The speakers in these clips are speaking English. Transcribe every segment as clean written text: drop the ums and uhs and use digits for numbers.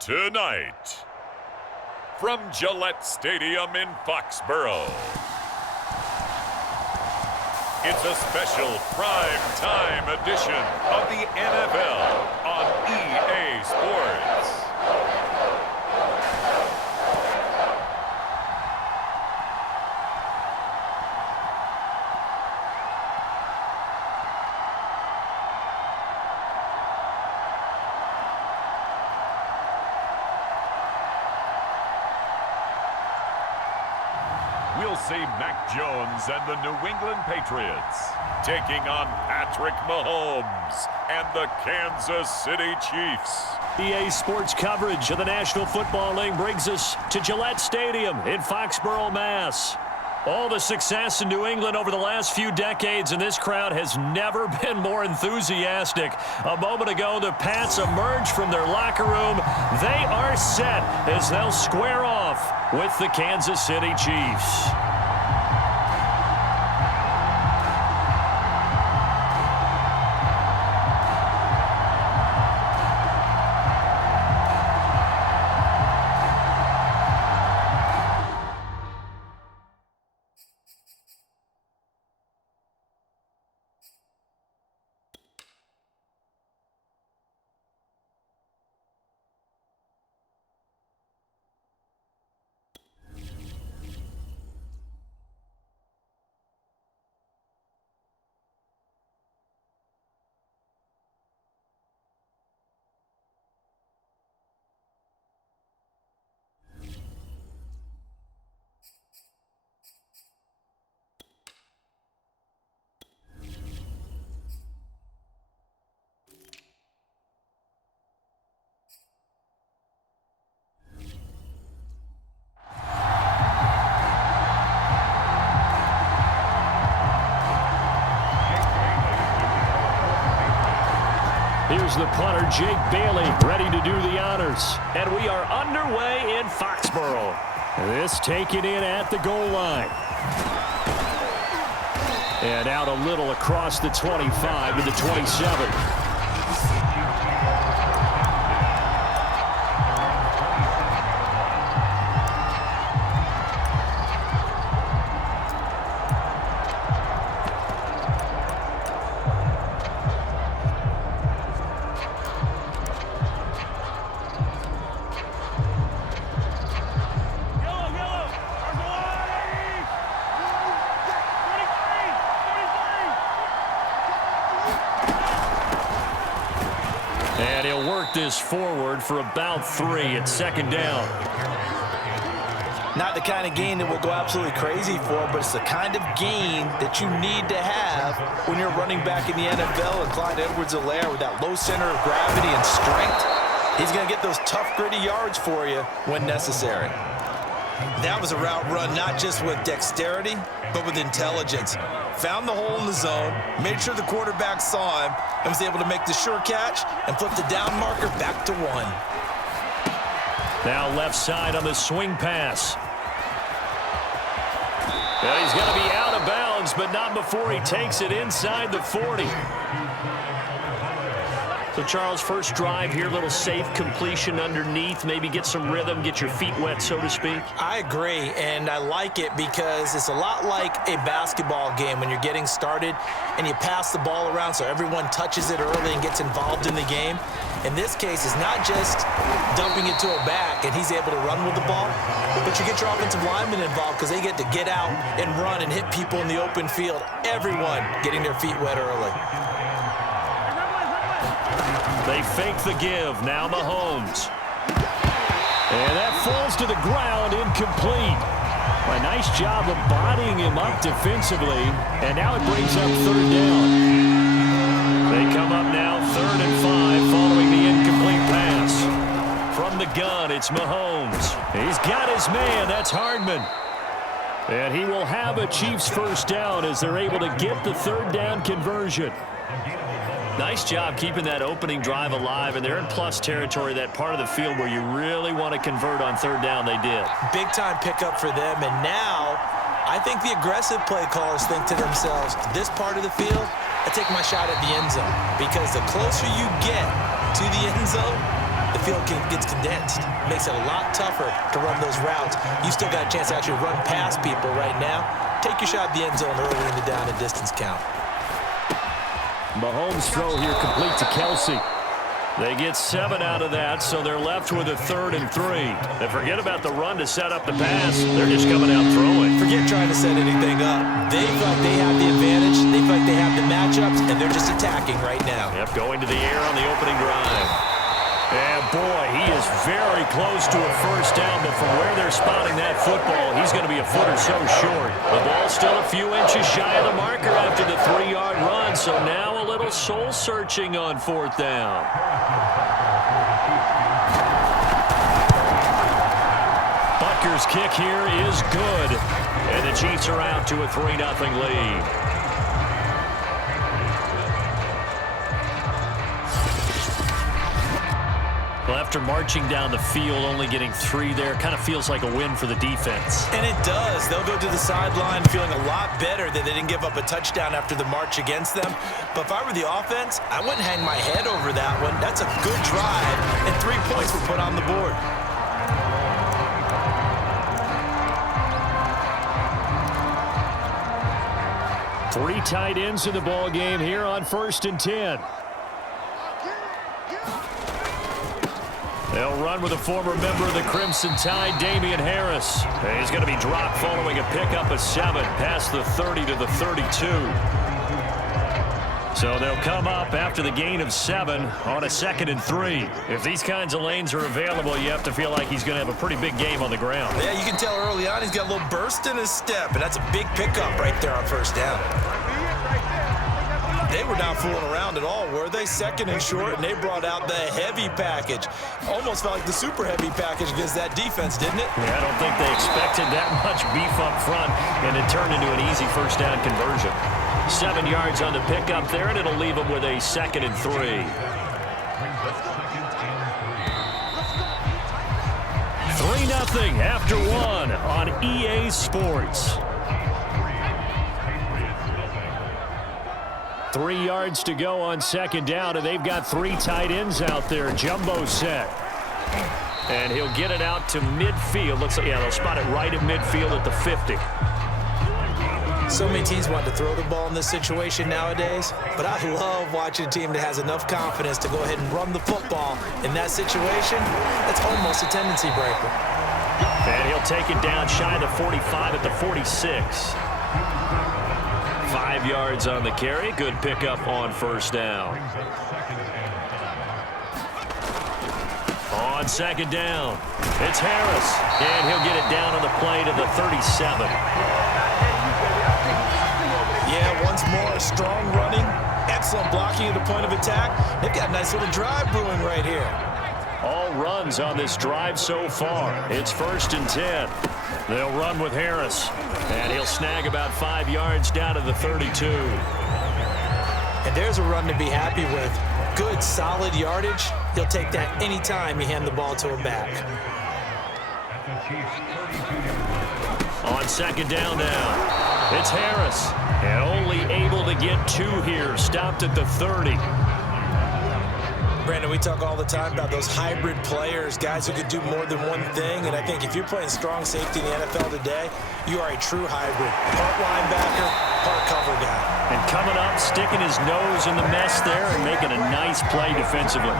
Tonight, from Gillette Stadium in Foxborough, it's a special prime time edition of the NFL on EA Sports. We'll see Mac Jones and the New England Patriots taking on Patrick Mahomes and the Kansas City Chiefs. EA Sports coverage of the National Football League brings us to Gillette Stadium in Foxborough, Mass. All the success in New England over the last few decades, and this crowd has never been more enthusiastic. A moment ago, the Pats emerged from their locker room. They are set as they'll square off with the Kansas City Chiefs. Here's the punter, Jake Bailey, ready to do the honors. And we are underway in Foxborough. This taken in at the goal line. And out a little across the 25 to the 27. And he'll work this forward for about 3 at second down. Not the kind of gain that we'll go absolutely crazy for, but it's the kind of gain that you need to have when you're running back in the NFL. And Clyde Edwards-Helaire with that low center of gravity and strength, he's going to get those tough, gritty yards for you when necessary. That was a route run not just with dexterity, but with intelligence. Found the hole in the zone, made sure the quarterback saw him, and was able to make the sure catch and flip the down marker back to 1. Now left side on the swing pass. And he's going to be out of bounds, but not before he takes it inside the 40. So, Charles, first drive here, little safe completion underneath, maybe get some rhythm, get your feet wet, so to speak. I agree, and I like it because it's a lot like a basketball game when you're getting started and you pass the ball around so everyone touches it early and gets involved in the game. In this case, it's not just dumping it to a back and he's able to run with the ball, but you get your offensive linemen involved because they get to get out and run and hit people in the open field. Everyone getting their feet wet early. They fake the give. Now Mahomes. And that falls to the ground, incomplete. A nice job of bodying him up defensively. And now it brings up third down. They come up now 3rd and 5 following the incomplete pass. From the gun, it's Mahomes. He's got his man. That's Hardman. And he will have a Chiefs first down as they're able to get the third down conversion. Nice job keeping that opening drive alive, and they're in plus territory, that part of the field where you really want to convert on third down. They did. Big-time pickup for them, and now I think the aggressive play callers think to themselves, this part of the field, I take my shot at the end zone, because the closer you get to the end zone, the field gets condensed. Makes it a lot tougher to run those routes. You still got a chance to actually run past people right now. Take your shot at the end zone early in the down and distance count. Mahomes' throw here complete to Kelsey. They get 7 out of that, so they're left with a 3rd and 3. They forget about the run to set up the pass. They're just coming out throwing. Forget trying to set anything up. They feel like they have the advantage. They feel like they have the matchups, and they're just attacking right now. Yep, going to the air on the opening drive. And boy, he is very close to a first down, but from where they're spotting that football, he's going to be a foot or so short. The ball's still a few inches shy of the marker after the 3-yard run, so now a little soul-searching on 4th down. Butker's kick here is good, and the Chiefs are out to a 3-0 lead. Well, after marching down the field, only getting 3 there, kind of feels like a win for the defense. And it does. They'll go to the sideline feeling a lot better that they didn't give up a touchdown after the march against them. But if I were the offense, I wouldn't hang my head over that one. That's a good drive, and 3 points were put on the board. Three tight ends in the ball game here on 1st and 10. They'll run with a former member of the Crimson Tide, Damian Harris. He's going to be dropped following a pickup of 7 past the 30 to the 32. So they'll come up after the gain of 7 on a 2nd and 3. If these kinds of lanes are available, you have to feel like he's going to have a pretty big game on the ground. Yeah, you can tell early on he's got a little burst in his step, and that's a big pickup right there on 1st down. They were not fooling around at all, were they? 2nd and short, and they brought out the heavy package. Almost felt like the super heavy package against that defense, didn't it? Yeah, I don't think they expected that much beef up front, and it turned into an easy 1st down conversion. 7 yards on the pickup there, and it'll leave them with a 2nd and 3. 3-0 after 1 on EA Sports. 3 yards to go on 2nd down, and they've got 3 tight ends out there. Jumbo set. And he'll get it out to midfield. Looks like, yeah, they'll spot it right at midfield at the 50. So many teams want to throw the ball in this situation nowadays, but I love watching a team that has enough confidence to go ahead and run the football. In that situation, that's almost a tendency breaker. And he'll take it down shy of the 45 at the 46. 5 yards on the carry. Good pickup on 1st down. On 2nd down, it's Harris. And he'll get it down on the play to the 37. Yeah, once more, strong running, excellent blocking at the point of attack. They've got a nice little drive brewing right here. All runs on this drive so far. It's 1st and 10. They'll run with Harris, and he'll snag about 5 yards down to the 32. And there's a run to be happy with. Good, solid yardage. He'll take that anytime you hand the ball to him back. On 2nd down now, it's Harris, and only able to get 2 here. Stopped at the 30. Brandon, we talk all the time about those hybrid players, guys who could do more than one thing, and I think if you're playing strong safety in the NFL today, you are a true hybrid. Part linebacker, part cover guy. And coming up, sticking his nose in the mess there and making a nice play defensively.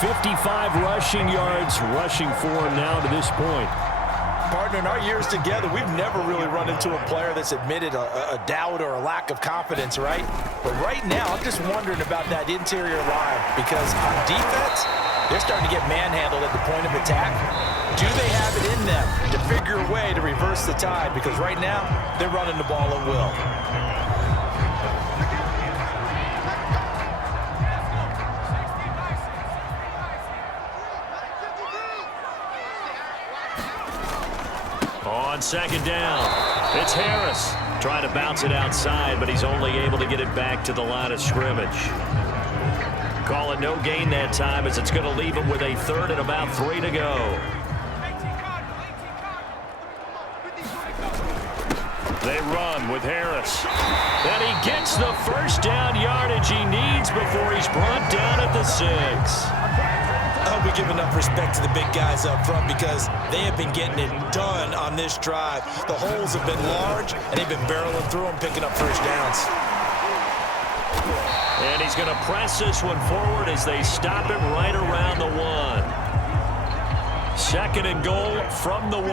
55 rushing yards rushing for him now to this point. Partner, in our years together, we've never really run into a player that's admitted a doubt or a lack of confidence, right? But right now, I'm just wondering about that interior line, because on defense, they're starting to get manhandled at the point of attack. Do they have it in them to figure a way to reverse the tide? Because right now, they're running the ball at will. On 2nd down, it's Harris. Trying to bounce it outside, but he's only able to get it back to the line of scrimmage. Call it no gain that time, as it's going to leave him with a 3rd and about 3 to go. They run with Harris. And he gets the 1st down yardage he needs before he's brought down at the 6. I hope we give enough respect to the big guys up front because they have been getting it done on this drive. The holes have been large, and they've been barreling through them, picking up first downs. And he's going to press this one forward as they stop it right around the 1. 2nd and goal from the 1.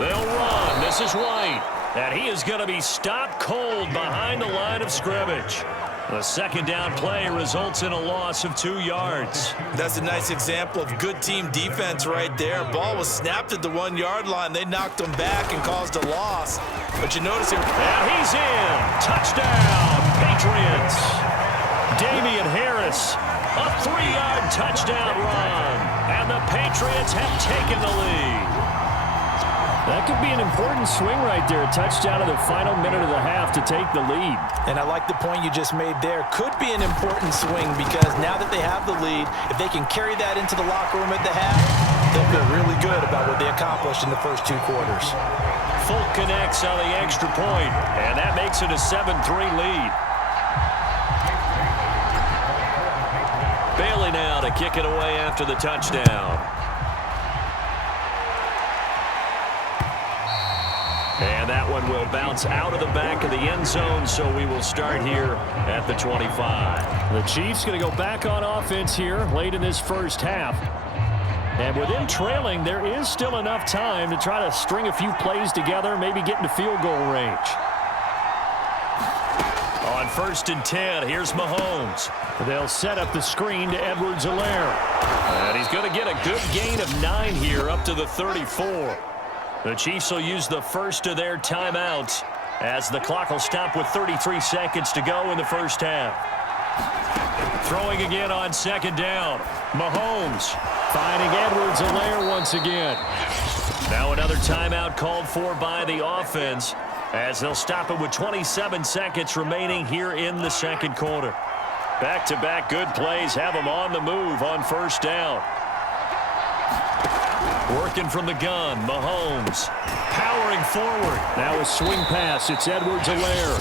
They'll run. This is White. And he is going to be stopped cold behind the line of scrimmage. The 2nd down play results in a loss of 2 yards. That's a nice example of good team defense right there. Ball was snapped at the 1-yard line. They knocked him back and caused a loss. But you notice here. And he's in. Touchdown, Patriots. Damian Harris, a 3-yard touchdown run. And the Patriots have taken the lead. That could be an important swing right there. A touchdown in the final minute of the half to take the lead. And I like the point you just made there. Could be an important swing because now that they have the lead, if they can carry that into the locker room at the half, they'll feel really good about what they accomplished in the first 2 quarters. Folk connects on the extra point, and that makes it a 7-3 lead. Bailey now to kick it away after the touchdown. And that one will bounce out of the back of the end zone, so we will start here at the 25. The Chiefs going to go back on offense here late in this first half. And with them trailing, there is still enough time to try to string a few plays together, maybe get into field goal range. On 1st and 10, here's Mahomes. They'll set up the screen to Edwards-Helaire. And he's going to get a good gain of 9 here up to the 34. The Chiefs will use the first of their timeouts as the clock will stop with 33 seconds to go in the first half. Throwing again on 2nd down. Mahomes finding Edwards-Helaire once again. Now another timeout called for by the offense as they'll stop it with 27 seconds remaining here in the 2nd quarter. Back-to-back good plays have them on the move on 1st down. Working from the gun, Mahomes powering forward. Now a swing pass, it's Edwards-Helaire.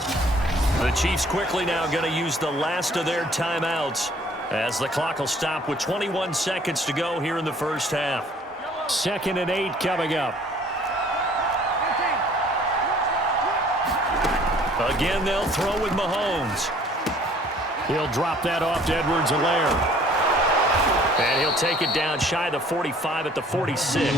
The Chiefs quickly now going to use the last of their timeouts as the clock will stop with 21 seconds to go here in the first half. 2nd and 8 coming up. Again, they'll throw with Mahomes. He'll drop that off to Edwards-Helaire. And he'll take it down shy of the 45 at the 46.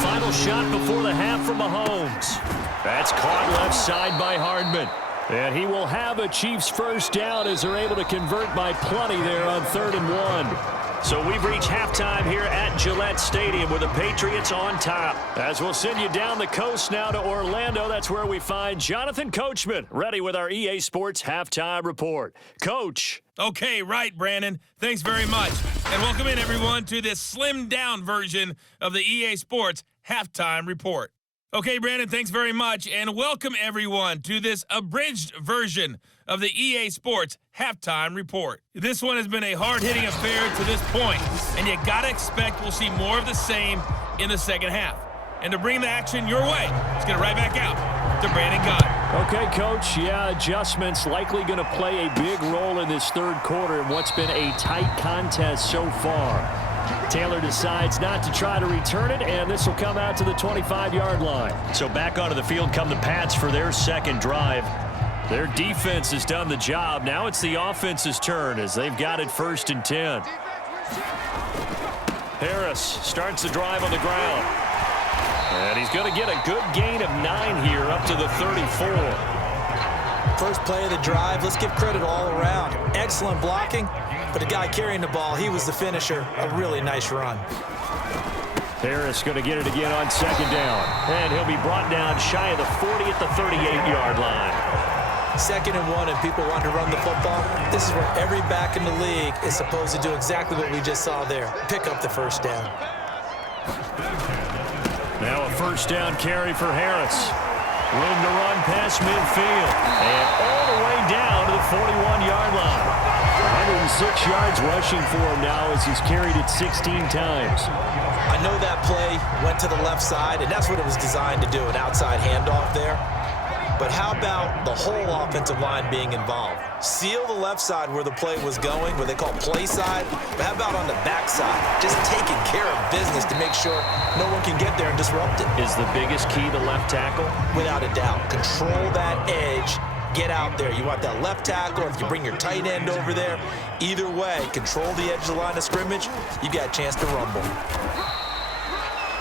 Final shot before the half from Mahomes. That's caught left side by Hardman. And he will have a Chiefs first down as they're able to convert by plenty there on 3rd and 1. So we've reached halftime here at Gillette Stadium with the Patriots on top. As we'll send you down the coast now to Orlando, that's where we find Jonathan Coachman, ready with our EA Sports Halftime Report. Coach. Okay, right, Brandon. Thanks very much. And welcome in, everyone, to this slimmed-down version of the EA Sports Halftime Report. Okay, Brandon, thanks very much. And welcome, everyone, to this abridged version of the EA Sports Halftime Report. This one has been a hard-hitting affair to this point, and you got to expect we'll see more of the same in the second half. And to bring the action your way, let's get it right back out to Brandon Gunn. Okay, Coach, adjustments likely going to play a big role in this 3rd quarter in what's been a tight contest so far. Taylor decides not to try to return it, and this will come out to the 25-yard line. So back onto the field come the Pats for their 2nd drive. Their defense has done the job. Now it's the offense's turn as they've got it 1st and 10. Harris starts the drive on the ground. And he's going to get a good gain of 9 here up to the 34. First play of the drive, let's give credit all around. Excellent blocking, but the guy carrying the ball, he was the finisher. A really nice run. Harris going to get it again on 2nd down. And he'll be brought down shy of the 40 at the 38-yard line. 2nd and 1 and people want to run the football. This is where every back in the league is supposed to do exactly what we just saw there. Pick up the first down. Now a 1st down carry for Harris. Room to run past midfield. And all the way down to the 41-yard line. 106 yards rushing for him now as he's carried it 16 times. I know that play went to the left side, and that's what it was designed to do, an outside handoff there. But how about the whole offensive line being involved? Seal the left side where the play was going, where they call play side. But how about on the back side? Just taking care of business to make sure no one can get there and disrupt it. Is the biggest key the left tackle? Without a doubt. Control that edge. Get out there. You want that left tackle, or if you bring your tight end over there, either way, control the edge of the line of scrimmage, you got a chance to rumble.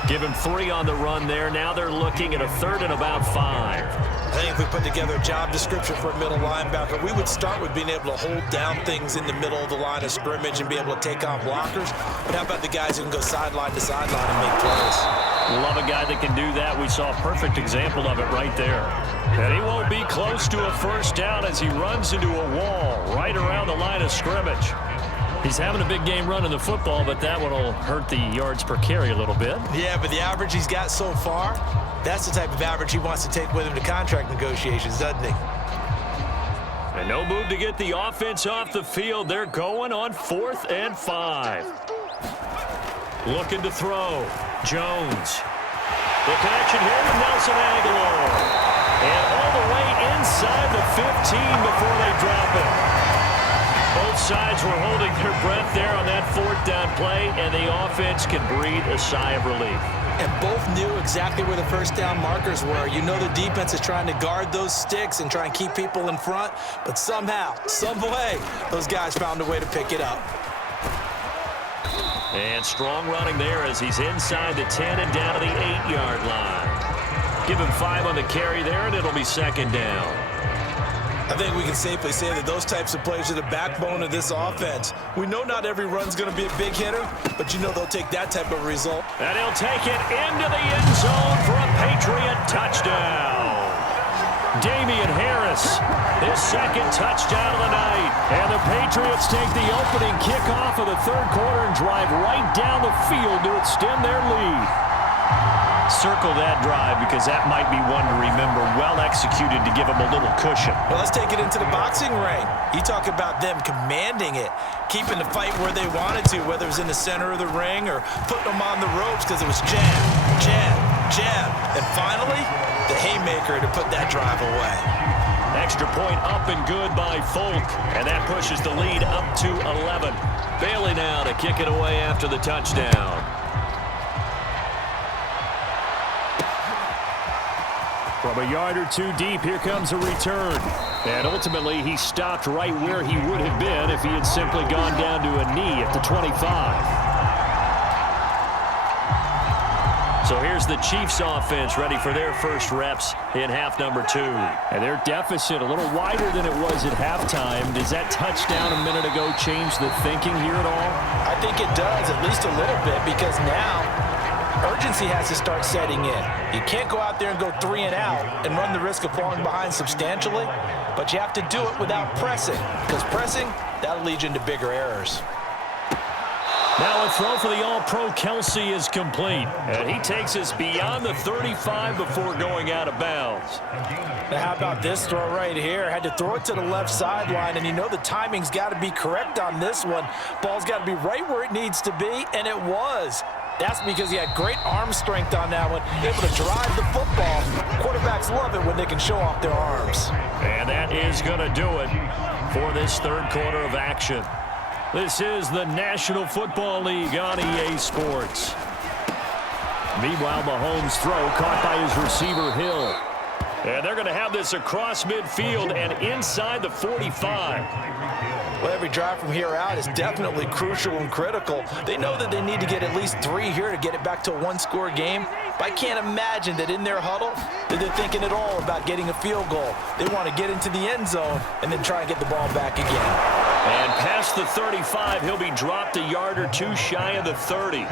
Give him 3 on the run there. Now they're looking at a 3rd and about 5. I think if we put together a job description for a middle linebacker, we would start with being able to hold down things in the middle of the line of scrimmage and be able to take on blockers. But how about the guys who can go sideline to sideline and make plays? Love a guy that can do that. We saw a perfect example of it right there. And he won't be close to a first down as he runs into a wall right around the line of scrimmage. He's having a big game running the football, but that one will hurt the yards per carry a little bit. Yeah, but the average he's got so far, that's the type of average he wants to take with him to contract negotiations, doesn't he? And no move to get the offense off the field. They're going on 4th and 5. Looking to throw. Jones. The connection here with Nelson Aguilar. And all the way inside the 15 before they drop it. Both sides were holding their breath there on that 4th down play, and the offense can breathe a sigh of relief. And both knew exactly where the first down markers were. You know the defense is trying to guard those sticks and try and keep people in front, but somehow, some way, those guys found a way to pick it up. And strong running there as he's inside the 10 and down to the 8-yard line. Give him 5 on the carry there, and it'll be 2nd down. I think we can safely say that those types of plays are the backbone of this offense. We know not every run's going to be a big hitter, but you know they'll take that type of result. And he'll take it into the end zone for a Patriot touchdown. Damian Harris, his 2nd touchdown of the night. And the Patriots take the opening kickoff of the 3rd quarter and drive right down the field to extend their lead. Circle that drive because that might be one to remember. Well executed to give them a little cushion. Well, let's take it into the boxing ring. You talk about them commanding it, keeping the fight where they wanted to, whether it was in the center of the ring or putting them on the ropes because it was jab, jab, jab. And finally, the haymaker to put that drive away. Extra point up and good by Folk. And that pushes the lead up to 11. Bailey now to kick it away after the touchdown. From a yard or 2 deep, here comes a return. And ultimately, he stopped right where he would have been if he had simply gone down to a knee at the 25. So here's the Chiefs offense ready for their first reps in half number 2. And their deficit a little wider than it was at halftime. Does that touchdown a minute ago change the thinking here at all? I think it does, at least a little bit, because now urgency has to start setting in. You can't go out there and go 3 and out and run the risk of falling behind substantially, but you have to do it without pressing, because pressing, that'll lead you into bigger errors. Now a throw for the All-Pro Kelsey is complete, and he takes us beyond the 35 before going out of bounds. Now how about this throw right here? Had to throw it to the left sideline, and you know the timing's got to be correct on this one. Ball's got to be right where it needs to be, and it was. That's because he had great arm strength on that one, able to drive the football. Quarterbacks love it when they can show off their arms. And that is going to do it for this 3rd quarter of action. This is the National Football League on EA Sports. Meanwhile, Mahomes' throw caught by his receiver, Hill. And they're going to have this across midfield and inside the 45. Well, every drive from here out is definitely crucial and critical. They know that they need to get at least 3 here to get it back to a 1-score game. But I can't imagine that in their huddle that they're thinking at all about getting a field goal. They want to get into the end zone and then try and get the ball back again. And past the 35, he'll be dropped a yard or 2 shy of the 30.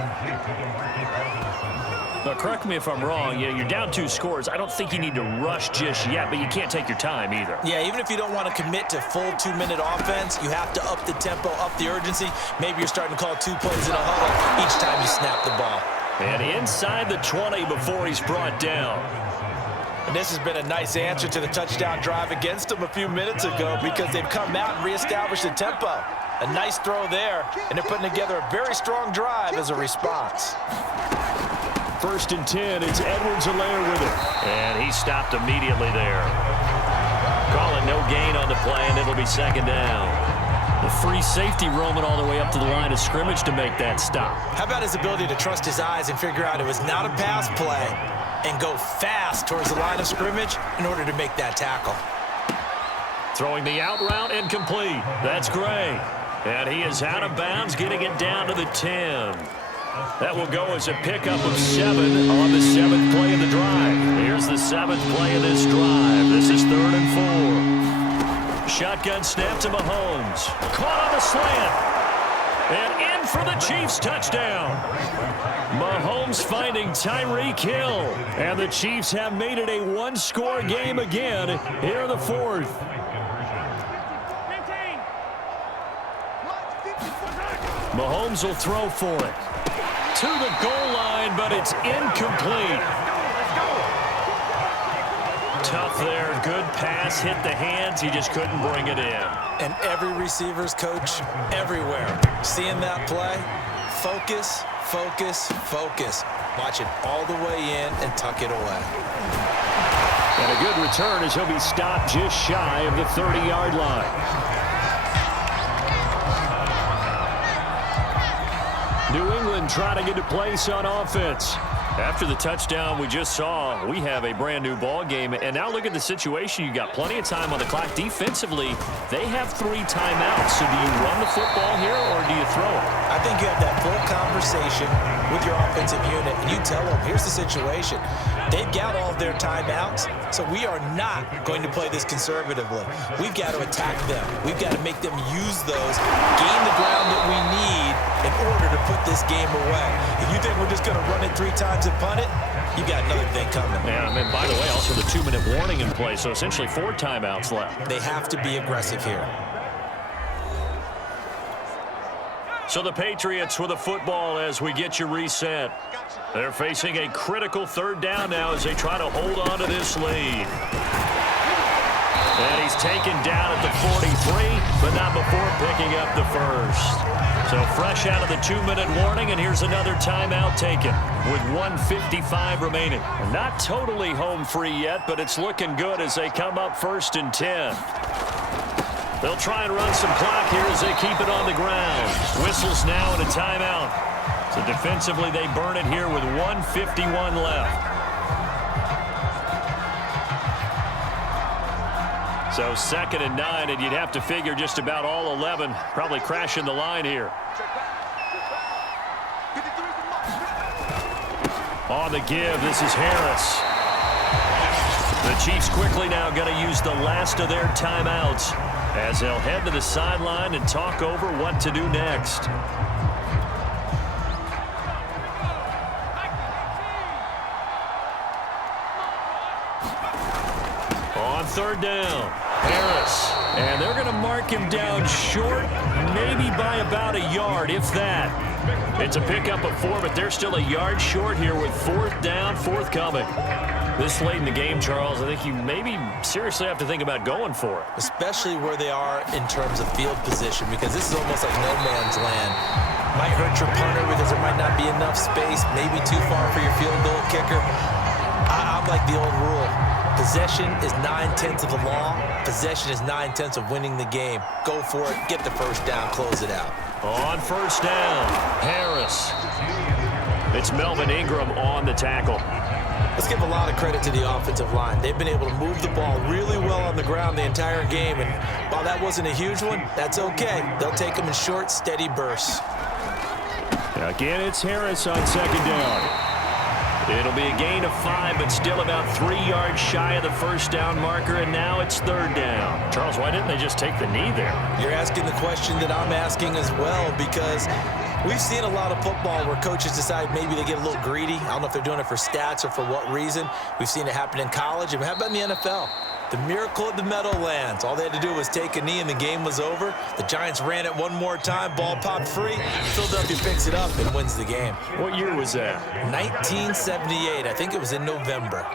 Now, correct me if I'm wrong. You're down 2 scores. I don't think you need to rush just yet, but you can't take your time either. Yeah, even if you don't want to commit to full 2-minute offense, you have to up the tempo, up the urgency. Maybe you're starting to call 2 plays in a huddle each time you snap the ball. And inside the 20 before he's brought down. And this has been a nice answer to the touchdown drive against them a few minutes ago because they've come out and reestablished the tempo. A nice throw there, and they're putting together a very strong drive as a response. 1st and 10, it's Edwards-Helaire with it. And he stopped immediately there. Call it no gain on the play, and it'll be second down. The free safety roaming all the way up to the line of scrimmage to make that stop. How about his ability to trust his eyes and figure out it was not a pass play and go fast towards the line of scrimmage in order to make that tackle. Throwing the out route incomplete. That's Gray. And he is out of bounds, getting it down to the 10. That will go as a pickup of 7 on the 7th play of the drive. Here's the 7th play of this drive. This is 3rd and 4. Shotgun snap to Mahomes. Caught on the slant. And in for the Chiefs touchdown. Mahomes finding Tyreek Hill. And the Chiefs have made it a one-score game again here in the 4th. Mahomes will throw for it. To the goal line, but it's incomplete. Tough there. Good pass. Hit the hands. He just couldn't bring it in. And every receiver's coach everywhere. Seeing that play, focus, focus, focus. Watch it all the way in and tuck it away. And a good return as he'll be stopped just shy of the 30-yard line. New England trying to get a place on offense. After the touchdown we just saw, we have a brand new ball game. And now look at the situation. You got plenty of time on the clock. Defensively, they have 3 timeouts. So do you run the football here or do you throw it? I think you have that full conversation with your offensive unit, and you tell them, here's the situation. They've got all of their timeouts, so we are not going to play this conservatively. We've got to attack them. We've got to make them use those, gain the ground that we need in order to put this game away. If you think we're just going to run it 3 times and punt it, you got another thing coming. Yeah, and by the way, also the 2-minute warning in play, so essentially 4 timeouts left. They have to be aggressive here. So the Patriots with a football as we get you reset. They're facing a critical 3rd down now as they try to hold on to this lead. And he's taken down at the 43, but not before picking up the first. So fresh out of the 2-minute warning, and here's another timeout taken with 1:55 remaining. Not totally home free yet, but it's looking good as they come up 1st and 10. They'll try and run some clock here as they keep it on the ground. Whistles now and a timeout. So defensively, they burn it here with 1:51 left. So 2nd and 9, and you'd have to figure just about all 11 probably crashing the line here. On the give, this is Harris. The Chiefs quickly now going to use the last of their timeouts as they'll head to the sideline and talk over what to do next. On 3rd down, Harris. And they're going to mark him down short, maybe by about a yard, if that. It's a pickup of 4, but they're still a yard short here with 4th down, forthcoming. This late in the game, Charles, I think you maybe seriously have to think about going for it. Especially where they are in terms of field position, because this is almost like no man's land. Might hurt your punter because there might not be enough space, maybe too far for your field goal kicker. I'm like the old rule. Possession is 9/10 of the law. Possession is 9/10 of winning the game. Go for it, get the 1st down, close it out. On 1st down, Harris. It's Melvin Ingram on the tackle. Let's give a lot of credit to the offensive line. They've been able to move the ball really well on the ground the entire game, and while that wasn't a huge one, that's okay. They'll take them in short, steady bursts. Again, it's Harris on 2nd down. It'll be a gain of 5, but still about 3 yards shy of the 1st down marker, and now it's 3rd down. Charles, why didn't they just take the knee there? You're asking the question that I'm asking as well, because we've seen a lot of football where coaches decide maybe they get a little greedy. I don't know if they're doing it for stats or for what reason. We've seen it happen in college. And how about in the NFL? The miracle at the Meadowlands. All they had to do was take a knee and the game was over. The Giants ran it one more time. Ball popped free. Philadelphia picks it up and wins the game. What year was that? 1978. I think it was in November.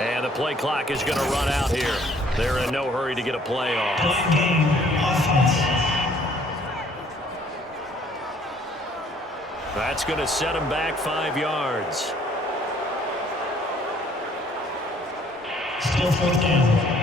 And the play clock is going to run out here. They're in no hurry to get a play off. That's going to set him back 5 yards. Still fourth down.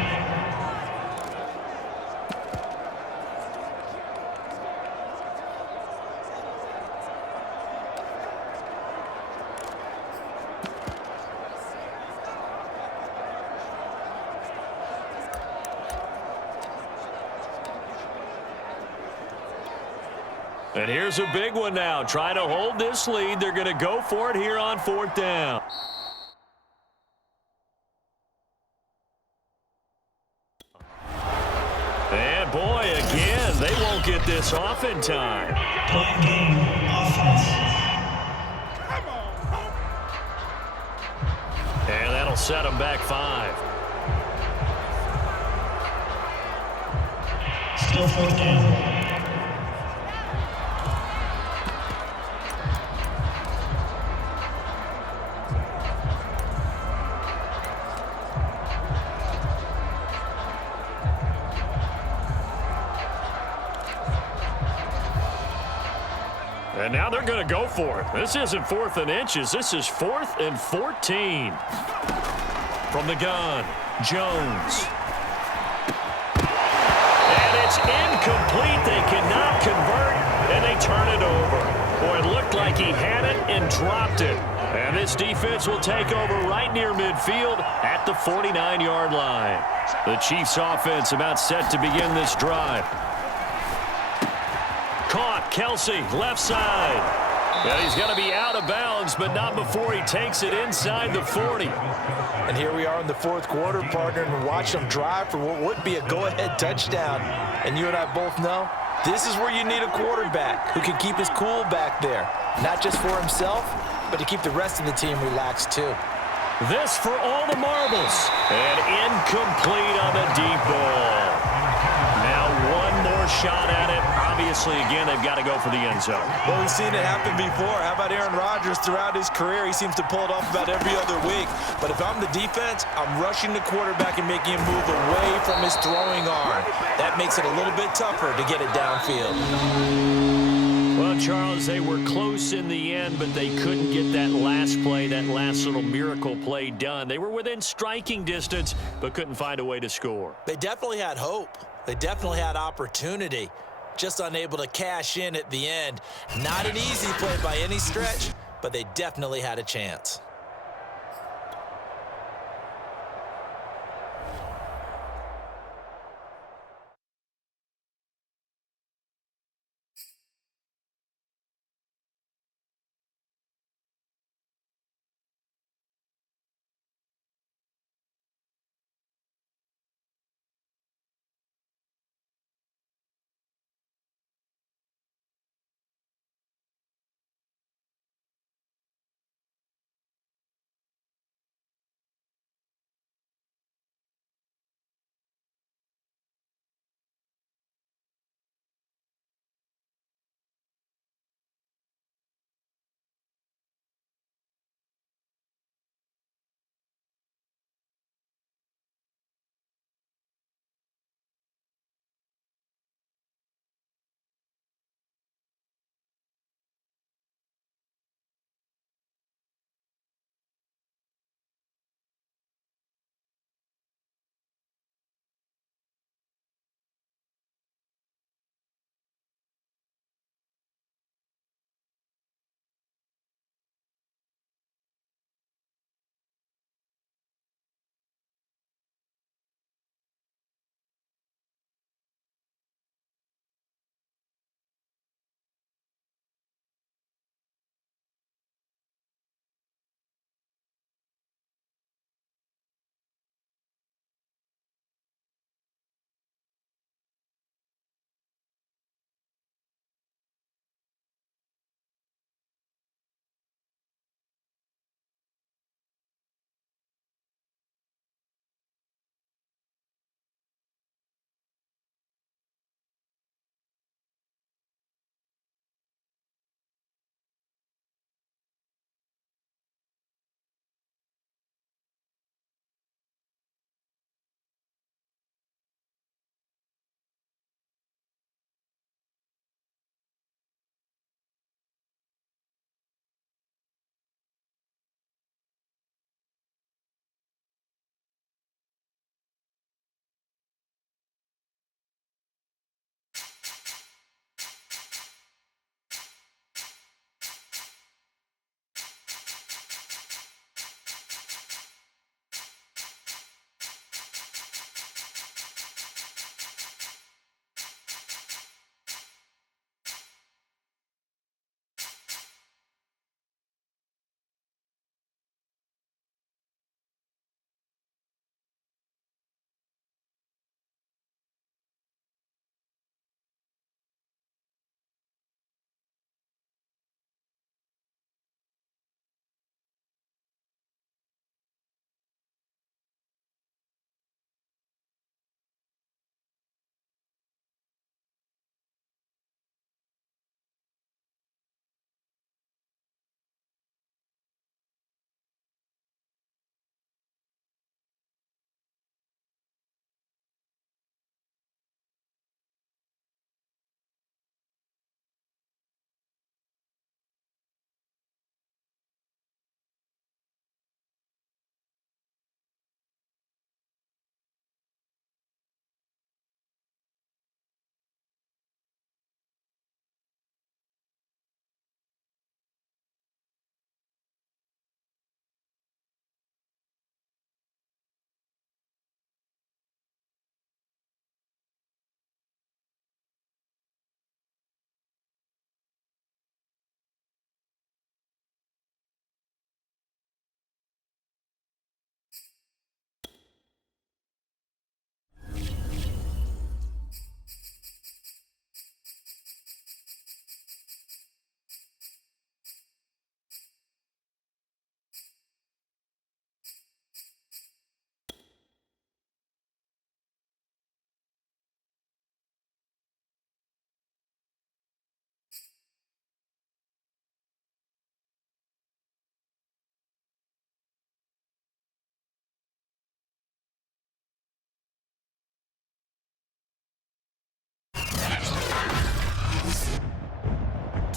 And here's a big one now. Trying to hold this lead. They're going to go for it here on 4th down. And boy, again, they won't get this off in time. Play game offense. And that'll set them back 5. Still fourth down. And now they're going to go for it. This isn't 4th and inches. This is 4th and 14. From the gun, Jones. And it's incomplete. They cannot convert, and they turn it over. Boy, it looked like he had it and dropped it. And this defense will take over right near midfield at the 49-yard line. The Chiefs offense about set to begin this drive. Caught, Kelsey, left side. And he's going to be out of bounds, but not before he takes it inside the 40. And here we are in the 4th quarter, partner, and watch them drive for what would be a go-ahead touchdown. And you and I both know this is where you need a quarterback who can keep his cool back there, not just for himself, but to keep the rest of the team relaxed too. This for all the marbles. And incomplete on the deep ball. Now one more shot at it. Obviously, again, they've got to go for the end zone. Well, we've seen it happen before. How about Aaron Rodgers throughout his career? He seems to pull it off about every other week. But if I'm the defense, I'm rushing the quarterback and making him move away from his throwing arm. That makes it a little bit tougher to get it downfield. Well, Charles, they were close in the end, but they couldn't get that last play, that last little miracle play done. They were within striking distance, but couldn't find a way to score. They definitely had hope. They definitely had opportunity. Just unable to cash in at the end. Not an easy play by any stretch, but they definitely had a chance.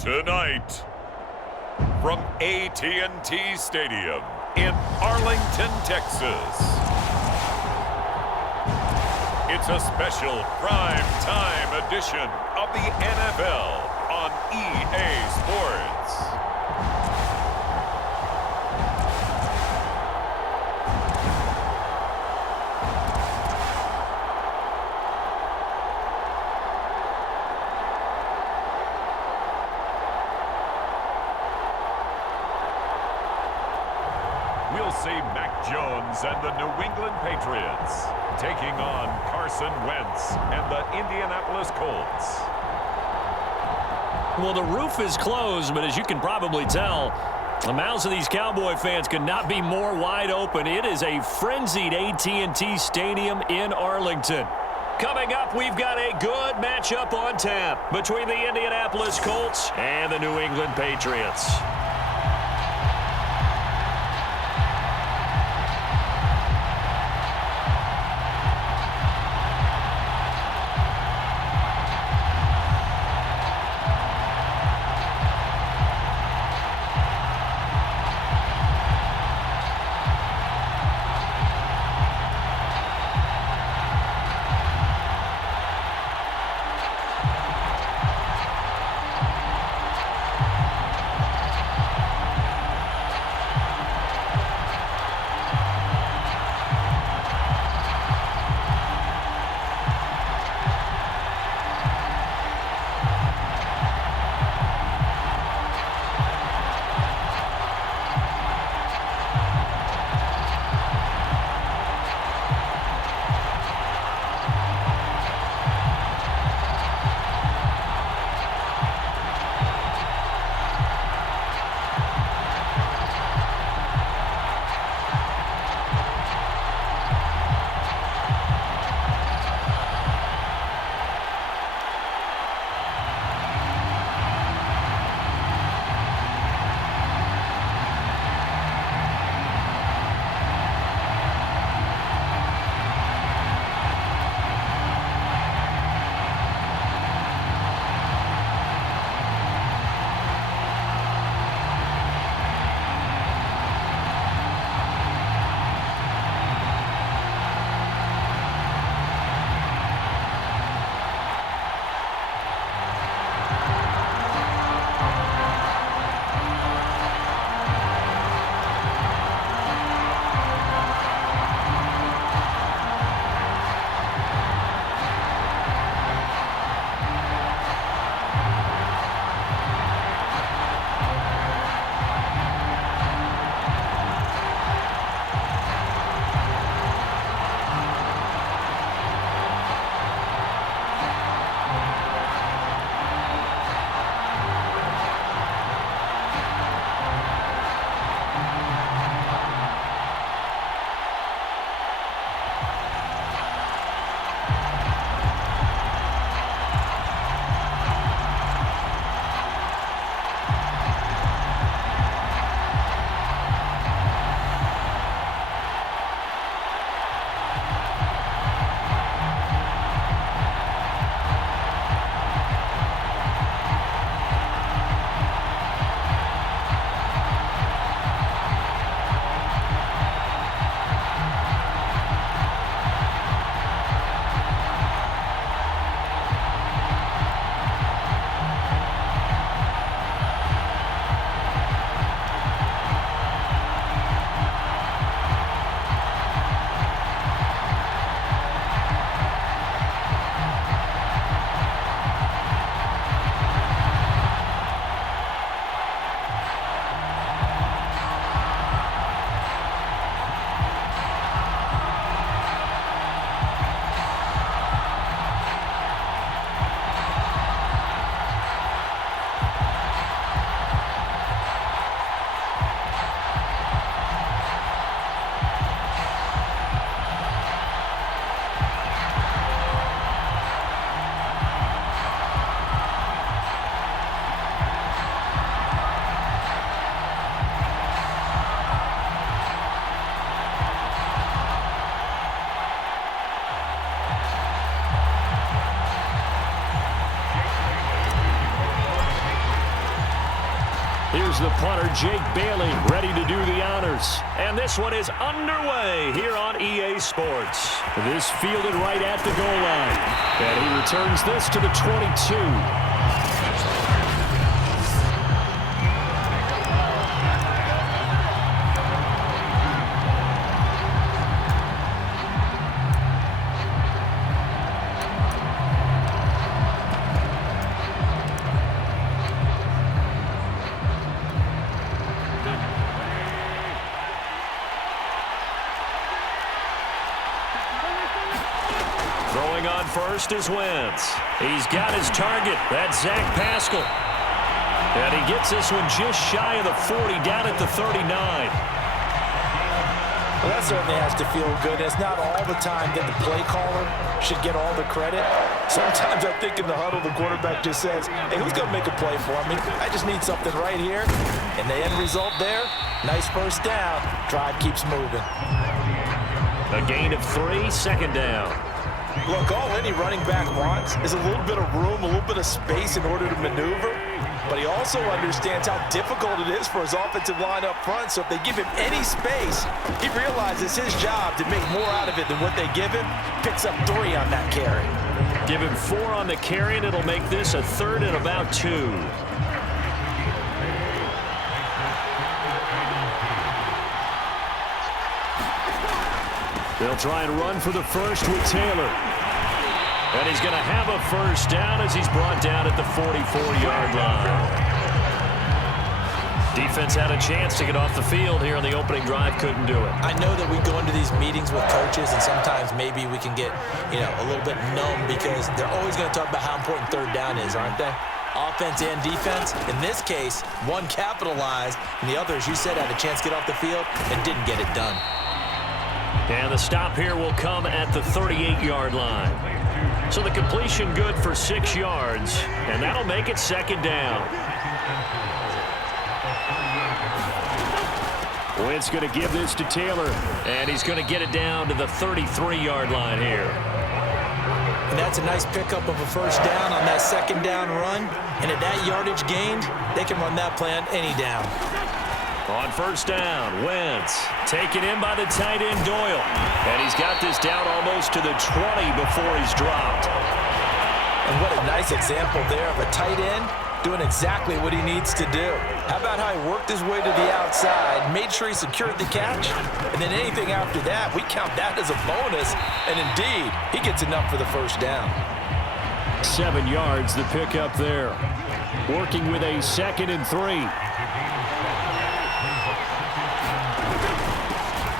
Tonight, from AT&T Stadium in Arlington, Texas, it's a special prime time edition of the NFL on EA Sports. We'll see Mac Jones and the New England Patriots taking on Carson Wentz and the Indianapolis Colts. Well, the roof is closed, but as you can probably tell, the mouths of these Cowboy fans could not be more wide open. It is a frenzied AT&T Stadium in Arlington. Coming up, we've got a good matchup on tap between the Indianapolis Colts and the New England Patriots. Here's the punter, Jake Bailey, ready to do the honors. And this one is underway here on EA Sports. This fielded right at the goal line. And he returns this to the 22. Throwing on first is Wentz. He's got his target. That's Zach Pascal. And he gets this one just shy of the 40, down at the 39. Well, that certainly has to feel good. It's not all the time that the play caller should get all the credit. Sometimes I think in the huddle, the quarterback just says, hey, who's going to make a play for me? I just need something right here. And the end result there, nice first down. Drive keeps moving. A gain of 3, second down. Look, all any running back wants is a little bit of room, a little bit of space in order to maneuver. But he also understands how difficult it is for his offensive line up front. So if they give him any space, he realizes his job to make more out of it than what they give him. Picks up 3 on that carry. Give him 4 on the carry, and it'll make this a 3rd and about 2. They'll try and run for the first with Taylor. And he's going to have a first down as he's brought down at the 44-yard line. Defense had a chance to get off the field here on the opening drive, couldn't do it. I know that we go into these meetings with coaches, and sometimes maybe we can get, a little bit numb because they're always going to talk about how important third down is, aren't they? Offense and defense. In this case, one capitalized, and the other, as you said, had a chance to get off the field and didn't get it done. And the stop here will come at the 38-yard line. So the completion good for 6 yards, and that'll make it second down. Wentz going to give this to Taylor, and he's going to get it down to the 33-yard line here. And that's a nice pickup of a first down on that second down run. And at that yardage gained, they can run that play on any down. On first down, Wentz taken in by the tight end Doyle. And he's got this down almost to the 20 before he's dropped. And what a nice example there of a tight end doing exactly what he needs to do. How about how he worked his way to the outside, made sure he secured the catch, and then anything after that, we count that as a bonus. And indeed, he gets enough for the first down. 7 yards, the pickup there. Working with a 2nd and 3.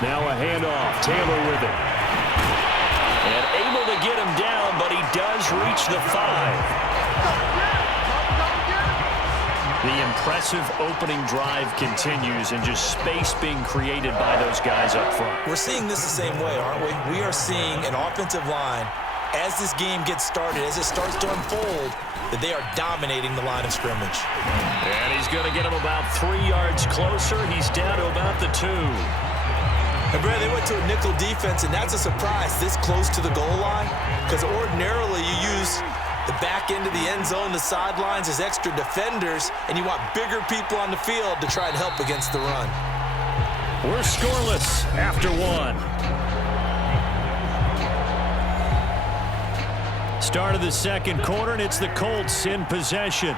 Now a handoff. Taylor with it. And able to get him down, but he does reach the 5. The impressive opening drive continues, and just space being created by those guys up front. We're seeing this the same way, aren't we? We are seeing an offensive line, as this game gets started, as it starts to unfold, that they are dominating the line of scrimmage. And he's going to get him about 3 yards closer. He's down to about the 2. And Brad, they went to a nickel defense, and that's a surprise this close to the goal line, because ordinarily you use the back end of the end zone, the sidelines as extra defenders, and you want bigger people on the field to try and help against the run. We're scoreless after 1. Start of the second quarter, and it's the Colts in possession.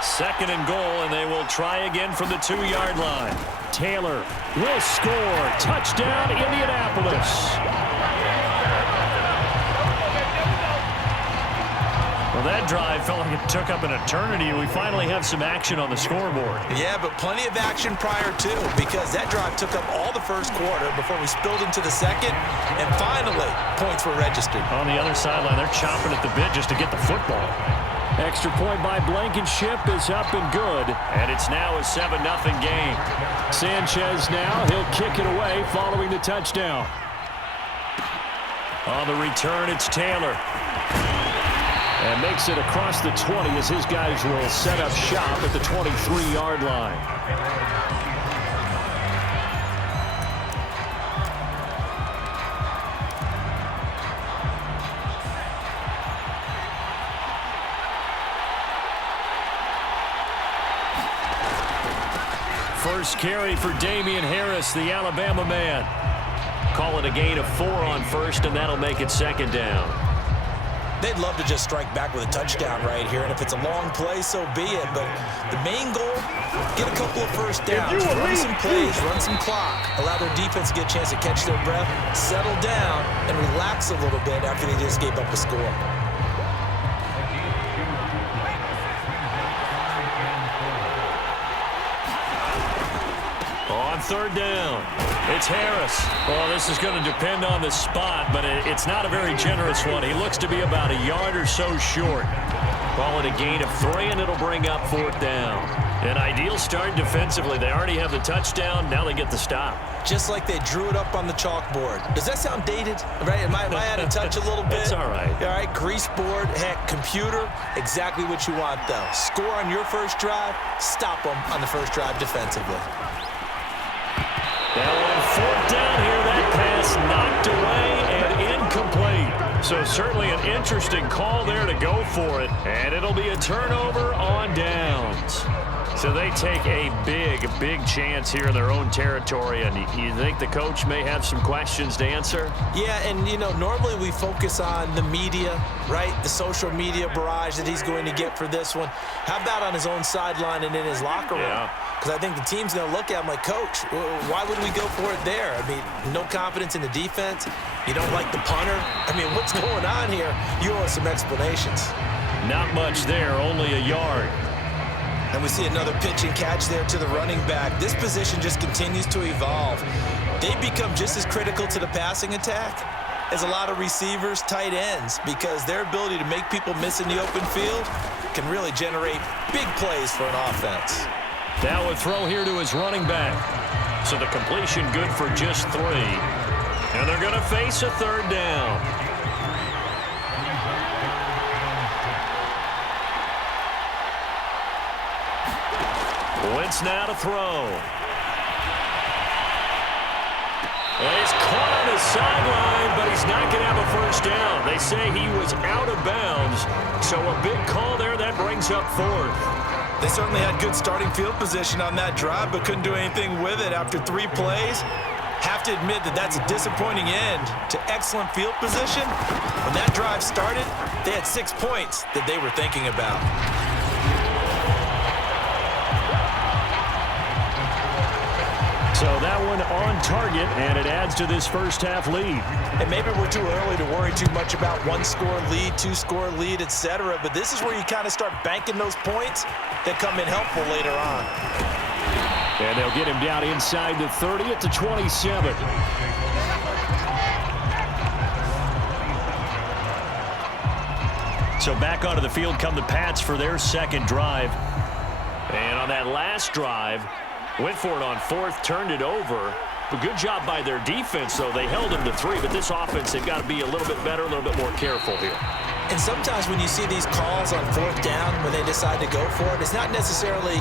2nd and goal, and they will try again from the 2-yard line. Taylor will score. Touchdown, Indianapolis. Well, that drive felt like it took up an eternity. We finally have some action on the scoreboard. Yeah, but plenty of action prior to, because that drive took up all the first quarter before we spilled into the second, and finally, points were registered. On the other sideline, they're chomping at the bit just to get the football. Extra point by Blankenship is up and good, and it's now a 7-0 game. Sanchez now, he'll kick it away following the touchdown. On the return, it's Taylor. And makes it across the 20 as his guys will set up shop at the 23-yard line. First carry for Damian Harris, the Alabama man. Call it a gain of 4 on first, and that'll make it second down. They'd love to just strike back with a touchdown right here, and if it's a long play, so be it. But the main goal, get a couple of first downs, run some plays, run some clock, allow their defense to get a chance to catch their breath, settle down, and relax a little bit after they just gave up a score. On third down, it's Harris. Well, this is going to depend on the spot, but it's not a very generous one. He looks to be about a yard or so short. Call it a gain of 3, and it'll bring up fourth down. An ideal start defensively. They already have the touchdown. Now they get the stop. Just like they drew it up on the chalkboard. Does that sound dated? Right? Am I out of touch a little bit? It's all right. All right, grease board, heck, computer, exactly what you want, though. Score on your first drive, stop them on the first drive defensively. Now on fourth down here, that pass knocked away and incomplete. So certainly an interesting call there to go for it. And it'll be a turnover on downs. So they take a big chance here in their own territory. And you think the coach may have some questions to answer? Yeah, and, you know, normally we focus on the media, right? The social media barrage that he's going to get for this one. How about on his own sideline and in his locker room? Yeah. Because I think the team's going to look at him like, Coach, why would we go for it there? I mean, no confidence in the defense. You don't like the punter. I mean, what's going on here? You owe us some explanations. Not much there, only a yard. And we see another pitch and catch there to the running back. This position just continues to evolve. They become just as critical to the passing attack as a lot of receivers, tight ends, because their ability to make people miss in the open field can really generate big plays for an offense. Now a throw here to his running back. So the completion good for just 3. And they're going to face a third down. Wentz now to throw. And he's caught on the sideline, but he's not going to have a first down. They say he was out of bounds. So a big call there that brings up fourth. They certainly had good starting field position on that drive, but couldn't do anything with it after 3 plays. Have to admit that that's a disappointing end to excellent field position. When that drive started, they had 6 points that they were thinking about. So that one on target, and it adds to this first half lead. And maybe we're too early to worry too much about 1-score lead, 2-score lead, etc. But this is where you kind of start banking those points that come in helpful later on. And they'll get him down inside the 30 at the 27. So back onto the field come the Pats for their second drive. And on that last drive, went for it on fourth, turned it over. But good job by their defense, though. They held him to 3, but this offense, they've got to be a little bit better, a little bit more careful here. And sometimes when you see these calls on fourth down, when they decide to go for it, it's not necessarily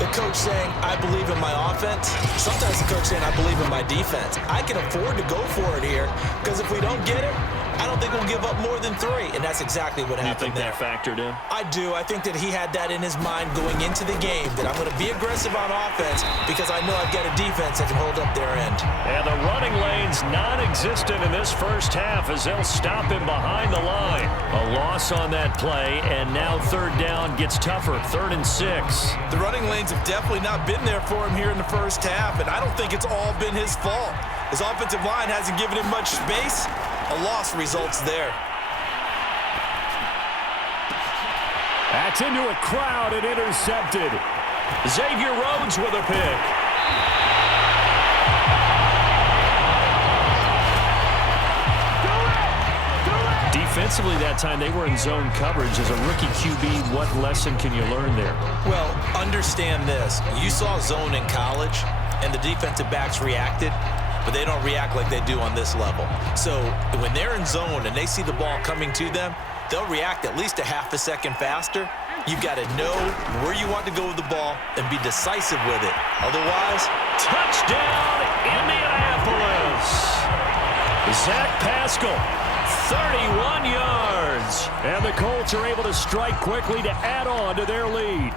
the coach saying, I believe in my offense. Sometimes the coach saying, I believe in my defense. I can afford to go for it here, because if we don't get it, I don't think we'll give up more than 3, and that's exactly what happened there. You think that factored in? I do. I think that he had that in his mind going into the game, that I'm going to be aggressive on offense because I know I've got a defense that can hold up their end. And the running lane's non-existent in this first half as they'll stop him behind the line. A loss on that play, and now third down gets tougher, 3rd and 6. The running lanes have definitely not been there for him here in the first half, and I don't think it's all been his fault. His offensive line hasn't given him much space. A loss results there. That's into a crowd and intercepted. Xavier Rhodes with a pick. Defensively that time, they were in zone coverage. As a rookie QB, what lesson can you learn there? Well, understand this. You saw zone in college, and the defensive backs reacted, but they don't react like they do on this level. So when they're in zone and they see the ball coming to them, they'll react at least a half a second faster. You've got to know where you want to go with the ball and be decisive with it. Otherwise, touchdown, Indianapolis. Zach Pascal, 31 yards. And the Colts are able to strike quickly to add on to their lead.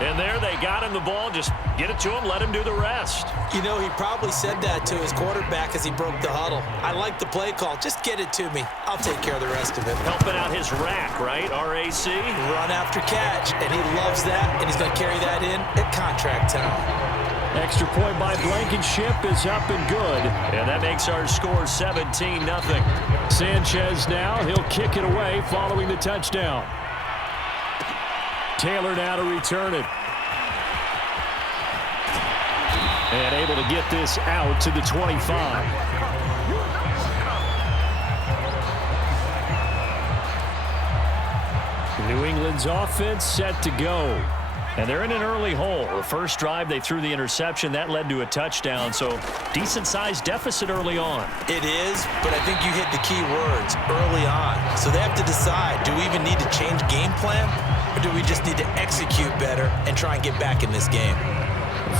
And there they got him the ball. Just get it to him, let him do the rest. You know, he probably said that to his quarterback as he broke the huddle. I like the play call. Just get it to me. I'll take care of the rest of it. Helping out his rack, right? RAC. Run after catch, and he loves that, and he's going to carry that in at contract time. Extra point by Blankenship is up and good. And that makes our score 17-0. Sanchez now, he'll kick it away following the touchdown. Taylor now to return it. And able to get this out to the 25. New England's offense set to go. And they're in an early hole. The first drive, they threw the interception. That led to a touchdown, so decent-sized deficit early on. It is, but I think you hit the key words, early on. So they have to decide, do we even need to change game plan, or do we just need to execute better and try and get back in this game?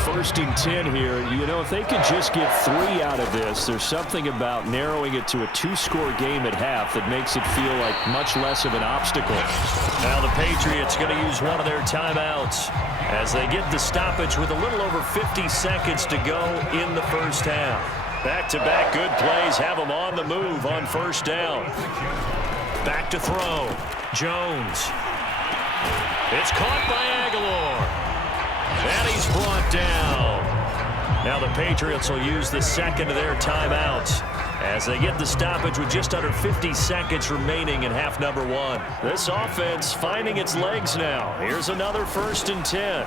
1st and 10 here. You know, if they could just get 3 out of this, there's something about narrowing it to a 2-score game at half that makes it feel like much less of an obstacle. Now the Patriots going to use one of their timeouts as they get the stoppage with a little over 50 seconds to go in the first half. Back-to-back good plays have them on the move on 1st down. Back to throw. Jones. It's caught by Aguilar. And he's brought down. Now the Patriots will use the 2nd of their timeouts as they get the stoppage with just under 50 seconds remaining in half number 1. This offense finding its legs now. Here's another 1st and 10.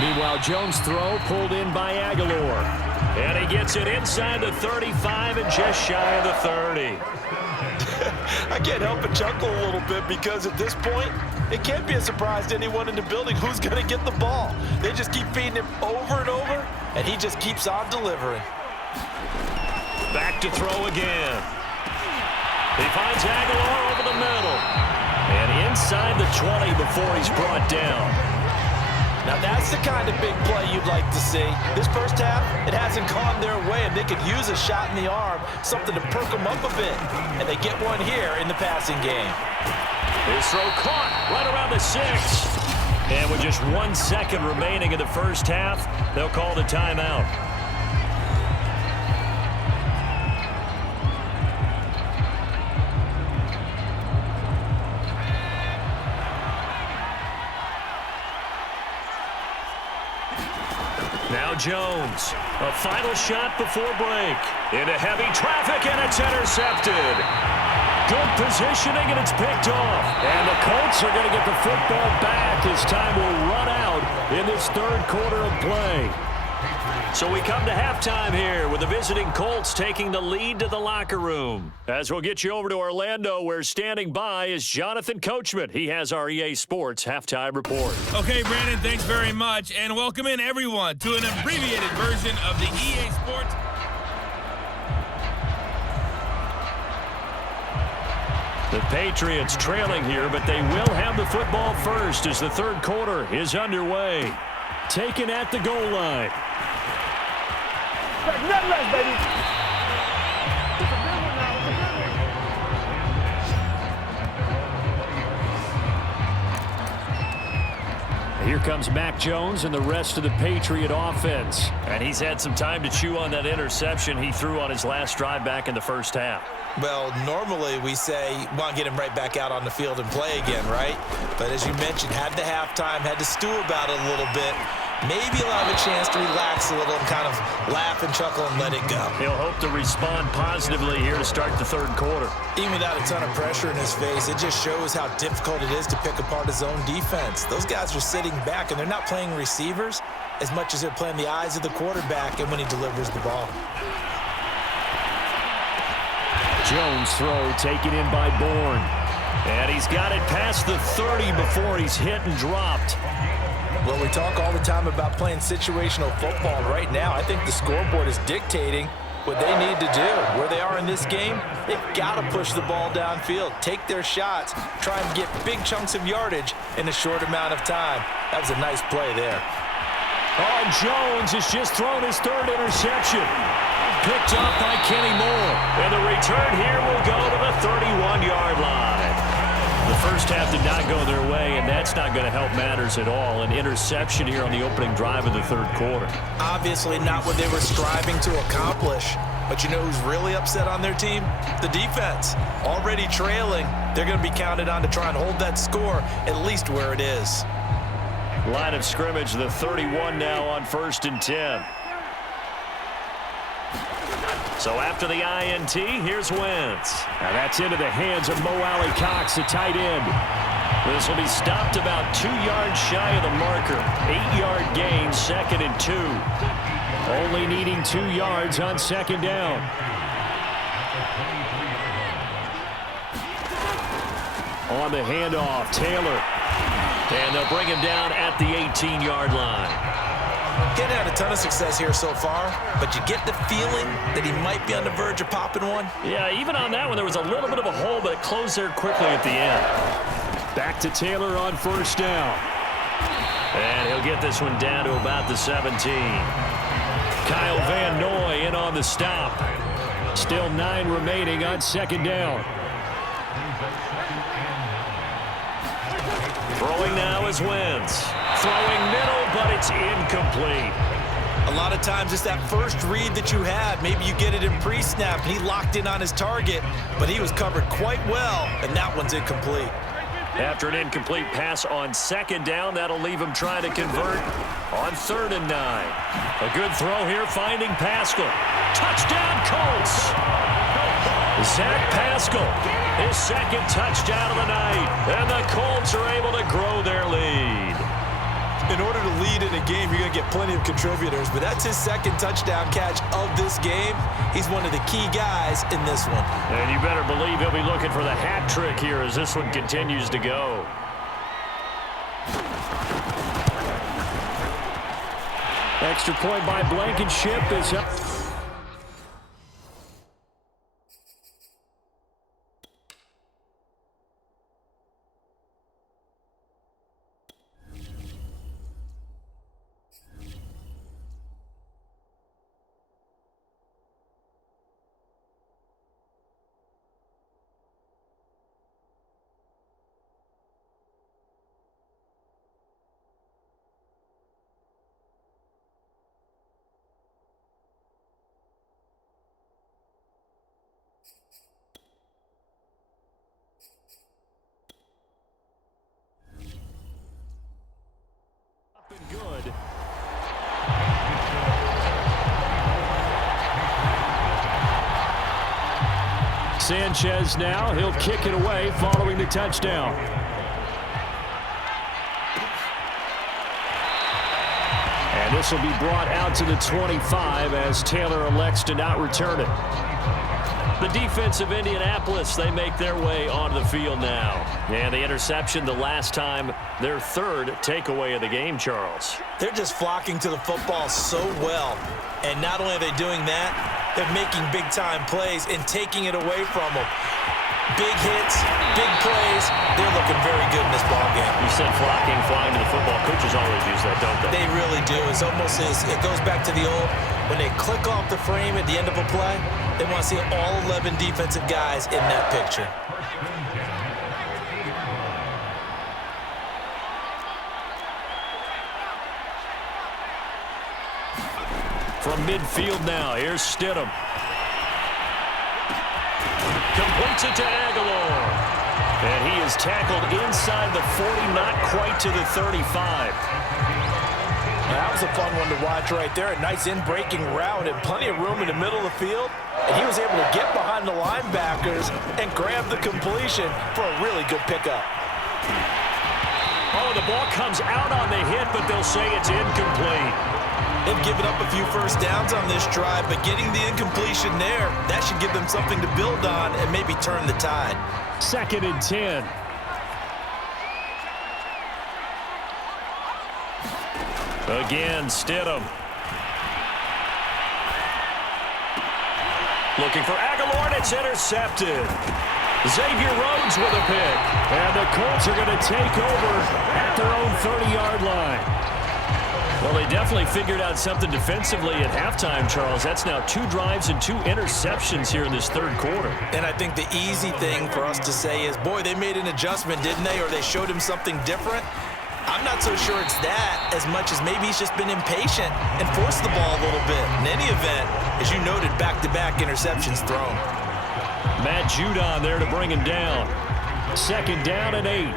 Meanwhile, Jones' throw pulled in by Aguilar. And he gets it inside the 35 and just shy of the 30. I can't help but chuckle a little bit because at this point, it can't be a surprise to anyone in the building who's going to get the ball. They just keep feeding him over and over, and he just keeps on delivering. Back to throw again. He finds Aguilar over the middle. And inside the 20 before he's brought down. Now that's the kind of big play you'd like to see. This first half, it hasn't gone their way, and they could use a shot in the arm, something to perk them up a bit. And they get one here in the passing game. His throw caught right around the 6. And with just 1 second remaining in the first half, they'll call the timeout. Now Jones, a final shot before break. Into heavy traffic, and it's intercepted. Good positioning, and it's picked off. And the Colts are going to get the football back as time will run out in this 3rd quarter of play. So we come to halftime here with the visiting Colts taking the lead to the locker room. As we'll get you over to Orlando, where standing by is Jonathan Coachman. He has our EA Sports halftime report. Okay, Brandon, thanks very much. And welcome in, everyone, to an abbreviated version of the EA Sports. The Patriots trailing here, but they will have the football first as the 3rd quarter is underway. Taken at the goal line. Nothing less, baby. Here comes Mac Jones and the rest of the Patriot offense. And he's had some time to chew on that interception he threw on his last drive back in the first half. Well, normally we say, want to get him right back out on the field and play again, right? But as you mentioned, had the halftime, had to stew about it a little bit. Maybe he'll have a chance to relax a little and kind of laugh and chuckle and let it go. He'll hope to respond positively here to start the 3rd quarter. Even without a ton of pressure in his face, it just shows how difficult it is to pick apart his own defense. Those guys are sitting back, and they're not playing receivers as much as they're playing the eyes of the quarterback and when he delivers the ball. Jones' throw taken in by Bourne. And he's got it past the 30 before he's hit and dropped. Well, we talk all the time about playing situational football. Right now, I think the scoreboard is dictating what they need to do. Where they are in this game, they've got to push the ball downfield, take their shots, try and get big chunks of yardage in a short amount of time. That was a nice play there. Oh, Jones has just thrown his 3rd interception. Picked up by Kenny Moore. And the return here will go to the 31-yard line. The first half did not go their way, and that's not going to help matters at all. An interception here on the opening drive of the third quarter. Obviously not what they were striving to accomplish. But you know who's really upset on their team? The defense. Already trailing, they're going to be counted on to try and hold that score at least where it is. Line of scrimmage, the 31 now on 1st and 10. So after the INT, here's Wentz. Now that's into the hands of Mo Alley-Cox, the tight end. This will be stopped about 2 yards shy of the marker. 8-yard gain, 2nd and 2. Only needing 2 yards on 2nd down. On the handoff, Taylor. And they'll bring him down at the 18-yard line. Getting had a ton of success here so far, but you get the feeling that he might be on the verge of popping one. Yeah, even on that one, there was a little bit of a hole, but it closed there quickly at the end. Back to Taylor on 1st down. And he'll get this one down to about the 17. Kyle Van Noy in on the stop. Still 9 remaining on 2nd down. Throwing now is Wentz. Throwing middle, but it's incomplete. A lot of times it's that first read that you have. Maybe you get it in pre-snap, and he locked in on his target, but he was covered quite well, and that one's incomplete. After an incomplete pass on 2nd down, that'll leave him trying to convert on 3rd and 9. A good throw here, finding Pascal. Touchdown, Colts! Zach Pascal, his 2nd touchdown of the night, and the Colts are able to grow their lead. In order to lead in a game, you're going to get plenty of contributors, but that's his 2nd touchdown catch of this game. He's one of the key guys in this one. And you better believe he'll be looking for the hat trick here as this one continues to go. Extra point by Blankenship is up. Good. Sanchez now, he'll kick it away following the touchdown. And this will be brought out to the 25 as Taylor elects to not return it. The defense of Indianapolis, they make their way onto the field now. And the interception the last time, their 3rd takeaway of the game, Charles. They're just flocking to the football so well. And not only are they doing that, they're making big-time plays and taking it away from them. Big hits, big plays. They're looking very good in this ballgame. You said flocking, flying to the football. Coaches always use that, don't they? They really do. It's almost as it goes back to the old, when they click off the frame at the end of a play, they want to see all 11 defensive guys in that picture. From midfield now, here's Stidham. Completes it to Aguilar. And he is tackled inside the 40, not quite to the 35. That was a fun one to watch right there. A nice in-breaking route and plenty of room in the middle of the field. And he was able to get behind the linebackers and grab the completion for a really good pickup. Oh, the ball comes out on the hit, but they'll say it's incomplete. They've given up a few first downs on this drive, but getting the incompletion there, that should give them something to build on and maybe turn the tide. 2nd and 10. Again, Stidham. Looking for Aguilar, and it's intercepted. Xavier Rhodes with a pick. And the Colts are going to take over at their own 30-yard line. Well, they definitely figured out something defensively at halftime, Charles. That's now 2 drives and 2 interceptions here in this third quarter. And I think the easy thing for us to say is, boy, they made an adjustment, didn't they? Or they showed him something different. I'm not so sure it's that as much as maybe he's just been impatient and forced the ball a little bit. In any event, as you noted, back-to-back interceptions thrown. Matt Judon there to bring him down. 2nd down and 8.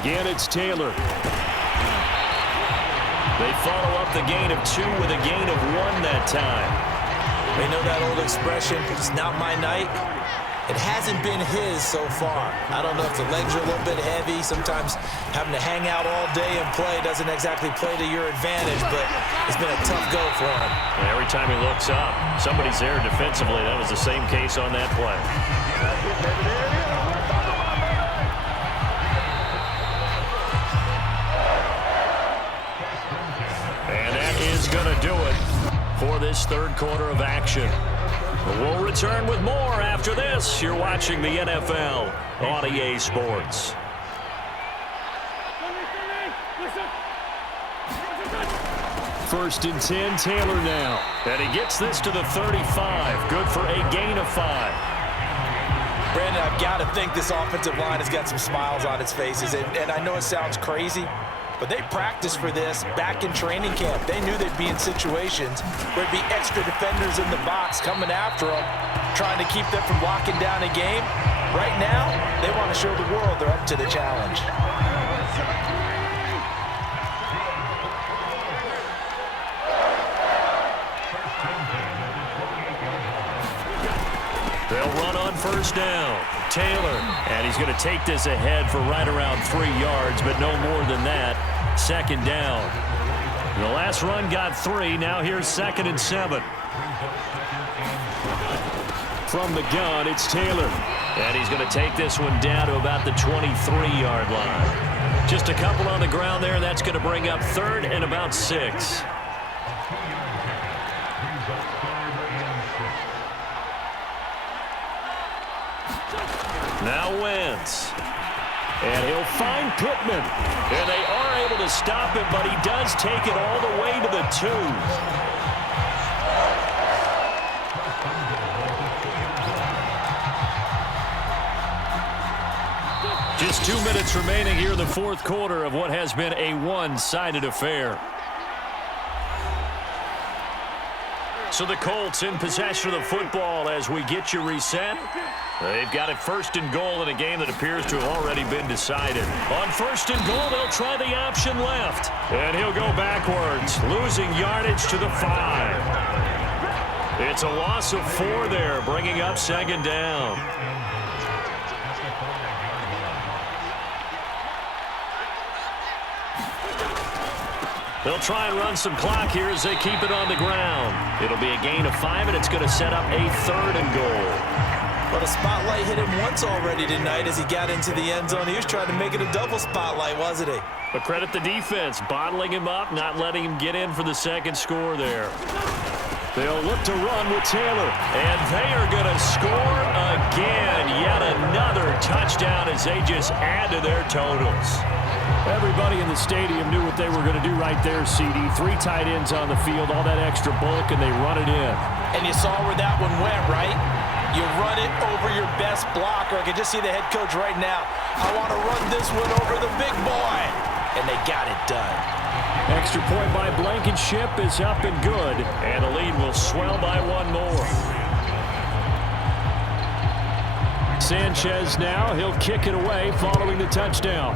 Again, it's Taylor. They follow up the gain of 2 with a gain of 1 that time. They know that old expression, it's not my night. It hasn't been his so far. I don't know if the legs are a little bit heavy. Sometimes having to hang out all day and play doesn't exactly play to your advantage, but it's been a tough go for him. And every time he looks up, somebody's there defensively. That was the same case on that play. And that is going to do it for this third quarter of action. We'll return with more after this. You're watching the NFL on EA Sports. First and 10, Taylor now. And he gets this to the 35. Good for a gain of 5. Brandon, I've got to think this offensive line has got some smiles on its faces. And I know it sounds crazy, but they practiced for this back in training camp. They knew they'd be in situations where there'd be extra defenders in the box coming after them, trying to keep them from locking down a game. Right now, they want to show the world they're up to the challenge. They'll run on first down. Taylor, and he's going to take this ahead for right around 3 yards, but no more than that. 2nd down. The last run got 3. Now here's 2nd and 7. From the gun, it's Taylor. And he's going to take this one down to about the 23-yard line. Just a couple on the ground there. That's going to bring up 3rd and about 6. Now Wentz. And he'll find Pittman. And they are able to stop him, but he does take it all the way to the 2. Just 2 minutes remaining here in the fourth quarter of what has been a one-sided affair. So the Colts in possession of the football as we get you reset. They've got it 1st and goal in a game that appears to have already been decided. On 1st and goal, they'll try the option left. And he'll go backwards, losing yardage to the 5. It's a loss of 4 there, bringing up 2nd down. They'll try and run some clock here as they keep it on the ground. It'll be a gain of 5, and it's going to set up a 3rd and goal. Well, the spotlight hit him once already tonight as he got into the end zone. He was trying to make it a double spotlight, wasn't he? But credit the defense, bottling him up, not letting him get in for the 2nd score there. They'll look to run with Taylor, and they are going to score again. Yet another touchdown as they just add to their totals. Everybody in the stadium knew what they were going to do right there, CD. 3 tight ends on the field, all that extra bulk, and they run it in. And you saw where that one went, right? You run it over your best blocker. I can just see the head coach right now. I want to run this one over the big boy. And they got it done. Extra point by Blankenship is up and good. And the lead will swell by 1 more. Sanchez now. He'll kick it away following the touchdown.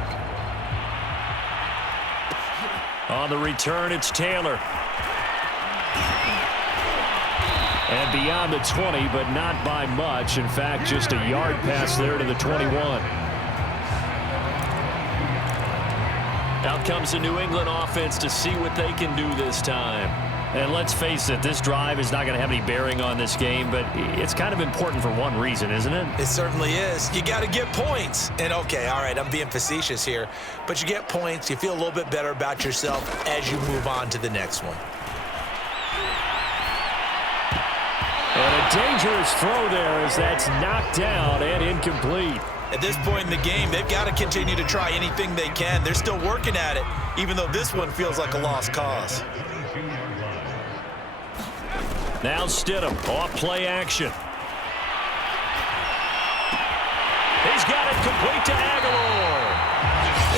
On the return, it's Taylor. And beyond the 20, but not by much. In fact, just a yard pass there to the 21. Out comes the New England offense to see what they can do this time. And let's face it, this drive is not going to have any bearing on this game, but it's kind of important for one reason, isn't it? It certainly is. You got to get points. And okay, all right, I'm being facetious here, but you get points, you feel a little bit better about yourself as you move on to the next one. And a dangerous throw there as that's knocked down and incomplete. At this point in the game, they've got to continue to try anything they can. They're still working at it, even though this one feels like a lost cause. Now Stidham, off play action. He's got it complete to Aguilar.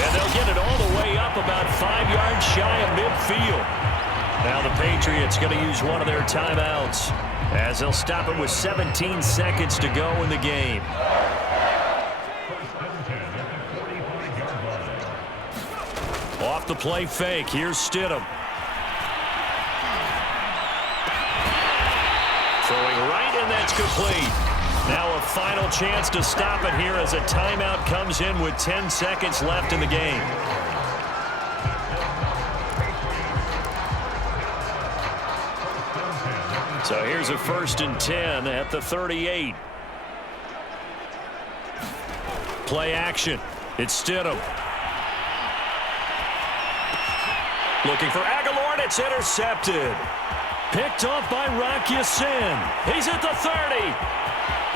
And they'll get it all the way up about 5 yards shy of midfield. Now the Patriots going to use one of their timeouts as they'll stop it with 17 seconds to go in the game. Off the play fake. Here's Stidham. Throwing right, and that's complete. Now a final chance to stop it here as a timeout comes in with 10 seconds left in the game. So here's a 1st and 10 at the 38. Play action. It's Stidham. Looking for Aguilar, and it's intercepted. Picked off by Rock Ya-Sin. He's at the 30.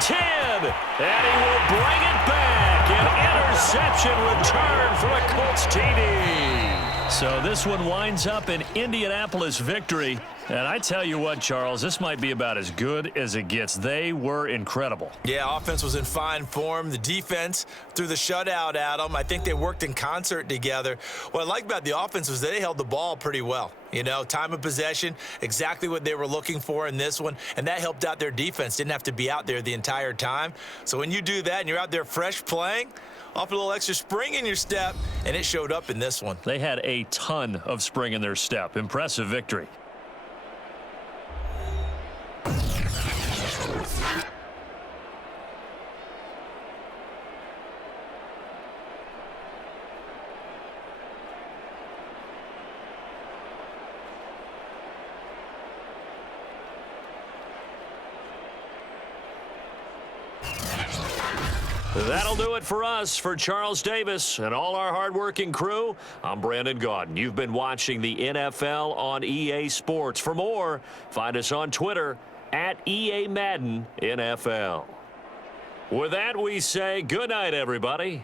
10. And he will bring it back. An interception return for a Colts TD. So this one winds up an Indianapolis victory. And I tell you what, Charles, this might be about as good as it gets. They were incredible. Yeah, offense was in fine form. The defense threw the shutout at them. I think they worked in concert together. What I like about the offense was they held the ball pretty well. You know, time of possession, exactly what they were looking for in this one, and that helped out their defense. Didn't have to be out there the entire time. So when you do that and you're out there fresh playing, off a little extra spring in your step, and it showed up in this one. They had a ton of spring in their step. Impressive victory. That'll do it for us. For Charles Davis and all our hardworking crew, I'm Brandon Gaudin. You've been watching the NFL on EA Sports. For more, find us on Twitter at EA Madden NFL. With that, we say good night, everybody.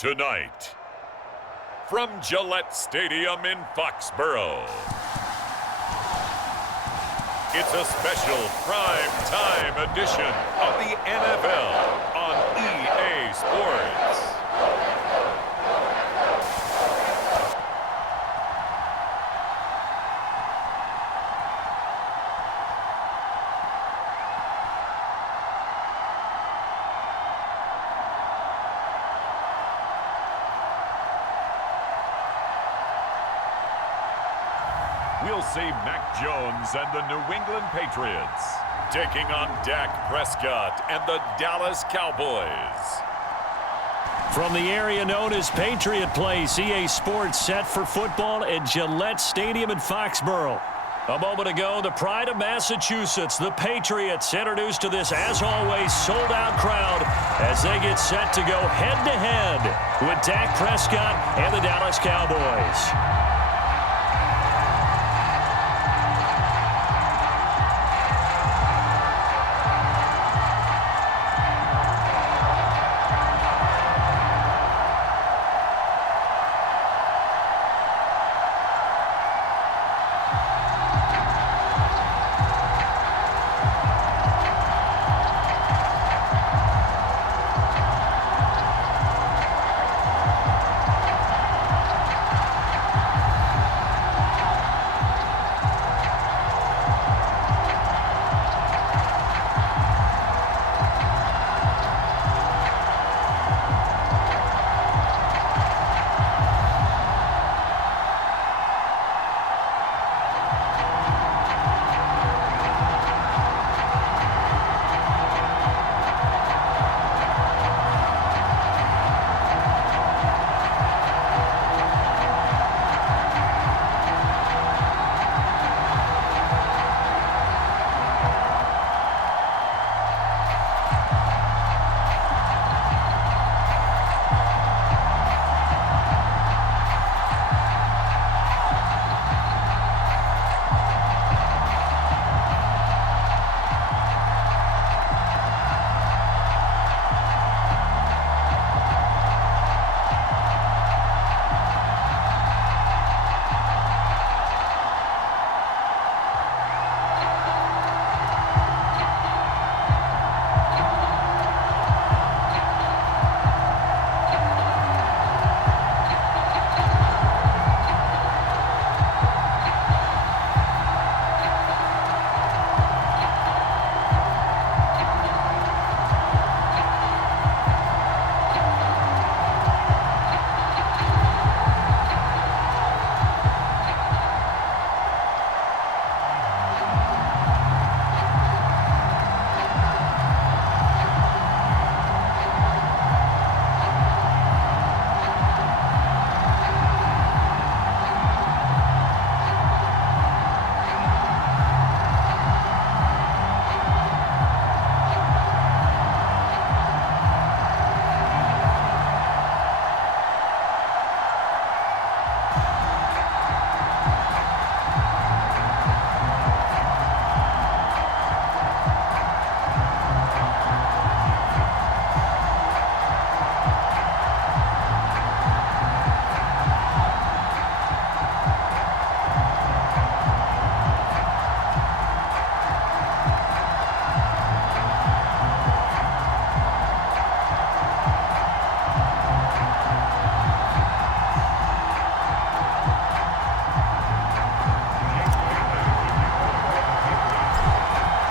Tonight, from Gillette Stadium in Foxborough, it's a special prime time edition of the NFL on EA Sports. We'll see Mac Jones and the New England Patriots taking on Dak Prescott and the Dallas Cowboys. From the area known as Patriot Place, EA Sports set for football at Gillette Stadium in Foxborough. A moment ago, the pride of Massachusetts, the Patriots, introduced to this, as always, sold-out crowd as they get set to go head-to-head with Dak Prescott and the Dallas Cowboys.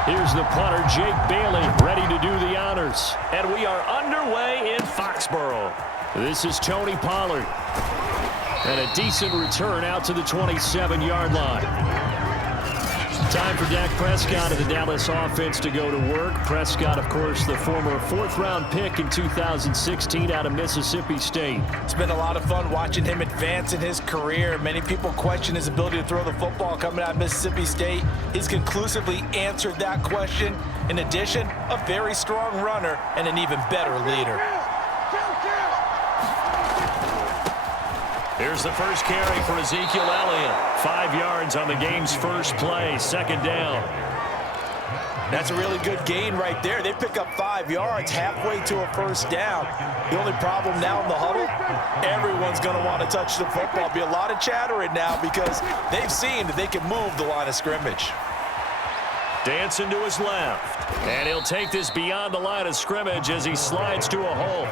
Here's the punter, Jake Bailey, ready to do the honors. And we are underway in Foxborough. This is Tony Pollard. And a decent return out to the 27-yard line. Time for Dak Prescott of the Dallas offense to go to work. Prescott, of course, the former fourth-round pick in 2016 out of Mississippi State. It's been a lot of fun watching him advance in his career. Many people question his ability to throw the football coming out of Mississippi State. He's conclusively answered that question. In addition, a very strong runner and an even better leader. Here's the first carry for Ezekiel Elliott. 5 yards on the game's first play, second down. That's a really good gain right there. They pick up 5 yards halfway to a first down. The only problem now in the huddle, everyone's going to want to touch the football. Be a lot of chattering now because they've seen that they can move the line of scrimmage. Dancing to his left. And he'll take this beyond the line of scrimmage as he slides to a hole.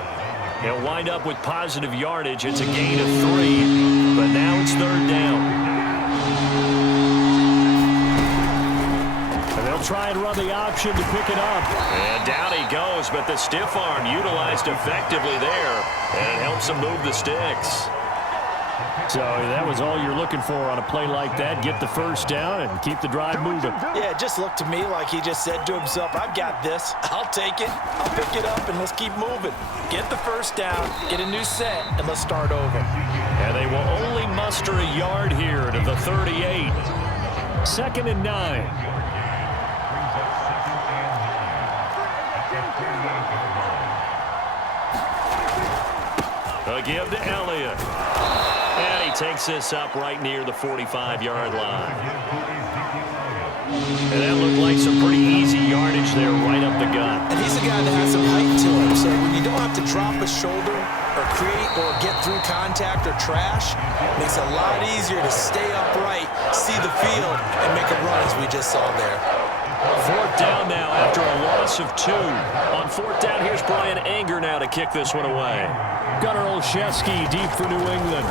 He'll wind up with positive yardage. It's a gain of 3, but now it's 3rd down. And they'll try and run the option to pick it up. And down he goes, but the stiff arm utilized effectively there, and it helps him move the sticks. So that was all you're looking for on a play like that. Get the first down and keep the drive moving. Yeah, it just looked to me like he just said to himself, I've got this. I'll take it. I'll pick it up, and let's keep moving. Get the first down, get a new set, and let's start over. And they will only muster a yard here to the 38. 2nd and 9. A give to Elliott. And he takes this up right near the 45-yard line. And that looked like some pretty easy yardage there right up the gut. And he's a guy that has some height to him, so when you don't have to drop a shoulder or create or get through contact or trash, it makes it a lot easier to stay upright, see the field, and make a run as we just saw there. 4th down now after a loss of 2. On 4th down, here's Brian Anger now to kick this one away. Gunnar Olszewski deep for New England.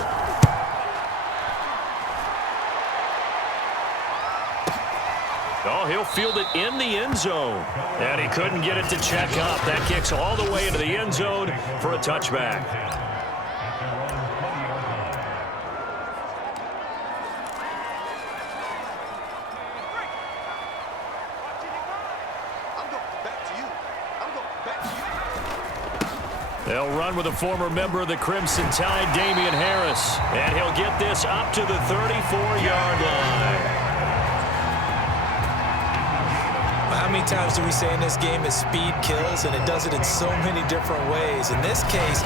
Oh, he'll field it in the end zone. And he couldn't get it to check up. That kicks all the way into the end zone for a touchback. They'll run with a former member of the Crimson Tide, Damian Harris. And he'll get this up to the 34-yard line. How many times do we say in this game that speed kills, and it does it in so many different ways? In this case,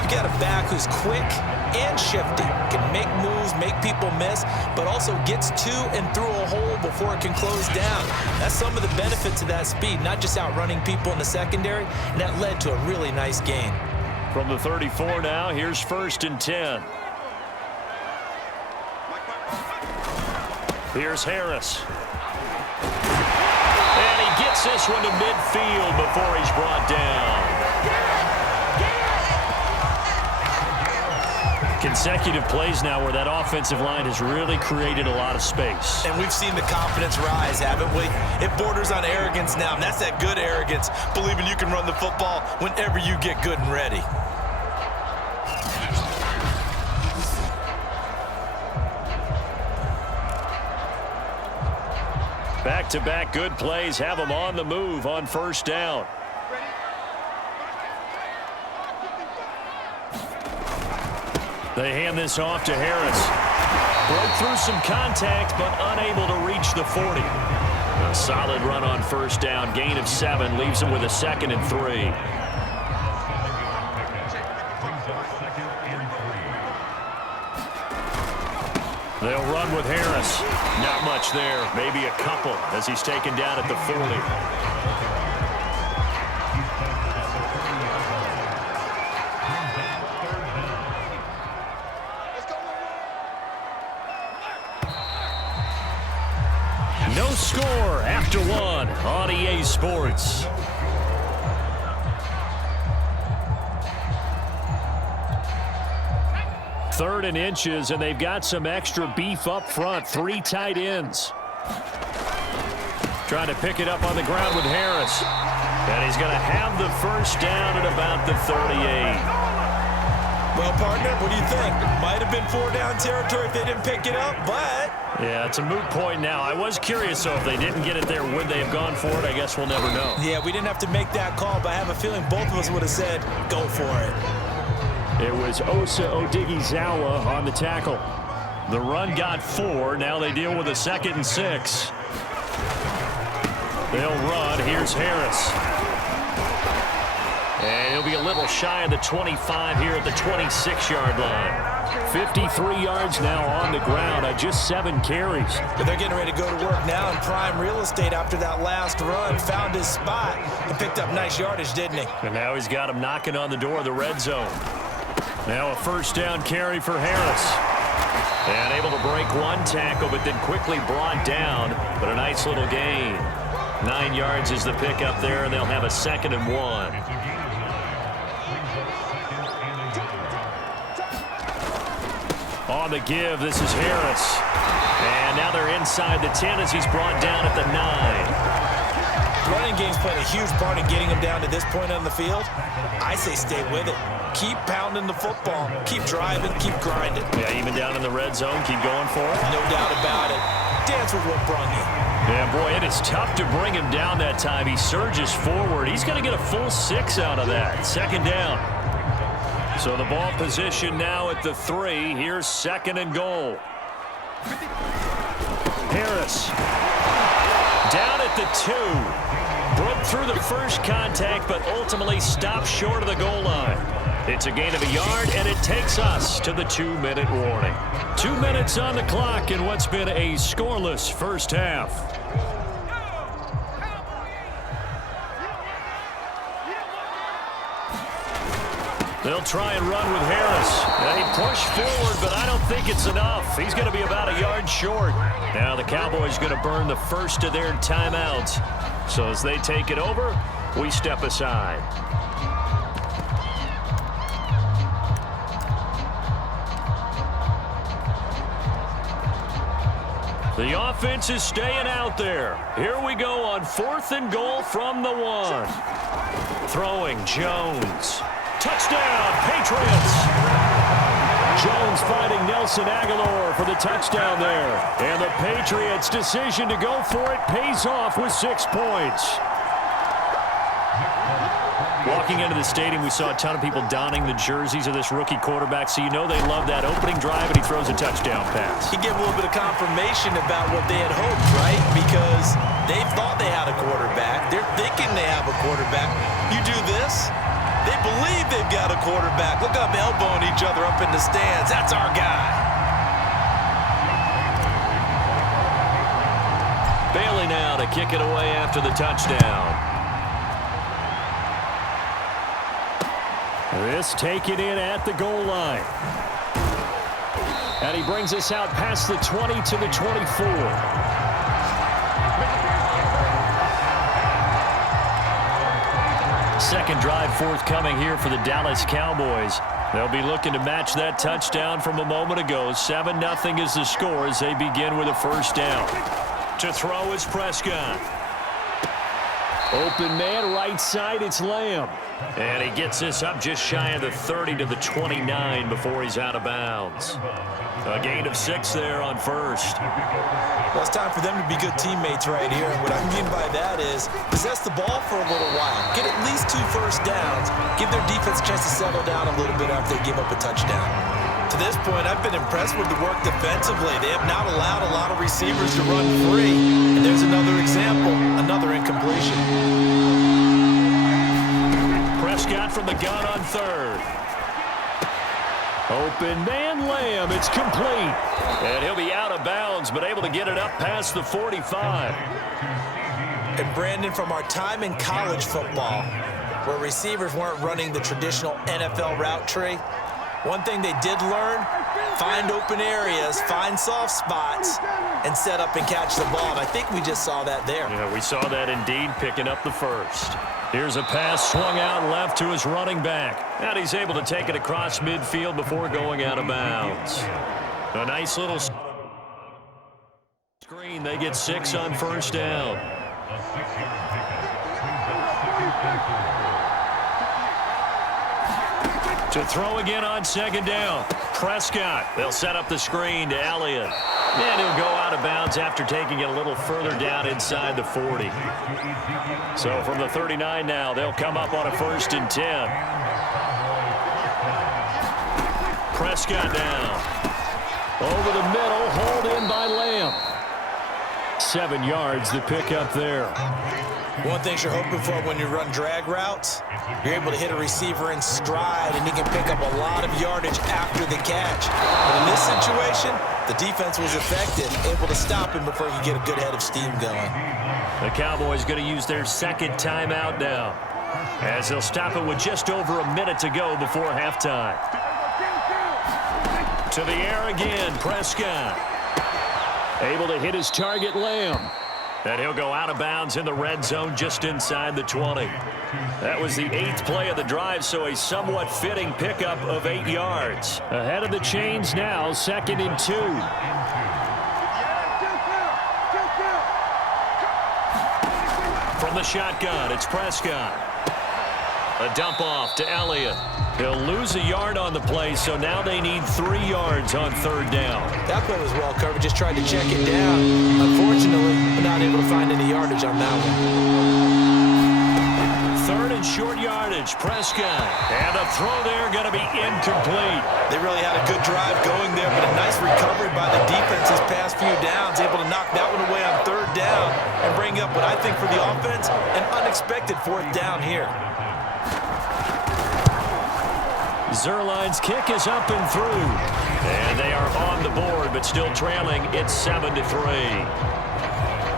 you got a back who's quick and shifty, can make moves, make people miss, but also gets to and through a hole before it can close down. That's some of the benefits of that speed, not just outrunning people in the secondary, and that led to a really nice gain. From the 34 now, here's 1st and 10. Here's Harris. And he gets this one to midfield before he's brought down. Consecutive plays now where that offensive line has really created a lot of space. And we've seen the confidence rise, haven't we? It borders on arrogance now, and that's that good arrogance, believing you can run the football whenever you get good and ready. Back-to-back good plays have them on the move on 1st down. They hand this off to Harris. Broke through some contact, but unable to reach the 40. A solid run on 1st down. Gain of 7 leaves him with a 2nd and 3. They'll run with Harris. Not much there. Maybe a couple as he's taken down at the 40. No score after 1 on EA Sports. Third and inches, and they've got some extra beef up front. 3 tight ends. Trying to pick it up on the ground with Harris. And he's going to have the first down at about the 38. Well, partner, what do you think? Might have been 4-down territory if they didn't pick it up, but... Yeah, it's a moot point now. I was curious, so if they didn't get it there, would they have gone for it? I guess we'll never know. Yeah, we didn't have to make that call, but I have a feeling both of us would have said, go for it. It was Osa Odighizuwa on the tackle. The run got 4. Now they deal with a 2nd and 6. They'll run. Here's Harris. And he'll be a little shy of the 25 here at the 26-yard line. 53 yards now on the ground on just 7 carries. But they're getting ready to go to work now in prime real estate after that last run. Found his spot and picked up nice yardage, didn't he? And now he's got him knocking on the door of the red zone. Now a first down carry for Harris. And able to break one tackle, but then quickly brought down. But a nice little gain. 9 yards is the pickup there, and they'll have a 2nd and 1. On the give, this is Harris. And now they're inside the 10 as he's brought down at the 9. Running game's playing a huge part in getting him down to this point on the field. I say stay with it. Keep pounding the football. Keep driving. Keep grinding. Yeah, even down in the red zone, keep going for it. No doubt about it. Dance with what brung you. Yeah, boy, it is tough to bring him down that time. He surges forward. He's going to get a full 6 out of that. 2nd down. So the ball position now at the 3. Here's 2nd and goal. Harris down at the 2. Broke through the first contact, but ultimately stopped short of the goal line. It's a gain of a yard, and it takes us to the 2-minute warning. 2 minutes on the clock in what's been a scoreless first half. They'll try and run with Harris. They push forward, but I don't think it's enough. He's going to be about a yard short. Now the Cowboys going to burn the first of their timeouts. So as they take it over, we step aside. The offense is staying out there. Here we go on 4th and goal from the 1. Throwing Jones. Touchdown, Patriots. Jones finding Nelson Aguilar for the touchdown there. And the Patriots' decision to go for it pays off with 6 points. Walking into the stadium, we saw a ton of people donning the jerseys of this rookie quarterback, so you know they love that opening drive, and he throws a touchdown pass. He gave a little bit of confirmation about what they had hoped, right? Because they thought they had a quarterback. They're thinking they have a quarterback. You do this, they believe they've got a quarterback. Look up, elbowing each other up in the stands. That's our guy. Bailey now to kick it away after the touchdown. This taken in at the goal line. And he brings us out past the 20 to the 24. Second drive forthcoming here for the Dallas Cowboys. They'll be looking to match that touchdown from a moment ago. 7-0 is the score as they begin with a first down. To throw is Prescott. Open man right side, it's Lamb. And he gets this up just shy of the 30 to the 29 before he's out of bounds. A gain of 6 there on first. Well, it's time for them to be good teammates right here. And what I mean by that is possess the ball for a little while. Get at least 2 first downs. Give their defense a chance to settle down a little bit after they give up a touchdown. To this point, I've been impressed with the work defensively. They have not allowed a lot of receivers to run free. And there's another example, another incompletion. Prescott from the gun on 3rd. Open man Lamb, it's complete. And he'll be out of bounds, but able to get it up past the 45. And Brandon, from our time in college football, where receivers weren't running the traditional NFL route tree, one thing they did learn, find open areas, find soft spots, and set up and catch the ball. And I think we just saw that there. Yeah, we saw that indeed, picking up the first. Here's a pass swung out left to his running back. And he's able to take it across midfield before going out of bounds. A nice little screen. They get 6 on first down. To throw again on 2nd down. Prescott. They'll set up the screen to Elliott. And he'll go out of bounds after taking it a little further down inside the 40. So from the 39 now, they'll come up on a 1st and 10. Prescott down. Over the middle, hauled in by Lamb. 7 yards to pick up there. One thing you're hoping for when you run drag routes, you're able to hit a receiver in stride, and he can pick up a lot of yardage after the catch. But in this situation, the defense was effective, able to stop him before he could get a good head of steam going. The Cowboys going to use their second timeout now, as they'll stop it with just over a minute to go before halftime. To the air again, Prescott. Able to hit his target, Lamb. And he'll go out of bounds in the red zone just inside the 20. That was the 8th play of the drive, so a somewhat fitting pickup of 8 yards. Ahead of the chains now, 2nd and 2. From the shotgun, it's Prescott. A dump off to Elliott. He'll lose a yard on the play, so now they need 3 yards on 3rd down. That play was well covered, just tried to check it down. Unfortunately, not able to find any yardage on that one. 3rd and short yardage, Prescott. And the throw there going to be incomplete. They really had a good drive going there, but a nice recovery by the defense his past few downs, able to knock that one away on 3rd down and bring up what I think for the offense, an unexpected 4th down here. Zerline's kick is up and through. And they are on the board, but still trailing. It's 7-3.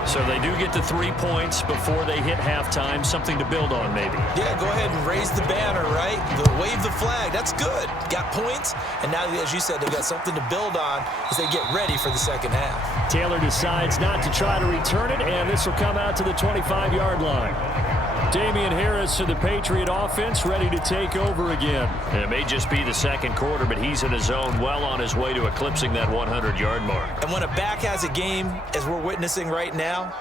So they do get to 3 points before they hit halftime. Something to build on, maybe. Yeah, go ahead and raise the banner, right? Wave the flag. That's good. Got points, and now, as you said, they got something to build on as they get ready for the second half. Taylor decides not to try to return it, and this will come out to the 25-yard line. Damian Harris to the Patriot offense, ready to take over again. And it may just be the second quarter, but he's in his zone, well on his way to eclipsing that 100-yard mark. And when a back has a game, as we're witnessing right now,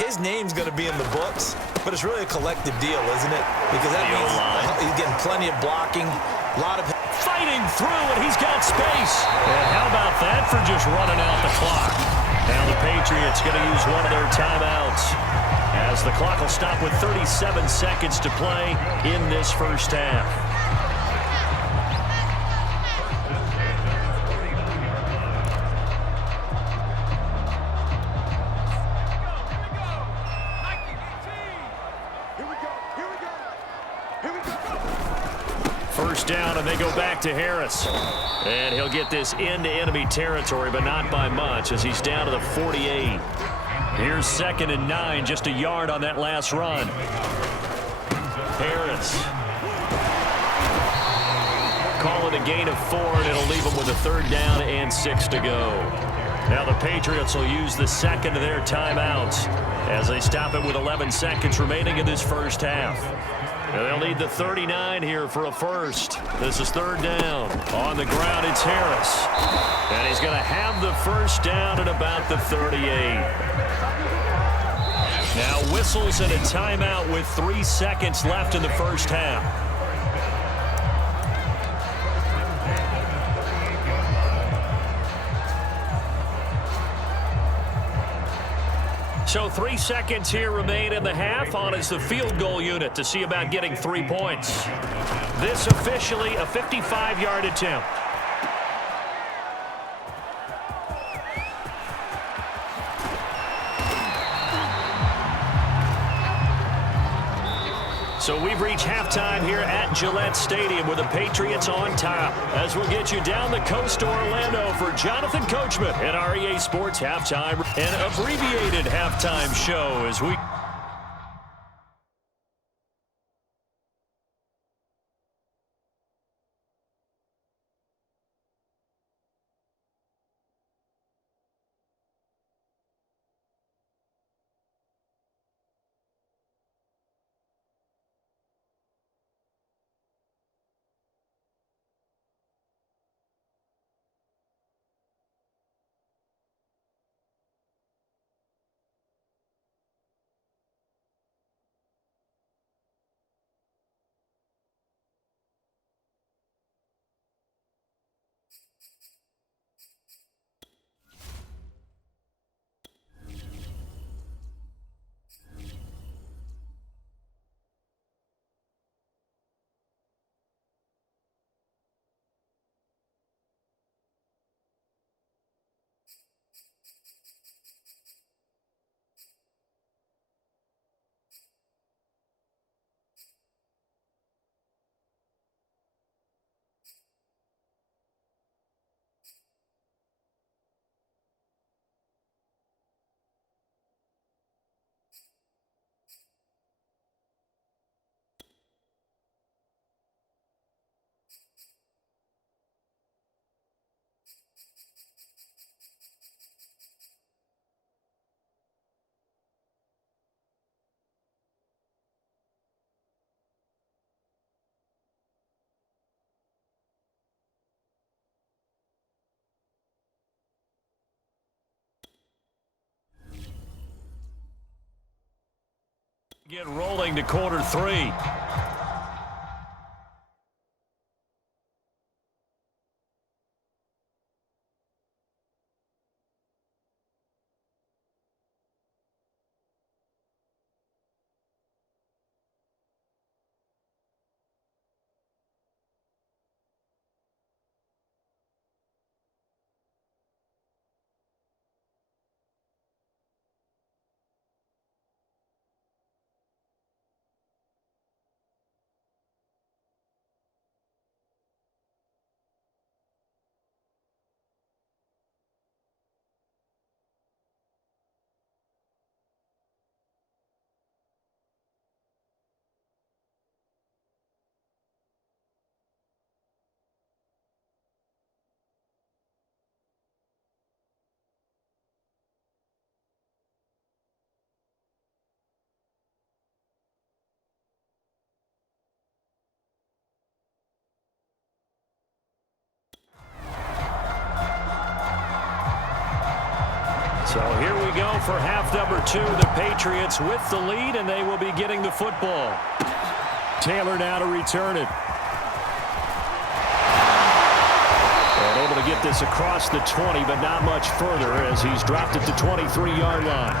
his name's going to be in the books, but it's really a collective deal, isn't it? Because that means he's getting plenty of blocking, a lot of fighting through, and he's got space. And how about that for just running out the clock? Now the Patriots going to use one of their timeouts, as the clock will stop with 37 seconds to play in this first half. First down, and they go back to Harris. And he'll get this into enemy territory, but not by much, as he's down to the 48. Here's 2nd and 9, just a yard on that last run. Harris. Call it a gain of 4, and it'll leave them with a 3rd down and 6 to go. Now the Patriots will use the second of their timeouts as they stop it with 11 seconds remaining in this first half. And they'll need the 39 here for a first. This is 3rd down. On the ground, it's Harris. And he's going to have the first down at about the 38. Now whistles and a timeout with 3 seconds left in the first half. So 3 seconds here remain in the half. On is the field goal unit to see about getting 3 points. This officially a 55-yard attempt. So we've reached halftime here at Gillette Stadium with the Patriots on top. As we'll get you down the coast to Orlando for Jonathan Coachman and our EA Sports Halftime, an abbreviated halftime show as we... Get rolling to quarter three. So here we go for half number 2. The Patriots with the lead, and they will be getting the football. Taylor now to return it. And able to get this across the 20, but not much further as he's dropped it to 23-yard line.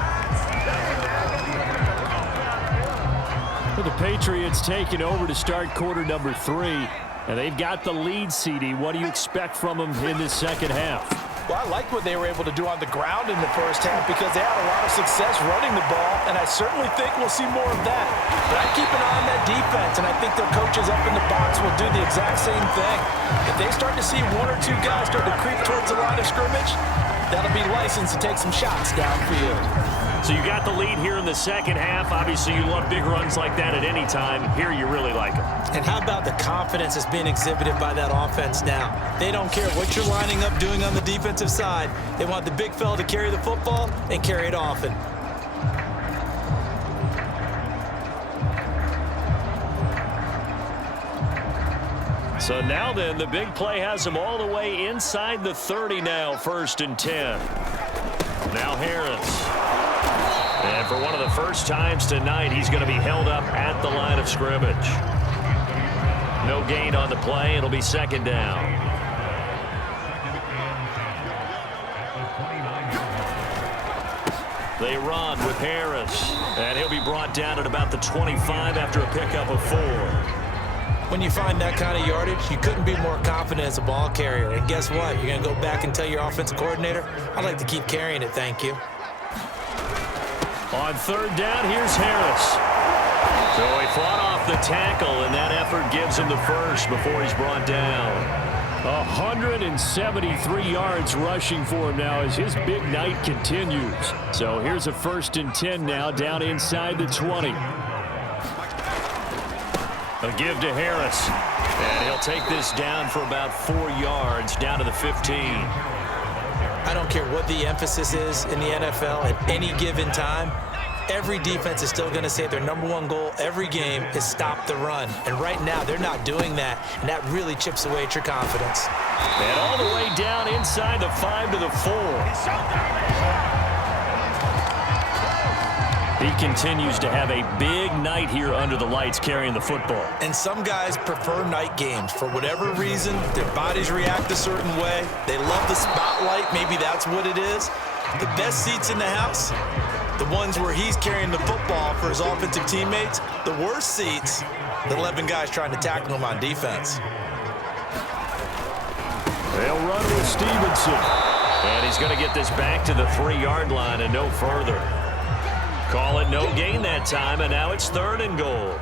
The Patriots taking over to start quarter number 3. And they've got the lead, CD. What do you expect from them in this second half? Well, I like what they were able to do on the ground in the first half because they had a lot of success running the ball, and I certainly think we'll see more of that. But I keep an eye on that defense, and I think their coaches up in the box will do the exact same thing. If they start to see 1 or 2 guys start to creep towards the line of scrimmage, that'll be licensed to take some shots downfield. So you got the lead here in the second half. Obviously, you love big runs like that at any time. Here, you really like them. And how about the confidence that's being exhibited by that offense now? They don't care what you're lining up doing on the defensive side. They want the big fella to carry the football and carry it often. So now then, the big play has them all the way inside the 30 now, 1st and 10. Now Harris. And for one of the first times tonight, he's going to be held up at the line of scrimmage. No gain on the play. It'll be 2nd down. They run with Harris. And he'll be brought down at about the 25 after a pickup of 4. When you find that kind of yardage, you couldn't be more confident as a ball carrier. And guess what? You're going to go back and tell your offensive coordinator, I'd like to keep carrying it, thank you. On 3rd down, here's Harris. So he fought off the tackle, and that effort gives him the first before he's brought down. 173 yards rushing for him now as his big night continues. So here's a 1st and 10 now down inside the 20. A give to Harris. And he'll take this down for about 4 yards down to the 15. I don't care what the emphasis is in the NFL at any given time. Every defense is still going to say their #1 goal every game is stop the run. And right now, they're not doing that, and that really chips away at your confidence. And all the way down inside the 5 to the 4. He continues to have a big night here under the lights carrying the football. And some guys prefer night games. For whatever reason, their bodies react a certain way. They love the spotlight. Maybe that's what it is. The best seats in the house, the ones where he's carrying the football for his offensive teammates. The worst seats, the 11 guys trying to tackle him on defense. They'll run with Stevenson. And he's going to get this back to the 3-yard line and no further. Call it no gain that time, and now it's 3rd and goal.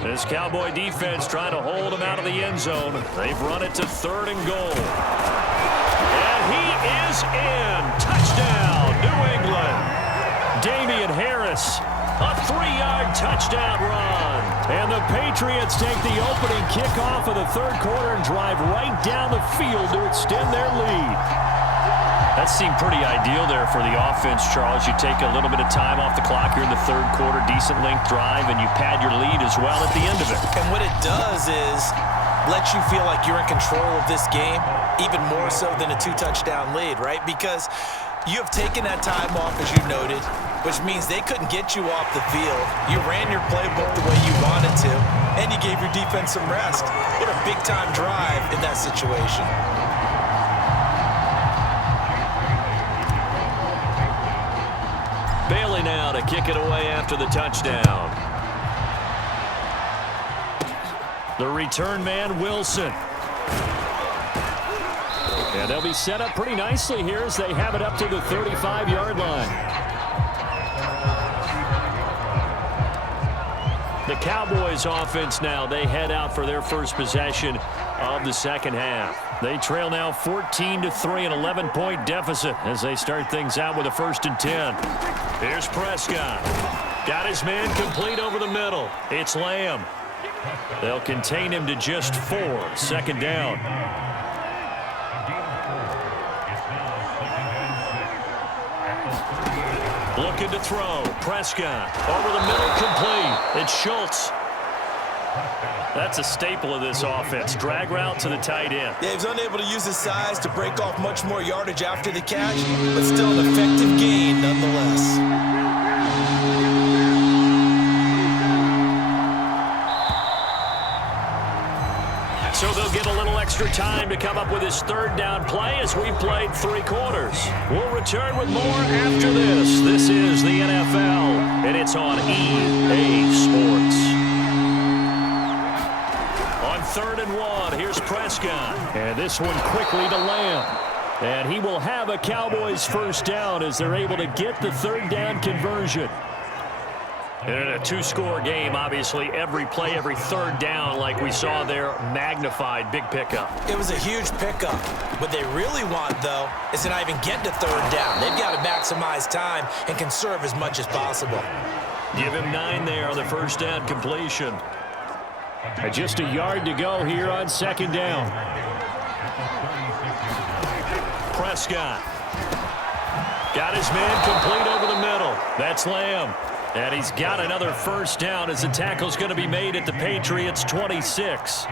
This Cowboy defense trying to hold him out of the end zone. They've run it to 3rd and goal. And he is in. Touchdown, New England. Damian Harris, a 3-yard touchdown run. And the Patriots take the opening kickoff of the 3rd quarter and drive right down the field to extend their lead. That seemed pretty ideal there for the offense, Charles. You take a little bit of time off the clock here in the 3rd quarter, decent length drive, and you pad your lead as well at the end of it. And what it does is let you feel like you're in control of this game, even more so than a 2-touchdown lead, right? Because You have taken that time off, as you noted, which means they couldn't get you off the field. You ran your playbook the way you wanted to, and you gave your defense some rest. What a big-time drive in that situation. Bailey now to kick it away after the touchdown. The return man, Wilson. And they'll be set up pretty nicely here as they have it up to the 35-yard line. The Cowboys offense now, they head out for their first possession of the second half. They trail now 14-3, an 11-point deficit as they start things out with a 1st and 10. Here's Prescott. Got his man complete over the middle. It's Lamb. They'll contain him to just 4. 2nd down. Looking to throw. Prescott over the middle, complete. It's Schultz. That's a staple of this offense. Drag route to the tight end. Yeah, he was unable to use his size to break off much more yardage after the catch, but still an effective gain nonetheless. So they'll get a little extra time to come up with his 3rd down play as we've played 3 quarters. We'll return with more after this. This is the NFL, and it's on EA Sports. On 3rd and 1, here's Prescott. And this one quickly to Lamb. And he will have a Cowboys 1st down as they're able to get the 3rd down conversion. And in a 2-score game, obviously, every play, every 3rd down, like we saw there, magnified, big pickup. It was a huge pickup. What they really want, though, is to not even get to 3rd down. They've got to maximize time and conserve as much as possible. Give him 9 there on the 1st down completion. And just a yard to go here on 2nd down. Prescott. Got his man complete over the middle. That's Lamb. And he's got another 1st down as the tackle's going to be made at the Patriots 26.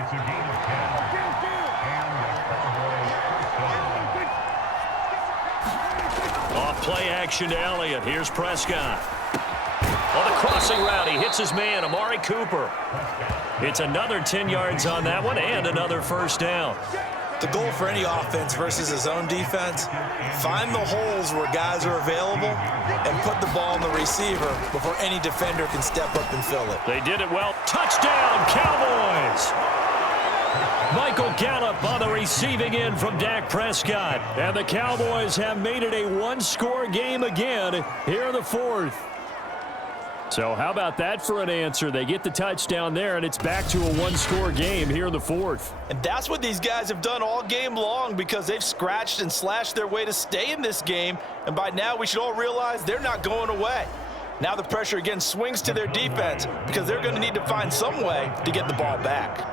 Off play action to Elliott. Here's Prescott. On the crossing route, he hits his man, Amari Cooper. It's another 10 yards on that one and another 1st down. The goal for any offense versus his own defense, find the holes where guys are available and put the ball in the receiver before any defender can step up and fill it. They did it well. Touchdown, Cowboys! Michael Gallup on the receiving end from Dak Prescott. And the Cowboys have made it a 1-score game again here in the 4th. So how about that for an answer? They get the touchdown there, and it's back to a 1-score game here in the 4th. And that's what these guys have done all game long because they've scratched and slashed their way to stay in this game. And by now, we should all realize they're not going away. Now the pressure again swings to their defense because they're going to need to find some way to get the ball back.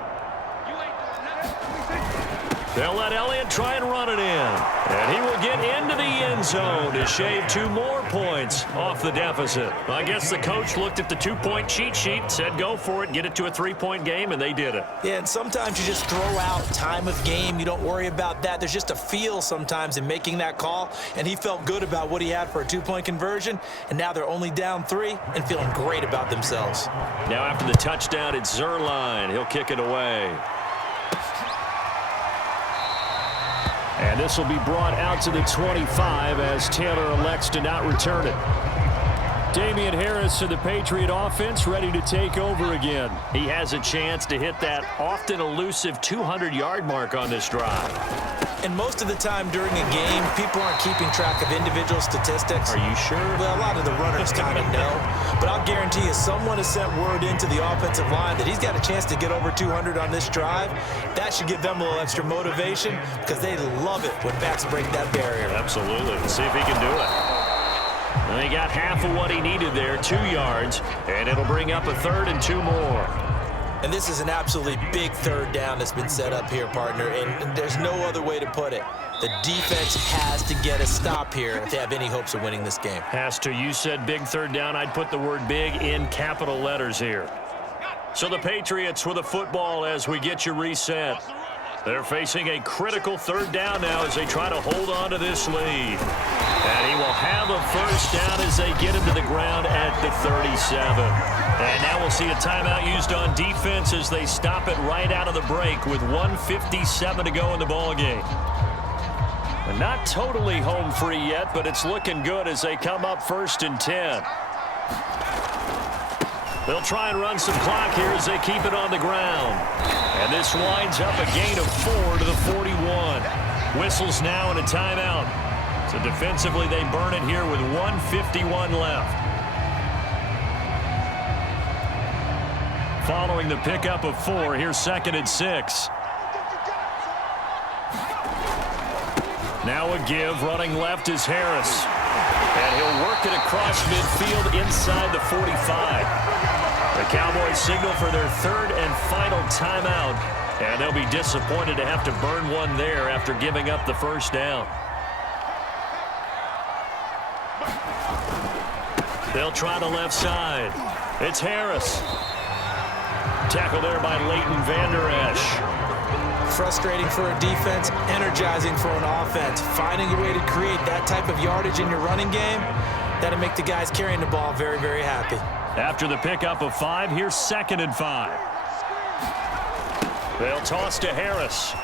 They'll let Elliott try and run it in. And he will get into the end zone to shave 2 more points off the deficit. I guess the coach looked at the 2-point cheat sheet, said go for it, get it to a 3-point game, and they did it. Yeah, and sometimes you just throw out time of game. You don't worry about that. There's just a feel sometimes in making that call, and he felt good about what he had for a 2-point conversion, and now they're only down 3 and feeling great about themselves. Now after the touchdown, it's Zerline. He'll kick it away. And this will be brought out to the 25 as Taylor elects to not return it. Damian Harris to the Patriot offense, ready to take over again. He has a chance to hit that often elusive 200-yard mark on this drive. And most of the time during a game, people aren't keeping track of individual statistics. Are you sure? Well, a lot of the runners kind of know. But I'll guarantee you someone has sent word into the offensive line that he's got a chance to get over 200 on this drive. That should give them a little extra motivation because they love it when backs break that barrier. Absolutely. Let's see if he can do it. And he got half of what he needed there, 2 yards, and it'll bring up a 3rd and 2 more. And this is an absolutely big 3rd down that's been set up here, partner, and there's no other way to put it. The defense has to get a stop here if they have any hopes of winning this game. Has to. You said big 3rd down. I'd put the word big in capital letters here. So the Patriots with a football as we get you reset. They're facing a critical 3rd down now as they try to hold on to this lead. And he will have a first down as they get him to the ground at the 37. And now we'll see a timeout used on defense as they stop it right out of the break with 1:57 to go in the ballgame. Not totally home free yet, but it's looking good as they come up 1st and 10. They'll try and run some clock here as they keep it on the ground. And this winds up a gain of 4 to the 41. Whistles now and a timeout. So defensively they burn it here with 1:51 left. Following the pickup of 4, here's 2nd and 6. Now a give, running left is Harris. And he'll work it across midfield inside the 45. The Cowboys signal for their 3rd and final timeout. And they'll be disappointed to have to burn one there after giving up the first down. They'll try the left side. It's Harris. Tackle there by Leighton Vander Esch. Frustrating for a defense, energizing for an offense. Finding a way to create that type of yardage in your running game, that'll make the guys carrying the ball very, very happy. After the pickup of 5, here's 2nd and 5. They'll toss to Harris.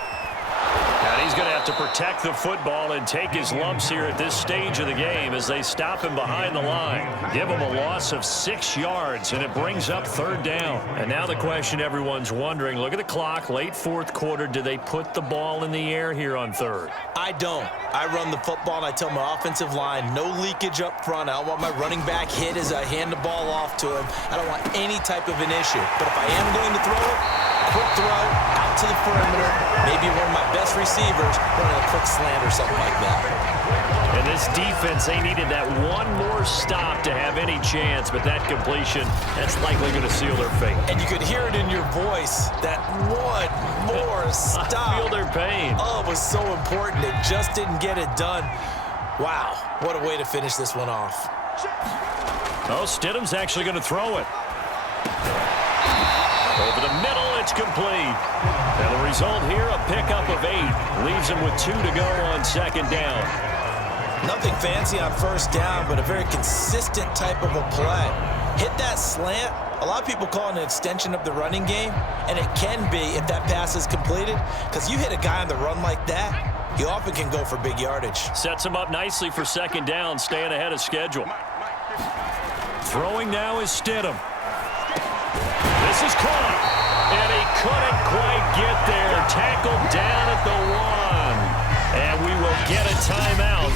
And he's going to have to protect the football and take his lumps here at this stage of the game as they stop him behind the line. Give him a loss of 6 yards, and it brings up 3rd down. And now the question everyone's wondering, look at the clock, late 4th quarter, do they put the ball in the air here on 3rd? I don't. I run the football, and I tell my offensive line, no leakage up front. I don't want my running back hit as I hand the ball off to him. I don't want any type of an issue. But if I am going to throw it, quick throw, out to the perimeter, maybe one of my best receivers running a quick slant or something like that. And this defense, they needed that one more stop to have any chance, but that completion, that's likely going to seal their fate. And you could hear it in your voice, that one more stop. I feel their pain. Oh, it was so important. It just didn't get it done. Wow, what a way to finish this one off. Oh, Stidham's actually going to throw it. Over the middle, it's complete. And the result here, a pickup of 8. Leaves him with 2 to go on 2nd down. Nothing fancy on 1st down, but a very consistent type of a play. Hit that slant. A lot of people call it an extension of the running game, and it can be if that pass is completed, because you hit a guy on the run like that, you often can go for big yardage. Sets him up nicely for 2nd down, staying ahead of schedule. Throwing now is Stidham. This is caught, and he couldn't quite get there. Tackled down at the 1. And we will get a timeout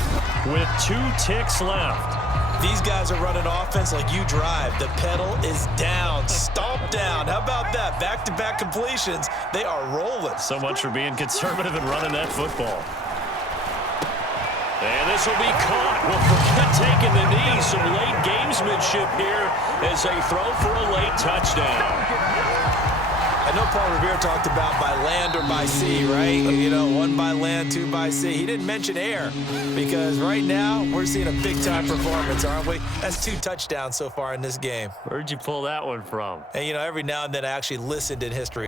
with 2 ticks left. These guys are running offense like you drive. The pedal is down, stomp down. How about that? Back-to-back completions. They are rolling. So much for being conservative and running that football. And this will be caught. We'll forget taking the knee. Some late gamesmanship here as they throw for a late touchdown. I know Paul Revere talked about by land or by sea, right? You know, 1 by land, 2 by sea. He didn't mention air because right now we're seeing a big-time performance, aren't we? That's 2 touchdowns so far in this game. Where'd you pull that one from? And, you know, every now and then I actually listened in history.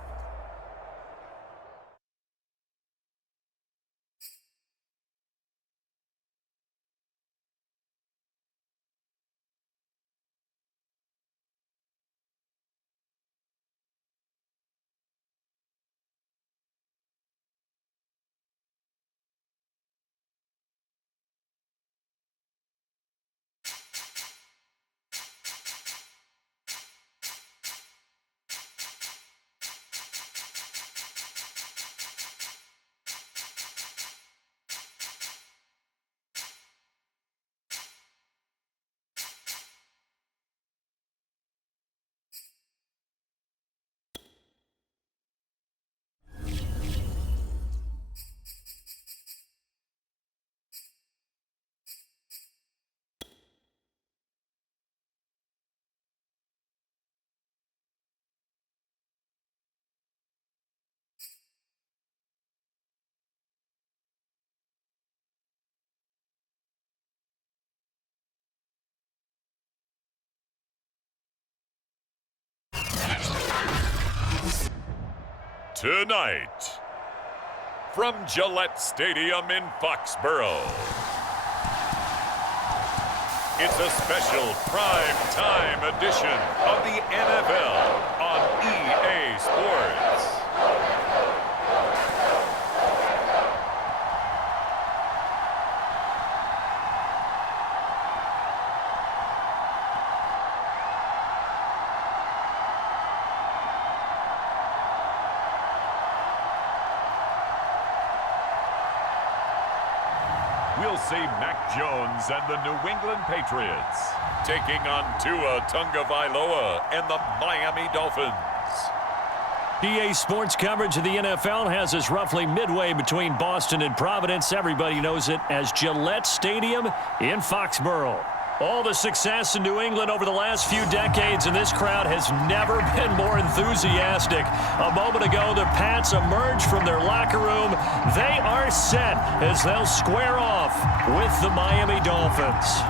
Tonight, from Gillette Stadium in Foxborough, It's a special prime time edition of the NFL on EA Sports. We'll see Mac Jones and the New England Patriots taking on Tua Tagovailoa and the Miami Dolphins. EA Sports coverage of the NFL has us roughly midway between Boston and Providence. Everybody knows it as Gillette Stadium in Foxborough. All the success in New England over the last few decades, and this crowd has never been more enthusiastic. A moment ago, the Pats emerged from their locker room. They are set as they'll square off with the Miami Dolphins.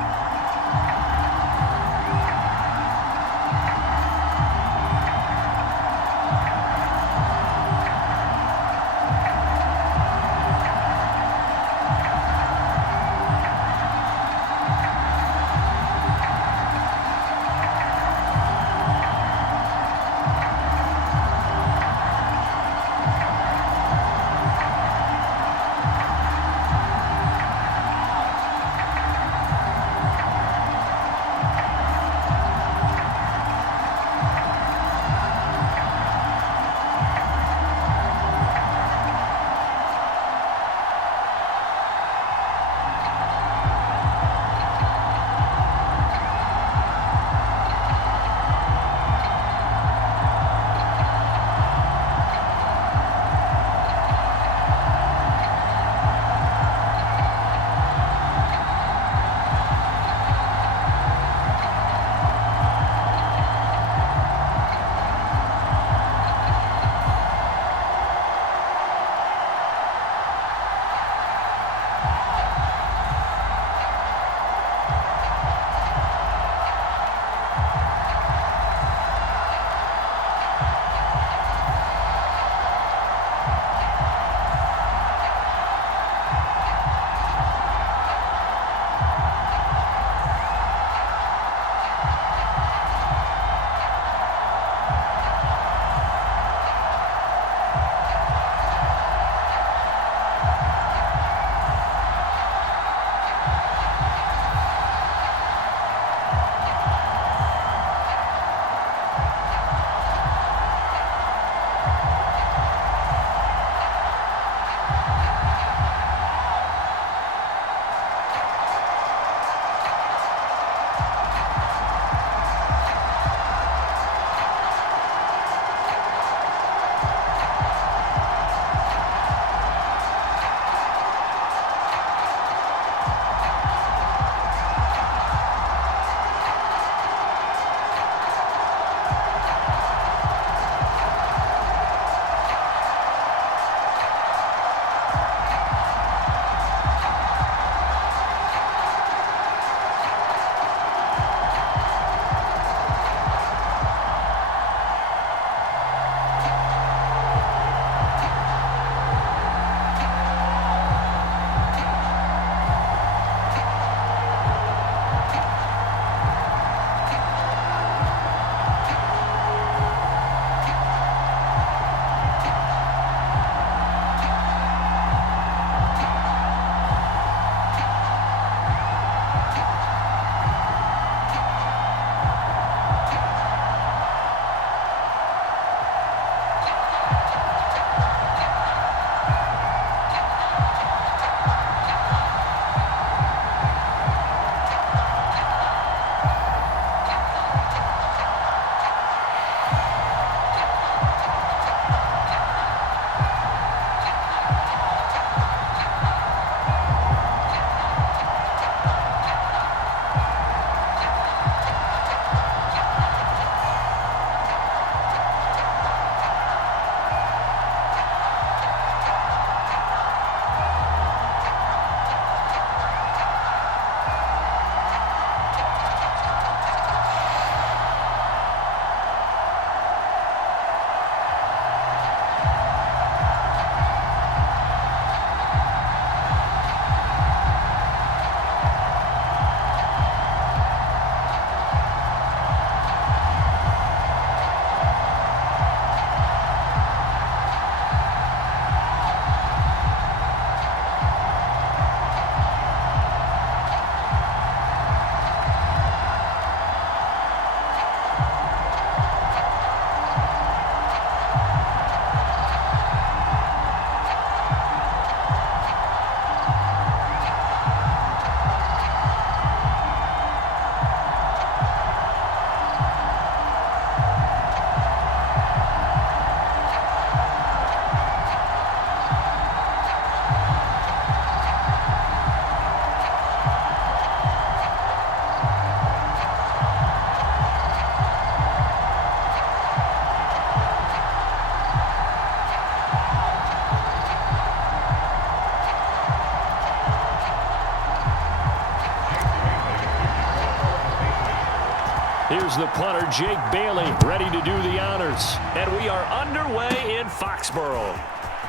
Here's the punter, Jake Bailey, ready to do the honors. And we are underway in Foxborough.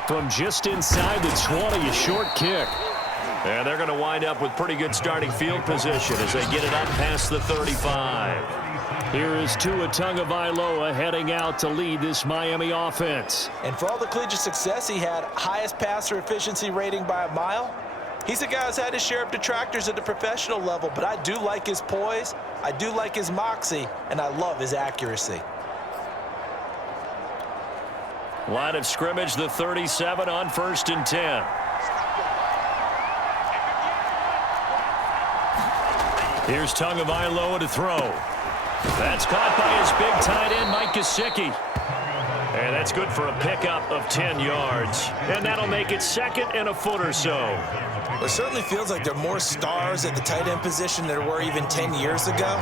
From just inside the 20, a short kick. And they're going to wind up with pretty good starting field position as they get it up past the 35. Here is Tua Tagovailoa heading out to lead this Miami offense. And for all the collegiate success he had, highest passer efficiency rating by a mile, he's a guy who's had his share of detractors at the professional level, but I do like his poise, I do like his moxie, and I love his accuracy. Line of scrimmage, the 37 on 1st and 10. Here's Tagovailoa to throw. That's caught by his big tight end, Mike Gesicki. And that's good for a pickup of 10 yards. And that'll make it 2nd and a foot or so. Well, it certainly feels like there are more stars at the tight end position than there were even 10 years ago.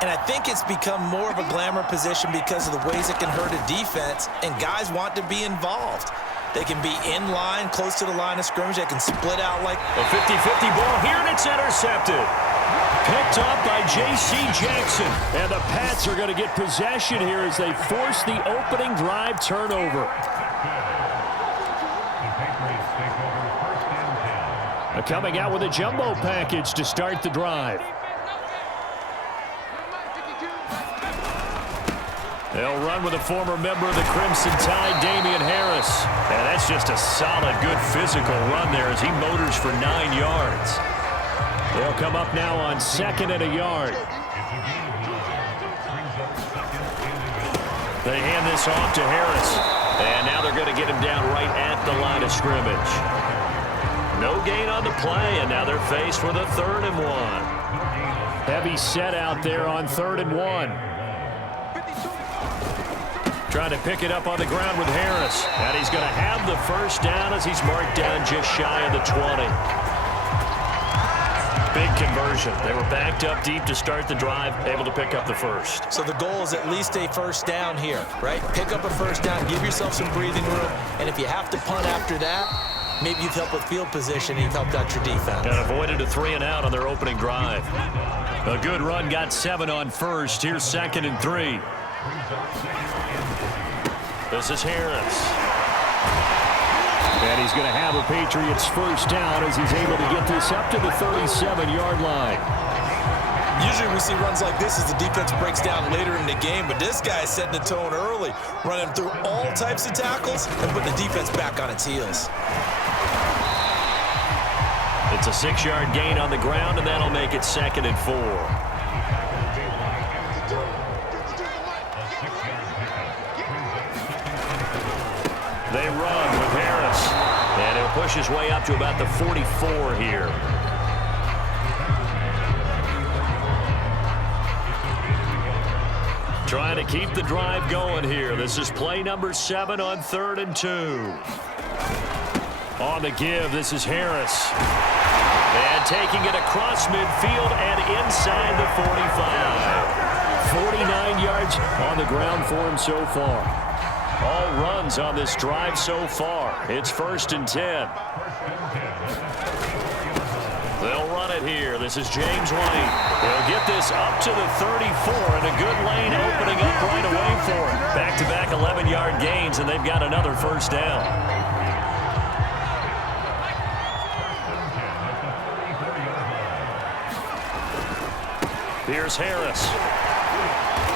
And I think it's become more of a glamour position because of the ways it can hurt a defense, and guys want to be involved. They can be in line, close to the line of scrimmage. They can split out like a 50-50 ball here, and it's intercepted. Picked up by J.C. Jackson. And the Pats are going to get possession here as they force the opening drive turnover. Coming out with a jumbo package to start the drive. They'll run with a former member of the Crimson Tide, Damian Harris. And that's just a solid, good physical run there as he motors for 9 yards. They'll come up now on 2nd and a yard. They hand this off to Harris. And now they're going to get him down right at the line of scrimmage. No gain on the play, and now they're faced with a 3rd and 1. Heavy set out there on 3rd and 1. Trying to pick it up on the ground with Harris. And he's going to have the first down as he's marked down just shy of the 20. Big conversion. They were backed up deep to start the drive, able to pick up the first. So the goal is at least a first down here, right? Pick up a first down, give yourself some breathing room, and if you have to punt after that, maybe you've helped with field position and you've helped out your defense. And avoided a 3 and out on their opening drive. A good run, got 7 on first. Here's 2nd and 3. This is Harris. And he's going to have a Patriots first down as he's able to get this up to the 37-yard line. Usually we see runs like this as the defense breaks down later in the game, but this guy is setting the tone early, running through all types of tackles and putting the defense back on its heels. It's a 6-yard gain on the ground, and that'll make it 2nd and 4. They run with Harris, and he'll push his way up to about the 44 here. Trying to keep the drive going here. This is play number 7 on 3rd and 2. On the give, this is Harris. And taking it across midfield and inside the 45. 49 yards on the ground for him so far. All runs on this drive so far. It's 1st and 10. They'll run it here. This is James White. They'll get this up to the 34, and a good lane opening up right away for him. Back-to-back 11-yard gains, and they've got another first down. Here's Harris.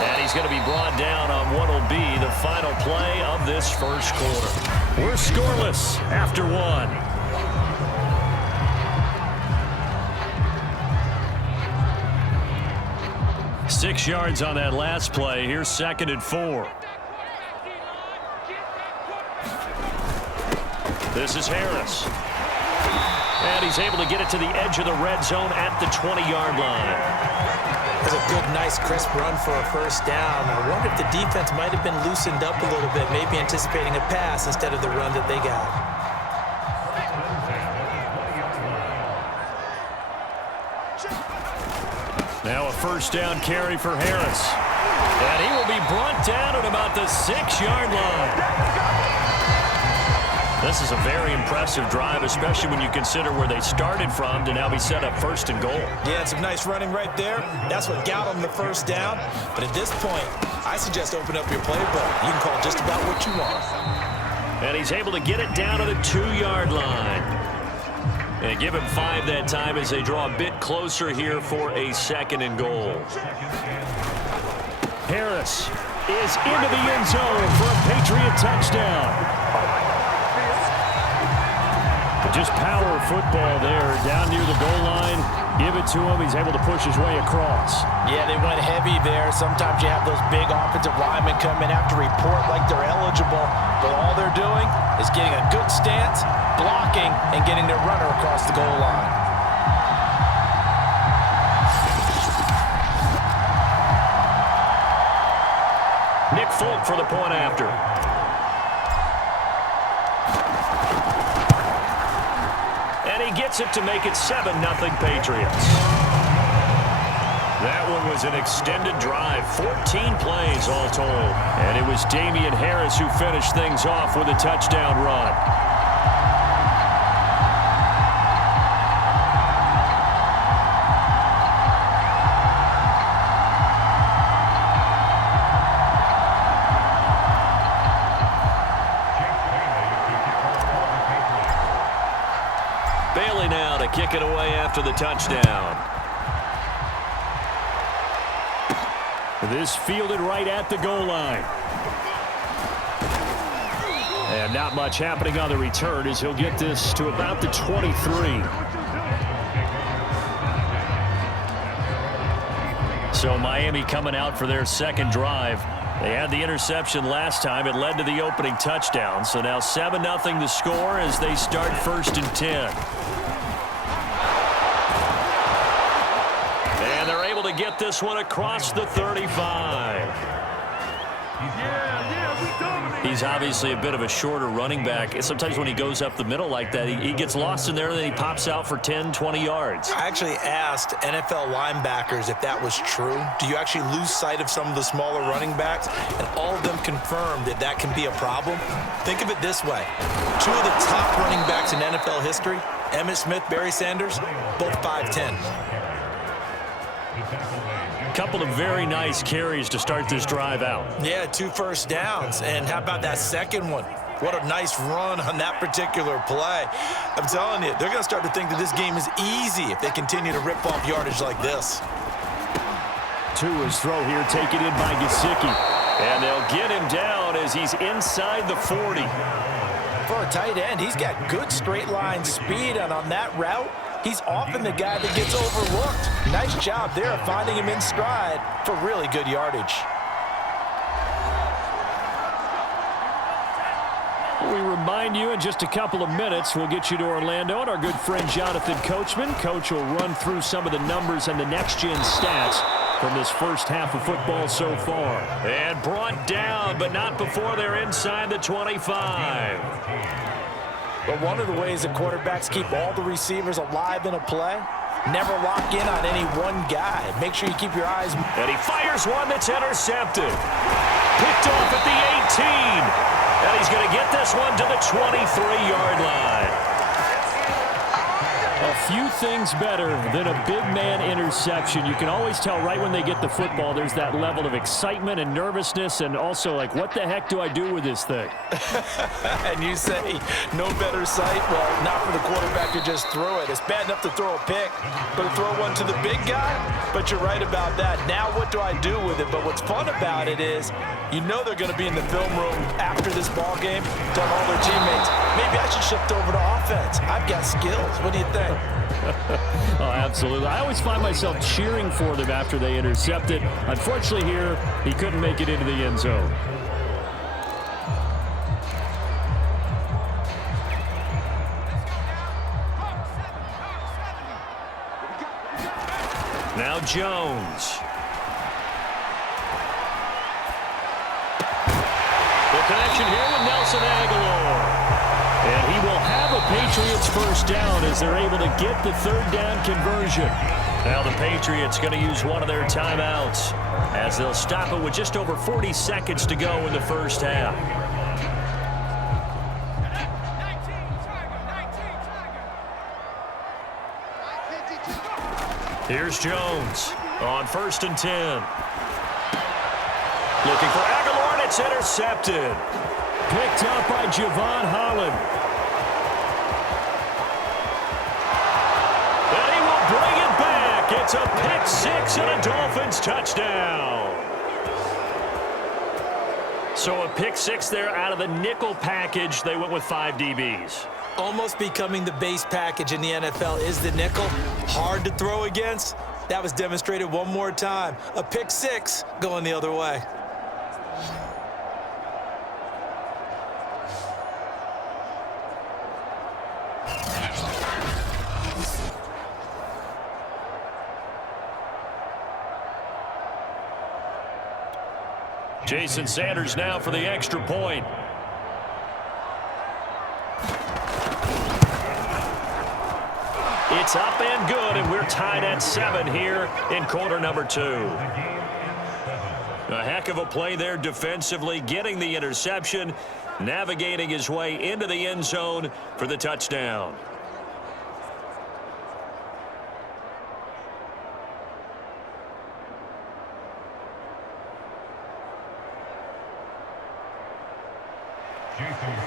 And he's going to be brought down on what will be the final play of this first quarter. We're scoreless after 1. Six yards on that last play. Here's 2nd and 4. This is Harris. And he's able to get it to the edge of the red zone at the 20-yard line. That's a good, nice, crisp run for a first down. I wonder if the defense might have been loosened up a little bit, maybe anticipating a pass instead of the run that they got. Now a first down carry for Harris. And he will be brought down at about the 6-yard line. This is a very impressive drive, especially when you consider where they started from to now be set up 1st and goal. Yeah, some nice running right there. That's what got them the first down. But at this point, I suggest open up your playbook. You can call just about what you want. And he's able to get it down to the 2-yard line. And give him 5 that time as they draw a bit closer here for a 2nd and goal. Harris is into the end zone for a Patriot touchdown. Just power football there down near the goal line. Give it to him. He's able to push his way across. Yeah, they went heavy there. Sometimes you have those big offensive linemen come in after report like they're eligible, but all they're doing is getting a good stance, blocking, and getting their runner across the goal line. Nick Folk for the point after. And he gets it to make it 7-0 Patriots. That one was an extended drive, 14 plays all told. And it was Damian Harris who finished things off with a touchdown run. Bailey now to kick it away after the touchdown. This fielded right at the goal line. And not much happening on the return as he'll get this to about the 23. So Miami coming out for their 2nd drive. They had the interception last time. It led to the opening touchdown. So now 7-0 the score as they start 1st and 10. And they're able to get this one across the 35. He's obviously a bit of a shorter running back. And sometimes when he goes up the middle like that, he gets lost in there and then he pops out for 10, 20 yards. I actually asked NFL linebackers if that was true. Do you actually lose sight of some of the smaller running backs? And all of them confirmed that that can be a problem. Think of it this way. 2 of the top running backs in NFL history, Emmitt Smith, Barry Sanders, both 5'10". Couple of very nice carries to start this drive out. Yeah, 2 first downs. And how about that second one? What a nice run on that particular play. I'm telling you, they're going to start to think that this game is easy if they continue to rip off yardage like this. Tua's throw here taken in by Gesicki. And they'll get him down as he's inside the 40. For a tight end, he's got good straight line speed, and on that route, he's often the guy that gets overlooked. Nice job there of finding him in stride for really good yardage. We remind you in just a couple of minutes, we'll get you to Orlando and our good friend Jonathan Coachman. Coach will run through some of the numbers and the next-gen stats from this first half of football so far. And brought down, but not before they're inside the 25. But one of the ways that quarterbacks keep all the receivers alive in a play, never lock in on any one guy. Make sure you keep your eyes. And he fires one that's intercepted. Picked off at the 18. And he's going to get this one to the 23-yard line. A few things better than a big man interception. You can always tell right when they get the football, there's that level of excitement and nervousness and also like, what the heck do I do with this thing? And you say, no better sight? Well, not for the quarterback to just throw it. It's bad enough to throw a pick, but to throw one to the big guy? But you're right about that. Now what do I do with it? But what's fun about it is, you know they're going to be in the film room after this ball game, telling all their teammates, maybe I should shift over to offense. I've got skills. What do you think? Oh, absolutely. I always find myself cheering for them after they intercept it. Unfortunately here, he couldn't make it into the end zone. Now Jones. The connection here with Nelson Aguilar. And he will have a Patriots first down as they're able to get the 3rd down conversion. Now the Patriots going to use one of their timeouts as they'll stop it with just over 40 seconds to go in the first half. Here's Jones on 1st and 10. Looking for Aguilar, and it's intercepted. Picked up by Javon Holland. And he will bring it back. It's a pick six and a Dolphins touchdown. So a pick six there out of the nickel package. They went with 5 DBs. Almost becoming the base package in the NFL is the nickel. Hard to throw against. That was demonstrated one more time. A pick six going the other way. Jason Sanders now for the extra point. It's up and good, and we're tied at 7 here in quarter number 2. A heck of a play there defensively, getting the interception, navigating his way into the end zone for the touchdown.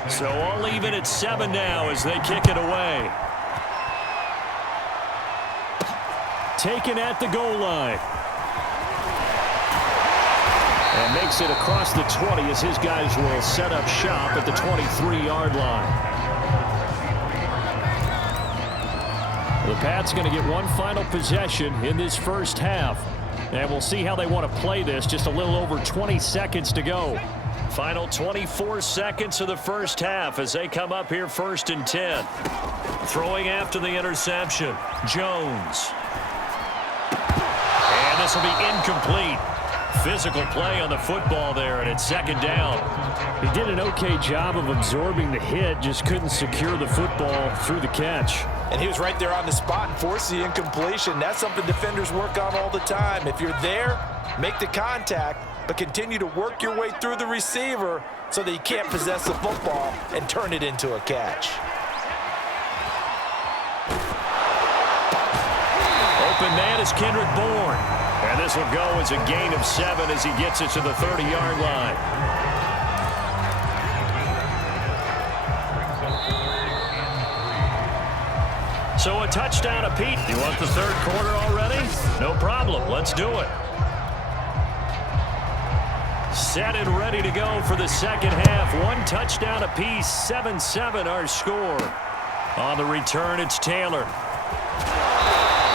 So all even at 7 now as they kick it away. Taken at the goal line. And makes it across the 20 as his guys will set up shop at the 23-yard line. The Pats going to get one final possession in this first half. And we'll see how they want to play this. Just a little over 20 seconds to go. Final 24 seconds of the first half as they come up here 1st and 10. Throwing after the interception. Jones. And this will be incomplete. Physical play on the football there, and it's 2nd down. He did an okay job of absorbing the hit, just couldn't secure the football through the catch. And he was right there on the spot and forced the incompletion. That's something defenders work on all the time. If you're there, make the contact, but continue to work your way through the receiver so that you can't possess the football and turn it into a catch. Open man is Kendrick Bourne. And this will go as a gain of 7 as he gets it to the 30-yard line. So a touchdown apiece. You want the 3rd quarter already? No problem. Let's do it. Set and ready to go for the 2nd half. One touchdown apiece. 7-7 our score. On the return, it's Taylor.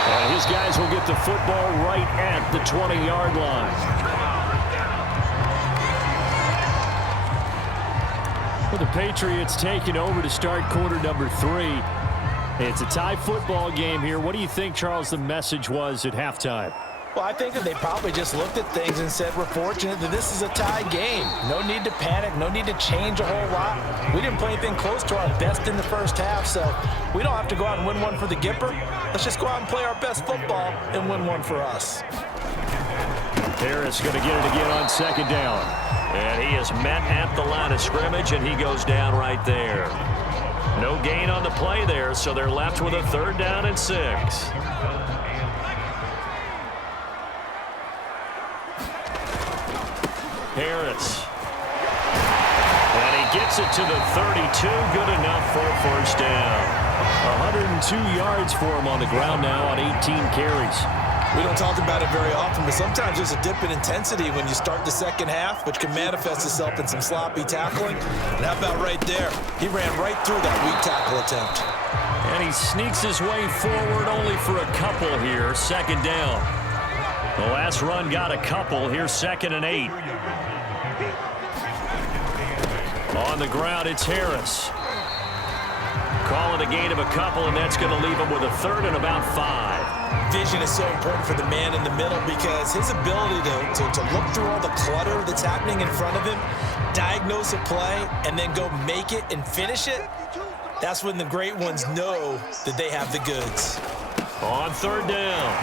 And his guys will get the football right at the 20-yard line. Well, the Patriots taking over to start quarter number 3. It's a tie football game here. What do you think, Charles, the message was at halftime? Well, I think that they probably just looked at things and said, we're fortunate that this is a tie game. No need to panic, no need to change a whole lot. We didn't play anything close to our best in the first half, so we don't have to go out and win one for the Gipper. Let's just go out and play our best football and win one for us. Harris going to get it again on 2nd down. And he is met at the line of scrimmage, and he goes down right there. No gain on the play there, so they're left with a 3rd down and 6. Harris. And he gets it to the 32. Good enough for a 1st down. 102 yards for him on the ground now on 18 carries. We don't talk about it very often, but sometimes there's a dip in intensity when you start the 2nd half, which can manifest itself in some sloppy tackling. And how about right there? He ran right through that weak tackle attempt. And he sneaks his way forward only for a couple here. 2nd down. The last run got a couple. Here's 2nd and 8. On the ground, it's Harris. Calling a gain of a couple, and that's going to leave him with a 3rd and about 5. Vision is so important for the man in the middle because his ability to look through all the clutter that's happening in front of him, diagnose a play, and then go make it and finish it, that's when the great ones know that they have the goods. On 3rd down,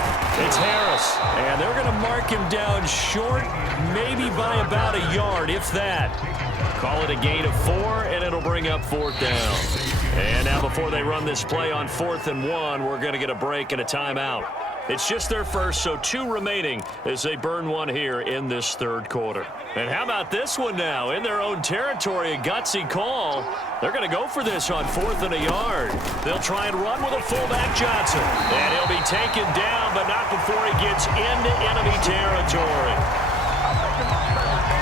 it's Harris. And they're going to mark him down short, maybe by about a yard, if that. Call it a gain of 4, and it'll bring up 4th down. And now before they run this play on 4th and 1, we're going to get a break and a timeout. It's just their first, so 2 remaining as they burn one here in this third quarter. And how about this one now? In their own territory, a gutsy call. They're going to go for this on 4th and a yard. They'll try and run with a fullback Johnson. And he'll be taken down, but not before he gets into enemy territory.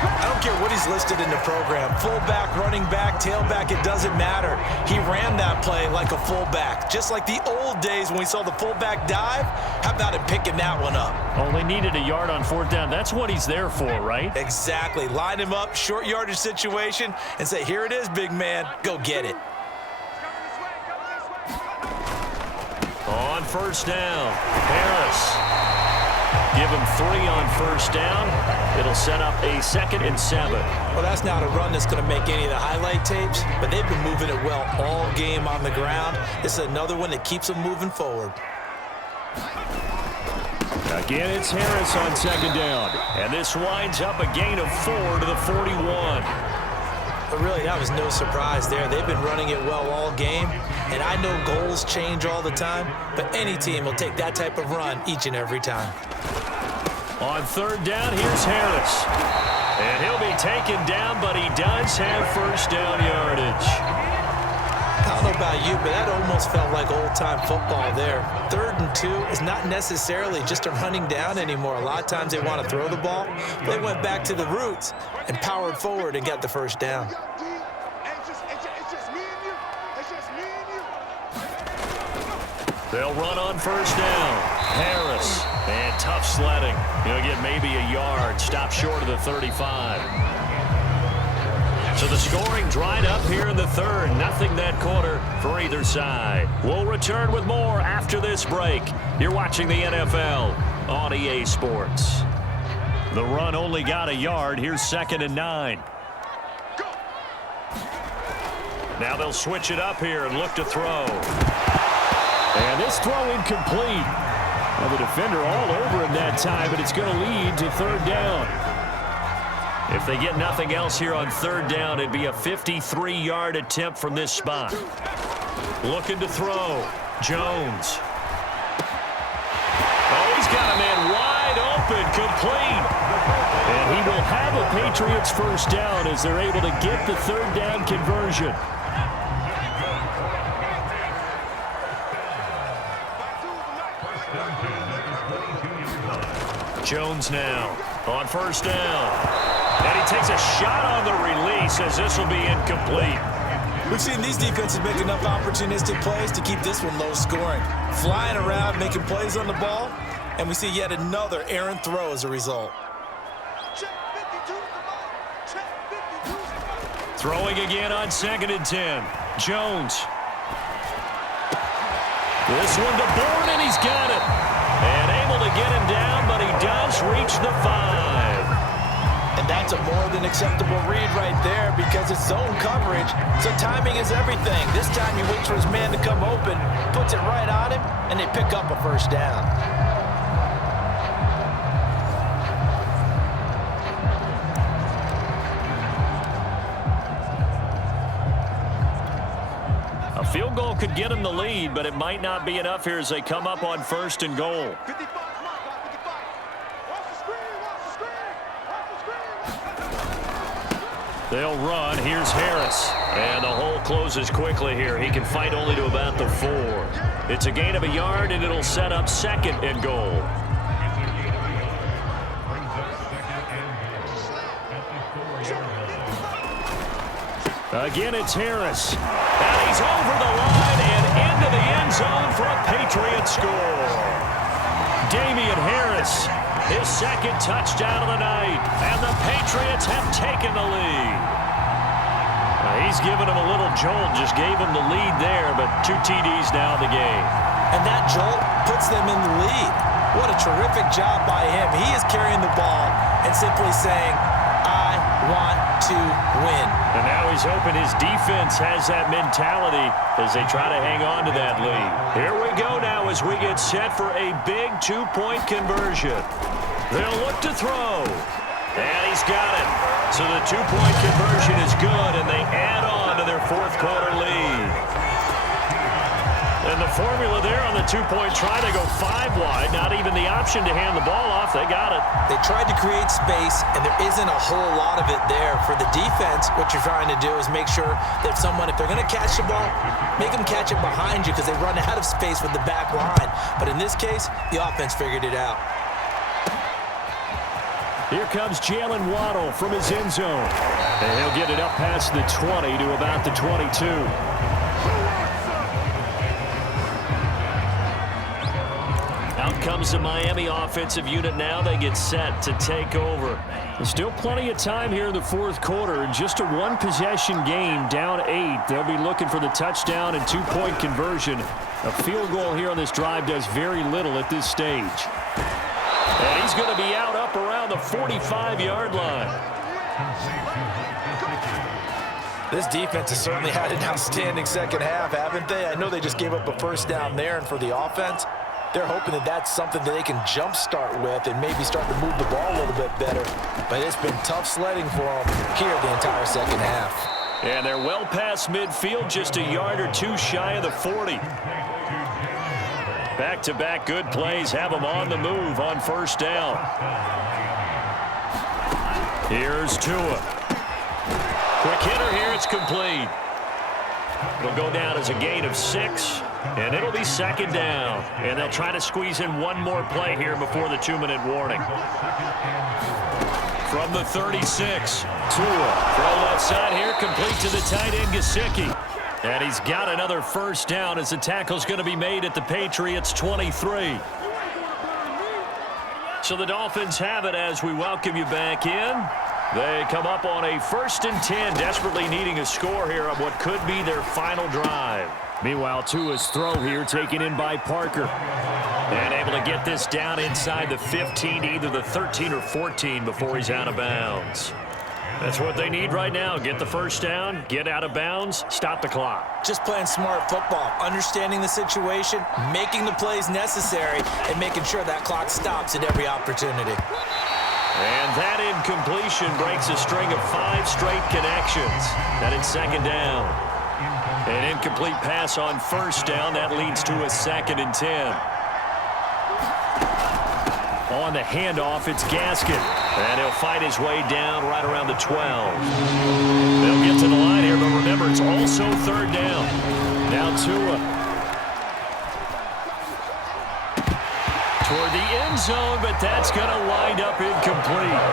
I don't care what he's listed in the program. Fullback, running back, tailback, it doesn't matter. He ran that play like a fullback. Just like the old days when we saw the fullback dive. How about him picking that one up? Only needed a yard on 4th down. That's what he's there for, right? Exactly. Line him up, short yardage situation, and say, here it is, big man. Go get it. On 1st down, Harris. Give him 3 on 1st down. It'll set up a 2nd and 7. Well, that's not a run that's going to make any of the highlight tapes, but they've been moving it well all game on the ground. This is another one that keeps them moving forward. Again, it's Harris on 2nd down. And this winds up a gain of 4 to the 41. But really, that was no surprise there. They've been running it well all game. And I know goals change all the time, but any team will take that type of run each and every time. On 3rd down, here's Harris. And he'll be taken down, but he does have 1st down yardage. I don't know about you, but that almost felt like old-time football there. 3rd and 2 is not necessarily just a running down anymore. A lot of times they want to throw the ball. They went back to the roots and powered forward and got the 1st down. They'll run on 1st down. Harris. And tough sledding. He'll get maybe a yard. Stop short of the 35. So the scoring dried up here in the 3rd. Nothing that quarter for either side. We'll return with more after this break. You're watching the NFL on EA Sports. The run only got a yard. Here's 2nd and 9. Now they'll switch it up here and look to throw. And this throw incomplete. Well, the defender all over him that time, but it's going to lead to 3rd down. If they get nothing else here on 3rd down, it'd be a 53-yard attempt from this spot. Looking to throw. Jones. Oh, he's got a man wide open, complete. And he will have a Patriots 1st down as they're able to get the 3rd down conversion. Jones now on 1st down. And he takes a shot on the release as this will be incomplete. We've seen these defenses make enough opportunistic plays to keep this one low scoring. Flying around, making plays on the ball, and we see yet another errant throw as a result. Throwing again on 2nd and 10. Jones. This one to Bourne, and he's got it. And able to get him down, but he does reach the 5. And that's a more than acceptable read right there because it's zone coverage, so timing is everything. This time he waits for his man to come open, puts it right on him, and they pick up a 1st down. A field goal could get him the lead, but it might not be enough here as they come up on 1st and goal. They'll run. Here's Harris. And the hole closes quickly here. He can fight only to about the 4. It's a gain of a yard, and it'll set up 2nd and goal. Again, it's Harris. And he's over the line and into the end zone for a Patriots score. Damian Harris, his 2nd touchdown of the night. And the Patriots have taken the lead. He's given him a little jolt, just gave him the lead there, but 2 TDs now in the game. And that jolt puts them in the lead. What a terrific job by him. He is carrying the ball and simply saying, I want to win. And now he's hoping his defense has that mentality as they try to hang on to that lead. Here we go now as we get set for a big 2-point conversion. They'll look to throw. And he's got it. So the 2-point conversion is good, and they add on to their 4th quarter lead. And And the formula there on the two-point try, they go 5 wide. Not even the option to hand the ball off. They got it. They tried to create space, and there isn't a whole lot of it there. For the defense, what you're trying to do is make sure that if they're going to catch the ball, make them catch it behind you because they run out of space with the back line. But in this case, the offense figured it out. Here comes Jalen Waddle from his end zone. And he'll get it up past the 20 to about the 22. Out comes the Miami offensive unit now. They get set to take over. There's still plenty of time here in the fourth quarter. And just a one-possession game, down 8. They'll be looking for the touchdown and two-point conversion. A field goal here on this drive does very little at this stage. And he's going to be out up around the 45-yard line. This defense has certainly had an outstanding second half, haven't they? I know they just gave up a first down there, and for the offense, they're hoping that that's something that they can jumpstart with and maybe start to move the ball a little bit better. But it's been tough sledding for them here the entire second half. And they're well past midfield, just a yard or two shy of the 40. Back-to-back good plays have them on the move on first down. Here's Tua. Quick hitter here, it's complete. It'll go down as a gain of 6, and it'll be second down. And they'll try to squeeze in one more play here before the 2-minute warning. From the 36, Tua. Throw left side here, complete to the tight end, Gesicki. And he's got another first down as the tackle's going to be made at the Patriots 23. So the Dolphins have it as we welcome you back in. They come up on a 1st and 10, desperately needing a score here on what could be their final drive. Meanwhile, Tua's throw here taken in by Parker. And able to get this down inside the 15, either the 13 or 14 before he's out of bounds. That's what they need right now. Get the first down, get out of bounds, stop the clock. Just playing smart football, understanding the situation, making the plays necessary, and making sure that clock stops at every opportunity. And that incompletion breaks a string of 5 straight connections. That is second down. An incomplete pass on first down. That leads to a 2nd and 10. On the handoff, it's Gaskin. And he'll fight his way down right around the 12. They'll get to the line here, but remember, it's also third down. Now Tua. Toward the end zone, but that's going to wind up incomplete.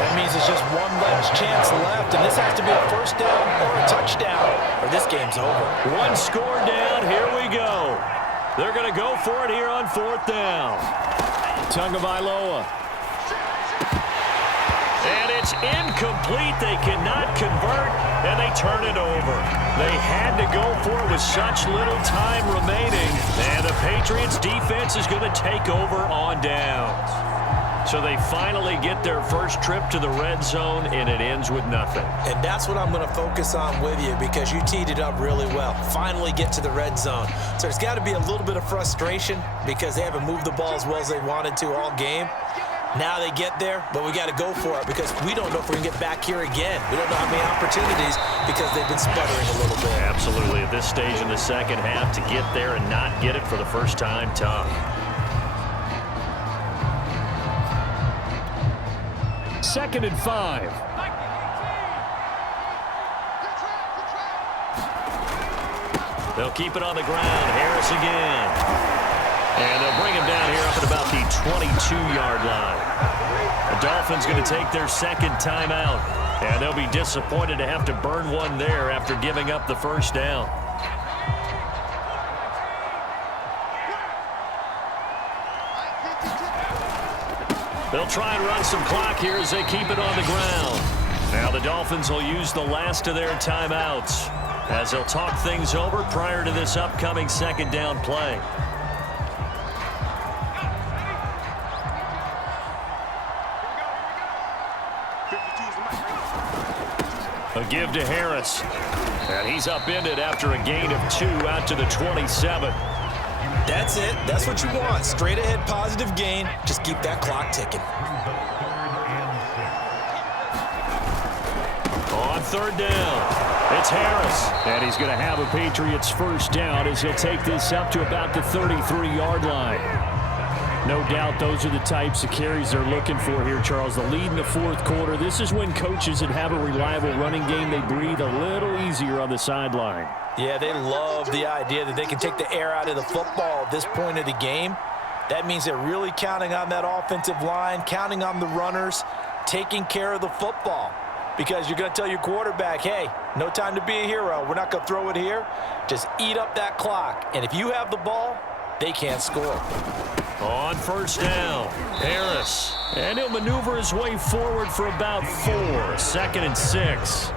That means it's just one last chance left, and this has to be a first down or a touchdown, or this game's over. One score down, here we go. They're going to go for it here on 4th down. Tagovailoa. And it's incomplete. They cannot convert, and they turn it over. They had to go for it with such little time remaining, and the Patriots defense is going to take over on downs. So they finally get their first trip to the red zone, and it ends with nothing. And that's what I'm going to focus on with you because you teed it up really well. Finally get to the red zone. So there's got to be a little bit of frustration because they haven't moved the ball as well as they wanted to all game. Now they get there, but we got to go for it because we don't know if we're going to get back here again. We don't know how many opportunities because they've been sputtering a little bit. Absolutely. At this stage in the second half, to get there and not get it for the first time, tough. 2nd and 5. They'll keep it on the ground. Harris again. And they'll bring him down here up at about the 22-yard line. The Dolphins going to take their second timeout. And they'll be disappointed to have to burn one there after giving up the first down. They'll try and run some clock here as they keep it on the ground. Now the Dolphins will use the last of their timeouts as they'll talk things over prior to this upcoming second down play. A give to Harris. And he's upended after a gain of 2 out to the 27. That's it. That's what you want. Straight ahead positive gain. Just keep that clock ticking. On third down, it's Harris. And he's going to have a Patriots first down as he'll take this up to about the 33-yard line. No doubt those are the types of carries they're looking for here, Charles. The lead in the fourth quarter. This is when coaches that have a reliable running game, they breathe a little easier on the sideline. Yeah, they love the idea that they can take the air out of the football at this point of the game. That means they're really counting on that offensive line, counting on the runners, taking care of the football. Because you're going to tell your quarterback, hey, no time to be a hero. We're not going to throw it here. Just eat up that clock. And if you have the ball, they can't score. On first down, Harris. And he'll maneuver his way forward for about 4. 2nd and 6.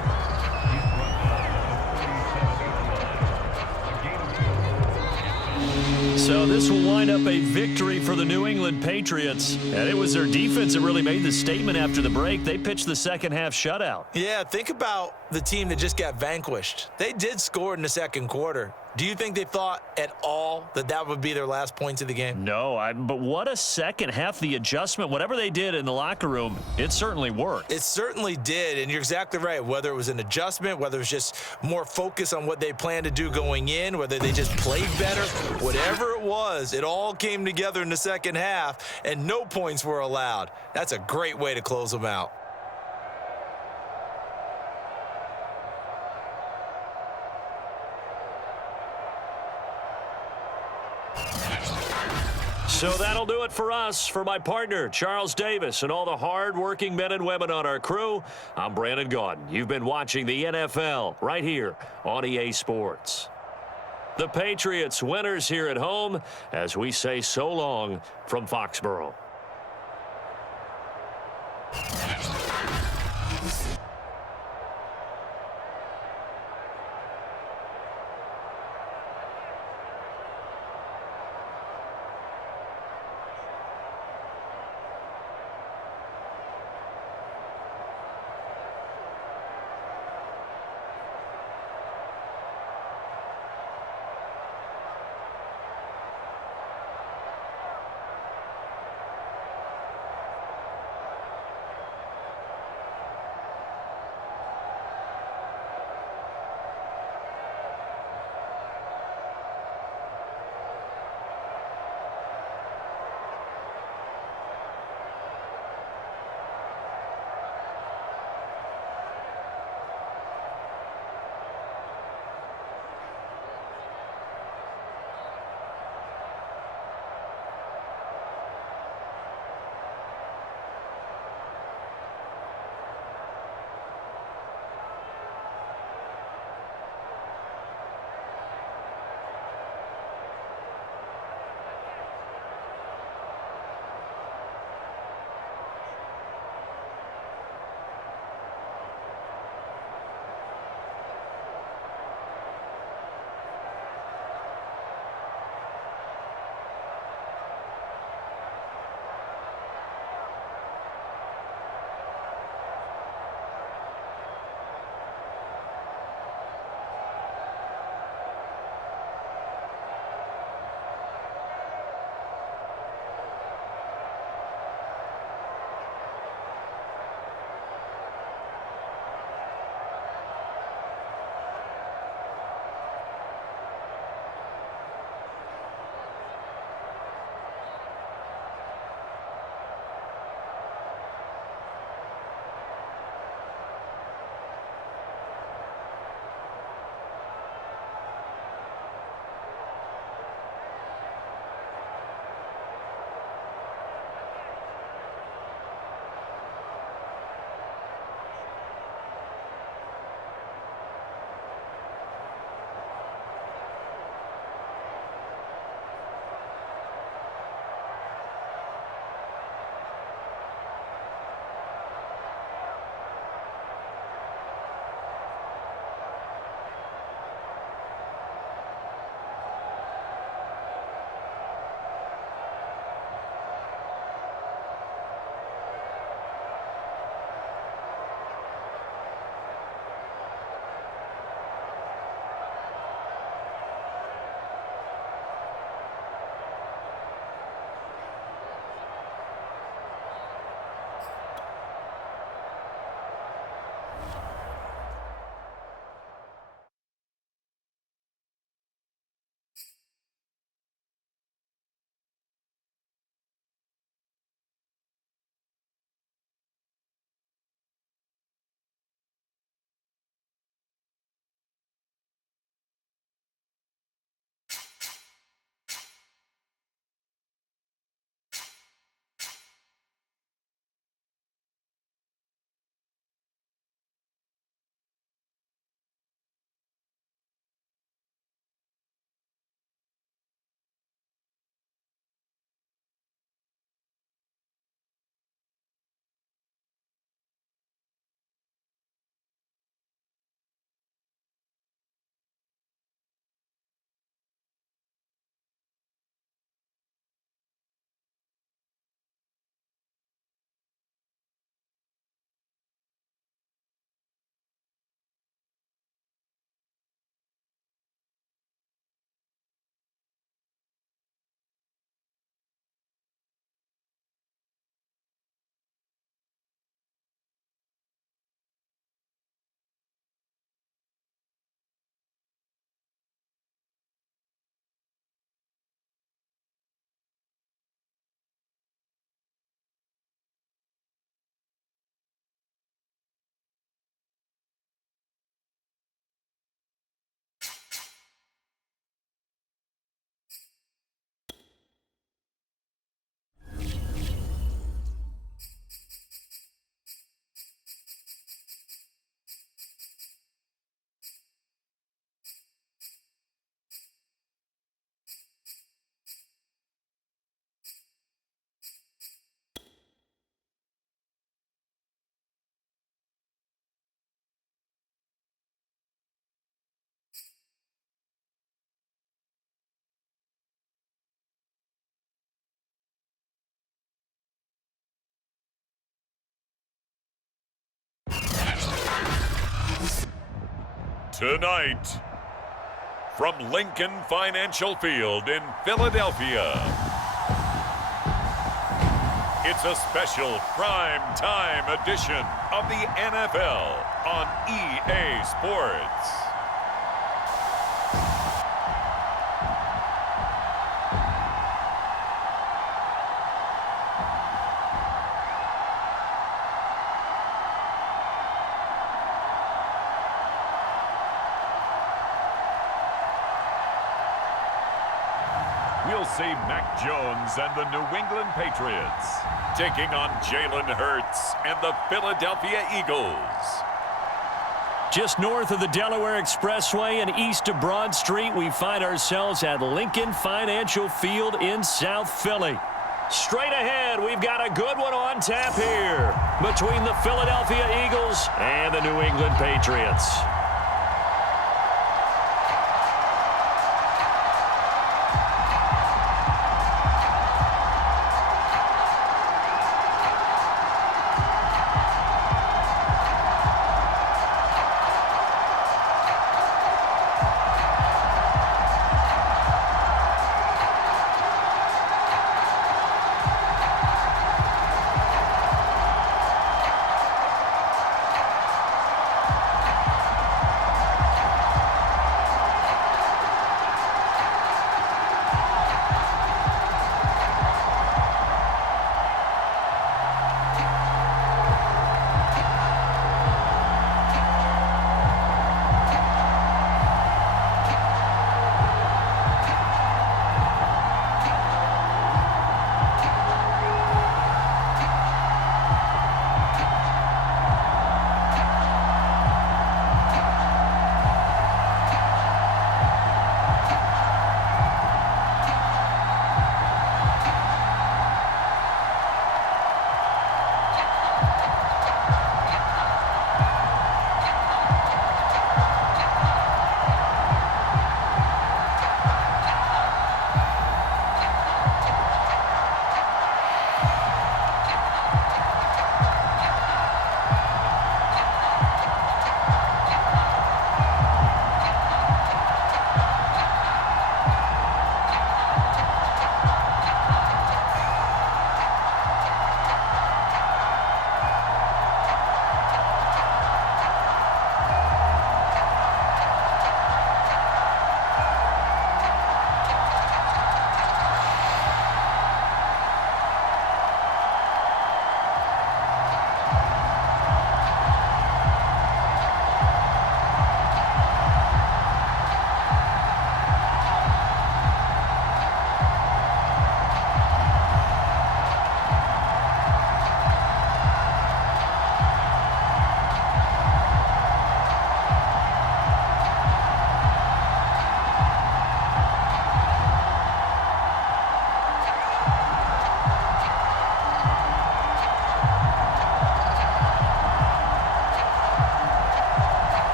So this will wind up a victory for the New England Patriots. And it was their defense that really made the statement after the break. They pitched the second-half shutout. Yeah, think about the team that just got vanquished. They did score in the second quarter. Do you think they thought at all that that would be their last points of the game? No, but what a second half. The adjustment, whatever they did in the locker room, it certainly worked. It certainly did, and you're exactly right. Whether it was an adjustment, whether it was just more focus on what they planned to do going in, whether they just played better, whatever it was, it all came together in the second half, and no points were allowed. That's a great way to close them out. So that'll do it for us. For my partner, Charles Davis, and all the hard-working men and women on our crew, I'm Brandon Gaudin. You've been watching the NFL right here on EA Sports. The Patriots winners here at home as we say so long from Foxborough. Tonight, from Lincoln Financial Field in Philadelphia, it's a special prime time edition of the NFL on EA Sports. We'll see Mac Jones and the New England Patriots taking on Jalen Hurts and the Philadelphia Eagles. Just north of the Delaware Expressway and east of Broad Street, we find ourselves at Lincoln Financial Field in South Philly. Straight ahead, we've got a good one on tap here between the Philadelphia Eagles and the New England Patriots.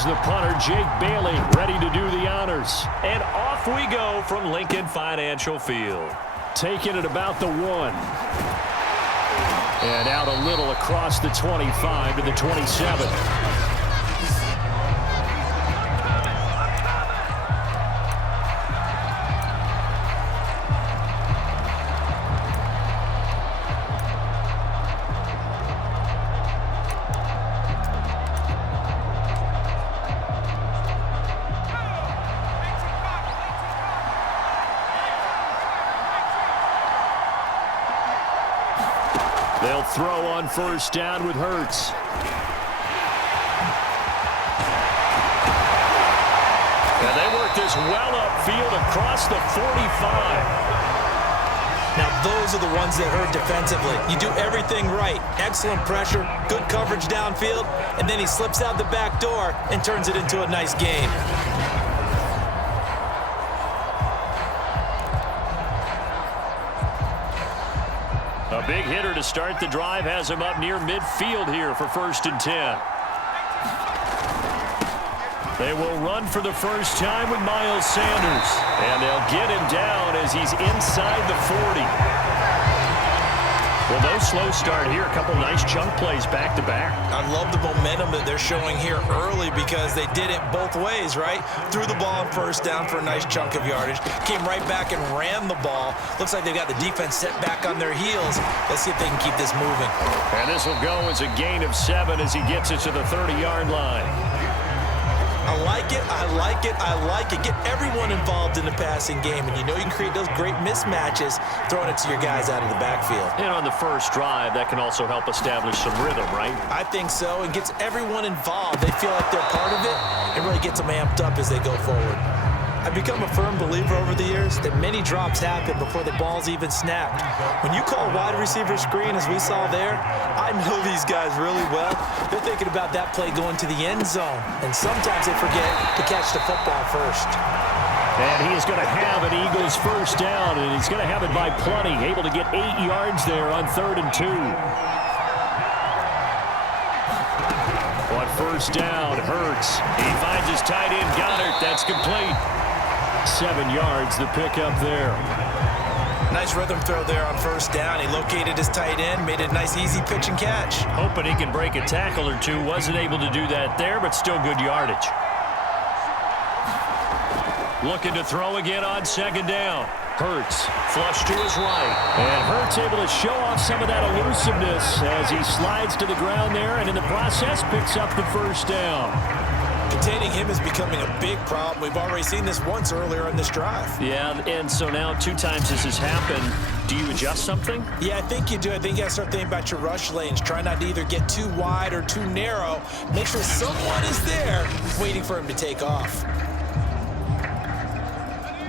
Here's the punter, Jake Bailey, ready to do the honors. And off we go from Lincoln Financial Field. Taking it about the 1. And out a little across the 25 to the 27. They'll throw on first down with Hurts. And they work this well upfield across the 45. Now, those are the ones that hurt defensively. You do everything right. Excellent pressure, good coverage downfield, and then he slips out the back door and turns it into a nice gain. A big hitter to start the drive has him up near midfield here for 1st and 10. They will run for the first time with Miles Sanders. And they'll get him down as he's inside the 40. Well, no slow start here. A couple nice chunk plays back-to-back. I love the momentum that they're showing here early because they did it both ways, right? Threw the ball on first down for a nice chunk of yardage. Came right back and ran the ball. Looks like they've got the defense set back on their heels. Let's see if they can keep this moving. And this will go as a gain of 7 as he gets it to the 30-yard line. I like it, I like it, I like it. Get everyone involved in the passing game, and you know you can create those great mismatches throwing it to your guys out of the backfield. And on the first drive, that can also help establish some rhythm, right? I think so, and gets everyone involved. They feel like they're part of it, and really gets them amped up as they go forward. I've become a firm believer over the years that many drops happen before the ball's even snapped. When you call a wide receiver screen, as we saw there, I know these guys really well. They're thinking about that play going to the end zone, and sometimes they forget to catch the football first. And he is going to have an Eagles first down, and he's going to have it by plenty, able to get 8 yards there on 3rd and 2. On first down, Hurts. He finds his tight end, Goddard. That's complete. 7 yards, the pickup there. Nice rhythm throw there on first down. He located his tight end, made a nice easy pitch and catch. Hoping he can break a tackle or two. Wasn't able to do that there, but still good yardage. Looking to throw again on 2nd down. Hurts, flush to his right. And Hurts able to show off some of that elusiveness as he slides to the ground there, and in the process picks up the first down. Containing him is becoming a big problem. We've already seen this once earlier in this drive. Yeah, and so now 2 times this has happened. Do you adjust something? Yeah, I think you do. I think you got to start thinking about your rush lanes. Try not to either get too wide or too narrow. Make sure someone is there waiting for him to take off.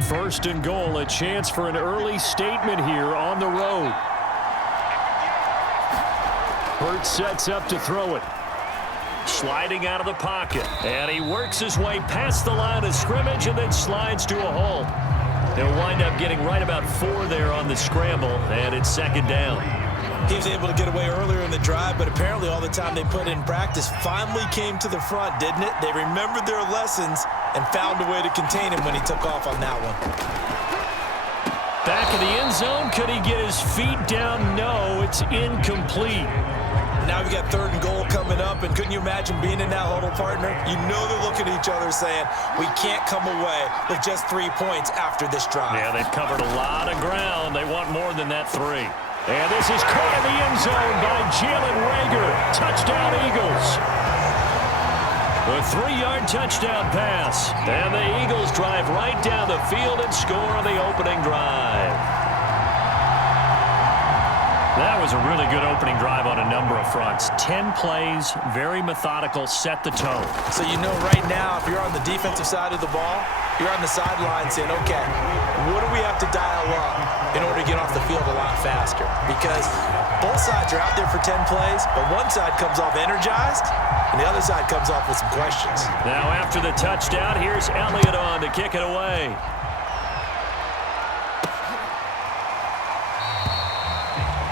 1st and goal, a chance for an early statement here on the road. Hurts sets up to throw it. Sliding out of the pocket. And he works his way past the line of scrimmage and then slides to a halt. He'll wind up getting right about 4 there on the scramble, and it's 2nd down. He was able to get away earlier in the drive, but apparently all the time they put in practice finally came to the front, didn't it? They remembered their lessons and found a way to contain him when he took off on that one. Back in the end zone, could he get his feet down? No, it's incomplete. Now we got 3rd and goal coming up, and couldn't you imagine being in that huddle, partner? You know they're looking at each other saying, we can't come away with just 3 points after this drive. Yeah, they've covered a lot of ground. They want more than that 3. And this is caught in the end zone by Jalen Reagor. Touchdown, Eagles. A 3-yard touchdown pass. And the Eagles drive right down the field and score on the opening drive. That was a really good opening drive on a number of fronts. 10 plays, very methodical, set the tone. So you know right now, if you're on the defensive side of the ball, you're on the sideline saying, okay, what do we have to dial up in order to get off the field a lot faster? Because both sides are out there for 10 plays, but one side comes off energized, and the other side comes off with some questions. Now after the touchdown, here's Elliott on to kick it away.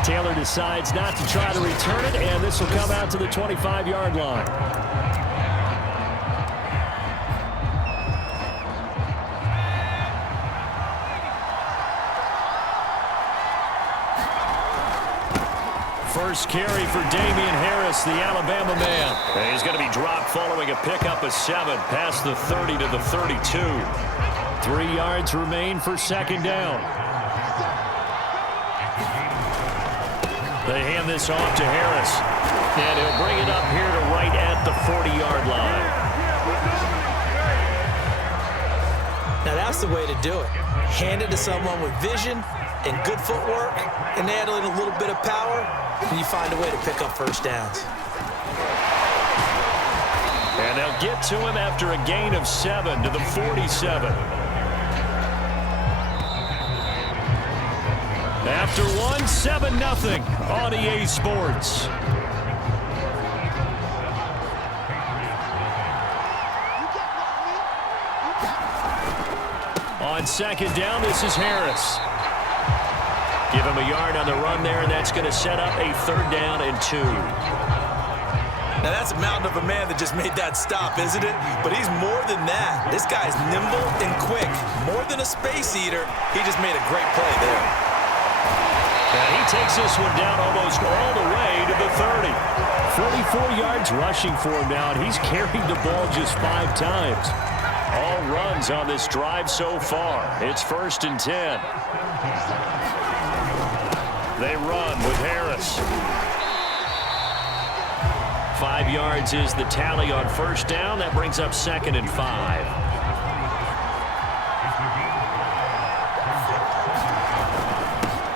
Taylor decides not to try to return it, and this will come out to the 25-yard line. First carry for Damian Harris, the Alabama man. And he's going to be dropped following a pickup of 7 past the 30 to the 32. 3 yards remain for second down. They hand this off to Harris. And he'll bring it up here to right at the 40-yard line. Now that's the way to do it. Hand it to someone with vision and good footwork, and add in a little bit of power, and you find a way to pick up first downs. And they'll get to him after a gain of 7 to the 47. After 1, 7-0 on EA Sports. On second down, this is Harris. Give him a yard on the run there, and that's going to set up a 3rd down and 2. Now that's a mountain of a man that just made that stop, isn't it? But he's more than that. This guy's nimble and quick. More than a space eater, he just made a great play there. And he takes this one down almost all the way to the 30. 44 yards rushing for him now, and he's carried the ball just 5 times. All runs on this drive so far. It's 1st and 10. They run with Harris. 5 yards is the tally on 1st down. That brings up 2nd and 5.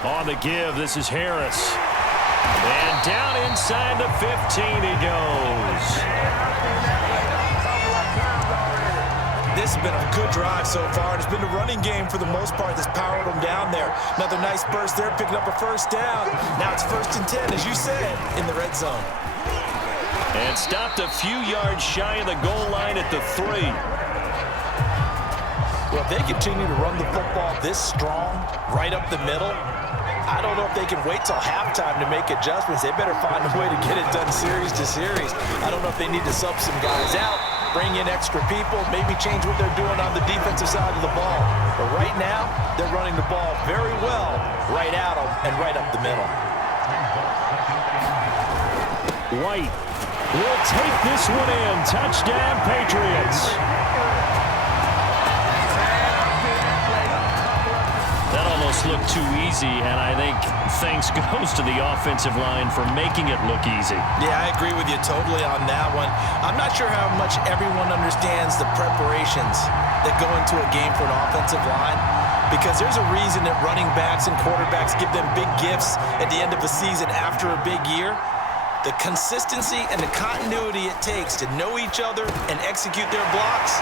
On the give, this is Harris. And down inside the 15 he goes. This has been a good drive so far. It's been the running game for the most part that's powered them down there. Another nice burst there, picking up a 1st down. Now it's 1st and 10, as you said, in the red zone. And stopped a few yards shy of the goal line at the 3. Well, if they continue to run the football this strong, right up the middle, I don't know if they can wait till halftime to make adjustments. They better find a way to get it done series to series. I don't know if they need to sub some guys out, bring in extra people, maybe change what they're doing on the defensive side of the ball. But right now, they're running the ball very well right at them and right up the middle. White will take this one in. Touchdown, Patriots. That almost looked too easy, and I think thanks goes to the offensive line for making it look easy. Yeah, I agree with you totally on that one. I'm not sure how much everyone understands the preparations that go into a game for an offensive line, because there's a reason that running backs and quarterbacks give them big gifts at the end of the season after a big year. The consistency and the continuity it takes to know each other and execute their blocks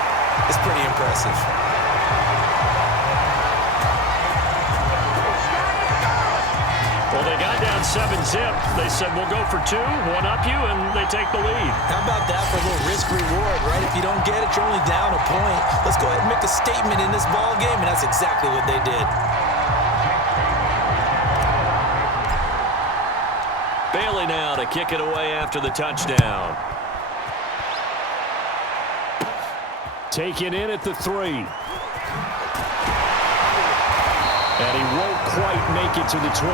is pretty impressive. Well, they got down 7-zip. They said, we'll go for 2, one up you, and they take the lead. How about that for a little risk-reward, right? If you don't get it, you're only down a point. Let's go ahead and make a statement in this ball game, and that's exactly what they did. Bailey now to kick it away after the touchdown. Taken in at the 3. And he won't quite make it to the 25.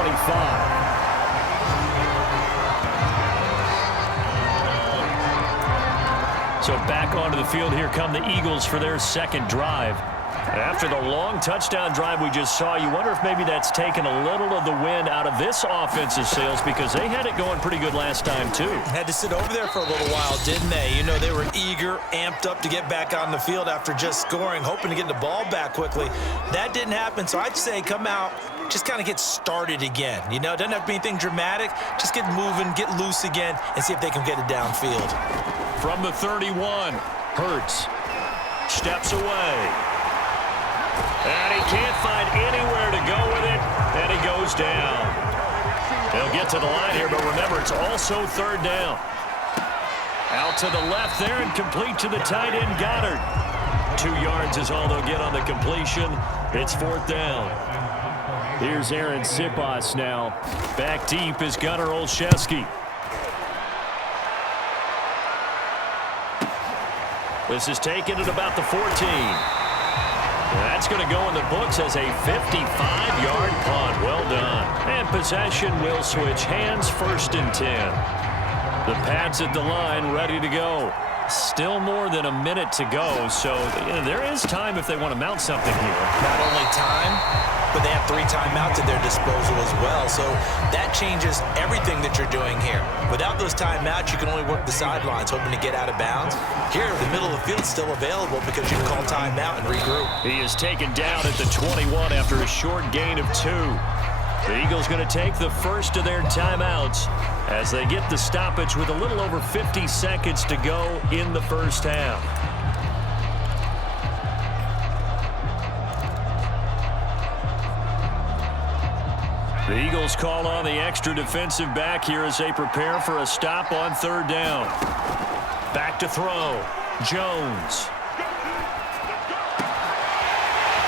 So back onto the field, here come the Eagles for their 2nd drive. After the long touchdown drive we just saw, you wonder if maybe that's taken a little of the wind out of this offensive sails, because they had it going pretty good last time too. Had to sit over there for a little while, didn't they? You know, they were eager, amped up to get back on the field after just scoring, hoping to get the ball back quickly. That didn't happen, so I'd say come out, just kind of get started again. You know, it doesn't have to be anything dramatic. Just get moving, get loose again, and see if they can get it downfield. From the 31, Hurts steps away. And he can't find anywhere to go with it, and he goes down. He'll get to the line here, but remember, it's also 3rd down. Out to the left there and complete to the tight end, Goddard. 2 yards is all they'll get on the completion. It's 4th down. Here's Aaron Sipas now. Back deep is Gunnar Olszewski. This is taken at about the 14. That's going to go in the books as a 55-yard punt. Well done. And possession will switch hands. 1st and 10. The Pats at the line ready to go. Still more than a minute to go, so there is time if they want to mount something here. Not only time, but they have 3 timeouts at their disposal as well, so that changes everything that you're doing here. Without those timeouts, you can only work the sidelines, hoping to get out of bounds. Here, the middle of the field is still available because you can call timeout and regroup. He is taken down at the 21 after a short gain of 2. The Eagles going to take the first of their timeouts as they get the stoppage with a little over 50 seconds to go in the first half. The Eagles call on the extra defensive back here as they prepare for a stop on 3rd down. Back to throw. Jones.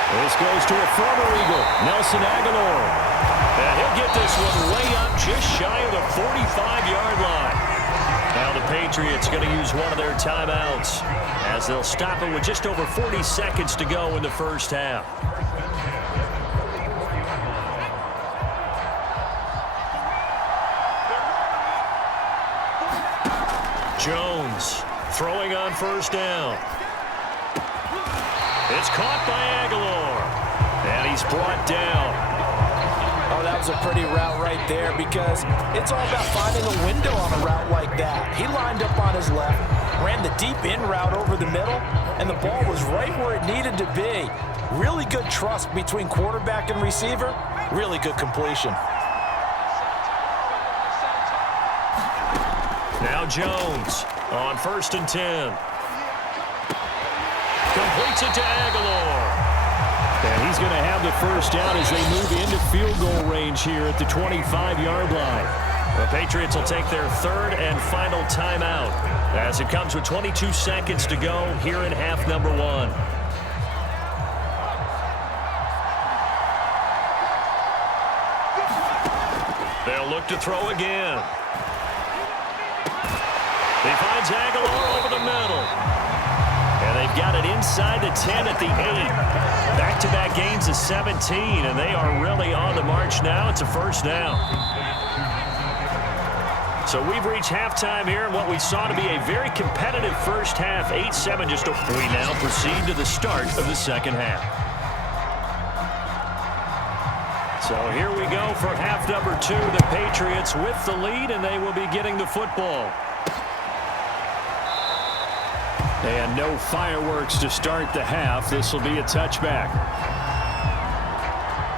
This goes to a former Eagle, Nelson Aguilar. And he'll get this one way up just shy of the 45-yard line. Now the Patriots going to use one of their timeouts as they'll stop it with just over 40 seconds to go in the first half. Jones throwing on 1st down. It's caught by Aguilar. And he's brought down. Oh, that was a pretty route right there because it's all about finding a window on a route like that. He lined up on his left, ran the deep in route over the middle, and the ball was right where it needed to be. Really good trust between quarterback and receiver. Really good completion. Now Jones on 1st and 10. Completes it to Aguilar. And he's going to have the first down as they move into field goal range here at the 25-yard line. The Patriots will take their 3rd and final timeout as it comes with 22 seconds to go here in half number 1. They'll look to throw again. He finds Aguilar over the middle. And they've got it inside the 10 at the 8. Back-to-back gains of 17, and they are really on the march now. It's a first down. So we've reached halftime here in what we saw to be a very competitive first half. 8-7 just we now proceed to the start of the second half. So here we go for half number 2. The Patriots with the lead, and they will be getting the football. And no fireworks to start the half. This will be a touchback.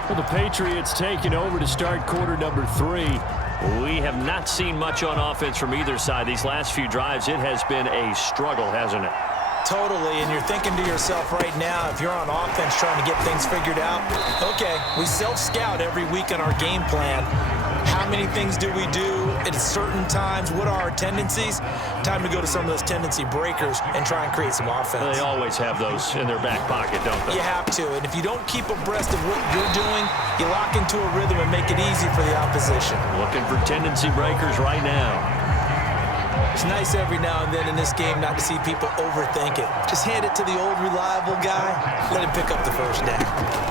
Well, the Patriots taking over to start quarter number 3. We have not seen much on offense from either side. These last few drives, it has been a struggle, hasn't it? Totally, and you're thinking to yourself right now, if you're on offense trying to get things figured out, okay, we self-scout every week on our game plan. How many things do we do at certain times? What are our tendencies? Time to go to some of those tendency breakers and try and create some offense. They always have those in their back pocket, don't they? You have to, and if you don't keep abreast of what you're doing, you lock into a rhythm and make it easy for the opposition. Looking for tendency breakers right now. It's nice every now and then in this game not to see people overthink it. Just hand it to the old reliable guy. Let him pick up the first down.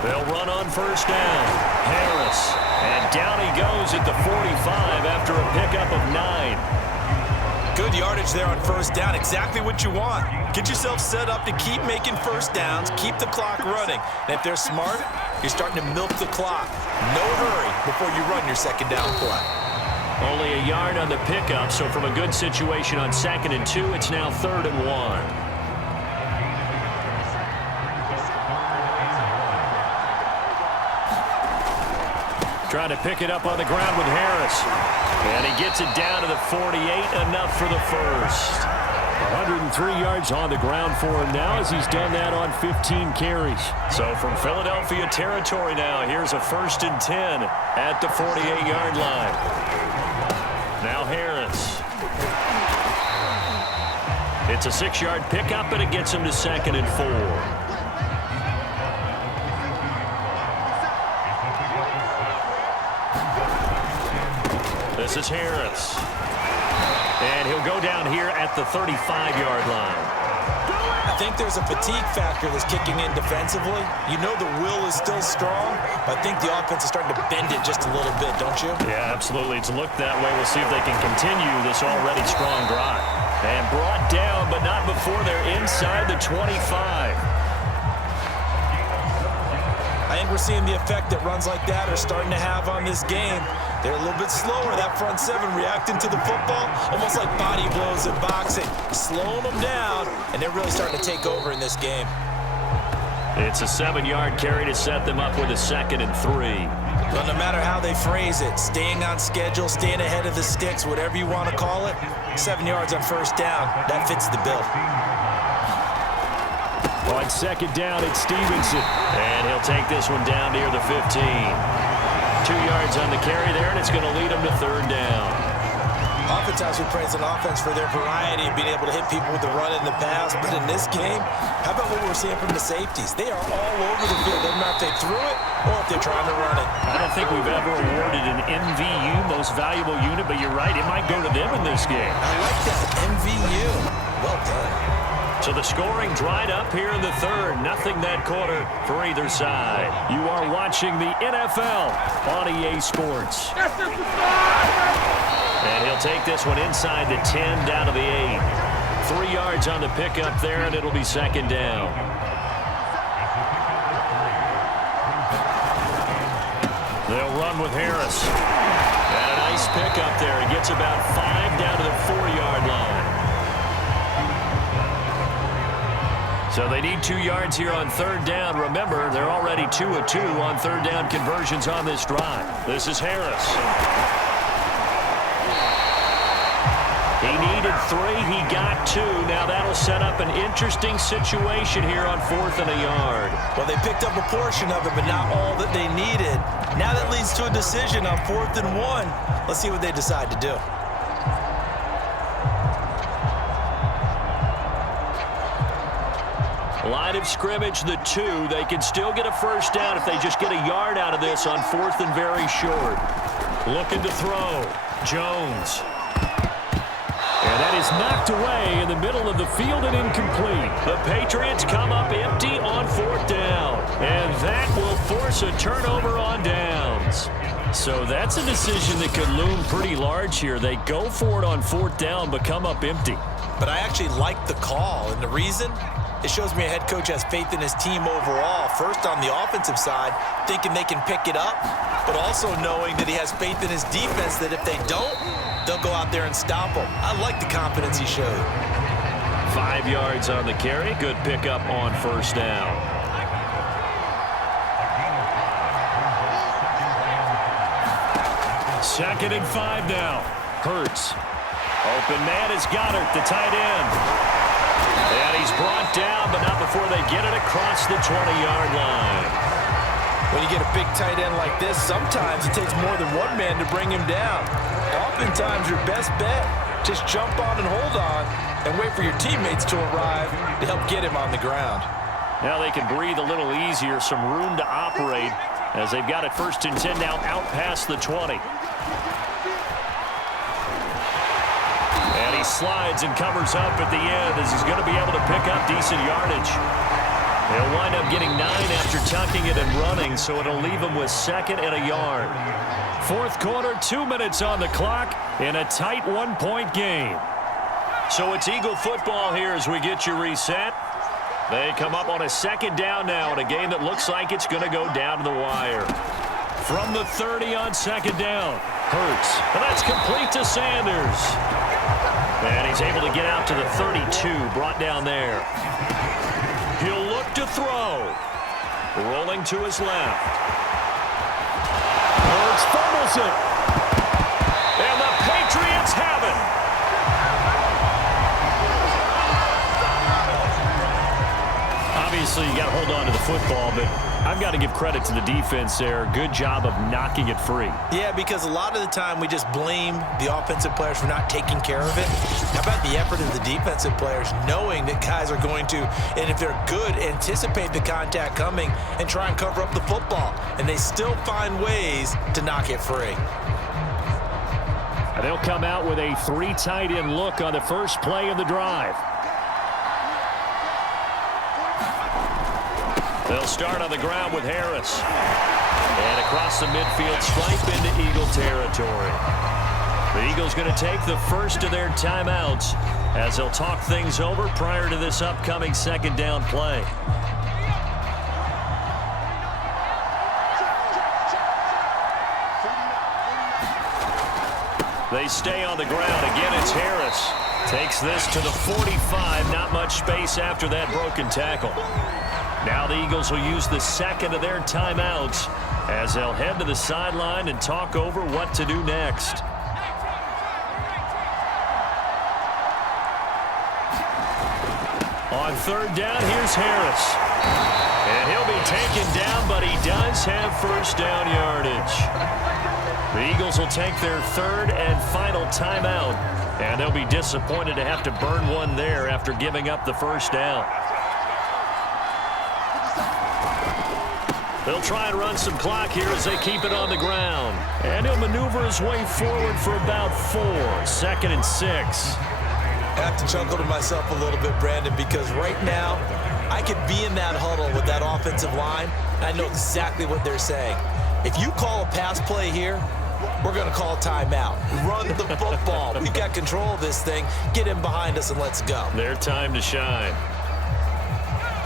They'll run on first down. Harris. And down he goes at the 45 after a pickup of 9. Good yardage there on first down. Exactly what you want. Get yourself set up to keep making first downs. Keep the clock running. And if they're smart, you're starting to milk the clock. No hurry before you run your second down play. Only a yard on the pickup, so from a good situation on 2nd and 2, it's now 3rd and 1. Trying to pick it up on the ground with Harris. And he gets it down to the 48, enough for the first. 103 yards on the ground for him now as he's done that on 15 carries. So from Philadelphia territory now, here's a 1st and 10 at the 48-yard line. Now Harris. It's a 6-yard pickup, and it gets him to 2nd and 4. This is Harris. And he'll go down here at the 35-yard line. I think there's a fatigue factor that's kicking in defensively. You know the will is still strong, but I think the offense is starting to bend it just a little bit, don't you? Yeah, absolutely. It's looked that way. We'll see if they can continue this already strong drive. And brought down, but not before they're inside the 25. I think we're seeing the effect that runs like that are starting to have on this game. They're a little bit slower, that front seven reacting to the football, almost like body blows in boxing, slowing them down, and they're really starting to take over in this game. It's a 7-yard carry to set them up with a 2nd and 3. Well, no matter how they phrase it, staying on schedule, staying ahead of the sticks, whatever you want to call it, 7 yards on first down, that fits the bill. On 2nd down, it's Stevenson. And he'll take this one down near the 15. 2 yards on the carry there, and it's going to lead him to 3rd down. Oftentimes we praise an offense for their variety of being able to hit people with the run and the pass, but in this game, how about what we're seeing from the safeties? They are all over the field. Doesn't matter if they threw it or if they're trying to run it. I don't think we've ever awarded an MVU, most valuable unit, but you're right, it might go to them in this game. I like that, MVU. Well done. So the scoring dried up here in the 3rd. Nothing that quarter for either side. You are watching the NFL on EA Sports. And he'll take this one inside the 10 down to the 8. 3 yards on the pickup there, and it'll be 2nd down. They'll run with Harris. And a nice pickup there. He gets about 5 down to the 4-yard line. So they need 2 yards here on 3rd down. Remember, they're already 2 of 2 on 3rd down conversions on this drive. This is Harris. He needed 3. He got 2. Now that'll set up an interesting situation here on 4th and a yard. Well, they picked up a portion of it, but not all that they needed. Now that leads to a decision on 4th and 1. Let's see what they decide to do. Line of scrimmage, the 2. They can still get a first down if they just get a yard out of this on 4th and very short. Looking to throw. Jones. And that is knocked away in the middle of the field and incomplete. The Patriots come up empty on 4th down. And that will force a turnover on downs. So that's a decision that could loom pretty large here. They go for it on 4th down, but come up empty. But I actually like the call, and the reason? It shows me a head coach has faith in his team overall. First on the offensive side, thinking they can pick it up, but also knowing that he has faith in his defense that if they don't, they'll go out there and stop them. I like the confidence he showed. 5 yards on the carry. Good pickup on first down. Second and 5 now. Hurts. Open man is Goddard, the tight end. And he's brought down, but not before they get it across the 20-yard line. When you get a big tight end like this, sometimes it takes more than one man to bring him down. Oftentimes, your best bet, just jump on and hold on and wait for your teammates to arrive to help get him on the ground. Now they can breathe a little easier, some room to operate as they've got it 1st and 10 now out past the 20. And he slides and covers up at the end as he's going to be able to pick up decent yardage. He'll wind up getting 9 after tucking it and running, so it'll leave him with 2nd and a yard. 4th quarter, 2 minutes on the clock in a tight 1-point game. So it's Eagle football here as we get you reset. They come up on a 2nd down now in a game that looks like it's going to go down to the wire. From the 30 on 2nd down, Hurts. And that's complete to Sanders. And he's able to get out to the 32, brought down there. He'll look to throw. Rolling to his left. Hurts fumbles it. And the Patriots have it. Obviously, you got to hold on to the football, but I've got to give credit to the defense there. Good job of knocking it free. Yeah, because a lot of the time we just blame the offensive players for not taking care of it. How about the effort of the defensive players knowing that guys are going to, and if they're good, anticipate the contact coming and try and cover up the football. And they still find ways to knock it free. And they'll come out with a 3 tight end look on the first play of the drive. They'll start on the ground with Harris. And across the midfield, stripe into Eagle territory. The Eagles going to take the first of their timeouts as they'll talk things over prior to this upcoming second down play. They stay on the ground. Again, it's Harris. Takes this to the 45. Not much space after that broken tackle. Now the Eagles will use the second of their timeouts as they'll head to the sideline and talk over what to do next. On third down, here's Harris. And he'll be taken down, but he does have first down yardage. The Eagles will take their third and final timeout, and they'll be disappointed to have to burn one there after giving up the first down. They'll try and run some clock here as they keep it on the ground. And he'll maneuver his way forward for about 4. 2nd and 6. I have to chuckle to myself a little bit, Brandon, because right now I could be in that huddle with that offensive line, and I know exactly what they're saying. If you call a pass play here, we're going to call timeout. Run the football. We've got control of this thing. Get him behind us and let's go. Their time to shine.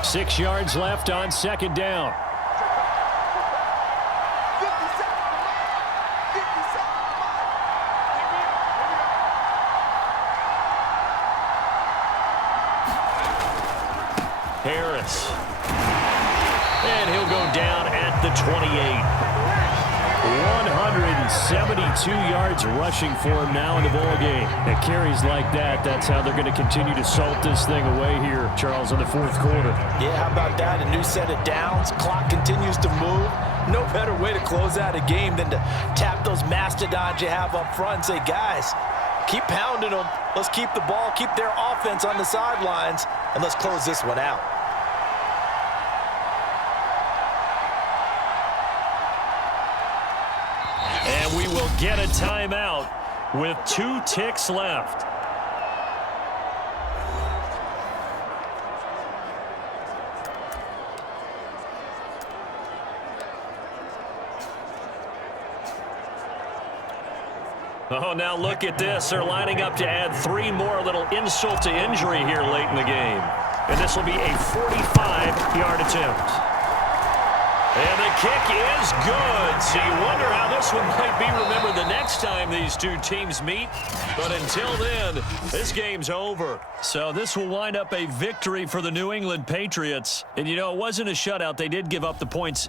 6 yards left on second down. Harris. And he'll go down at the 28. 172 yards rushing for him now in the ball game. At carries like that, that's how they're going to continue to salt this thing away here, Charles, in the fourth quarter. Yeah, how about that? A new set of downs. Clock continues to move. No better way to close out a game than to tap those mastodons you have up front and say, guys, keep pounding them. Let's keep the ball, keep their offense on the sidelines, and let's close this one out. And we will get a timeout with 2 ticks left. Oh, now look at this. They're lining up to add 3 more, little insult to injury here late in the game. And this will be a 45-yard attempt. And the kick is good. So you wonder how this one might be remembered the next time these two teams meet. But until then, this game's over. So this will wind up a victory for the New England Patriots. And, you know, it wasn't a shutout. They did give up the points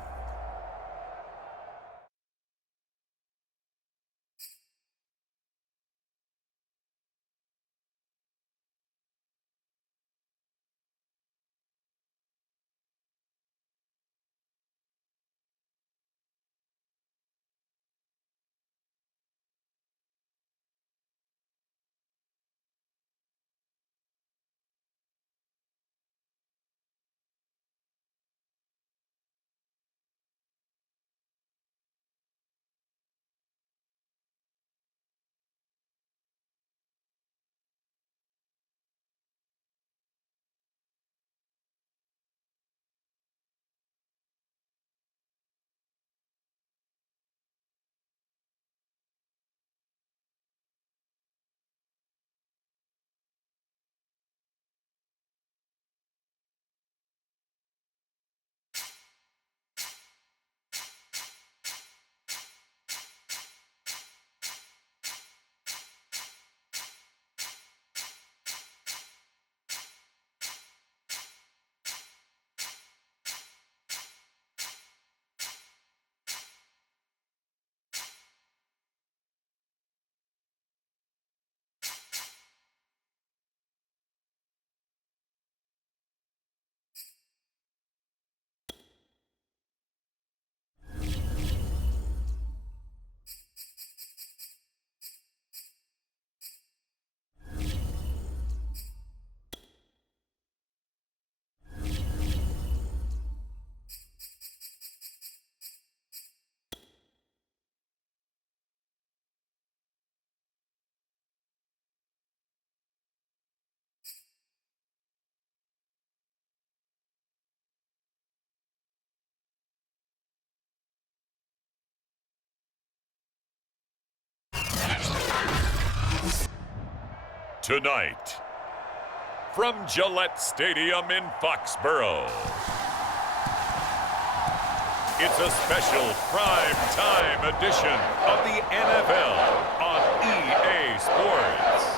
Tonight, from Gillette Stadium in Foxborough, it's a special prime time edition of the NFL on EA Sports.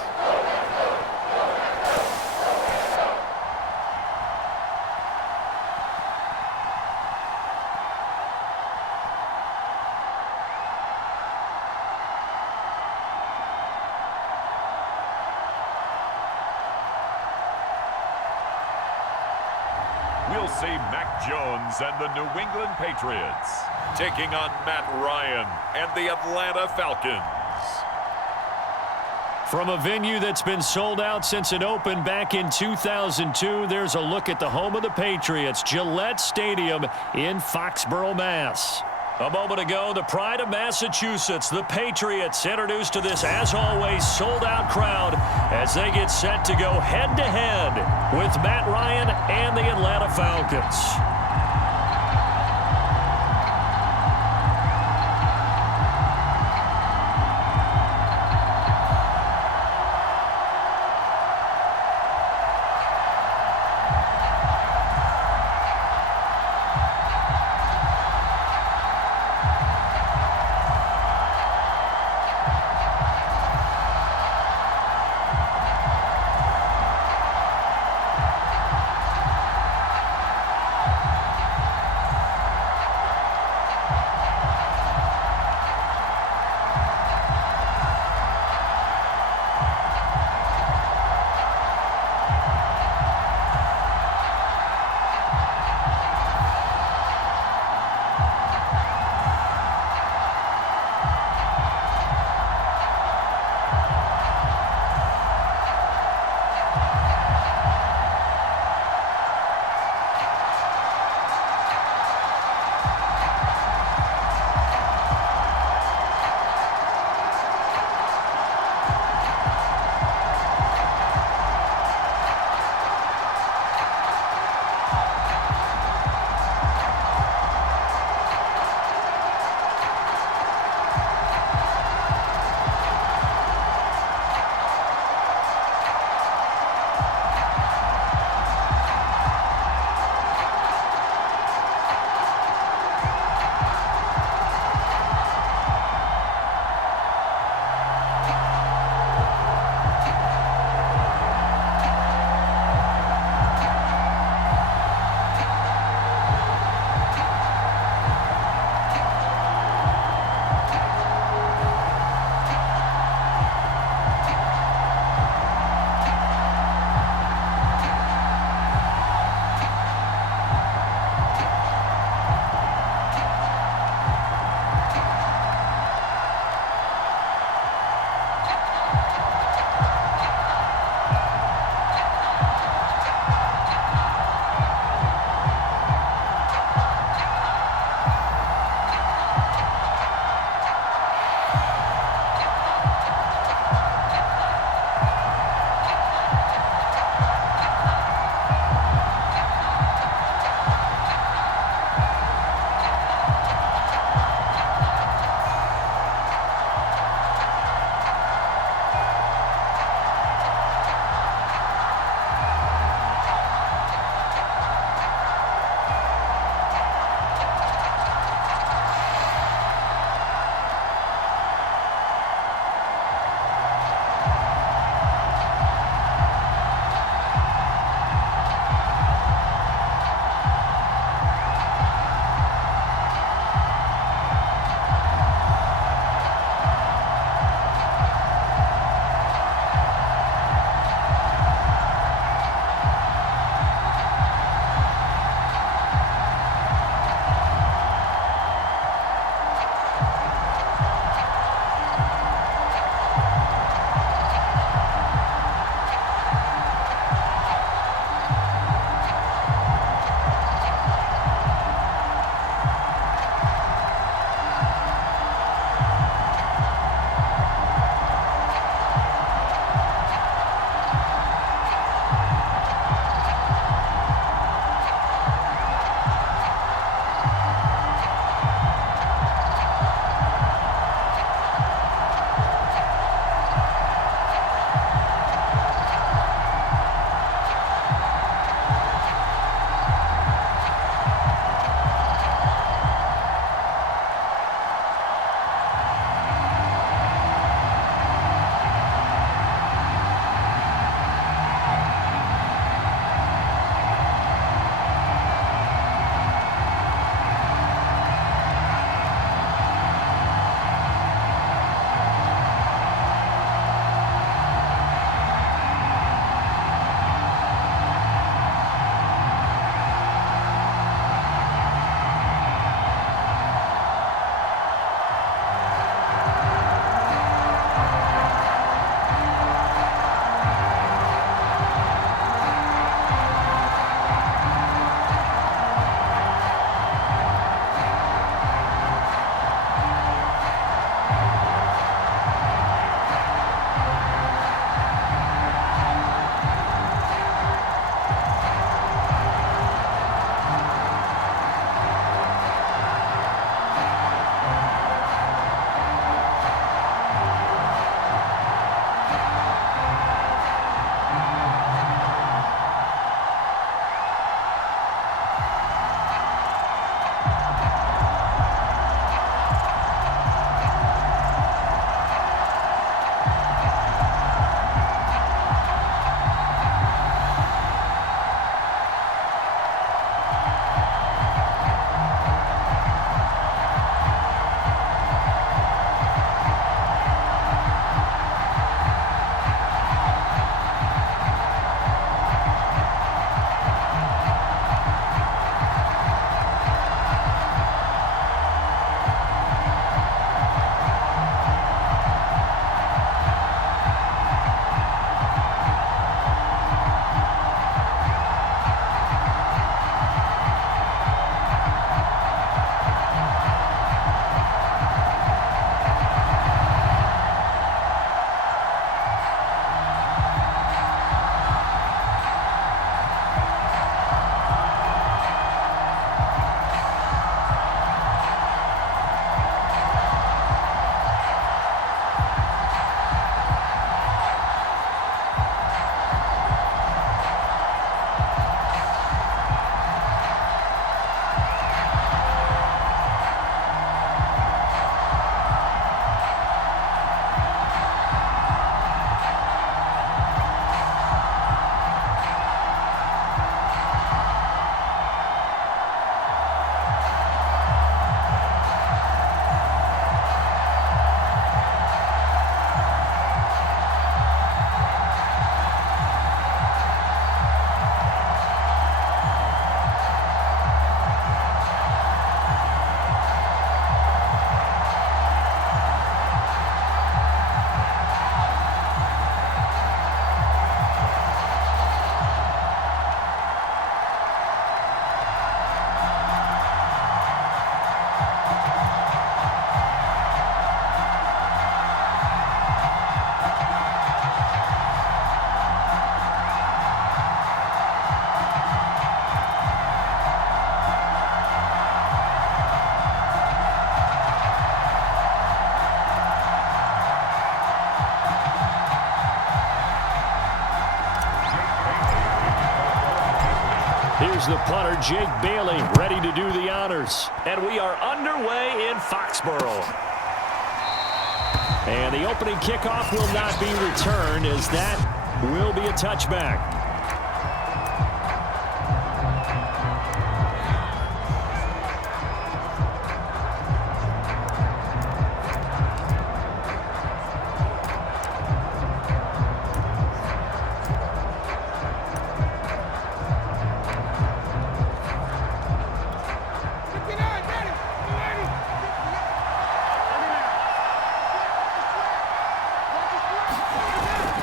We'll see Mac Jones and the New England Patriots taking on Matt Ryan and the Atlanta Falcons. From a venue that's been sold out since it opened back in 2002, there's a look at the home of the Patriots, Gillette Stadium in Foxborough, Mass. A moment ago, the pride of Massachusetts, the Patriots, introduced to this, as always, sold-out crowd as they get set to go head-to-head with Matt Ryan and the Atlanta Falcons. here's the punter, Jake Bailey, ready to do the honors. And we are underway in Foxborough. And the opening kickoff will not be returned, as that will be a touchback.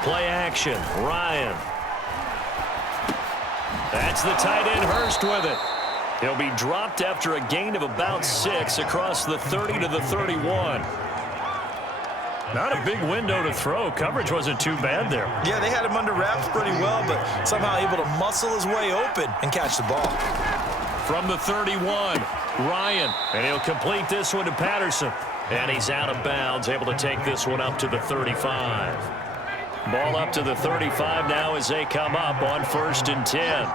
Play action, Ryan. That's the tight end, Hurst, with it. He'll be dropped after a gain of about 6 across the 30 to the 31. Not a big window to throw. Coverage wasn't too bad there. Yeah, they had him under wraps pretty well, but somehow able to muscle his way open and catch the ball. From the 31, Ryan. And he'll complete this one to Patterson. And he's out of bounds, able to take this one up to the 35. Ball up to the 35 now as they come up on 1st and 10.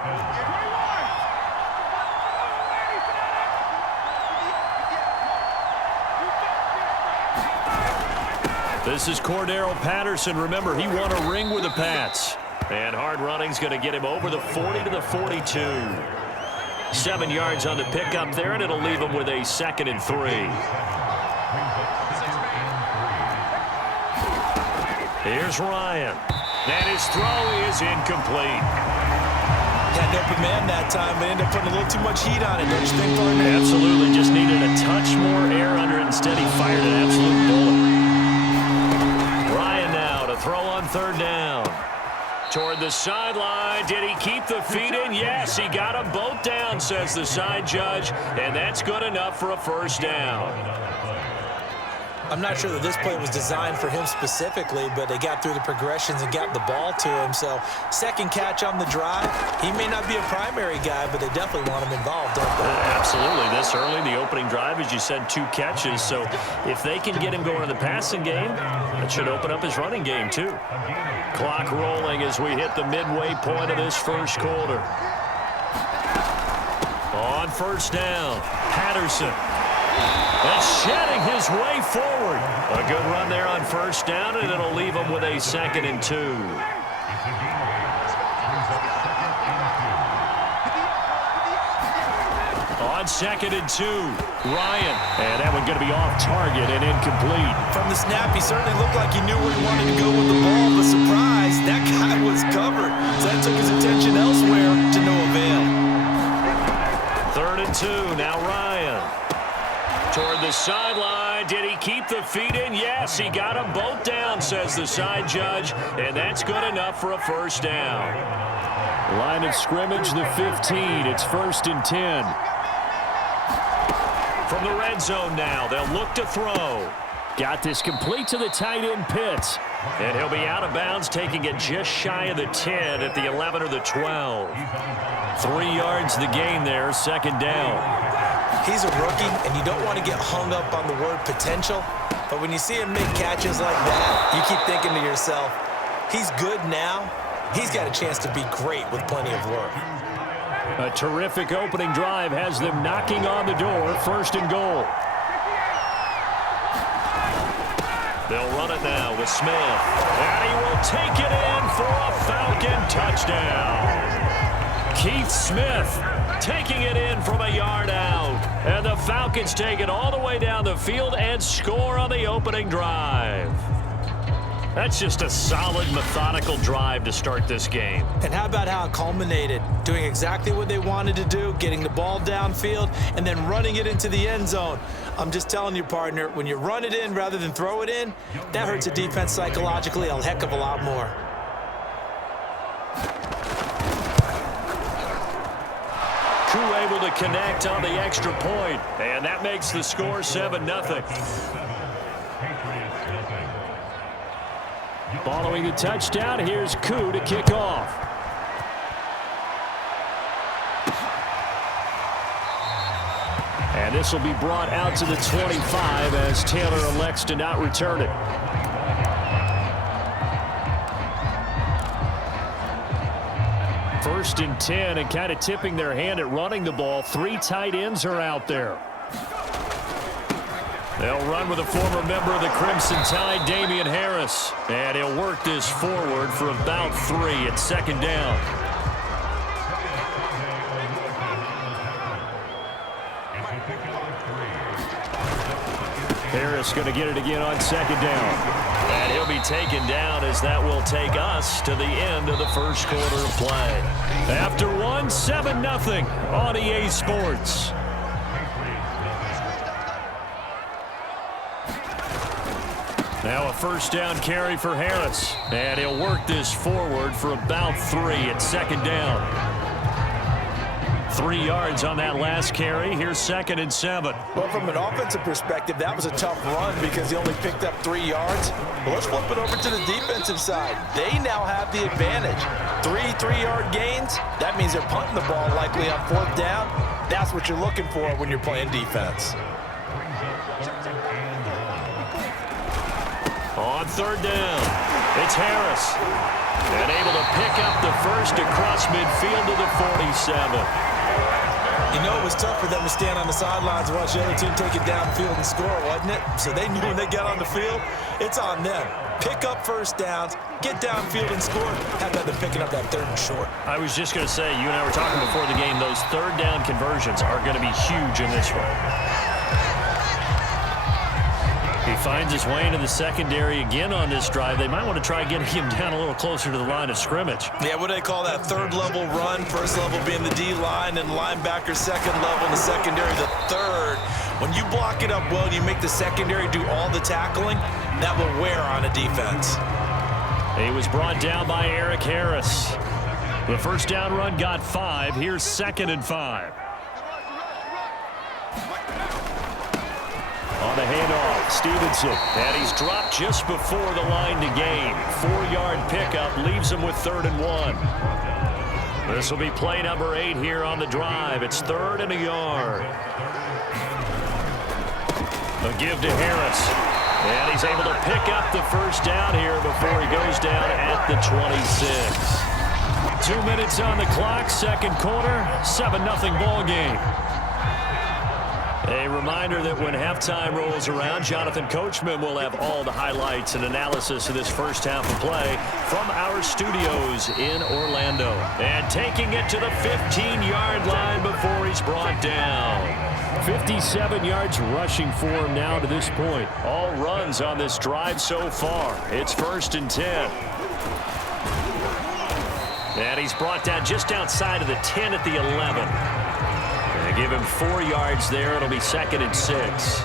This is Cordero Patterson. Remember, he won a ring with the Pats. And hard running's going to get him over the 40 to the 42. 7 yards on the pickup there, and it'll leave him with a 2nd and 3. Here's Ryan. And his throw is incomplete. Had an open man that time, but ended up putting a little too much heat on it, don't you think, partner? Absolutely. Just needed a touch more air under it. Instead, he fired an absolute bullet. Ryan now to throw on 3rd down. Toward the sideline. Did he keep the feet in? Yes, he got them both down, says the side judge. And that's good enough for a 1st down. I'm not sure that this play was designed for him specifically, but they got through the progressions and got the ball to him. So 2nd catch on the drive. He may not be a primary guy, but they definitely want him involved, don't they? Absolutely. This early, the opening drive, as you said, 2 catches. So if they can get him going in the passing game, that should open up his running game too. Clock rolling as we hit the midway point of this 1st quarter. On 1st down, Patterson. And shedding his way forward. A good run there on 1st down, and it'll leave him with a 2nd and 2. On 2nd and 2, Ryan. And that one going to be off target and incomplete. From the snap, he certainly looked like he knew where he wanted to go with the ball, but surprise, that guy was covered. So that took his attention elsewhere to no avail. 3rd and 2, now Ryan. Toward the sideline. Did he keep the feet in? Yes, he got them both down, says the side judge. And that's good enough for a 1st down. Line of scrimmage, the 15. It's 1st and 10. From the red zone now, they'll look to throw. Got this complete to the tight end, Pitts. And he'll be out of bounds, taking it just shy of the 10 at the 11 or the 12. 3 yards the gain there, 2nd down. He's a rookie, and you don't want to get hung up on the word potential. But when you see him make catches like that, you keep thinking to yourself, he's good now. He's got a chance to be great with plenty of work. A terrific opening drive has them knocking on the door. 1st and goal. They'll run it now with Smith. And he will take it in for a Falcon touchdown. Keith Smith taking it in from a yard out. And the Falcons take it all the way down the field and score on the opening drive. That's just a solid, methodical drive to start this game. And how about how it culminated? Doing exactly what they wanted to do, getting the ball downfield, and then running it into the end zone. I'm just telling you, partner, when you run it in rather than throw it in, that hurts a defense psychologically a heck of a lot more. Koo able to connect on the extra point, and that makes the score 7-0. Following the touchdown, here's Koo to kick off. And this will be brought out to the 25 as Taylor elects to not return it. 1st and 10, and kind of tipping their hand at running the ball. 3 tight ends are out there. They'll run with a former member of the Crimson Tide, Damian Harris. And he'll work this forward for about 3 at 2nd down. Harris going to get it again on 2nd down. And he'll be taken down as that will take us to the end of the first quarter of play. After 1, 7-0 on EA Sports. Now a 1st down carry for Harris. And he'll work this forward for about 3 at 2nd down. 3 yards on that last carry. Here's 2nd and 7. Well, from an offensive perspective, that was a tough run because he only picked up 3 yards. But let's flip it over to the defensive side. They now have the advantage. 3 3-yard gains. That means they're punting the ball likely on 4th down. That's what you're looking for when you're playing defense. On 3rd down, it's Harris. And able to pick up the first across midfield to the 47. You know, it was tough for them to stand on the sidelines and watch the other team take it downfield and score, wasn't it? So they knew when they got on the field, it's on them. Pick up 1st downs, get downfield and score. How about them picking up that 3rd and short? I was just going to say, you and I were talking before the game, those 3rd down conversions are going to be huge in this one. He finds his way into the secondary again on this drive. They might want to try getting him down a little closer to the line of scrimmage. Yeah, what do they call that? 3rd level run. 1st level being the D-line and linebacker, 2nd level, and the secondary the 3rd. When you block it up well and you make the secondary do all the tackling, that will wear on a defense. He was brought down by Eric Harris. The 1st down run got 5. Here's 2nd and 5. On the handoff, Stevenson. And he's dropped just before the line to gain. 4-yard pickup leaves him with 3rd and 1. This will be play number 8 here on the drive. It's 3rd and a yard. A give to Harris. And he's able to pick up the 1st down here before he goes down at the 26. 2 minutes on the clock, 2nd quarter, 7-0 ball game. A reminder that when halftime rolls around, Jonathan Coachman will have all the highlights and analysis of this first half of play from our studios in Orlando. And taking it to the 15-yard line before he's brought down. 57 yards rushing for him now to this point. All runs on this drive so far. It's 1st and 10. And he's brought down just outside of the 10 at the 11. Give him 4 yards there. It'll be 2nd and 6.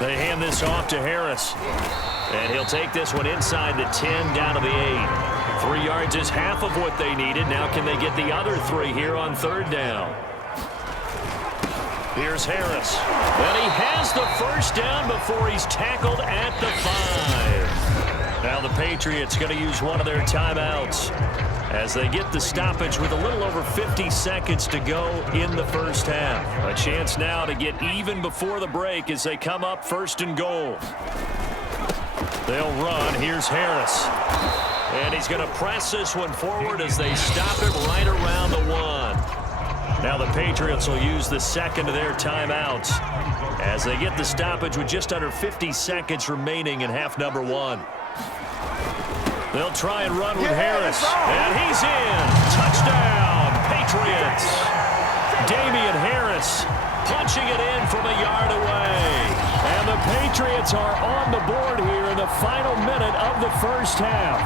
They hand this off to Harris. And he'll take this one inside the 10 down to the 8. 3 yards is half of what they needed. Now can they get the other 3 here on 3rd down? Here's Harris. And he has the 1st down before he's tackled at the 5. Now the Patriots going to use one of their timeouts as they get the stoppage with a little over 50 seconds to go in the first half. A chance now to get even before the break as they come up 1st and goal. They'll run. Here's Harris. And he's going to press this one forward as they stop him right around the 1. Now the Patriots will use the 2nd of their timeouts as they get the stoppage with just under 50 seconds remaining in half number 1. They'll try and run with Harris. And he's in. Touchdown, Patriots. Damian Harris punching it in from a yard away. And the Patriots are on the board here in the final minute of the first half.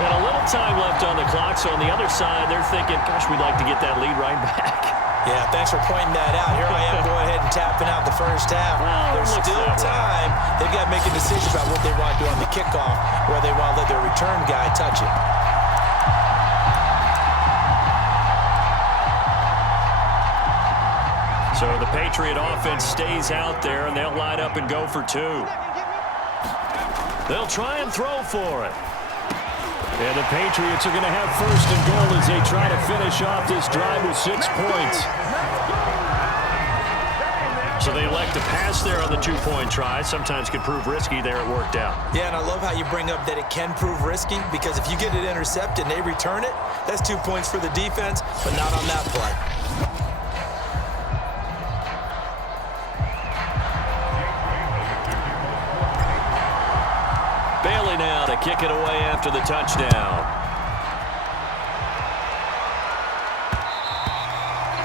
And a little time left on the clock, so on the other side, they're thinking, gosh, we'd like to get that lead right back. Yeah, thanks for pointing that out. Here I am going ahead and tapping out the first half. There's still time. They've got to make a decision about what they want to do on the kickoff, where they want to let their return guy touch it. So the Patriot offense stays out there, and they'll line up and go for 2. They'll try and throw for it. And the Patriots are going to have 1st and goal as they try to finish off this drive with 6 points. So they elect to pass there on the two-point try. Sometimes could prove risky. There it worked out. Yeah, and I love how you bring up that it can prove risky, because if you get it intercepted and they return it, that's 2 points for the defense, but not on that play. Bailey now to kick it away after the touchdown.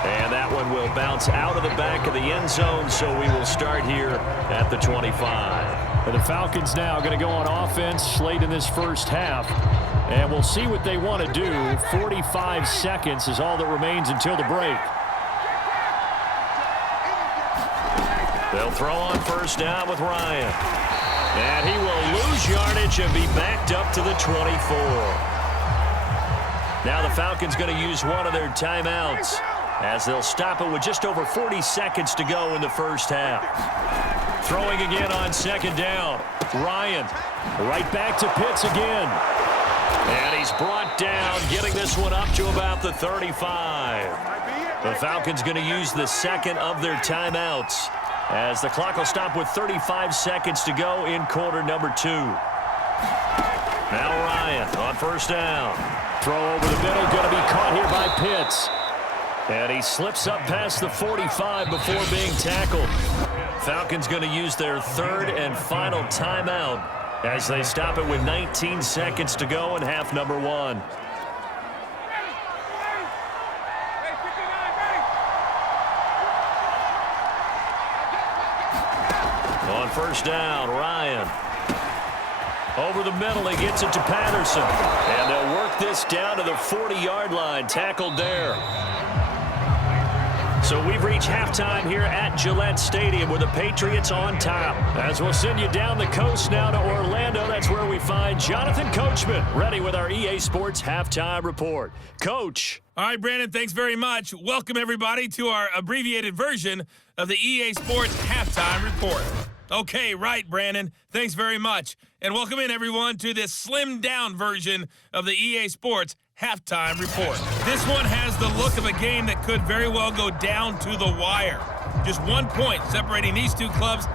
And that one will bounce out of the back of the end zone, so we will start here at the 25. And the Falcons now going to go on offense late in this first half. And we'll see what they want to do. 45 seconds is all that remains until the break. They'll throw on first down with Ryan. And he will lose yardage and be backed up to the 24. Now the Falcons going to use one of their timeouts, as they'll stop it with just over 40 seconds to go in the first half. Throwing again on second down. Ryan Right back to Pitts again. And he's brought down, getting this one up to about the 35. The Falcons going to use the second of their timeouts, as the clock will stop with 35 seconds to go in quarter number 2. Now Ryan on first down. Throw over the middle, going to be caught here by Pitts. And he slips up past the 45 before being tackled. Falcons going to use their third and final timeout, as they stop it with 19 seconds to go in half number 1. On first down, Ryan. Over the middle, he gets it to Patterson. And they'll work this down to the 40-yard line, tackled there. So we've reached halftime here at Gillette Stadium with the Patriots on top. As we'll send you down the coast now to Orlando, that's where we find Jonathan Coachman, ready with our EA Sports Halftime Report. Coach. All right, Brandon, thanks very much. Welcome, everybody, to our abbreviated version of the EA Sports Halftime Report. Okay, right, Brandon. Thanks very much. And welcome in, everyone, to this slimmed-down version of the EA Sports Halftime Report. This one has the look of a game that could very well go down to the wire. Just 1 point separating these two clubs.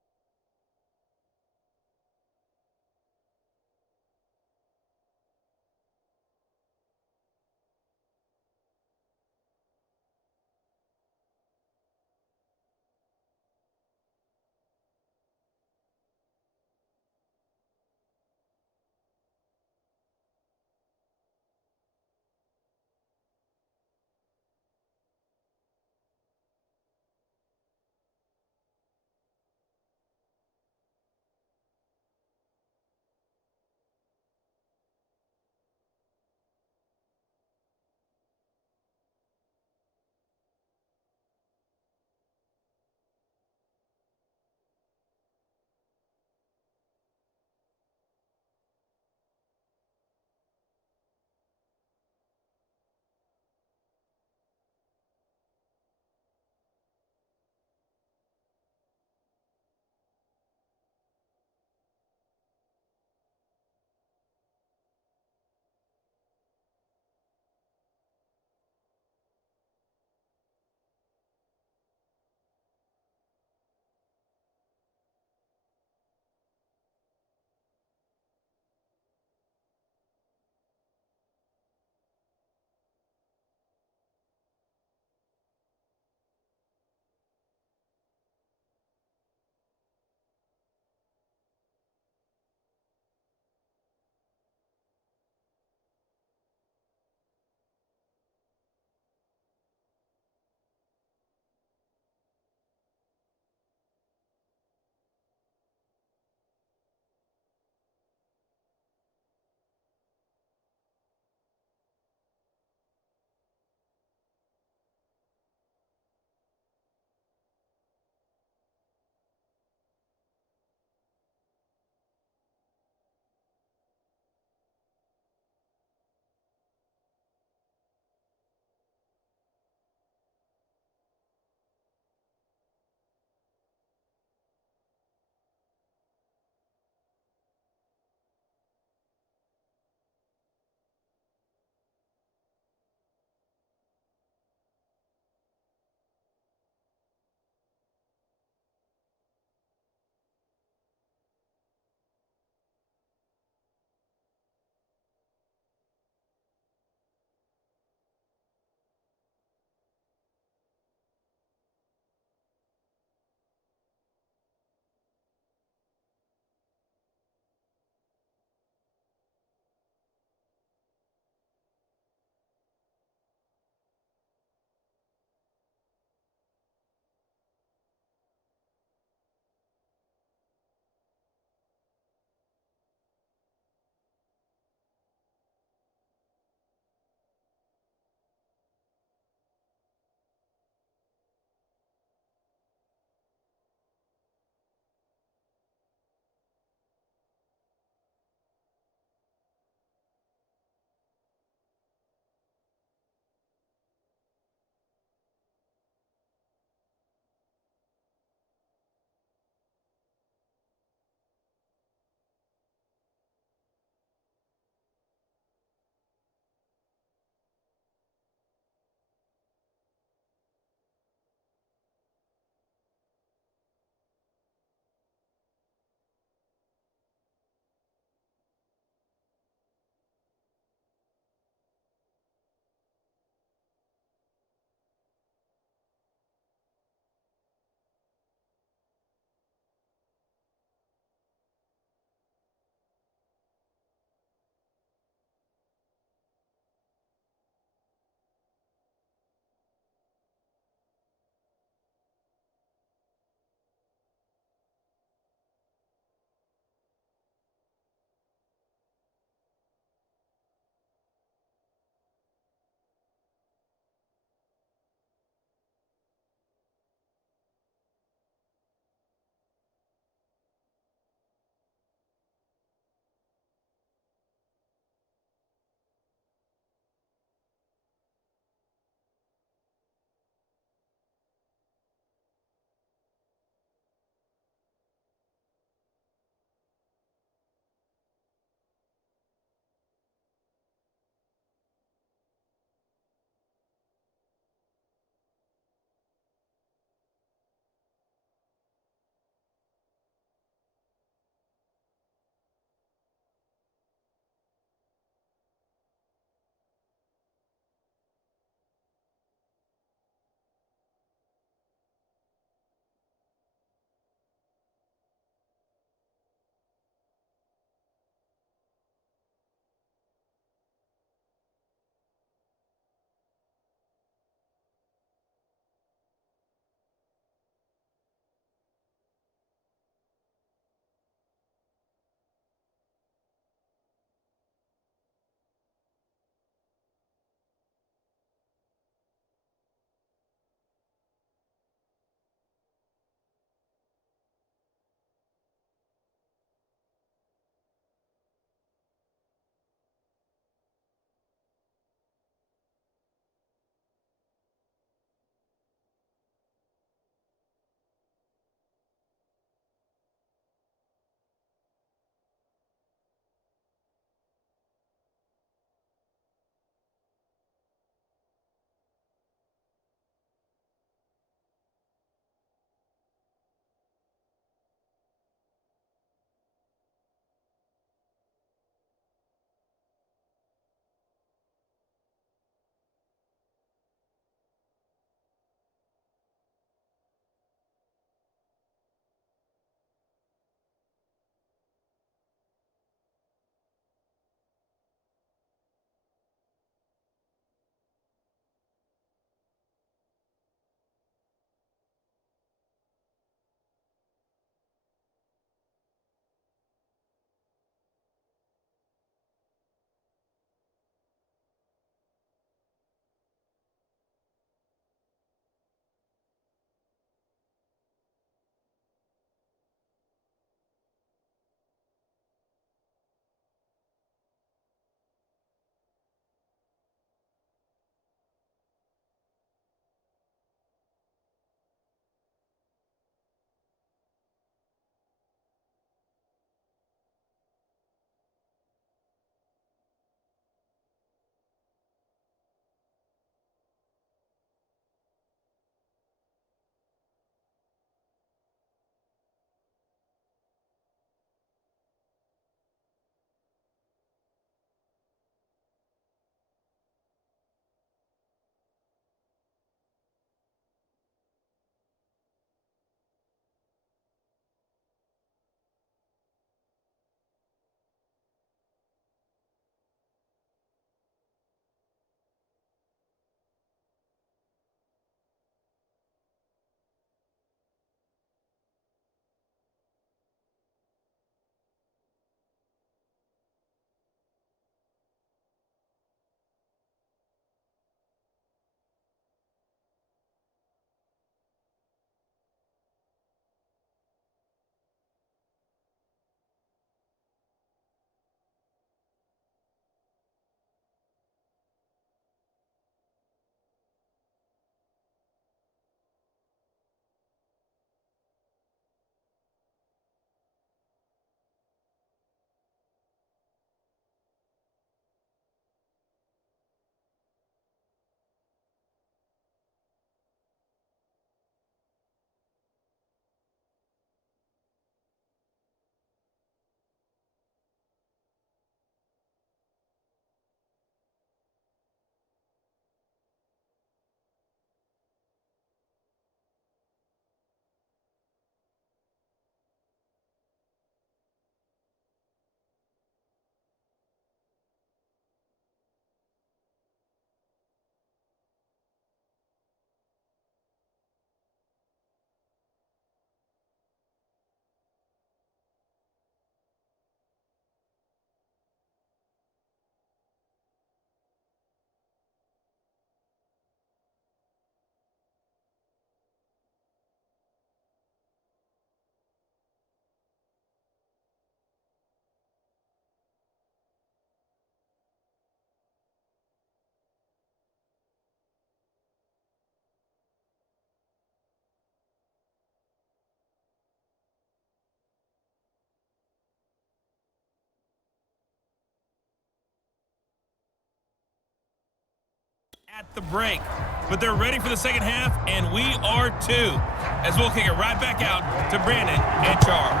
at the break. But they're ready for the second half, and we are too, as we'll kick it right back out to Brandon and Charles.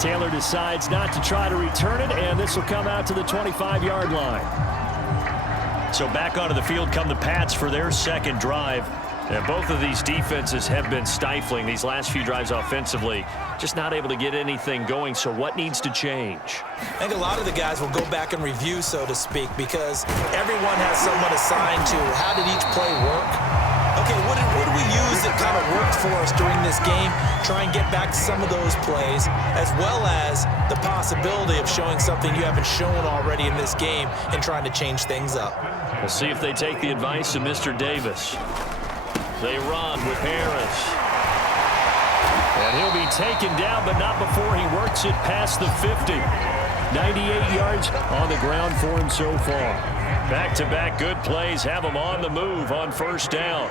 Taylor decides not to try to return it, and this will come out to the 25-yard line. So back onto the field come the Pats for their second drive. And both of these defenses have been stifling these last few drives offensively. Just not able to get anything going, so what needs to change? I think a lot of the guys will go back and review, so to speak, because everyone has someone assigned to how did each play work. Okay, what do we use that kind of worked for us during this game? Try and get back to some of those plays, as well as the possibility of showing something you haven't shown already in this game and trying to change things up. We'll see if they take the advice of Mr. Davis. They run with Harris. And he'll be taken down, but not before he works it past the 50. 98 yards on the ground for him so far. Back-to-back good plays have him on the move on first down.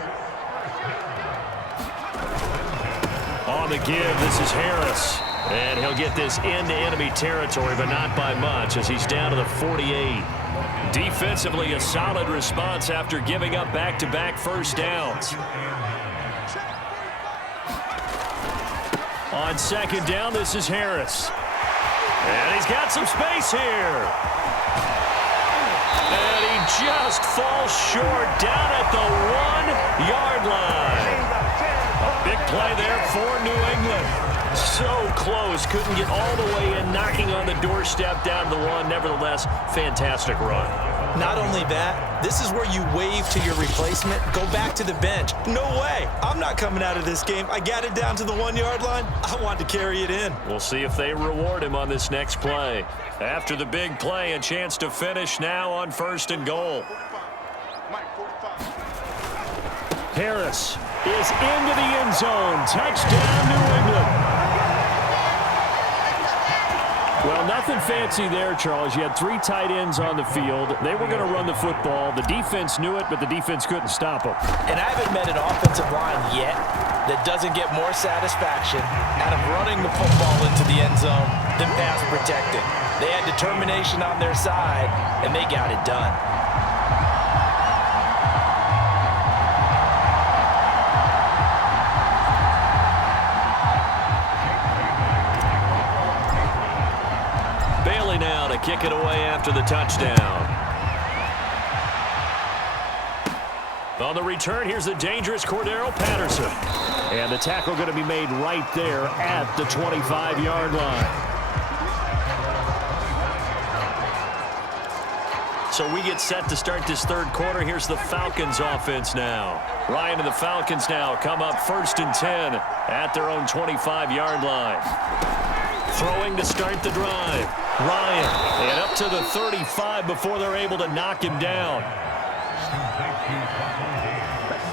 On the give, this is Harris. And he'll get this into enemy territory, but not by much as he's down to the 48. Defensively, a solid response after giving up back-to-back first downs. On second down, this is Harris. And he's got some space here. And he just falls short down at the 1-yard line. A big play there for New England. So close, couldn't get all the way in, knocking on the doorstep down to the 1. Nevertheless, fantastic run. Not only that, this is where you wave to your replacement, go back to the bench. No way, I'm not coming out of this game. I got it down to the 1-yard line. I want to carry it in. We'll see if they reward him on this next play. After the big play, a chance to finish now on first and goal. Harris is into the end zone. Touchdown, New England. Well, nothing fancy there, Charles. You had 3 tight ends on the field. They were going to run the football. The defense knew it, but the defense couldn't stop them. And I haven't met an offensive line yet that doesn't get more satisfaction out of running the football into the end zone than pass protecting. They had determination on their side, and they got it done. Now to kick it away after the touchdown. On the return, here's the dangerous Cordero Patterson. And the tackle going to be made right there at the 25-yard line. So we get set to start this third quarter. Here's the Falcons offense now. Ryan and the Falcons now come up first and 10 at their own 25-yard line. Throwing to start the drive. Ryan, and up to the 35 before they're able to knock him down.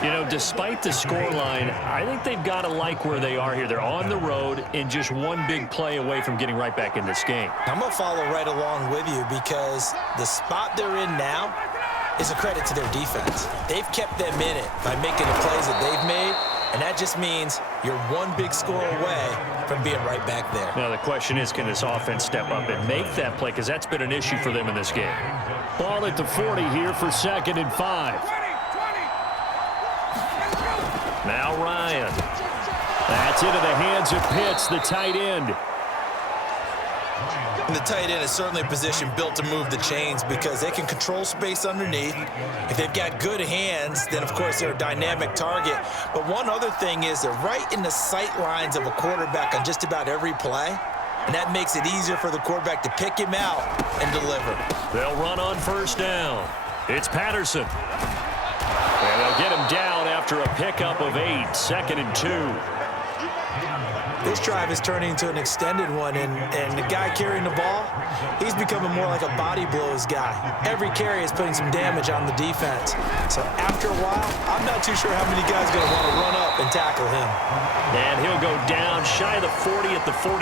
You know, despite the scoreline, I think they've got to like where they are here. They're on the road and just one big play away from getting right back in this game. I'm going to follow right along with you because the spot they're in now is a credit to their defense. They've kept them in it by making the plays that they've made, and that just means you're one big score away from being right back there. Now the question is, can this offense step up and make that play? Because that's been an issue for them in this game. Ball at the 40 here for 2nd and 5. Now Ryan. That's into the hands of Pitts, the tight end. And the tight end is certainly a position built to move the chains because they can control space underneath. If they've got good hands, then of course they're a dynamic target. But one other thing is they're right in the sight lines of a quarterback on just about every play. And that makes it easier for the quarterback to pick him out and deliver. They'll run on first down. It's Patterson. And they'll get him down after a pickup of 8, 2nd and 2. This drive is turning into an extended one, and the guy carrying the ball, he's becoming more like a body blows guy. Every carry is putting some damage on the defense. So after a while, I'm not too sure how many guys are going to want to run up and tackle him. And he'll go down shy of the 40 at the 41.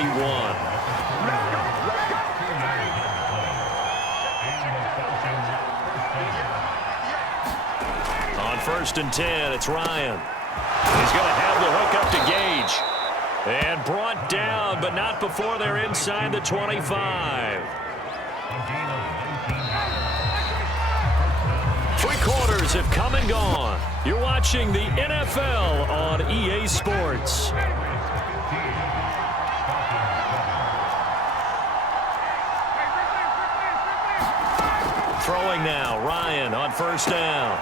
On first and 10, it's Ryan. He's going to have the hook up to Gage. And brought down, but not before they're inside the 25. Three quarters have come and gone. You're watching the NFL on EA Sports. Throwing now, Ryan on first down.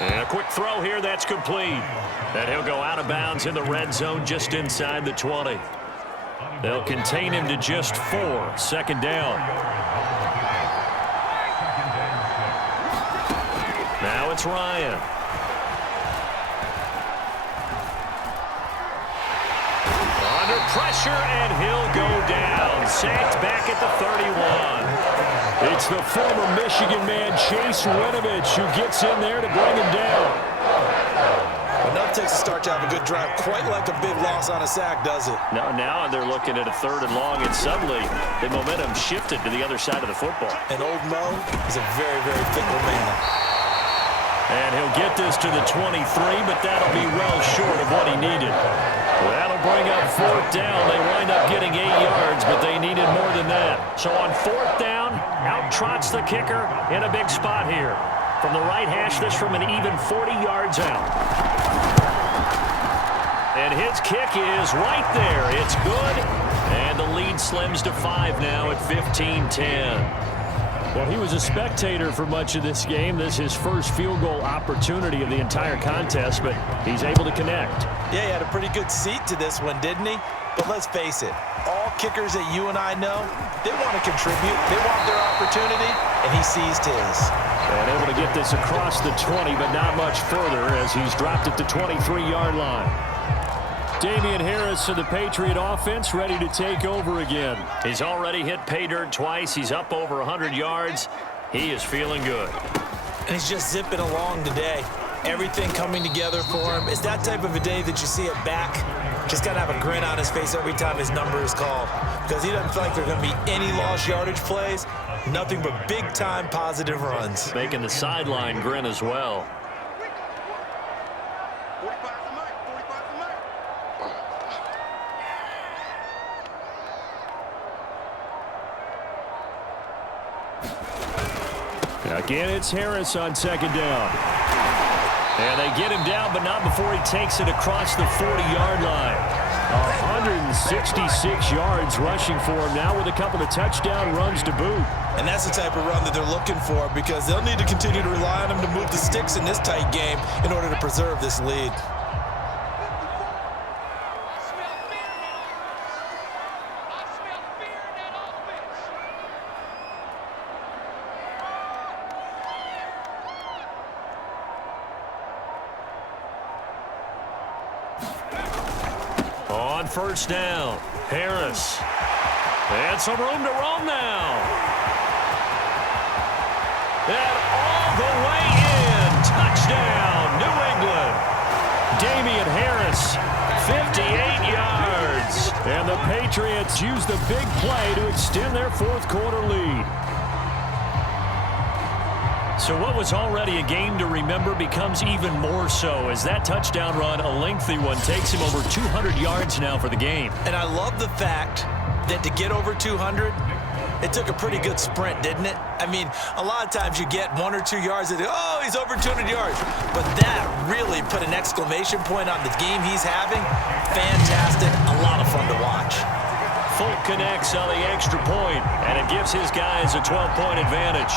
And a quick throw here, that's complete. And he'll go out of bounds in the red zone just inside the 20. They'll contain him to just 4. Second down. Now it's Ryan. Under pressure, and he'll go down. Sacked back at the 31. It's the former Michigan man, Chase Winovich, who gets in there to bring him down. Enough takes a start to have a good drive. Quite like a big loss on a sack, does it? Now they're looking at a 3rd and long, and suddenly the momentum shifted to the other side of the football. And old Mo is a very, very fickle man. And he'll get this to the 23, but that'll be well short of what he needed. That'll bring up 4th down. They wind up getting 8 yards, but they needed more than that. So on 4th down, out trots the kicker in a big spot here. From the right hash, this from an even 40 yards out. And his kick is right there. It's good. And the lead slims to 5 now at 15-10. Well, he was a spectator for much of this game. This is his first field goal opportunity of the entire contest, but he's able to connect. Yeah, he had a pretty good seat to this one, didn't he? But let's face it, all kickers that you and I know, they want to contribute. They want their opportunity, and he seized his. And able to get this across the 20, but not much further as he's dropped at the 23-yard line. Damian Harris of the Patriot offense ready to take over again. He's already hit pay dirt twice. He's up over 100 yards. He is feeling good. And he's just zipping along today. Everything coming together for him. It's that type of a day that you see it back. Just got to have a grin on his face every time his number is called. Because he doesn't feel like there are going to be any lost yardage plays. Nothing but big-time positive runs. Making the sideline grin as well. Again, it's Harris on 2nd down. And they get him down, but not before he takes it across the 40-yard line. 166 yards rushing for him now with a couple of touchdown runs to boot. And that's the type of run that they're looking for because they'll need to continue to rely on him to move the sticks in this tight game in order to preserve this lead. On first down, Harris. And some room to roam now. And all the way in. Touchdown, New England. Damian Harris, 58 yards. And the Patriots use the big play to extend their 4th quarter lead. So what was already a game to remember becomes even more so as that touchdown run, a lengthy one, takes him over 200 yards now for the game. And I love the fact that to get over 200, it took a pretty good sprint, didn't it? I mean, a lot of times you get 1 or 2 yards and oh, he's over 200 yards. But that really put an exclamation point on the game he's having. Fantastic, a lot of fun to watch. Folk connects on the extra point, and it gives his guys a 12-point advantage.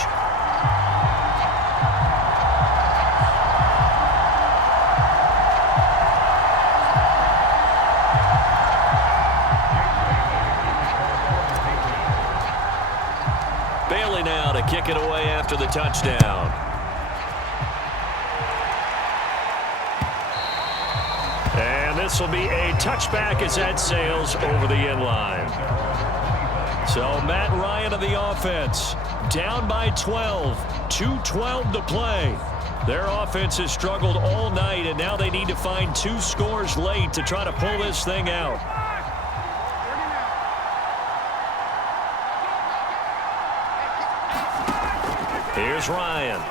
Now to kick it away after the touchdown. And this will be a touchback as that sails over the end line. So Matt Ryan of the offense down by 12, 2:12 to play. Their offense has struggled all night, and now they need to find 2 scores late to try to pull this thing out. Here's Ryan.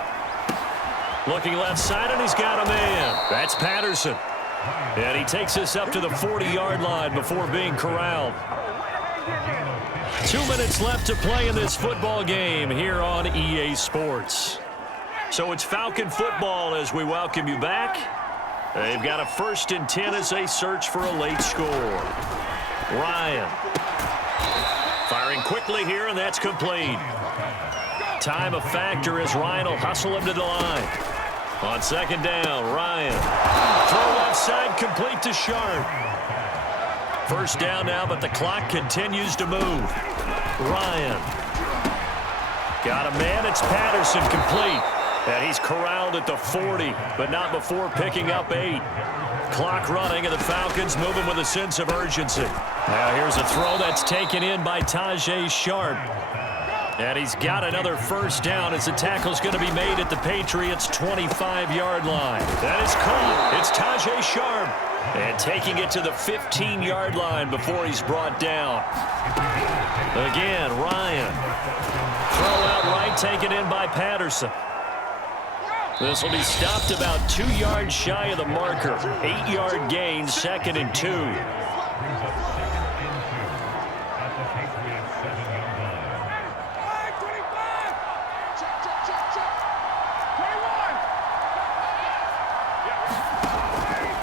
Looking left side, and he's got a man. That's Patterson. And he takes us up to the 40-yard line before being corralled. 2 minutes left to play in this football game here on EA Sports. So it's Falcon football as we welcome you back. They've got a 1st and 10 as they search for a late score. Ryan firing quickly here, and that's complete. Time a factor as Ryan will hustle him to the line. On 2nd down, Ryan. Throw left side, complete to Sharp. 1st down now, but the clock continues to move. Ryan. Got a man, it's Patterson, complete. And he's corralled at the 40, but not before picking up 8. Clock running, and the Falcons moving with a sense of urgency. Now here's a throw that's taken in by Tajay Sharp. And he's got another 1st down as the tackle's going to be made at the Patriots' 25-yard line. That is caught. It's Tajay Sharp. And taking it to the 15-yard line before he's brought down. Again, Ryan. Throw out right, taken in by Patterson. This will be stopped about 2 yards shy of the marker. 8-yard gain, 2nd and 2.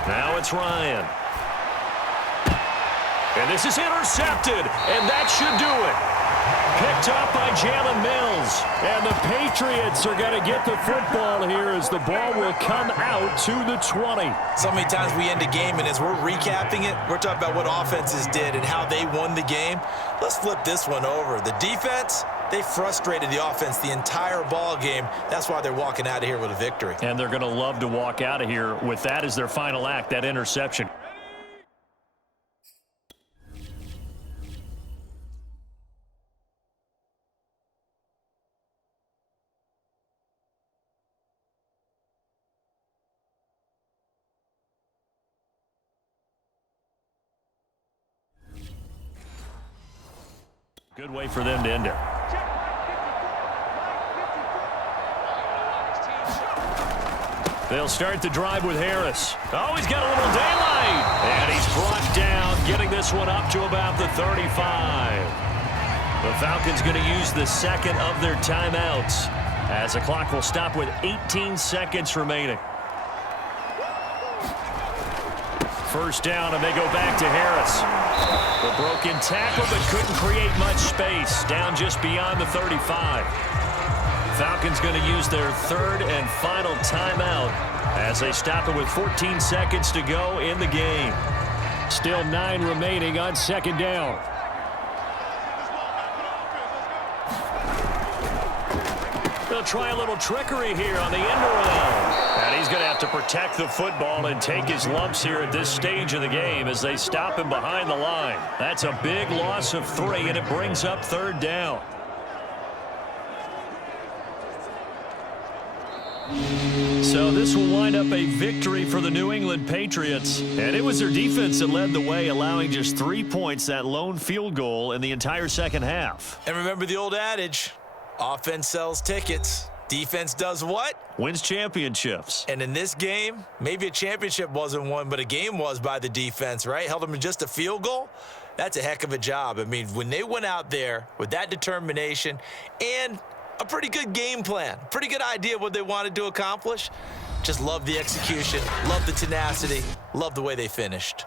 Now it's Ryan. And this is intercepted, and that should do it. Picked up by Jalen Mills. And the Patriots are going to get the football here as the ball will come out to the 20. So many times we end a game, and as we're recapping it, we're talking about what offenses did and how they won the game. Let's flip this one over. The defense, they frustrated the offense the entire ball game. That's why they're walking out of here with a victory. And they're going to love to walk out of here with that as their final act, that interception. Good way for them to end it. They'll start the drive with Harris. Oh, he's got a little daylight. And he's brought down, getting this one up to about the 35. The Falcons going to use the 2nd of their timeouts as the clock will stop with 18 seconds remaining. 1st down, and they go back to Harris. The broken tackle, but couldn't create much space. Down just beyond the 35. Falcons going to use their 3rd and final timeout as they stop it with 14 seconds to go in the game. Still 9 remaining on 2nd down. They'll try a little trickery here on the end around. And he's going to have to protect the football and take his lumps here at this stage of the game as they stop him behind the line. That's a big loss of 3, and it brings up 3rd down. So this will wind up a victory for the New England Patriots. And it was their defense that led the way, allowing just 3 points, that lone field goal in the entire 2nd half. And remember the old adage, offense sells tickets. Defense does what? Wins championships. And in this game, maybe a championship wasn't won, but a game was by the defense, right? Held them to just a field goal. That's a heck of a job. I mean, when they went out there with that determination and a pretty good game plan, pretty good idea what they wanted to accomplish, just love the execution, love the tenacity, love the way they finished.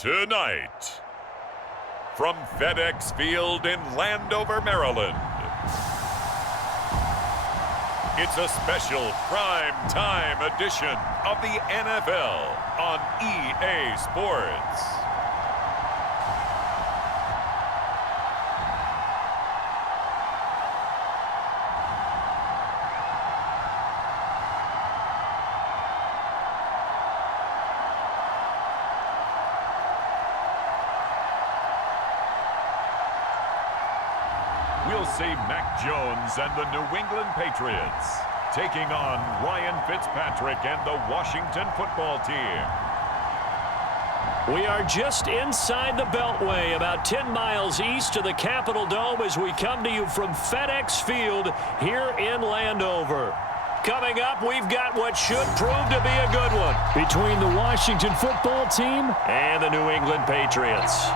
Tonight, from FedEx Field in Landover, Maryland, it's a special prime time edition of the NFL on EA Sports. We'll see Mac Jones and the New England Patriots taking on Ryan Fitzpatrick and the Washington football team. We are just inside the Beltway, about 10 miles east of the Capitol Dome as we come to you from FedEx Field here in Landover. Coming up, we've got what should prove to be a good one Between the Washington football team and the New England Patriots.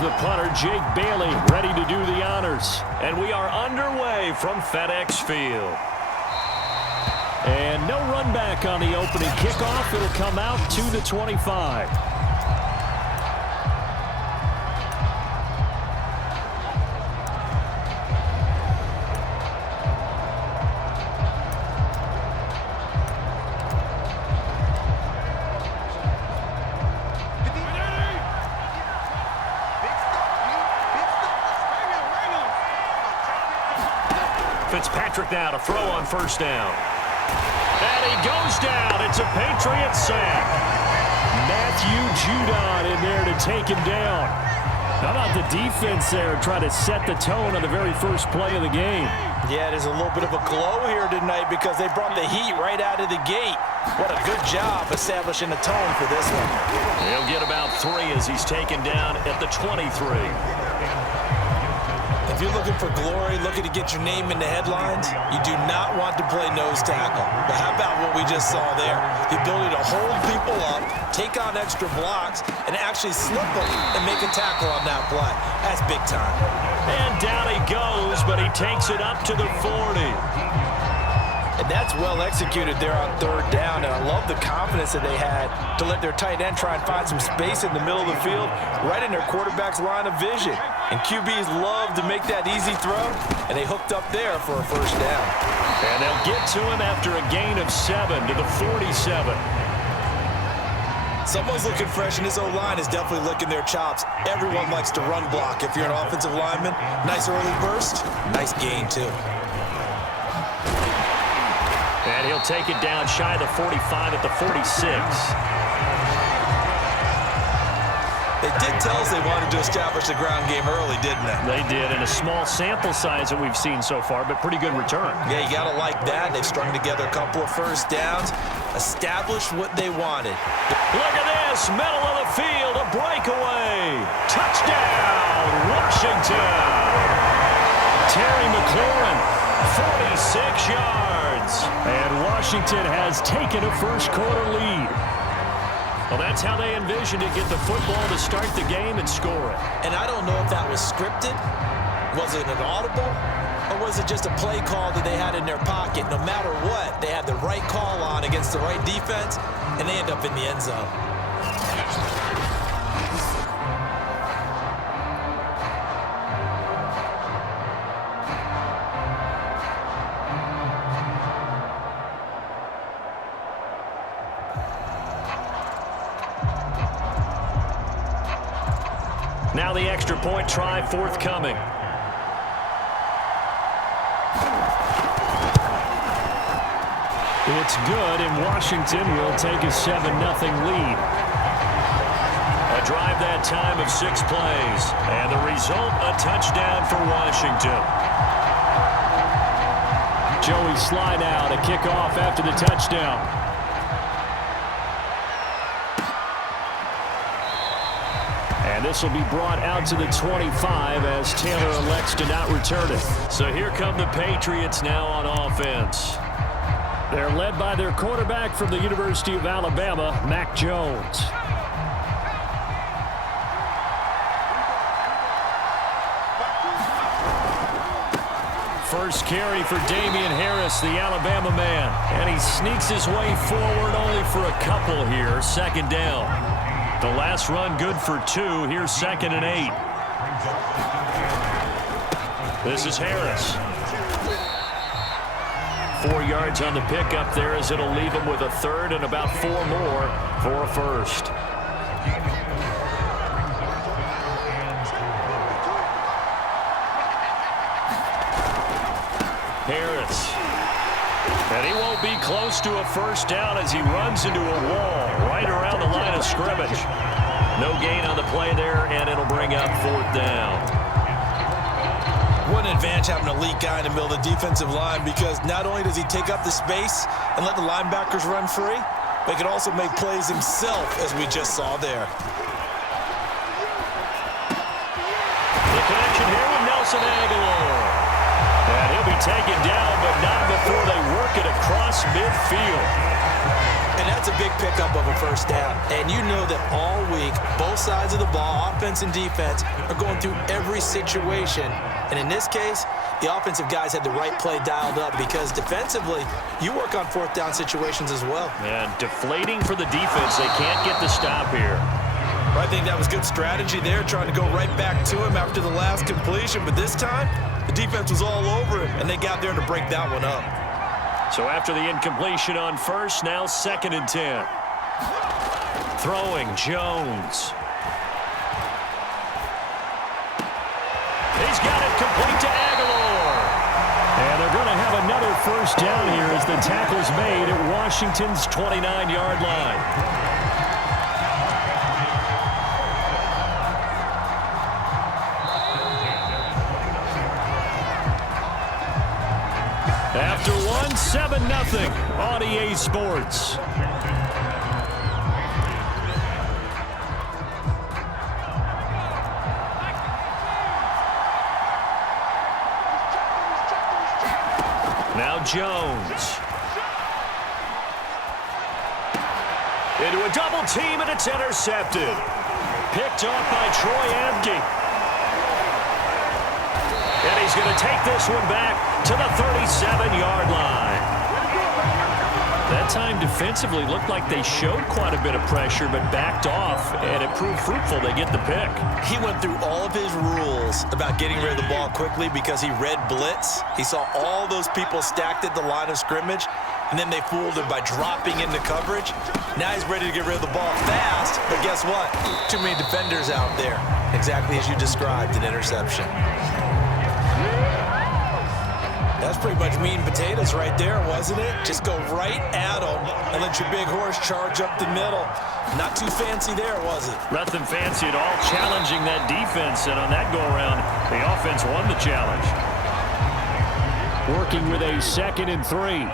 Here's the punter, Jake Bailey, ready to do the honors. And we are underway from FedEx Field. And no run back on the opening kickoff. It'll come out to the 25. Fitzpatrick now to throw on first down. And he goes down. It's a Patriots sack. Matthew Judon in there to take him down. How about the defense there trying to set the tone on the very first play of the game? Yeah, there's a little bit of a glow here tonight because they brought the heat right out of the gate. What a good job establishing a tone for this one. He'll get about 3 as he's taken down at the 23. If you're looking for glory, looking to get your name in the headlines, you do not want to play nose tackle. But how about what we just saw there? The ability to hold people up, take on extra blocks, and actually slip them and make a tackle on that play. That's big time. And down he goes, but he takes it up to the 40. And that's well executed there on third down. And I love the confidence that they had to let their tight end try and find some space in the middle of the field, right in their quarterback's line of vision. And QBs love to make that easy throw, and they hooked up there for a first down. And they'll get to him after a gain of 7 to the 47. Someone's looking fresh, and this O-line is definitely licking their chops. Everyone likes to run block. If you're an offensive lineman, nice early burst, nice gain too. And he'll take it down shy of the 45 at the 46. They did tell us they wanted to establish the ground game early, didn't they? They did, and a small sample size that we've seen so far, but pretty good return. Yeah, you got to like that. They've strung together a couple of first downs, established what they wanted. Look at this, middle of the field, a breakaway. Touchdown, Washington. Terry McLaurin, 46 yards. and Washington has taken a first-quarter lead. Well, that's how they envisioned it, get the football to start the game and score it. And I don't know if that was scripted, was it an audible, or was it just a play call that they had in their pocket? No matter what, they had the right call on against the right defense, and they end up in the end zone. Now the extra point try forthcoming. It's good, and Washington will take a 7-0 lead. A drive that time of 6 plays. And the result, a touchdown for Washington. Joey Sly now to kick off after the touchdown. And this will be brought out to the 25 as Taylor elects to not return it. So here come the Patriots now on offense. They're led by their quarterback from the University of Alabama, Mac Jones. First carry for Damian Harris, the Alabama man. And he sneaks his way forward only for a couple here. Second down. The last run good for 2. Here's 2nd and 8. This is Harris. 4 yards on the pickup there as it'll leave him with a 3rd and about 4 more for a first. Harris. And he won't be close to a first down as he runs into a wall right around the line of scrimmage. No gain on the play there, and it'll bring up 4th down. What an advantage having an elite guy in the middle of the defensive line, because not only does he take up the space and let the linebackers run free, but he can also make plays himself, as we just saw there. The connection here with Nelson Aguilar. And he'll be taken down, but not before they work it across midfield. And that's a big pickup of a first down. And you know that all week, both sides of the ball, offense and defense, are going through every situation. And in this case, the offensive guys had the right play dialed up because defensively, you work on fourth down situations as well. And deflating for the defense. They can't get the stop here. I think that was good strategy there, trying to go right back to him after the last completion. But this time, the defense was all over him, and they got there to break that one up. So after the incompletion on first, now 2nd and 10. Throwing, Jones. He's got it complete to Aguilar. And they're going to have another first down here as the tackle's made at Washington's 29-yard line. After one, 7-0 on EA Sports. Now Jones. Into a double team, and it's intercepted. Picked off by Troy Apke. And he's going to take this one back to the 37-yard line. That time defensively looked like they showed quite a bit of pressure but backed off, and it proved fruitful. They get the pick. He went through all of his rules about getting rid of the ball quickly because he read blitz. He saw all those people stacked at the line of scrimmage, and then they fooled him by dropping into coverage. Now he's ready to get rid of the ball fast, but guess what? Too many defenders out there. Exactly as you described, an interception. That's pretty much meat and potatoes right there, wasn't it? Just go right at them and let your big horse charge up the middle. Not too fancy there, was it? Nothing fancy at all, challenging that defense, and on that go-around, the offense won the challenge. Working with a 2nd and 3.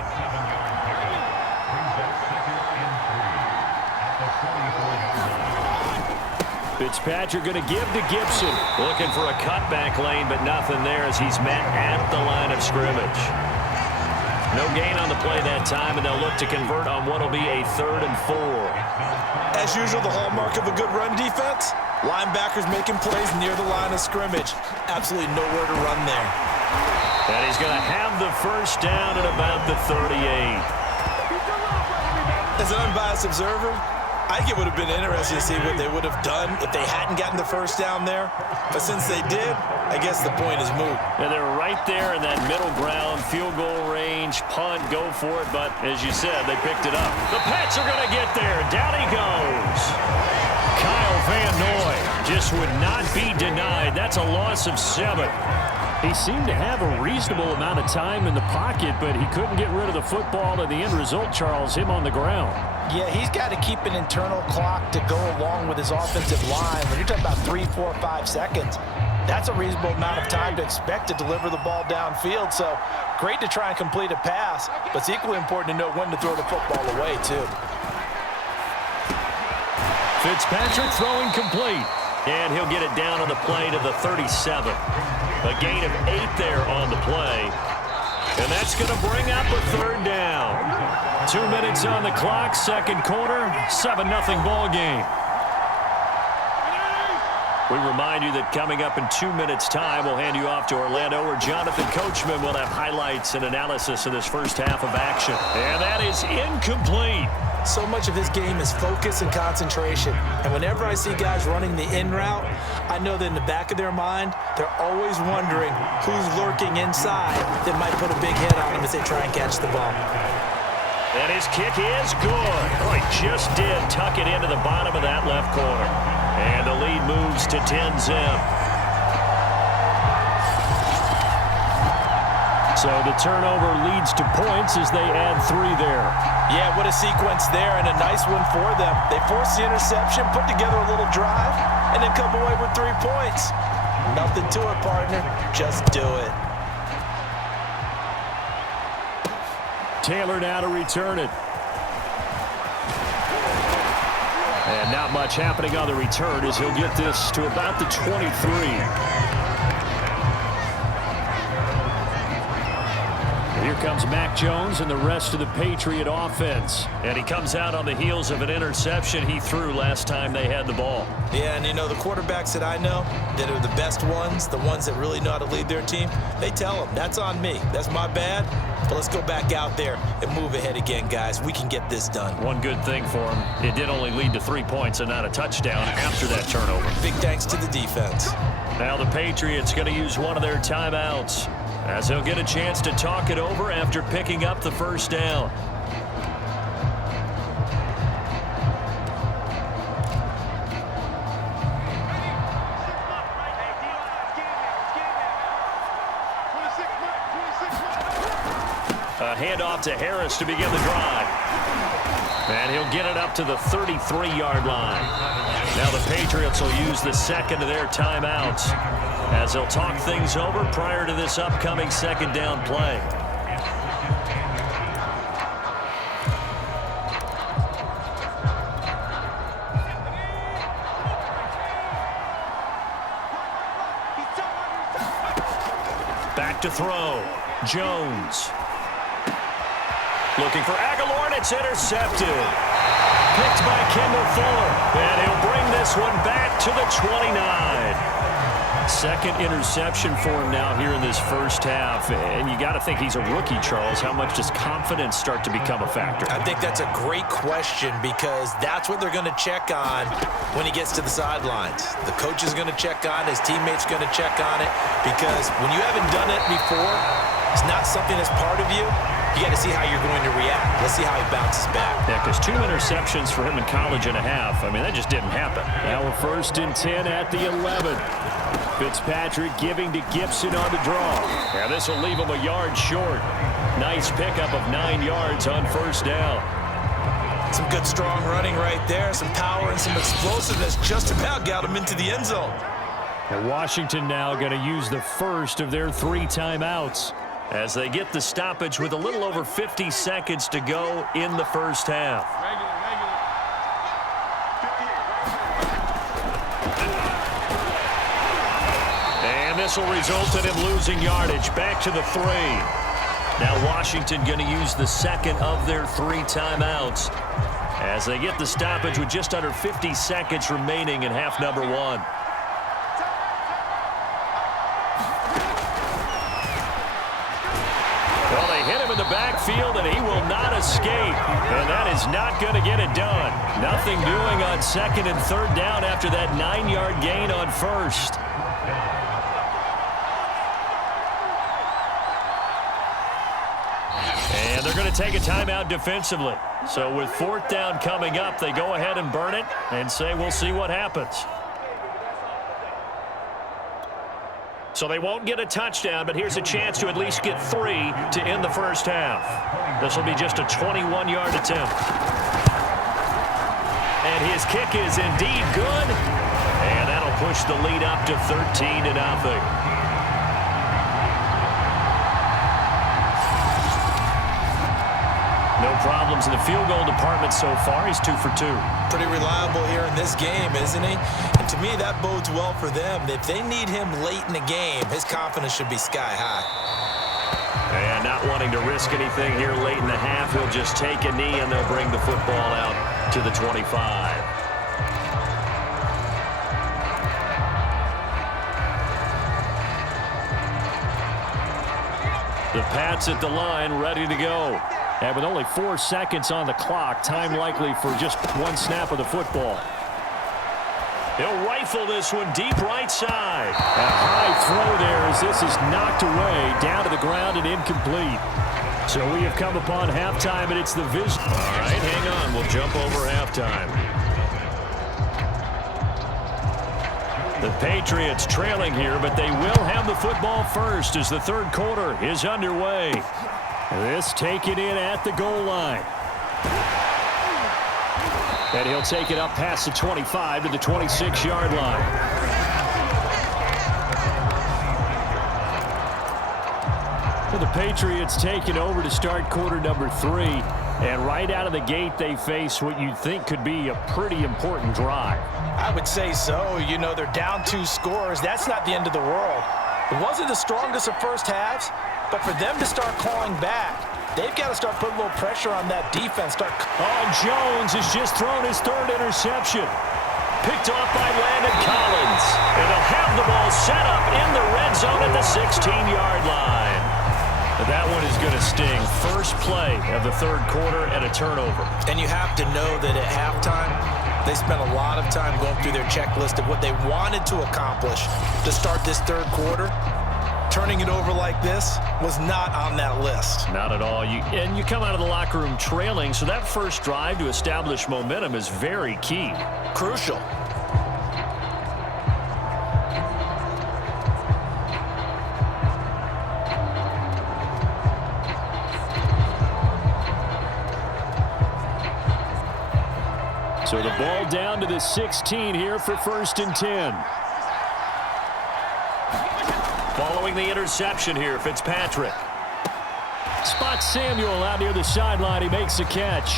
Fitzpatrick going to give to Gibson. Looking for a cutback lane, but nothing there as he's met at the line of scrimmage. No gain on the play that time, and they'll look to convert on what will be a 3rd and 4. As usual, the hallmark of a good run defense, linebackers making plays near the line of scrimmage. Absolutely nowhere to run there. And he's going to have the first down at about the 38. As an unbiased observer, I think it would have been interesting to see what they would have done if they hadn't gotten the first down there. But since they did, I guess the point is moot. And they're right there in that middle ground, field goal range, punt, go for it. But as you said, they picked it up. The Pats are going to get there. Down he goes. Kyle Van Noy just would not be denied. That's a loss of 7. He seemed to have a reasonable amount of time in the pocket, but he couldn't get rid of the football, and the end result, Charles, him on the ground. Yeah, he's got to keep an internal clock to go along with his offensive line. When you're talking about 3, 4, 5 seconds, that's a reasonable amount of time to expect to deliver the ball downfield. So great to try and complete a pass, but it's equally important to know when to throw the football away, too. Fitzpatrick throwing complete. And he'll get it down on the play to the 37. A gain of 8 there on the play. And that's going to bring up a 3rd down. 2 minutes on the clock, 2nd quarter, 7-0 ball game. We remind you that coming up in 2 minutes' time, we'll hand you off to Orlando, where Jonathan Coachman will have highlights and analysis of this first half of action. And that is incomplete. So much of his game is focus and concentration. And whenever I see guys running the in route, I know that in the back of their mind, they're always wondering who's lurking inside that might put a big hit on them as they try and catch the ball. And his kick is good. Oh, he just did tuck it into the bottom of that left corner. And the lead moves to 10-zip. So the turnover leads to points as they add 3 there. Yeah, what a sequence there, and a nice one for them. They forced the interception, put together a little drive, and then come away with 3 points. Nothing to it, partner. Just do it. Taylor now to return it. And not much happening on the return as he'll get this to about the 23. Here comes Mac Jones and the rest of the Patriot offense. And he comes out on the heels of an interception he threw last time they had the ball. Yeah, and you know, the quarterbacks that I know that are the best ones, the ones that really know how to lead their team, they tell them, that's on me. That's my bad. But let's go back out there and move ahead again, guys. We can get this done. One good thing for him, it did only lead to 3 points and not a touchdown after that turnover. Big thanks to the defense. Now the Patriots going to use one of their timeouts as they'll get a chance to talk it over after picking up the first down. A handoff to Harris to begin the drive. And he'll get it up to the 33-yard line. Now the Patriots will use the second of their timeouts as they'll talk things over prior to this upcoming second down play. Back to throw. Jones. Looking for Aguilar, and it's intercepted. Picked by Kendall Fuller, and he'll bring this one back to the 29. Second interception for him now here in this first half, and you got to think he's a rookie, Charles. How much does confidence start to become a factor? I think that's a great question because that's what they're going to check on when he gets to the sidelines. The coach is going to check on, his teammates going to check on it, because when you haven't done it before, it's not something that's part of you. You got to see how you're going to react. Let's see how he bounces back. Yeah, because 2 interceptions for him in college and a half. I mean, that just didn't happen. Now we're 1st and 10 at the 11. Fitzpatrick giving to Gibson on the draw. Yeah, this will leave him a yard short. Nice pickup of 9 yards on first down. Some good, strong running right there. Some power and some explosiveness just about got him into the end zone. And Washington now going to use the first of their 3 timeouts as they get the stoppage with a little over 50 seconds to go in the first half. And this will result in him losing yardage. Back to the 3. Now Washington going to use the second of their 3 timeouts as they get the stoppage with just under 50 seconds remaining in half number 1. Well, they hit him in the backfield, and he will not escape. And that is not going to get it done. Nothing doing on 2nd and 3rd down after that 9-yard gain on 1st. And they're going to take a timeout defensively. So with 4th down coming up, they go ahead and burn it and say, we'll see what happens. So they won't get a touchdown, but here's a chance to at least get 3 to end the first half. This will be just a 21-yard attempt. And his kick is indeed good. And that'll push the lead up to 13-0. No problems in the field goal department so far. He's 2 for 2. Pretty reliable here in this game, isn't he? And to me, that bodes well for them. If they need him late in the game, his confidence should be sky high. And not wanting to risk anything here late in the half, he'll just take a knee and they'll bring the football out to the 25. The Pats at the line, ready to go. And with only 4 seconds on the clock, time likely for just 1 snap of the football. He'll rifle this one deep right side. A high throw there as this is knocked away, down to the ground and incomplete. So we have come upon halftime, and it's the vision. All right, hang on. We'll jump over halftime. The Patriots trailing here, but they will have the football first as the 3rd quarter is underway. This taken in at the goal line. And he'll take it up past the 25 to the 26-yard line. Well, the Patriots taking over to start quarter number 3. And right out of the gate, they face what you'd think could be a pretty important drive. I would say so. You know, they're down 2 scores. That's not the end of the world. It wasn't the strongest of first halves, But for them to start clawing back, they've got to start putting a little pressure on that defense. Jones has just thrown his third interception. Picked off by Landon Collins. And they'll have the ball set up in the red zone at the 16-yard line. That one is going to sting. First play of the third quarter and a turnover. And you have to know that at halftime, they spent a lot of time going through their checklist of what they wanted to accomplish to start this third quarter. Turning it over like this was not on that list. Not at all. And you come out of the locker room trailing, so that first drive to establish momentum is very key. Crucial. So the ball down to the 16 here for 1st and 10. Following the interception here, Fitzpatrick. Spots Samuel out near the sideline. He makes the catch.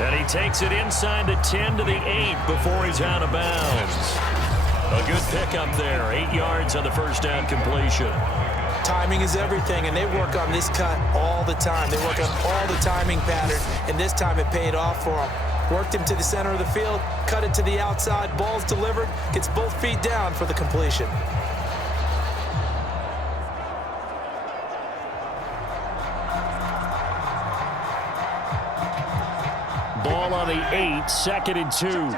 And he takes it inside the 10 to the 8 before he's out of bounds. A good pickup there. 8 yards on the first down completion. Timing is everything, and they work on this cut all the time. They work on all the timing patterns, and this time it paid off for them. Worked him to the center of the field, cut it to the outside, ball's delivered, gets both feet down for the completion. Ball on the 8, 2nd and 2.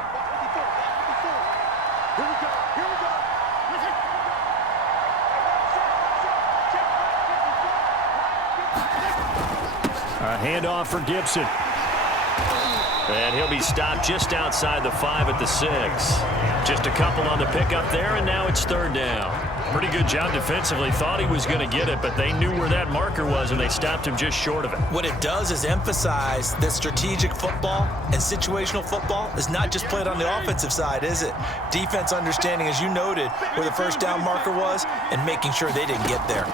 A handoff for Gibson. And he'll be stopped just outside the 5 at the 6. Just a couple on the pickup there, and now it's 3rd down. Pretty good job defensively. Thought he was going to get it, but they knew where that marker was, and they stopped him just short of it. What it does is emphasize that strategic football and situational football is not just played on the offensive side, is it? Defense understanding, as you noted, where the first down marker was and making sure they didn't get there.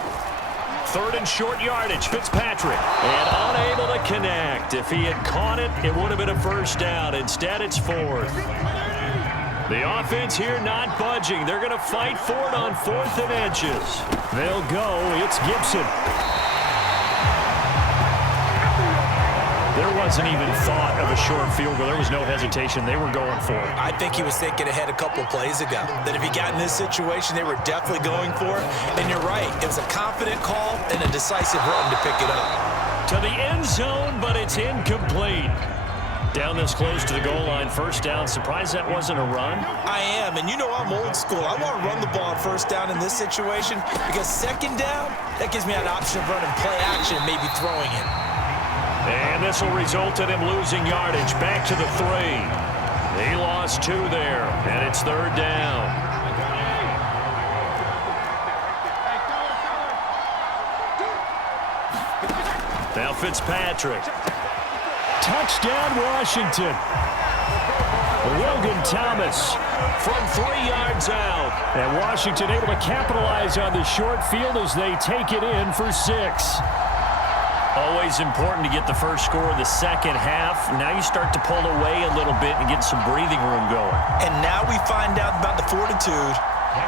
3rd and short yardage, Fitzpatrick. And unable to connect. If he had caught it, it would have been a first down. Instead, it's 4th. The offense here not budging. They're going to fight for it on 4th and inches. They'll go. It's Gibson. There wasn't even thought of a short field goal. There was no hesitation. They were going for it. I think he was thinking ahead a couple of plays ago, that if he got in this situation, they were definitely going for it. And you're right. It was a confident call and a decisive run to pick it up. To the end zone, but it's incomplete. Down this close to the goal line, first down. Surprised that wasn't a run? I am, and you know I'm old school. I want to run the ball on first down in this situation because second down, that gives me an option of running play action and maybe throwing it. And this will result in him losing yardage back to the 3. He lost 2 there, and it's 3rd down. Now Fitzpatrick. Touchdown, Washington. Logan Thomas from 3 yards out. And Washington able to capitalize on the short field as they take it in for 6. Always important to get the first score of the second half. Now you start to pull away a little bit and get some breathing room going. And now we find out about the fortitude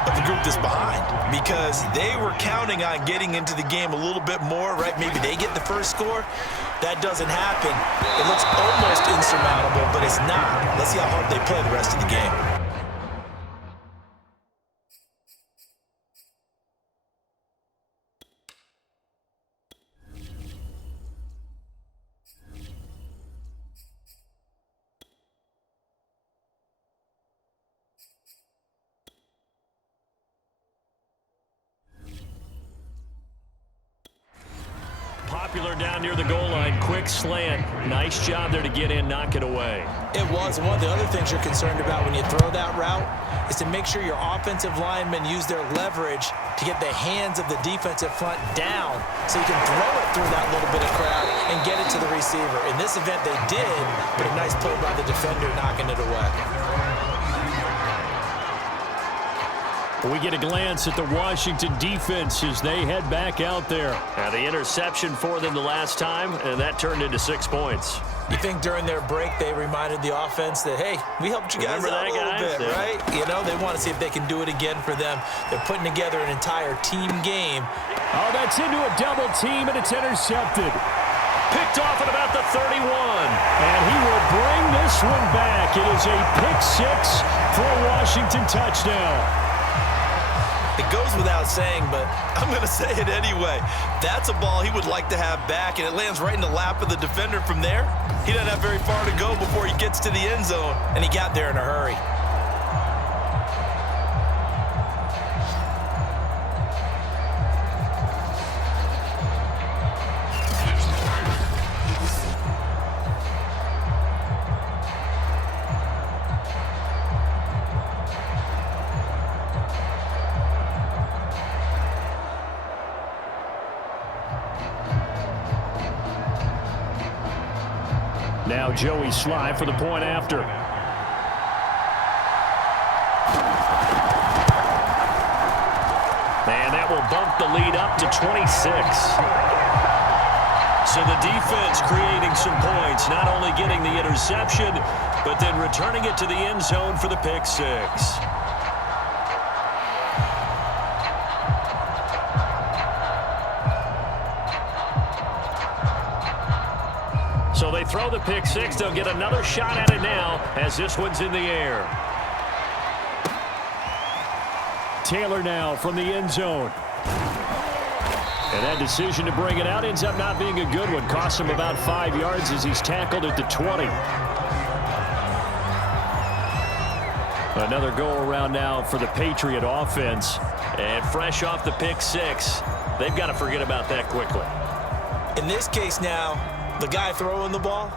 of the group that's behind, because they were counting on getting into the game a little bit more, right? Maybe they get the first score. That doesn't happen. It looks almost insurmountable, but it's not. Let's see how hard they play the rest of the game. Popular down near the goal line. Quick slant. Nice job there to get in, knock it away. It was. And one of the other things you're concerned about when you throw that route is to make sure your offensive linemen use their leverage to get the hands of the defensive front down so you can throw it through that little bit of crowd and get it to the receiver. In this event, they did, but a nice play by the defender knocking it away. We get a glance at the Washington defense as they head back out there. Now the interception for them the last time, and that turned into 6 points. You think during their break they reminded the offense that, hey, we helped you guys out a little bit, right? You know, they want to see if they can do it again for them. They're putting together an entire team game. Oh, that's into a double team, and it's intercepted. Picked off at about the 31. And he will bring this one back. It is a pick 6 for a Washington touchdown. It goes without saying, but I'm going to say it anyway. That's a ball he would like to have back, and it lands right in the lap of the defender from there. He doesn't have very far to go before he gets to the end zone, and he got there in a hurry. Now Joey Sly for the point after. And that will bump the lead up to 26. So the defense creating some points, not only getting the interception, but then returning it to the end zone for the pick 6. So they throw the pick 6. They'll get another shot at it now as this one's in the air. Taylor now from the end zone. And that decision to bring it out ends up not being a good one. Costs him about 5 yards as he's tackled at the 20. Another go-around now for the Patriot offense. And fresh off the pick 6, they've got to forget about that quickly. In this case now, the guy throwing the ball,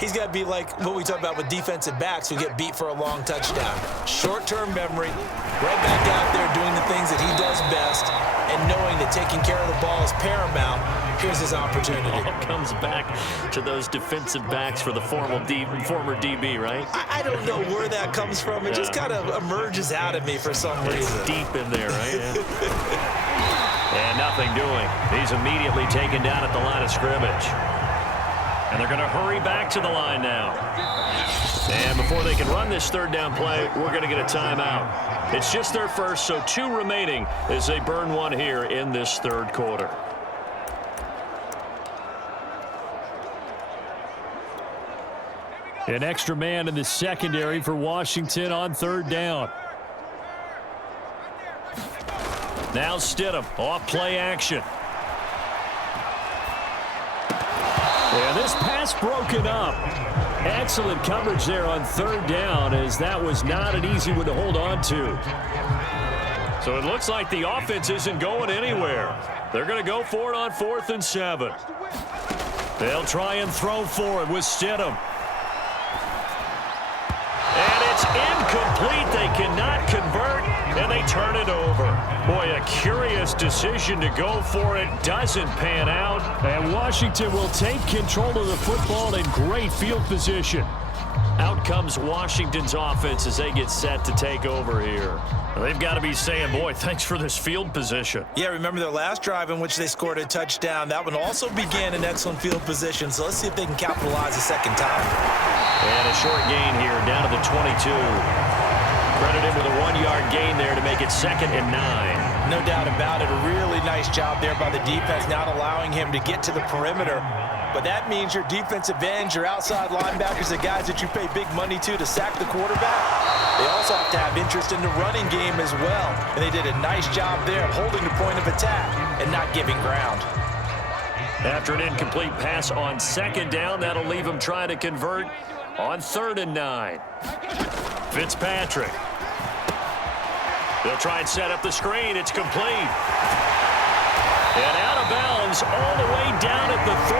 he's got to be like what we talk about with defensive backs who get beat for a long touchdown. Short-term memory, right back out there doing the things that he does best, and knowing that taking care of the ball is paramount. Here's his opportunity. It all comes back to those defensive backs for the former DB, right? I don't know where that comes from. It just kind of emerges out of me for some reason. It's deep in there, right? Yeah. And nothing doing. He's immediately taken down at the line of scrimmage. And they're going to hurry back to the line now. And before they can run this third down play, we're going to get a timeout. It's just their first, so 2 remaining as they burn one here in this third quarter. An extra man in the secondary for Washington on third down. Now Stidham, off play action. And this pass broken up. Excellent coverage there on third down, as that was not an easy one to hold on to. So it looks like the offense isn't going anywhere. They're going to go for it on 4th and 7. They'll try and throw for it with Stidham. And it's incomplete. They cannot convert, and they turn it over. Boy, a curious decision to go for it. Doesn't pan out. And Washington will take control of the football in great field position. Out comes Washington's offense as they get set to take over here. They've got to be saying, boy, thanks for this field position. Yeah, remember their last drive in which they scored a touchdown. That one also began in excellent field position, so let's see if they can capitalize a second time. And a short gain here down to the 22. Credited with a 1-yard gain there to make it 2nd and 9. No doubt about it. A really nice job there by the defense, not allowing him to get to the perimeter. But that means your defensive ends, your outside linebackers, the guys that you pay big money to sack the quarterback, they also have to have interest in the running game as well. And they did a nice job there of holding the point of attack and not giving ground. After an incomplete pass on 2nd down, that'll leave them trying to convert on 3rd and 9. Fitzpatrick. They'll try and set up the screen. It's complete. And out of bounds all the way down at the 3.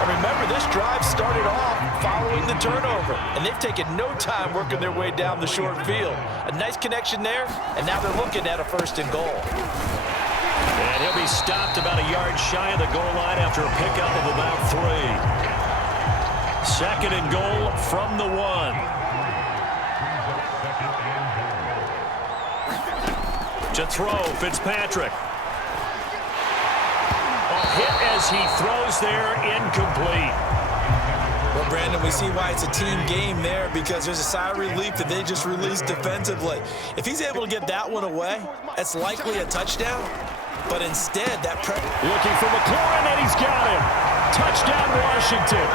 And remember, this drive started off following the turnover, and they've taken no time working their way down the short field. A nice connection there, and now they're looking at a 1st and goal. And he'll be stopped about a yard shy of the goal line after a pickup of about 3. 2nd and goal from the 1. To throw, Fitzpatrick. A hit as he throws there, incomplete. Well, Brandon, we see why it's a team game there, because there's a sigh of relief that they just released defensively. If he's able to get that one away, that's likely a touchdown. But instead, that looking for McLaurin, and he's got him. Touchdown, Washington.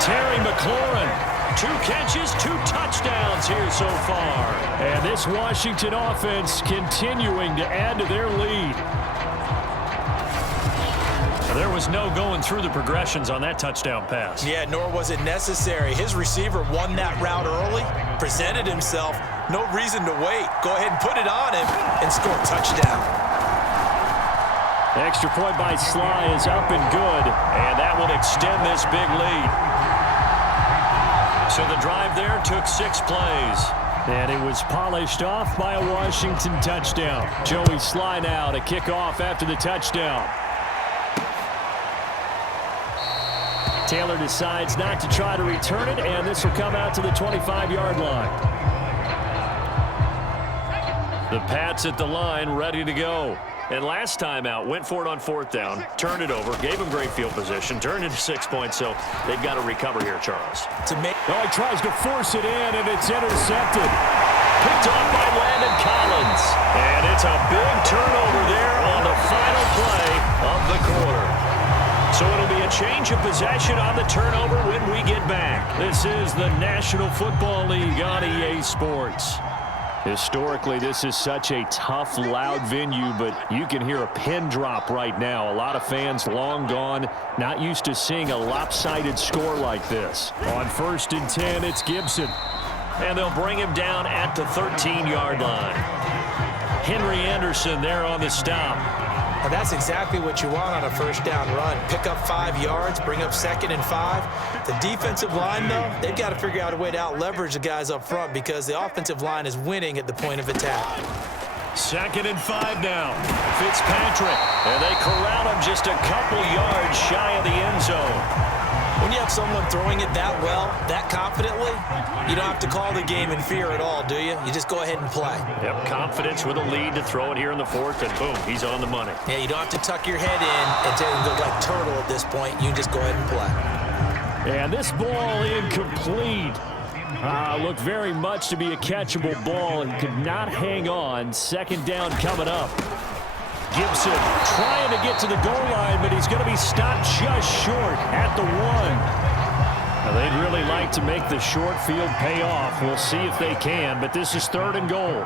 Terry McLaurin. 2 catches, 2 touchdowns here so far. And this Washington offense continuing to add to their lead. There was no going through the progressions on that touchdown pass. Yeah, nor was it necessary. His receiver won that route early, presented himself, no reason to wait. Go ahead and put it on him and score a touchdown. Extra point by Sly is up and good, and that will extend this big lead. So the drive there took 6 plays. And it was polished off by a Washington touchdown. Joey Sly now to kick off after the touchdown. Taylor decides not to try to return it, and this will come out to the 25-yard line. The Pats at the line, ready to go. And last time out, went for it on 4th down, turned it over, gave him great field position, turned into 6 points, so they've got to recover here, Charles. He tries to force it in, and it's intercepted. Picked off by Landon Collins. And it's a big turnover there on the final play of the quarter. So it'll be a change of possession on the turnover when we get back. This is the National Football League on EA Sports. Historically, this is such a tough, loud venue, but you can hear a pin drop right now. A lot of fans long gone, not used to seeing a lopsided score like this. On 1st and 10, it's Gibson. And they'll bring him down at the 13-yard line. Henry Anderson there on the stop. Well, that's exactly what you want on a 1st down run. Pick up 5 yards, bring up 2nd and 5. The defensive line, though, they've got to figure out a way to out-leverage the guys up front because the offensive line is winning at the point of attack. 2nd and 5 now. Fitzpatrick. And they corral him just a couple yards shy of the end zone. When you have someone throwing it that well, that confidently, you don't have to call the game in fear at all, do you? You just go ahead and play. Yep, confidence with a lead to throw it here in the 4th, and boom, he's on the money. Yeah, you don't have to tuck your head in and go like turtle at this point. You just go ahead and play. And this ball incomplete. Looked very much to be a catchable ball and could not hang on. 2nd down coming up. Gibson trying to get to the goal line, but he's going to be stopped just short at the 1. Now, they'd really like to make the short field pay off. We'll see if they can, but this is 3rd and goal.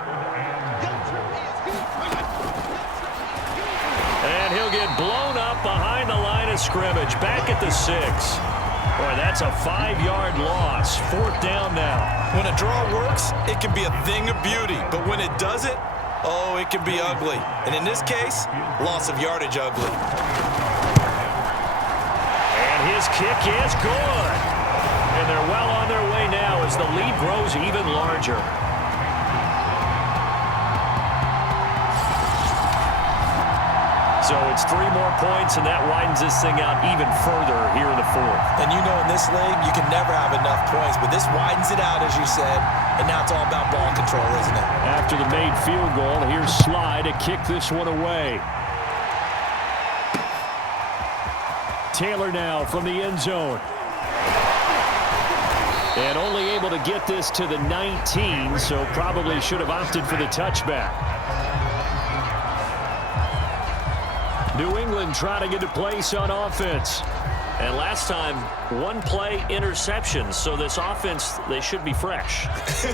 And he'll get blown up behind the line of scrimmage, back at the 6. Boy, that's a 5-yard loss. 4th down now. When a draw works, it can be a thing of beauty, but when it doesn't, oh, it can be ugly. And in this case, loss of yardage ugly. And his kick is good. And they're well on their way now as the lead grows even larger. So it's 3 more points, and that widens this thing out even further here in the 4th. And you know in this league, you can never have enough points, but this widens it out, as you said, and now it's all about ball control, isn't it? After the made field goal, here's Sly to kick this one away. Taylor now from the end zone. And only able to get this to the 19, so probably should have opted for the touchback. New England trying to get a place on offense. And last time, 1-play interceptions. So this offense, they should be fresh.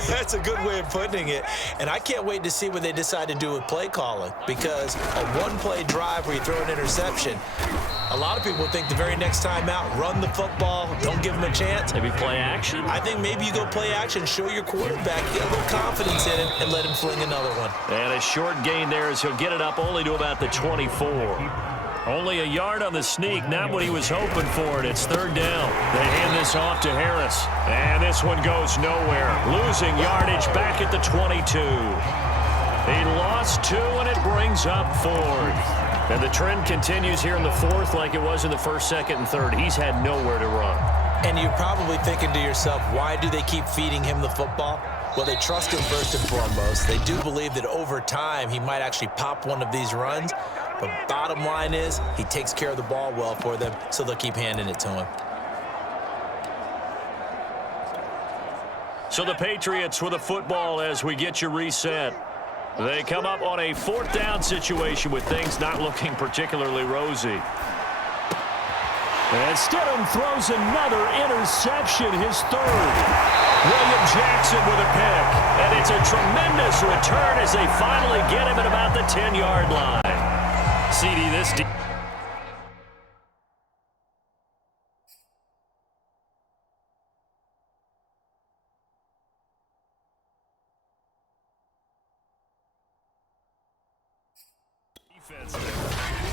That's a good way of putting it. And I can't wait to see what they decide to do with play calling. Because a 1-play drive where you throw an interception, a lot of people think the very next time out, run the football, don't give them a chance. Maybe play action? I think maybe you go play action, show your quarterback, get a little confidence in him, and let him fling another one. And a short gain there as he'll get it up only to about the 24. Only a yard on the sneak, not what he was hoping for, and it's 3rd down. They hand this off to Harris, and this one goes nowhere. Losing yardage back at the 22. He lost 2, and it brings up 4th. And the trend continues here in the 4th like it was in the 1st, 2nd, and 3rd. He's had nowhere to run. And you're probably thinking to yourself, why do they keep feeding him the football? Well, they trust him first and foremost. They do believe that over time he might actually pop one of these runs. But bottom line is he takes care of the ball well for them, so they'll keep handing it to him. So the Patriots with the football as we get you reset. They come up on a 4th down situation with things not looking particularly rosy. And Stidham throws another interception, his 3rd. William Jackson with a pick. And it's a tremendous return as they finally get him at about the 10-yard line. CD, this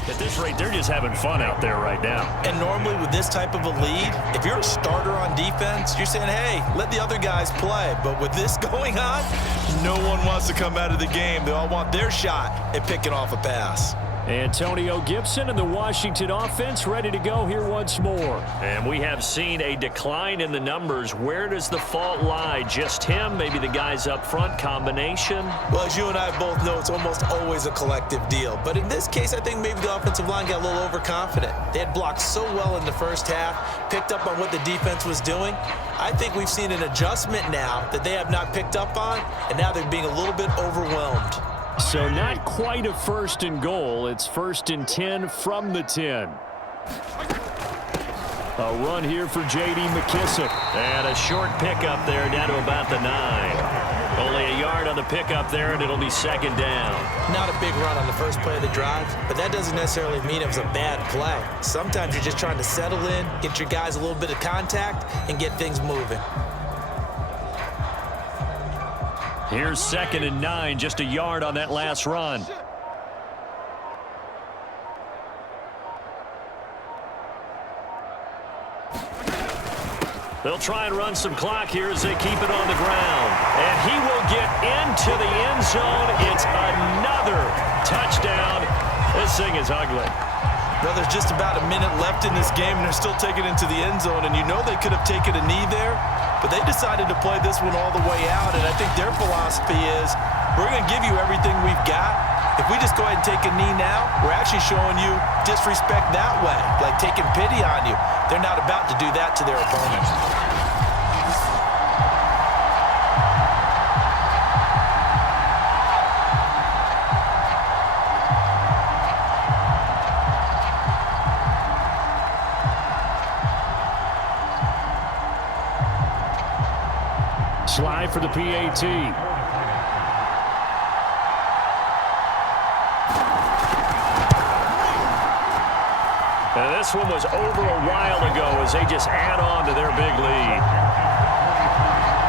at this rate, they're just having fun out there right now. And normally with this type of a lead, if you're a starter on defense, you're saying, hey, let the other guys play. But with this going on, no one wants to come out of the game. They all want their shot at picking off a pass. Antonio Gibson and the Washington offense ready to go here once more. And we have seen a decline in the numbers. Where does the fault lie? Just him? Maybe the guys up front? Combination? Well, as you and I both know, it's almost always a collective deal. But in this case, I think maybe the offensive line got a little overconfident. They had blocked so well in the first half, picked up on what the defense was doing. I think we've seen an adjustment now that they have not picked up on, and now they're being a little bit overwhelmed. So not quite a 1st and goal. It's 1st and 10 from the 10. A run here for J.D. McKissick. And a short pickup there down to about the 9. Only a yard on the pickup there, and it'll be 2nd down. Not a big run on the first play of the drive, but that doesn't necessarily mean it was a bad play. Sometimes you're just trying to settle in, get your guys a little bit of contact, and get things moving. Here's 2nd and 9, just a yard on that last run. They'll try and run some clock here as they keep it on the ground. And he will get into the end zone. It's another touchdown. This thing is ugly. Well, there's just about a minute left in this game, and they're still taking it into the end zone. And you know they could have taken a knee there, but they decided to play this one all the way out. And I think their philosophy is, we're going to give you everything we've got. If we just go ahead and take a knee now, we're actually showing you disrespect that way, like taking pity on you. They're not about to do that to their opponent. Slide for the PAT. And this one was over a while ago as they just add on to their big lead.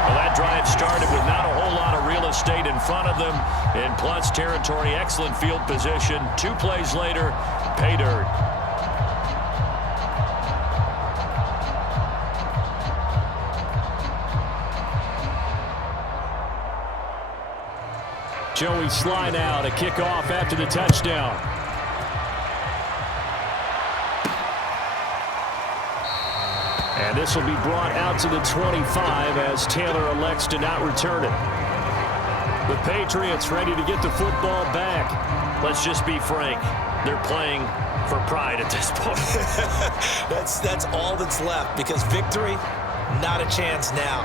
Well, that drive started with not a whole lot of real estate in front of them. In plus territory, excellent field position. 2 plays later, pay dirt. Joey slide out, a kickoff after the touchdown. And this will be brought out to the 25 as Taylor elects to not return it. The Patriots ready to get the football back. Let's just be frank. They're playing for pride at this point. That's all that's left, because victory, not a chance now.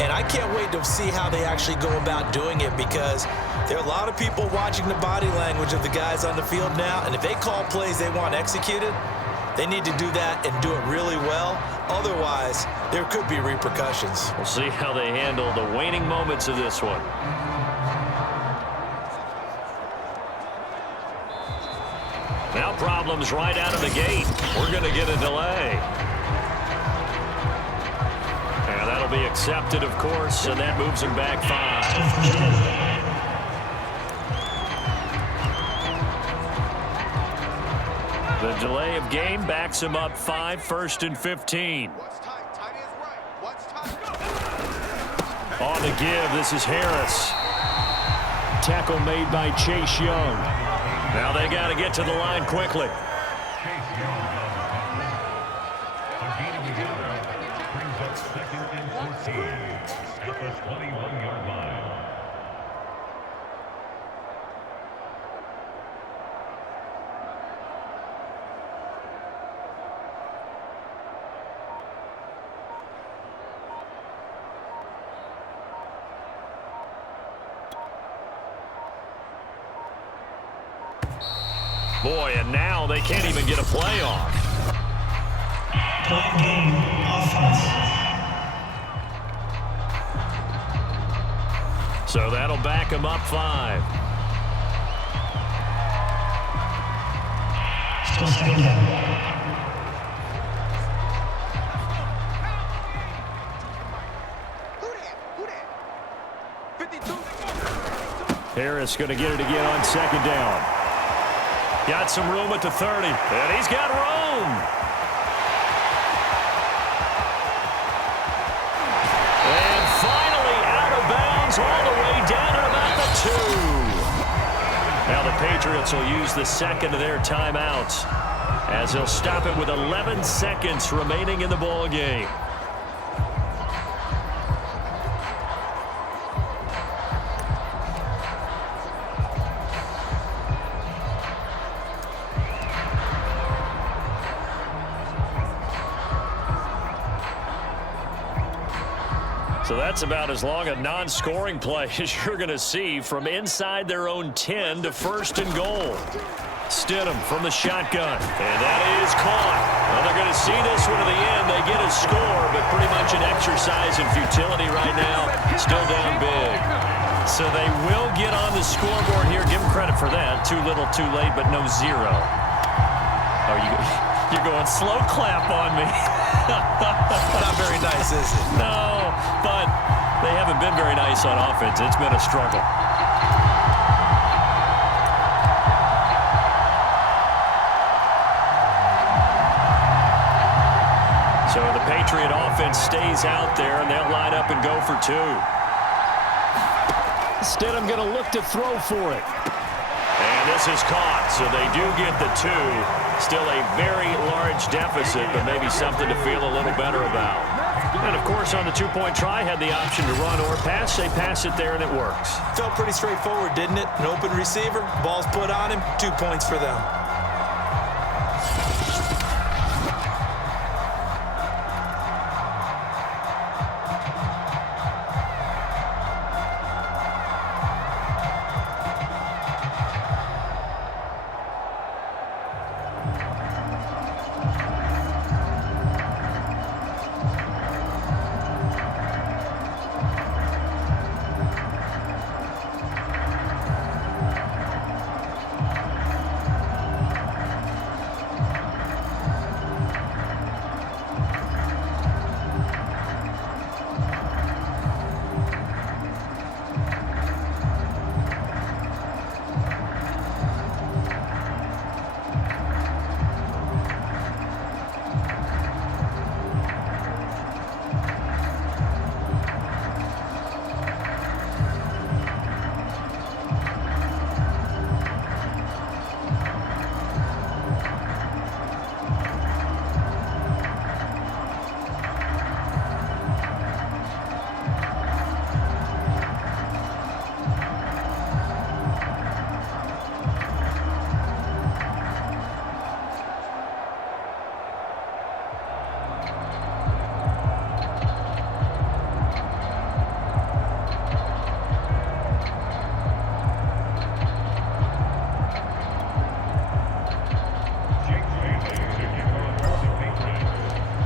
And I can't wait to see how they actually go about doing it, because there are a lot of people watching the body language of the guys on the field now, and if they call plays they want executed, they need to do that and do it really well. Otherwise, there could be repercussions. We'll see how they handle the waning moments of this one. Now problems right out of the gate. We're going to get a delay. And that'll be accepted, of course, and that moves them back 5. The delay of game backs him up 5, 1st and 15. On the give, this is Harris. Tackle made by Chase Young. Now they got to get to the line quickly. brings up 2nd and 14 at the 21-yard line. Boy, and now they can't even get a play off. Point game offense. So that'll back them up 5. Still second down. Harris going to get it again on 2nd down. Got some room at the 30, and he's got room. And finally out of bounds all the way down at about the 2. Now the Patriots will use the second of their timeouts as they'll stop it with 11 seconds remaining in the ball game. So that's about as long a non-scoring play as you're going to see from inside their own 10 to 1st and goal. Stidham from the shotgun, and that is caught. Well, they're going to see this one to the end. They get a score, but pretty much an exercise in futility right now. Still down big. So they will get on the scoreboard here. Give them credit for that. Too little, too late, but no 0. Oh, you're going slow clap on me. Not very nice, is it? No, but they haven't been very nice on offense. It's been a struggle. So the Patriot offense stays out there, and they'll line up and go for 2. Stidham going to look to throw for it. And this is caught, so they do get the 2. Still a very large deficit, but maybe something to feel a little better about. And, of course, on the 2-point try, had the option to run or pass. They pass it there, and it works. Felt pretty straightforward, didn't it? An open receiver, ball's put on him, 2 points for them.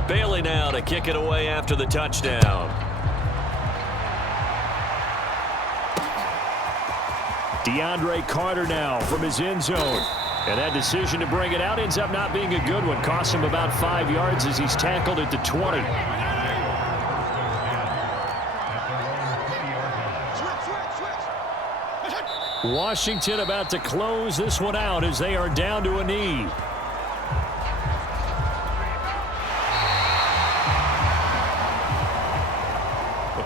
Bailey now to kick it away after the touchdown. DeAndre Carter now from his end zone. And that decision to bring it out ends up not being a good one. Costs him about 5 yards as he's tackled at the 20. Washington about to close this one out as they are down to a knee.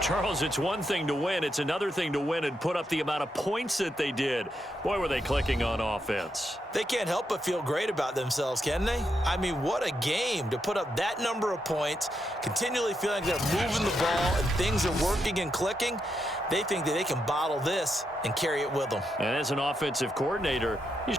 Charles, it's one thing to win. It's another thing to win and put up the amount of points that they did. Boy, were they clicking on offense. They can't help but feel great about themselves, can they? I mean, what a game to put up that number of points, continually feeling like they're moving the ball and things are working and clicking. They think that they can bottle this and carry it with them. And as an offensive coordinator, he's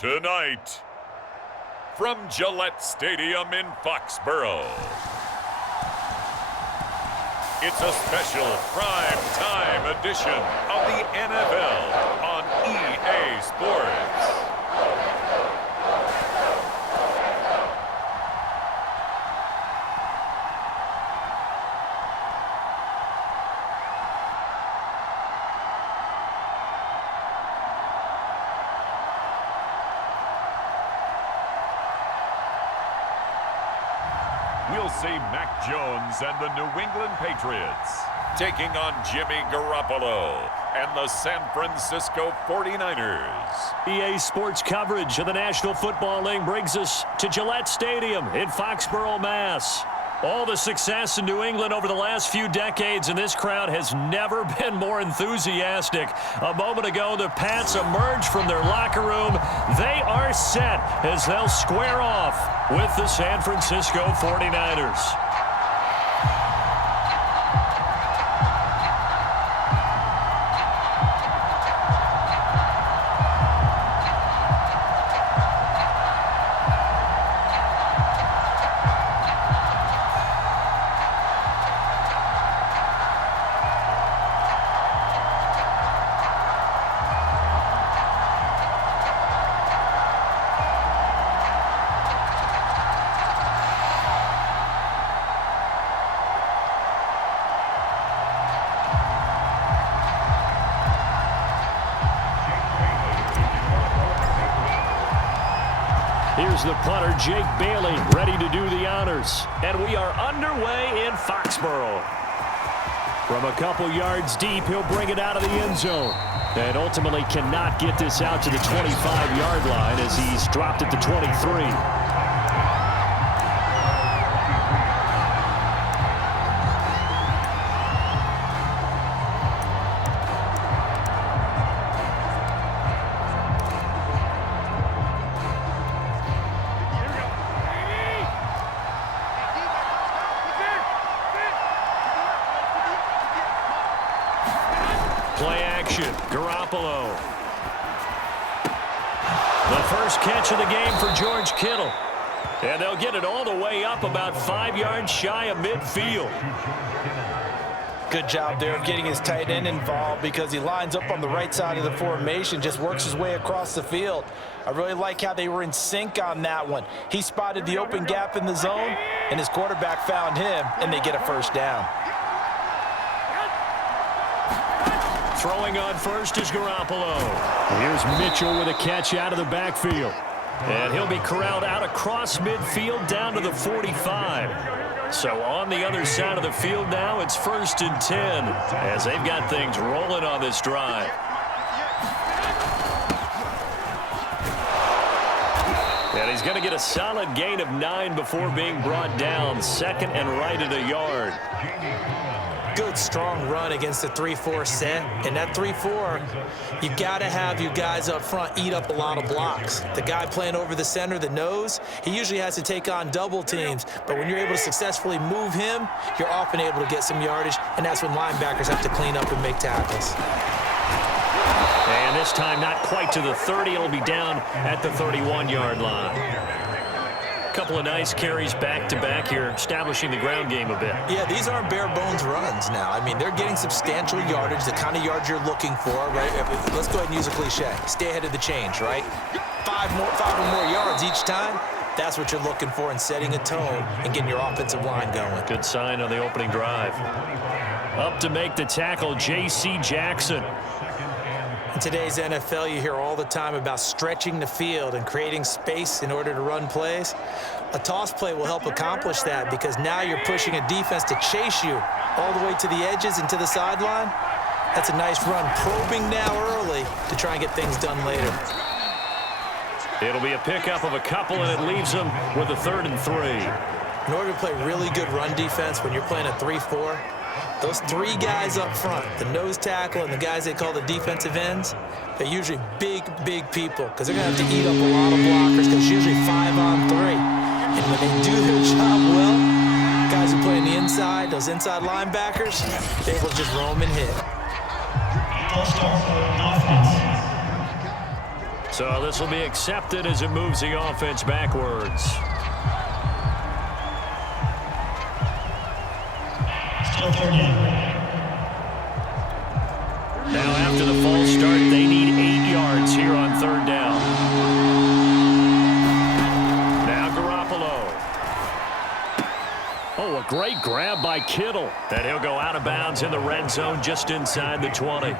Tonight, from Gillette Stadium in Foxborough, it's a special prime time edition of the NFL on EA Sports. We'll see Mac Jones and the New England Patriots taking on Jimmy Garoppolo and the San Francisco 49ers. EA Sports coverage of the National Football League brings us to Gillette Stadium in Foxborough, Mass. All the success in New England over the last few decades, and this crowd has never been more enthusiastic. A moment ago, the Pats emerged from their locker room. They are set as they'll square off with the San Francisco 49ers. Here's the punter, Jake Bailey, ready to do the honors. And we are underway in Foxborough. From a couple yards deep, he'll bring it out of the end zone. And ultimately cannot get this out to the 25-yard line as he's dropped at the 23. Play action, Garoppolo. The first catch of the game for George Kittle. And they'll get it all the way up about 5 yards shy of midfield. Good job there of getting his tight end involved because he lines up on the right side of the formation, just works his way across the field. I really like how they were in sync on that one. He spotted the open gap in the zone, and his quarterback found him, and they get a first down. Throwing on first is Garoppolo. Here's Mitchell with a catch out of the backfield. And he'll be corralled out across midfield down to the 45. So on the other side of the field now, it's 1st and 10 as they've got things rolling on this drive. And he's going to get a solid gain of 9 before being brought down. 2nd and right at a yard. Good, strong run against the 3-4 set. And that 3-4, you've got to have you guys up front eat up a lot of blocks. The guy playing over the center, the nose, he usually has to take on double teams. But when you're able to successfully move him, you're often able to get some yardage, and that's when linebackers have to clean up and make tackles. And this time not quite to the 30. It'll be down at the 31-yard line. Couple of nice carries back-to-back here, establishing the ground game a bit. Yeah, these aren't bare-bones runs now. I mean, they're getting substantial yardage, the kind of yards you're looking for, right? Let's go ahead and use a cliche. Stay ahead of the change, right? 5 or more yards each time. That's what you're looking for in setting a tone and getting your offensive line going. Good sign on the opening drive. Up to make the tackle, J.C. Jackson. In today's NFL, you hear all the time about stretching the field and creating space in order to run plays. A toss play will help accomplish that because now you're pushing a defense to chase you all the way to the edges and to the sideline. That's a nice run, probing now early to try and get things done later. It'll be a pickup of a couple, and it leaves them with a 3rd and 3. In order to play really good run defense when you're playing a 3-4, those 3 guys up front, the nose tackle and the guys they call the defensive ends, they're usually big people because they're going to have to eat up a lot of blockers because it's usually 5 on 3. And when they do their job well, guys who play on the inside, those inside linebackers, they're able to just roam and hit. So this will be accepted as it moves the offense backwards. Still 30. Now after the false start, they need 8 yards here on 3rd down. Now Garoppolo. Oh, a great grab by Kittle. And he'll go out of bounds in the red zone just inside the 20.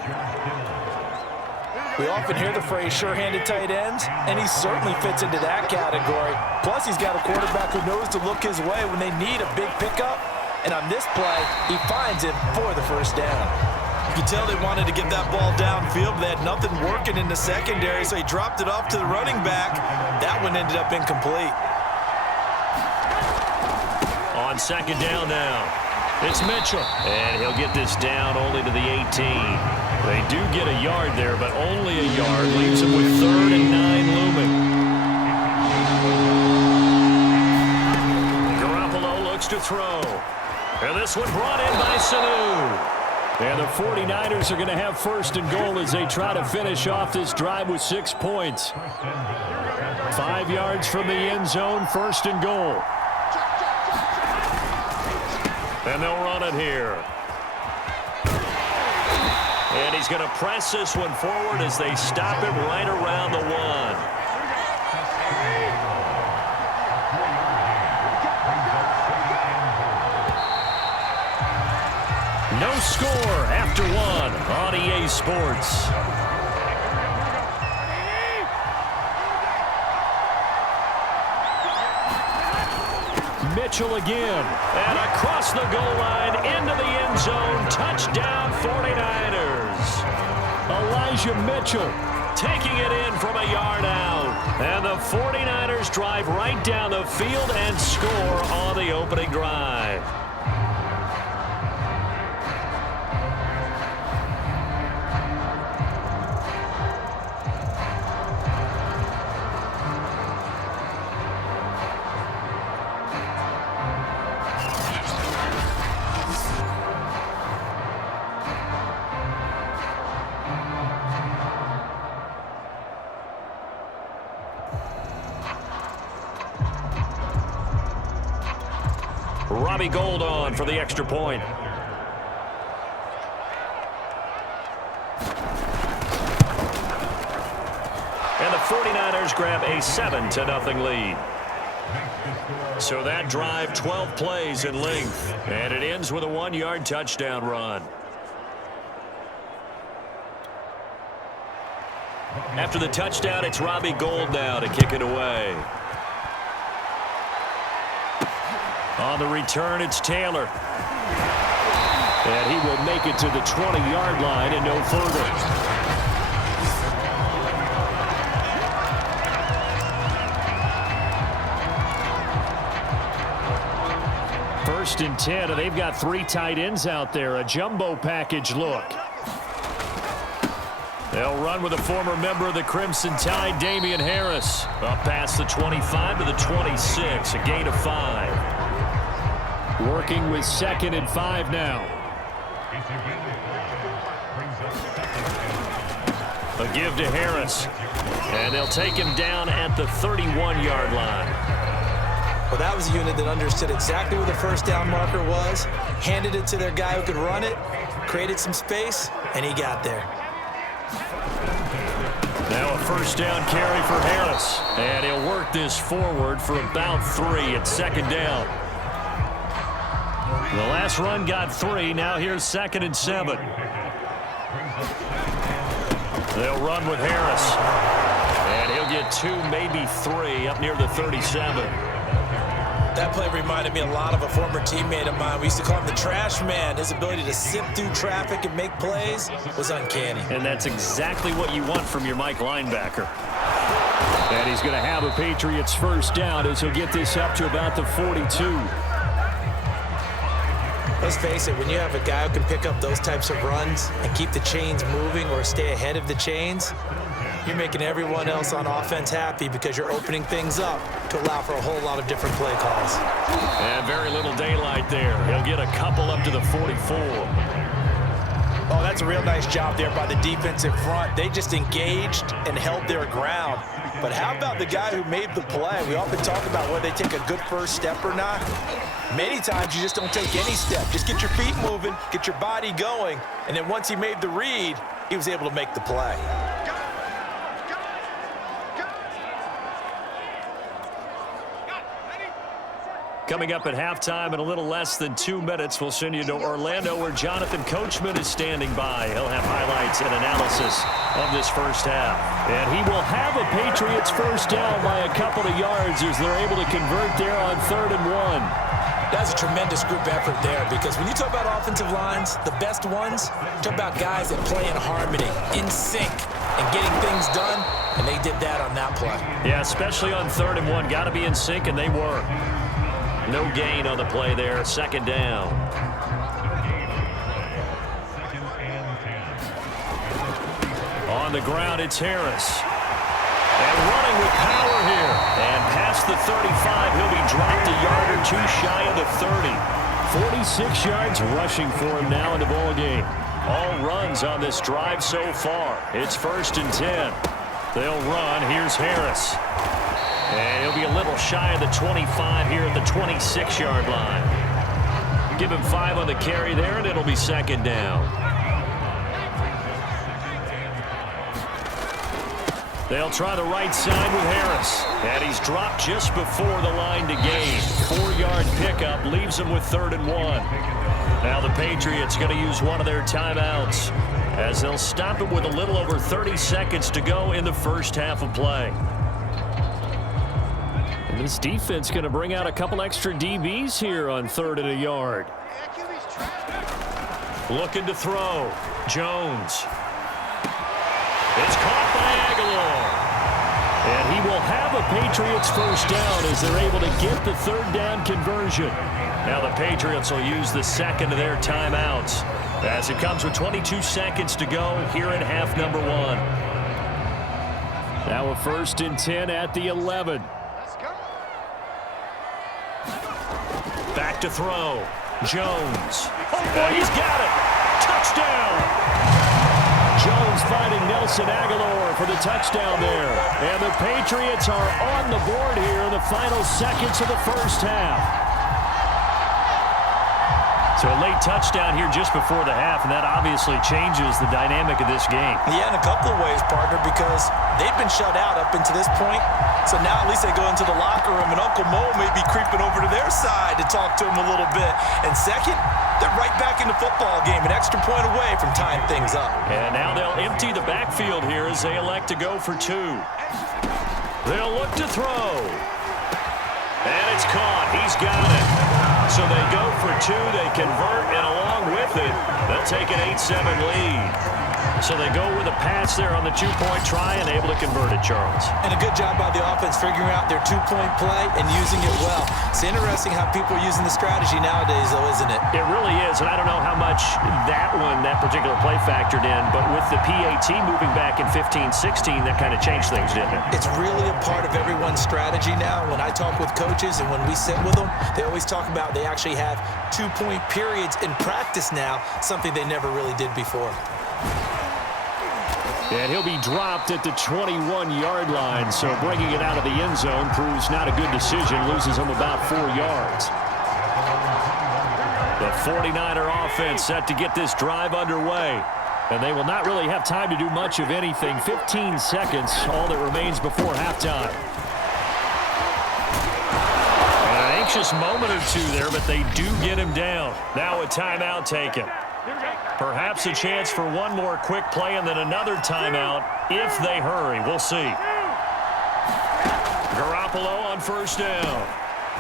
We often hear the phrase sure-handed tight ends, and he certainly fits into that category. Plus, he's got a quarterback who knows to look his way when they need a big pickup. And on this play, he finds him for the first down. You can tell they wanted to get that ball downfield, but they had nothing working in the secondary, so he dropped it off to the running back. That one ended up incomplete. On 2nd down now, it's Mitchell. And he'll get this down only to the 18. They do get a yard there, but only a yard. Leaves them with 3rd and 9 looming. Garoppolo looks to throw. And this one brought in by Sanu. And the 49ers are going to have 1st and goal as they try to finish off this drive with 6 points. 5 yards from the end zone, 1st and goal. And they'll run it here. And he's going to press this one forward as they stop him right around the 1. No score after 1 on EA Sports. Mitchell again. And across the goal line into the end zone. Touchdown 49ers. Elijah Mitchell taking it in from a yard out. And the 49ers drive right down the field and score on the opening drive. Robbie Gould on for the extra point. And the 49ers grab a 7-0 lead. So that drive, 12 plays in length. And it ends with a 1-yard touchdown run. After the touchdown, it's Robbie Gould now to kick it away. On the return, it's Taylor. And he will make it to the 20-yard line and no further. First and 10, and they've got 3 tight ends out there. A jumbo package look. They'll run with a former member of the Crimson Tide, Damian Harris. Up past the 25 to the 26, a gain of 5. Working with 2nd and 5 now. A give to Harris. And they'll take him down at the 31-yard line. Well, that was a unit that understood exactly where the first down marker was, handed it to their guy who could run it, created some space, and he got there. Now a first down carry for Harris. And he'll work this forward for about 3 at 2nd down. The last run got 3. Now here's 2nd and 7. They'll run with Harris. And he'll get 2, maybe 3 up near the 37. That play reminded me a lot of a former teammate of mine. We used to call him the trash man. His ability to sift through traffic and make plays was uncanny. And that's exactly what you want from your Mike linebacker. And he's going to have a Patriots first down as he'll get this up to about the 42. Let's face it, when you have a guy who can pick up those types of runs and keep the chains moving or stay ahead of the chains, you're making everyone else on offense happy because you're opening things up to allow for a whole lot of different play calls. And very little daylight there. He'll get a couple up to the 44. Oh, that's a real nice job there by the defensive front. They just engaged and held their ground. But how about the guy who made the play? We often talk about whether they take a good first step or not. Many times you just don't take any step. Just get your feet moving, get your body going, and then once he made the read, he was able to make the play. Coming up at halftime in a little less than 2 minutes, we'll send you to Orlando where Jonathan Coachman is standing by. He'll have highlights and analysis of this first half. And he will have a Patriots first down by a couple of yards as they're able to convert there on 3rd and 1. That's a tremendous group effort there because when you talk about offensive lines, the best ones, talk about guys that play in harmony, in sync, and getting things done, and they did that on that play. Yeah, especially on 3rd and 1. Got to be in sync, and they were. No gain on the play there. 2nd down. On the ground, it's Harris. And running with power here. And past the 35, he'll be dropped a yard or 2 shy of the 30. 46 yards rushing for him now in the ballgame. All runs on this drive so far. It's 1st and 10. They'll run. Here's Harris. And he'll be a little shy of the 25 here at the 26-yard line. Give him 5 on the carry there, and it'll be 2nd down. They'll try the right side with Harris. And he's dropped just before the line to gain. 4-yard pickup leaves him with 3rd and 1. Now the Patriots going to use one of their timeouts as they'll stop it with a little over 30 seconds to go in the first half of play. And this defense going to bring out a couple extra DBs here on 3rd and a yard. Looking to throw. Jones. It's caught by Aguilar. And he will have a Patriots first down as they're able to get the 3rd down conversion. Now the Patriots will use the second of their timeouts as it comes with 22 seconds to go here in half number 1. Now a 1st and 10 at the 11. Back to throw. Jones. Oh, boy, he's got it. Touchdown. Jones finding Nelson Aguilar for the touchdown there. And the Patriots are on the board here in the final seconds of the first half. So a late touchdown here just before the half, and that obviously changes the dynamic of this game. Yeah, in a couple of ways, partner, because they've been shut out up until this point. So now at least they go into the locker room, and Uncle Mo may be creeping over to their side to talk to him a little bit. And second, they're right back in the football game, an extra point away from tying things up. And now they'll empty the backfield here as they elect to go for 2. They'll look to throw. And it's caught. He's got it. So they go for 2, they convert, and along with it, they'll take an 8-7 lead. So they go with a pass there on the 2-point try and able to convert it, Charles. And a good job by the offense figuring out their 2-point play and using it well. It's interesting how people are using the strategy nowadays, though, isn't it? It really is, and I don't know how much that particular play factored in, but with the PAT moving back in 15-16, that kind of changed things, didn't it? It's really a part of everyone's strategy now. When I talk with coaches and when we sit with them, they always talk about they actually have 2-point periods in practice now, something they never really did before. And he'll be dropped at the 21-yard line, so bringing it out of the end zone proves not a good decision, loses him about 4 yards. The 49er offense set to get this drive underway. And they will not really have time to do much of anything. 15 seconds, all that remains before halftime. An anxious moment or 2 there, but they do get him down. Now a timeout taken. Perhaps a chance for one more quick play and then another timeout if they hurry. We'll see. Garoppolo on first down.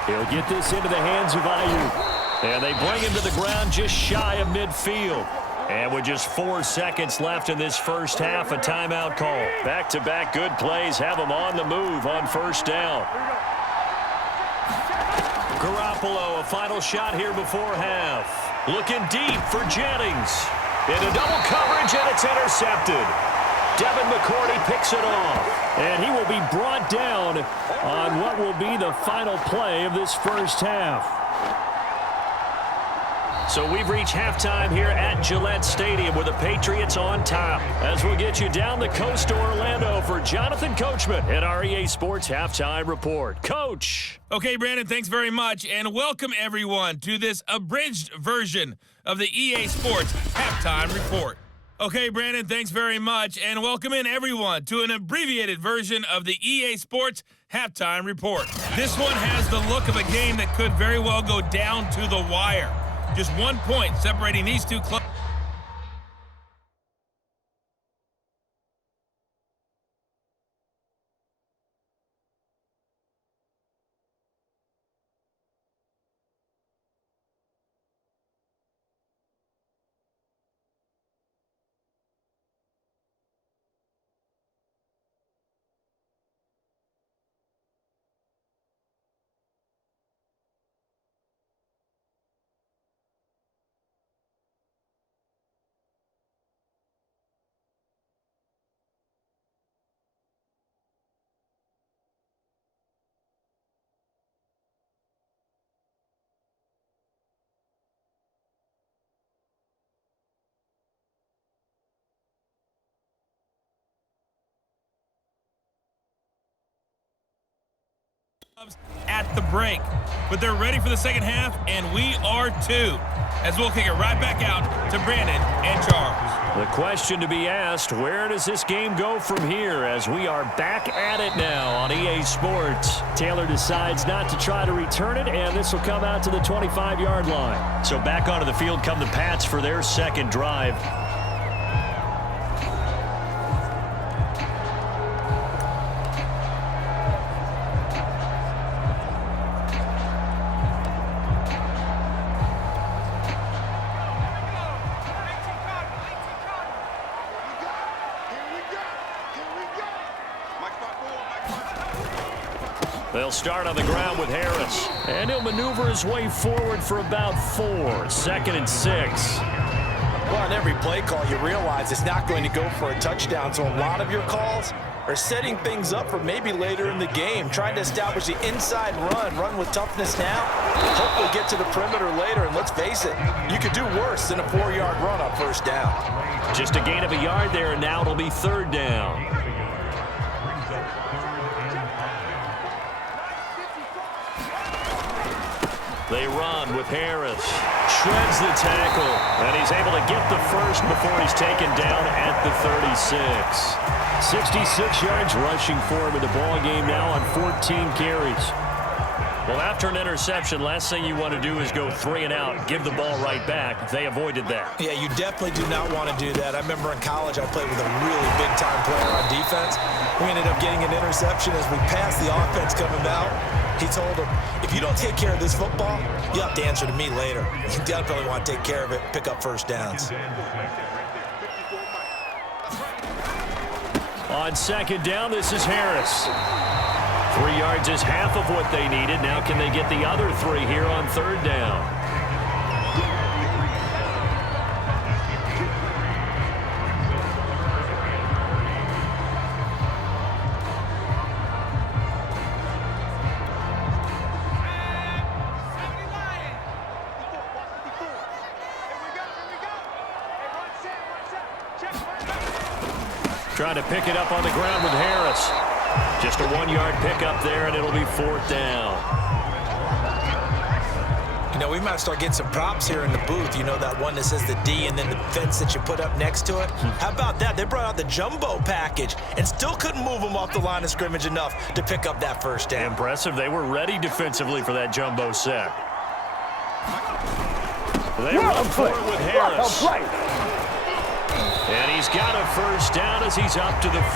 He'll get this into the hands of Ayuk. And they bring him to the ground just shy of midfield. And with just 4 seconds left in this first half, a timeout call. Back-to-back good plays have them on the move on first down. Garoppolo, a final shot here before half. Looking deep for Jennings. Into double coverage, and it's intercepted. Devin McCourty picks it off. And he will be brought down on what will be the final play of this first half. So we've reached halftime here at Gillette Stadium with the Patriots on top. As we'll get you down the coast to Orlando for Jonathan Coachman at our EA Sports Halftime Report. Coach. Okay, Brandon, thanks very much, and welcome everyone to this abridged version of the EA Sports Halftime Report. Okay, Brandon, thanks very much, and welcome in everyone to an abbreviated version of the EA Sports Halftime Report. This one has the look of a game that could very well go down to the wire. Just 1 point separating these two clubs. At the break, but they're ready for the second half, and we are too, as we'll kick it right back out to Brandon and Charles. The question to be asked, where does this game go from here as we are back at it now on EA Sports? Taylor decides not to try to return it, and this will come out to the 25-yard line. So back onto the field come the Pats for their second drive. They'll start on the ground with Harris. And he'll maneuver his way forward for about 4. 2nd and 6. Well, on every play call, you realize it's not going to go for a touchdown. So a lot of your calls are setting things up for maybe later in the game, trying to establish the inside run with toughness now, hopefully get to the perimeter later. And let's face it, you could do worse than a 4-yard run on 1st down. Just a gain of a yard there, and now it'll be 3rd down. They run with Harris. Shreds the tackle, and he's able to get the first before he's taken down at the 36. 66 yards rushing for him in the ball game now on 14 carries. Well, after an interception, last thing you want to do is go 3 and out, give the ball right back. They avoided that. Yeah, you definitely do not want to do that. I remember in college I played with a really big-time player on defense. We ended up getting an interception as we passed the offense coming out. He told him, if you don't take care of this football, you have to answer to me later. You definitely want to take care of it, pick up 1st downs. On 2nd down, this is Harris. 3 yards is half of what they needed. Now can they get the other 3 here on 3rd down? Trying to pick it up on the ground with Harris. Just a 1-yard pickup there, and it'll be 4th down. You know, we might start getting some props here in the booth. You know, that one that says the D and then the fence that you put up next to it? How about that? They brought out the jumbo package and still couldn't move them off the line of scrimmage enough to pick up that 1st down. Impressive. They were ready defensively for that jumbo set. They run for it with Harris. And he's got a 1st down as he's up to the 48.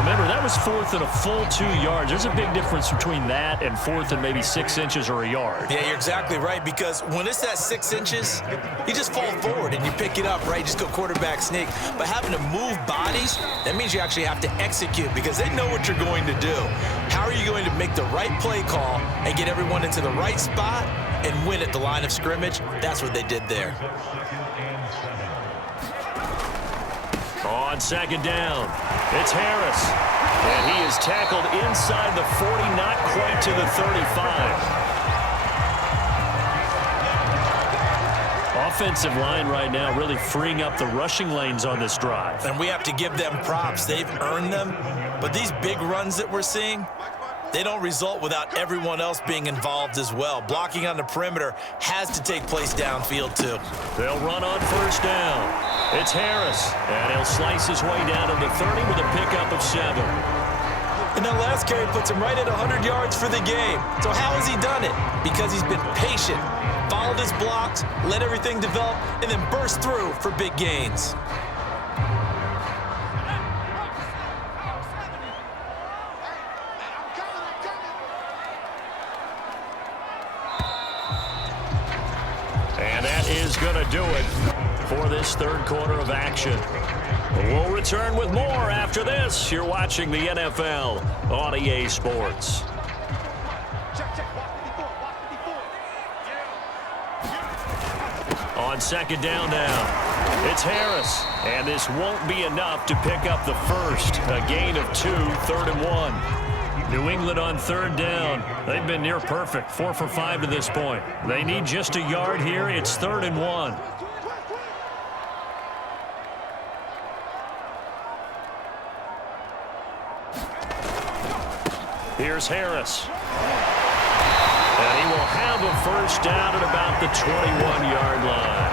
Remember, that was 4th and a full 2 yards. There's a big difference between that and 4th and maybe 6 inches or a yard. Yeah, you're exactly right, because when it's that 6 inches, you just fall forward and you pick it up, right? Just go quarterback sneak. But having to move bodies, that means you actually have to execute because they know what you're going to do. How are you going to make the right play call and get everyone into the right spot and win at the line of scrimmage? That's what they did there. On 2nd down, it's Harris. And he is tackled inside the 40, not quite to the 35. Offensive line right now really freeing up the rushing lanes on this drive. And we have to give them props. They've earned them. But these big runs that we're seeing, they don't result without everyone else being involved as well. Blocking on the perimeter has to take place downfield, too. They'll run on 1st down. It's Harris, and he'll slice his way down to the 30 with a pickup of 7. And that last carry puts him right at 100 yards for the game. So how has he done it? Because he's been patient, followed his blocks, let everything develop, and then burst through for big gains. And that is going to do it for this 3rd quarter of action. We'll return with more after this. You're watching the NFL on EA Sports. On 2nd down now, it's Harris. And this won't be enough to pick up the first. A gain of 2, 3rd and 1. New England on 3rd down. They've been near perfect, 4 for 5 to this point. They need just a yard here. It's 3rd and 1. Here's Harris. And he will have a 1st down at about the 21-yard line.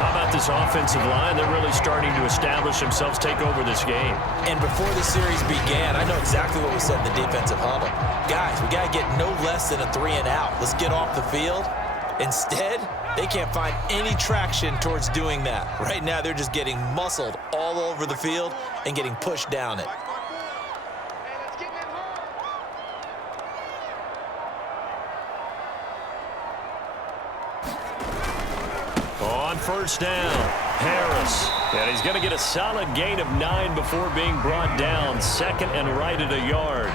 How about this offensive line? They're really starting to establish themselves, take over this game. And before the series began, I know exactly what was said in the defensive huddle. Guys, we got to get no less than a 3 and out. Let's get off the field. Instead, they can't find any traction towards doing that. Right now, they're just getting muscled all over the field and getting pushed down it. On 1st down, Harris. And he's going to get a solid gain of 9 before being brought down. Second and right at a yard.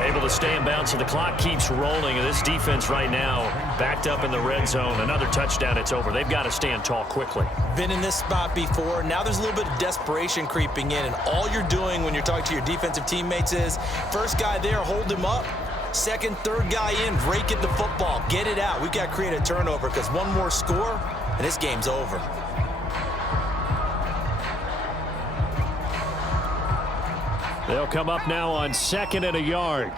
Able to stay in bounds, so the clock keeps rolling. And this defense right now backed up in the red zone. Another touchdown, it's over. They've got to stand tall quickly. Been in this spot before. Now there's a little bit of desperation creeping in. And all you're doing when you're talking to your defensive teammates is, first guy there, hold him up. Second, third guy in, rake at the football. Get it out. We've got to create a turnover because one more score, and this game's over. They'll come up now on 2nd and a yard.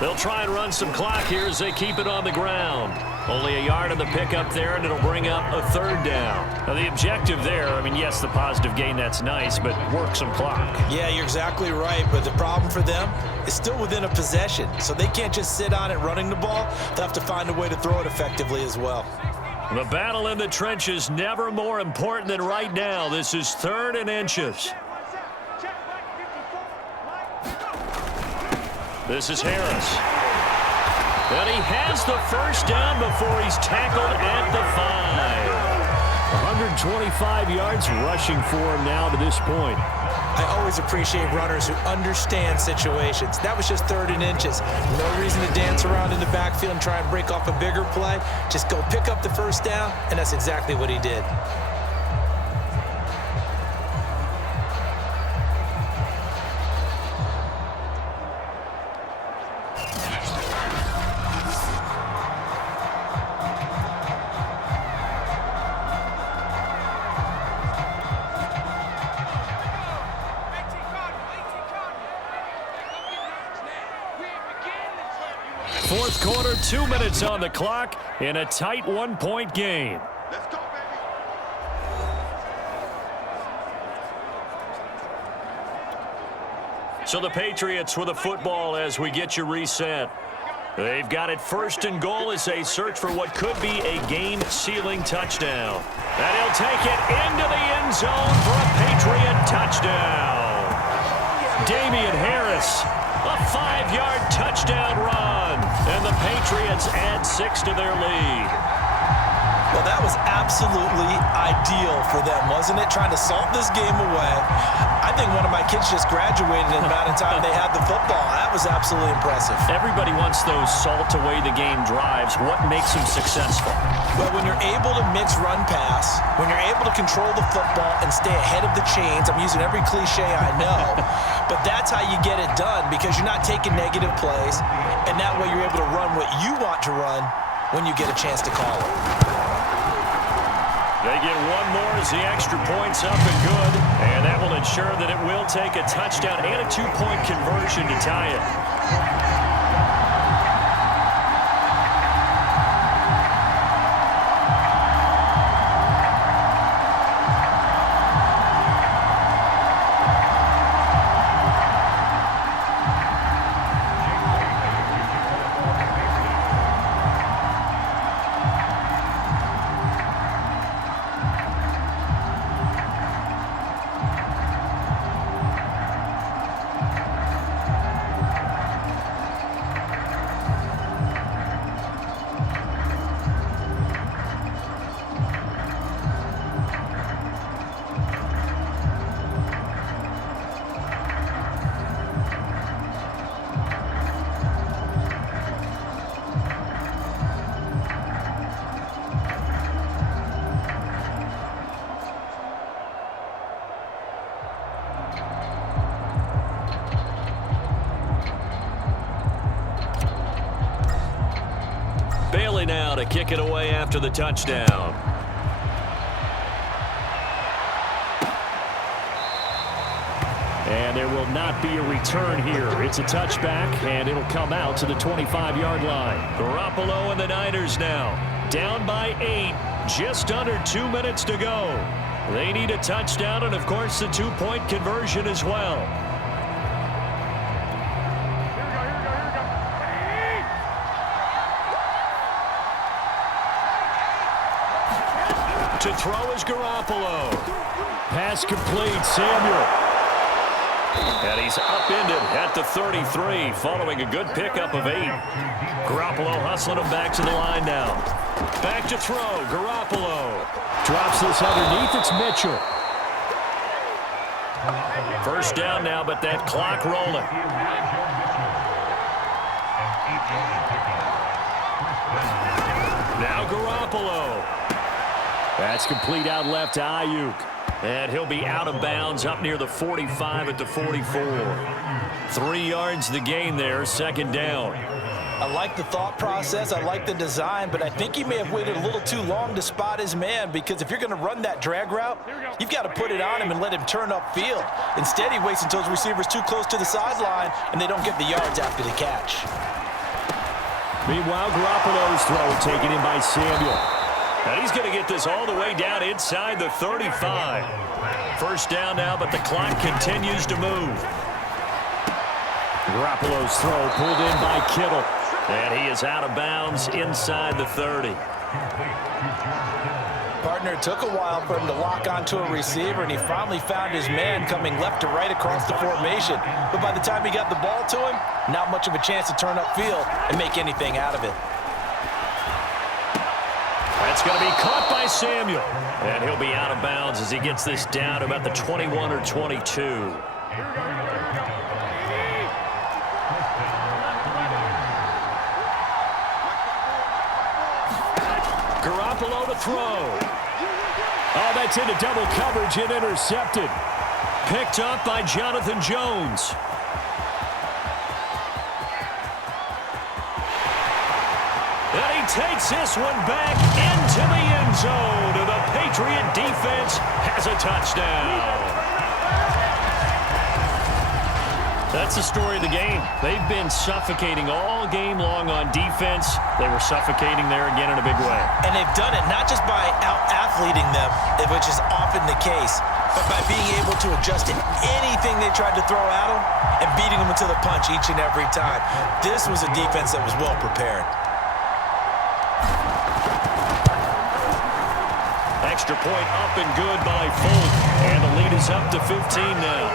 They'll try and run some clock here as they keep it on the ground. Only a yard on the pickup there, and it'll bring up a 3rd down. Now, the objective there, I mean, yes, the positive gain, that's nice, but work some clock. Yeah, you're exactly right, but the problem for them is still within a possession, so they can't just sit on it running the ball. They'll have to find a way to throw it effectively as well. The battle in the trenches never more important than right now. This is 3rd and inches. This is Harris. And he has the first down before he's tackled at the 5. 125 yards rushing for him now to this point. I always appreciate runners who understand situations. That was just 3rd and inches. No reason to dance around in the backfield and try and break off a bigger play. Just go pick up the first down, and that's exactly what he did. Fourth quarter, 2 minutes on the clock in a tight 1-point game. Let's go, baby. So the Patriots with the football as we get you reset. They've got it 1st and goal as they search for what could be a game-sealing touchdown. And he'll take it into the end zone for a Patriot touchdown. Damian Harris, a 5-yard touchdown run. And the Patriots add 6 to their lead. Well, that was absolutely ideal for them, wasn't it? Trying to salt this game away. I think one of my kids just graduated in the amount of time they had the football. That was absolutely impressive. Everybody wants those salt-away-the-game drives. What makes them successful? Well, when you're able to mix run-pass, when you're able to control the football and stay ahead of the chains, I'm using every cliche I know, but that's how you get it done because you're not taking negative plays, and that way you're able to run what you want to run when you get a chance to call it. They get one more as the extra point's up and good, and that will ensure that it will take a touchdown and a 2-point conversion to tie it. Bailey now to kick it away after the touchdown. And there will not be a return here. It's a touchback, and it'll come out to the 25-yard line. Garoppolo and the Niners now. Down by 8. Just under 2 minutes to go. They need a touchdown and, of course, the 2-point conversion as well. To throw is Garoppolo. Pass complete, Samuel. And he's upended at the 33 following a good pickup of 8. Garoppolo hustling him back to the line now. Back to throw. Garoppolo Drops this underneath. It's Mitchell. first down now, but that clock rolling. Now Garoppolo. That's complete out left to Ayuk. And he'll be out of bounds up near the 45 at the 44. 3 yards the gain there, second down. I like the thought process. I like the design, but I think he may have waited a little too long to spot his man, because if you're going to run that drag route, you've got to put it on him and let him turn upfield. Instead, he waits until his receiver's too close to the sideline, and they don't get the yards after the catch. Meanwhile, Garoppolo's throw taken in by Samuel. And he's going to get this all the way down inside the 35. First down now, but the clock continues to move. Garoppolo's throw pulled in by Kittle. And he is out of bounds inside the 30. Partner, it took a while for him to lock onto a receiver, and he finally found his man coming left to right across the formation. But by the time he got the ball to him, not much of a chance to turn upfield and make anything out of it. That's going to be caught by Samuel. And he'll be out of bounds as he gets this down to about the 21 or 22. Garoppolo to throw. Oh, that's into double coverage and intercepted. Picked up by Jonathan Jones. And he takes this one back into the end zone. And the Patriot defense has a touchdown. That's the story of the game. They've been suffocating all game long on defense. They were suffocating there again in a big way. And they've done it not just by out-athleting them, which is often the case, but by being able to adjust to anything they tried to throw at them and beating them into the punch each and every time. This was a defense that was well prepared. Extra point up and good by Folk. And the lead is up to 15 now.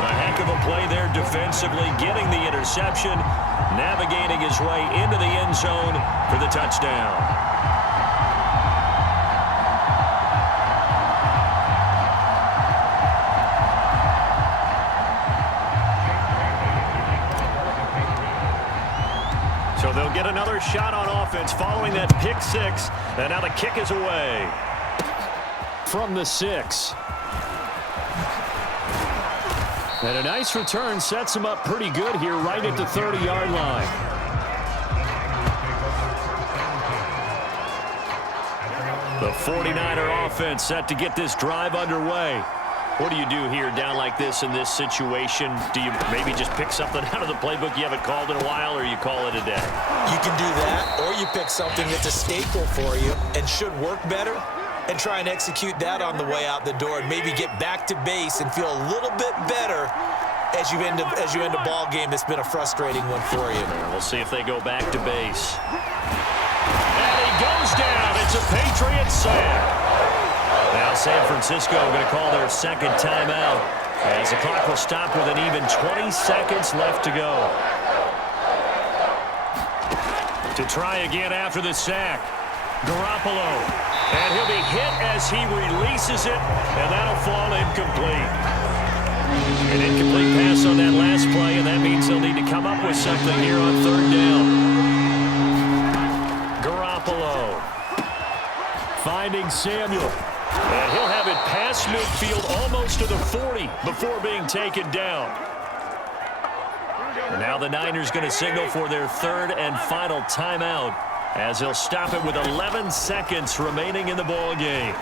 A heck of a play there defensively, getting the interception, navigating his way into the end zone for the touchdown. So they'll get another shot on offense following that pick six, and now the kick is away. From the 6. And a nice return sets him up pretty good here right at the 30-yard line. The 49er offense set to get this drive underway. What do you do here down like this in this situation? Do you maybe just pick something out of the playbook you haven't called in a while, or you call it a day? You can do that, or you pick something that's a staple for you and should work better, and try and execute that on the way out the door and maybe get back to base and feel a little bit better as you end a ball game that's been a frustrating one for you. We'll see if they go back to base. And he goes down. It's a Patriots sack. Now San Francisco going to call their second timeout as the clock will stop with an even 20 seconds left to go. To try again after the sack. Garoppolo. And he'll be hit as he releases it, and that'll fall incomplete. An incomplete pass on that last play, and that means they'll need to come up with something here on third down. Garoppolo. Finding Samuel. And he'll have it past midfield almost to the 40 before being taken down. And now the Niners going to signal for their third and final timeout, as he'll stop it with 11 seconds remaining in the ball game.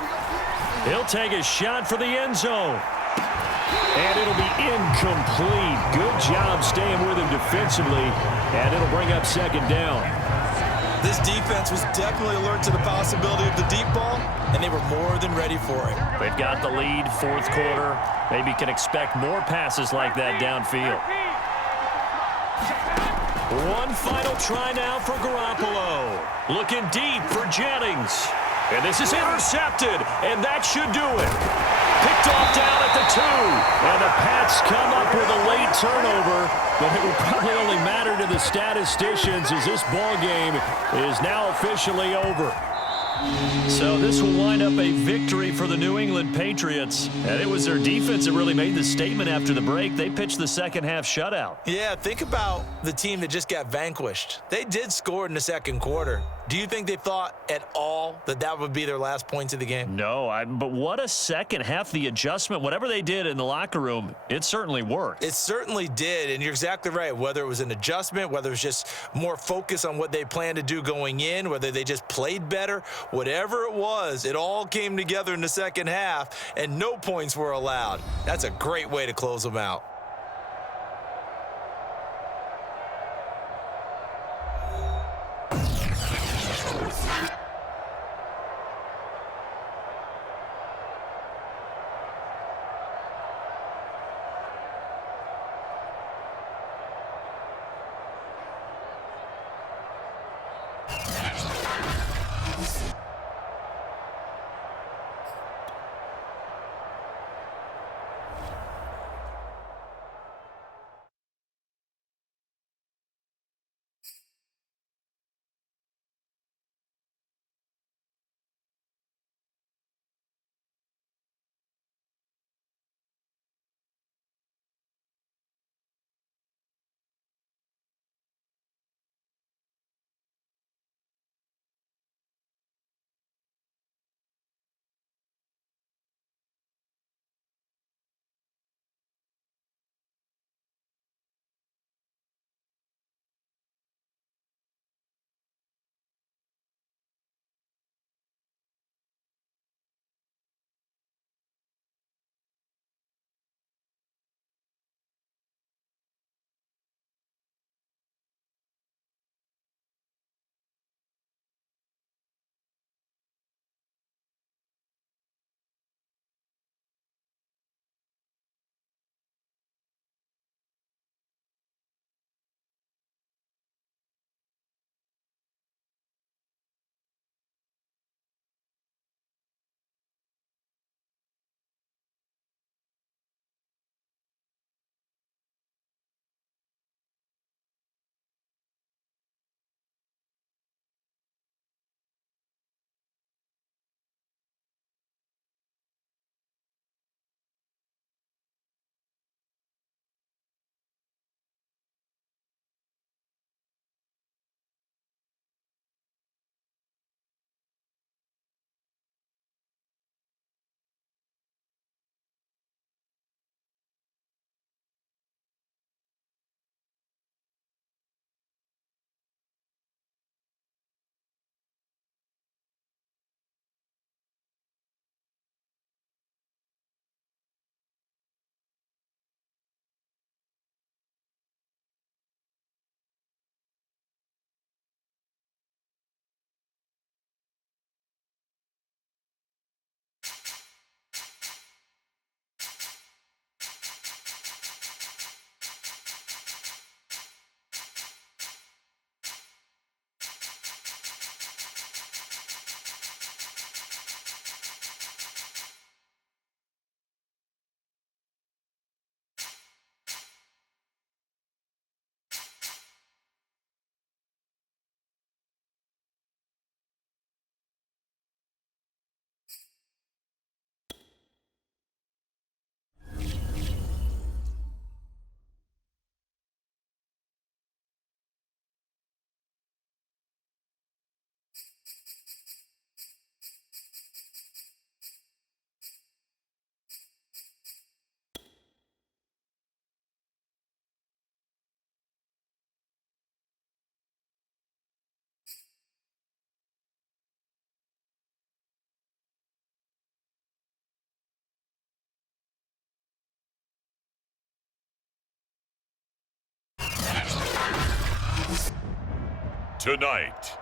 He'll take a shot for the end zone. And it'll be incomplete. Good job staying with him defensively, and it'll bring up second down. This defense was definitely alert to the possibility of the deep ball, and they were more than ready for it. They've got the lead, fourth quarter. Maybe can expect more passes like that downfield. One final try now for Garoppolo. Looking deep for Jennings. And this is intercepted, and that should do it. Picked off down at the 2. And the Pats come up with a late turnover, but it will probably only matter to the statisticians as this ball game is now officially over. So this will wind up a victory for the New England Patriots. And it was their defense that really made the statement after the break. They pitched the second half shutout. Yeah, think about the team that just got vanquished. They did score in the second quarter. Do you think they thought at all that that would be their last points of the game? No, but what a second half. The adjustment, whatever they did in the locker room, it certainly worked. It certainly did, and you're exactly right. Whether it was an adjustment, whether it was just more focus on what they planned to do going in, whether they just played better, whatever it was, it all came together in the second half, and no points were allowed. That's a great way to close them out. Tonight,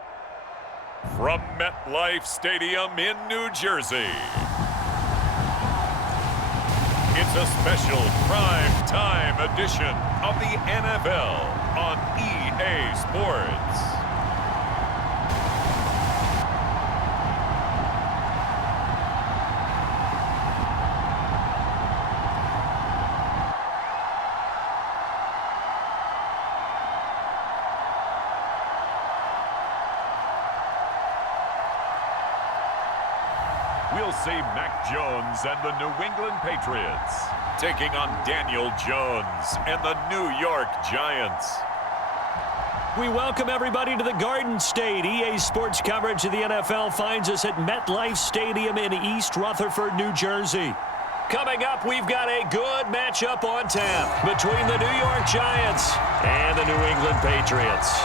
from MetLife Stadium in New Jersey, it's a special prime time edition of the NFL on EA Sports. We'll see Mac Jones and the New England Patriots taking on Daniel Jones and the New York Giants. We welcome everybody to the Garden State. EA Sports coverage of the NFL finds us at MetLife Stadium in East Rutherford, New Jersey. Coming up, we've got a good matchup on tap between the New York Giants and the New England Patriots.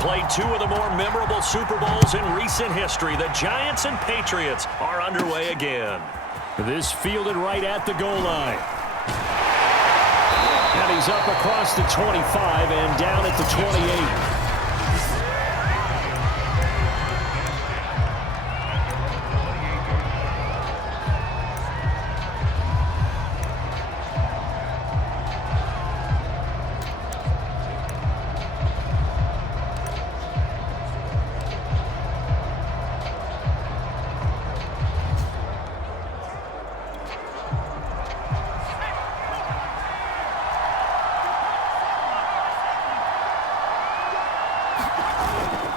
played two of the more memorable Super Bowls in recent history. The Giants and Patriots are underway again. This fielded right at the goal line. And he's up across the 25 and down at the 28.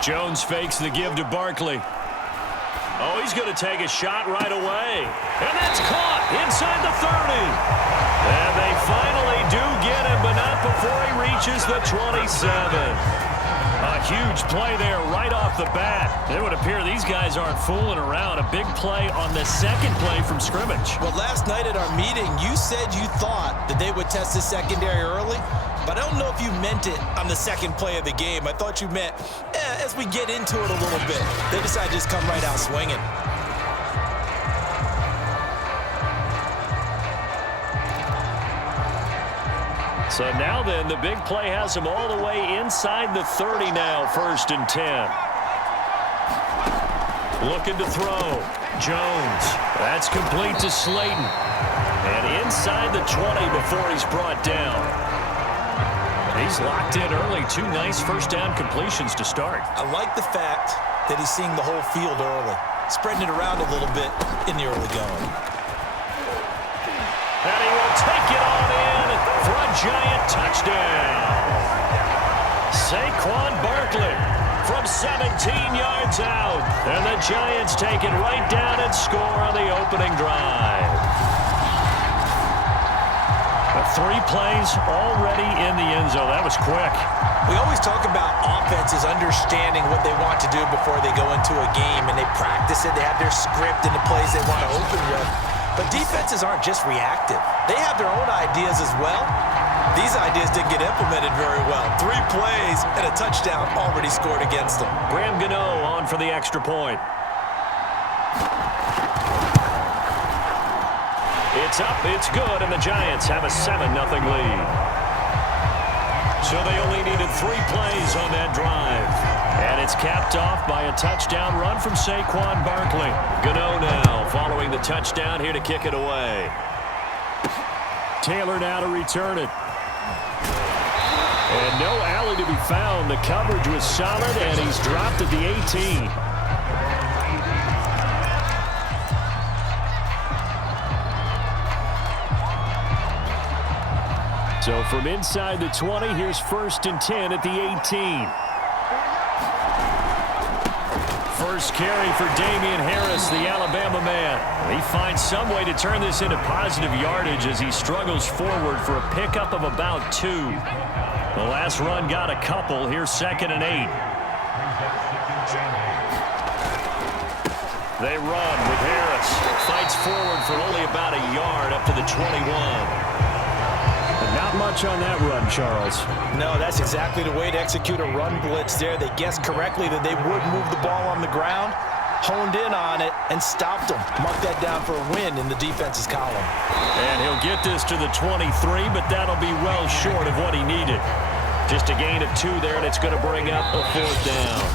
Jones fakes the give to Barkley. Oh, he's going to take a shot right away. And that's caught inside the 30. And they finally do get him, but not before he reaches the 27. A huge play there right off the bat. It would appear these guys aren't fooling around. A big play on the second play from scrimmage. Well, last night at our meeting, you said you thought that they would test the secondary early, but I don't know if you meant it on the second play of the game. I thought you meant, as we get into it a little bit. They decided to just come right out swinging. So now then, the big play has him all the way inside the 30 now, 1st and 10. Looking to throw. Jones. That's complete to Slayton. And inside the 20 before he's brought down. He's locked in early. 2 nice first down completions to start. I like the fact that he's seeing the whole field early, spreading it around a little bit in the early going. And he will take it on in for a giant touchdown. Saquon Barkley from 17 yards out. And the Giants take it right down and score on the opening drive. 3 plays already in the end zone. That was quick. We always talk about offenses understanding what they want to do before they go into a game, and they practice it. They have their script and the plays they want to open with. But defenses aren't just reactive. They have their own ideas as well. These ideas didn't get implemented very well. 3 plays and a touchdown already scored against them. Graham Gano on for the extra point. It's up, it's good, and the Giants have a 7-0 lead. So they only needed 3 plays on that drive. And it's capped off by a touchdown run from Saquon Barkley. Gano now following the touchdown here to kick it away. Taylor now to return it. And no alley to be found. The coverage was solid, and he's dropped at the 18. So from inside the 20, here's 1st and 10 at the 18. First carry for Damian Harris, the Alabama man. He finds some way to turn this into positive yardage as he struggles forward for a pickup of about 2. The last run got a couple. Here's 2nd and 8. They run with Harris. Fights forward for only about a yard up to the 21. Not much on that run, Charles. No, that's exactly the way to execute a run blitz there. They guessed correctly that they would move the ball on the ground, honed in on it, and stopped them. Mark that down for a win in the defense's column. And he'll get this to the 23, but that'll be well short of what he needed. Just a gain of 2 there, and it's going to bring up a 4th down.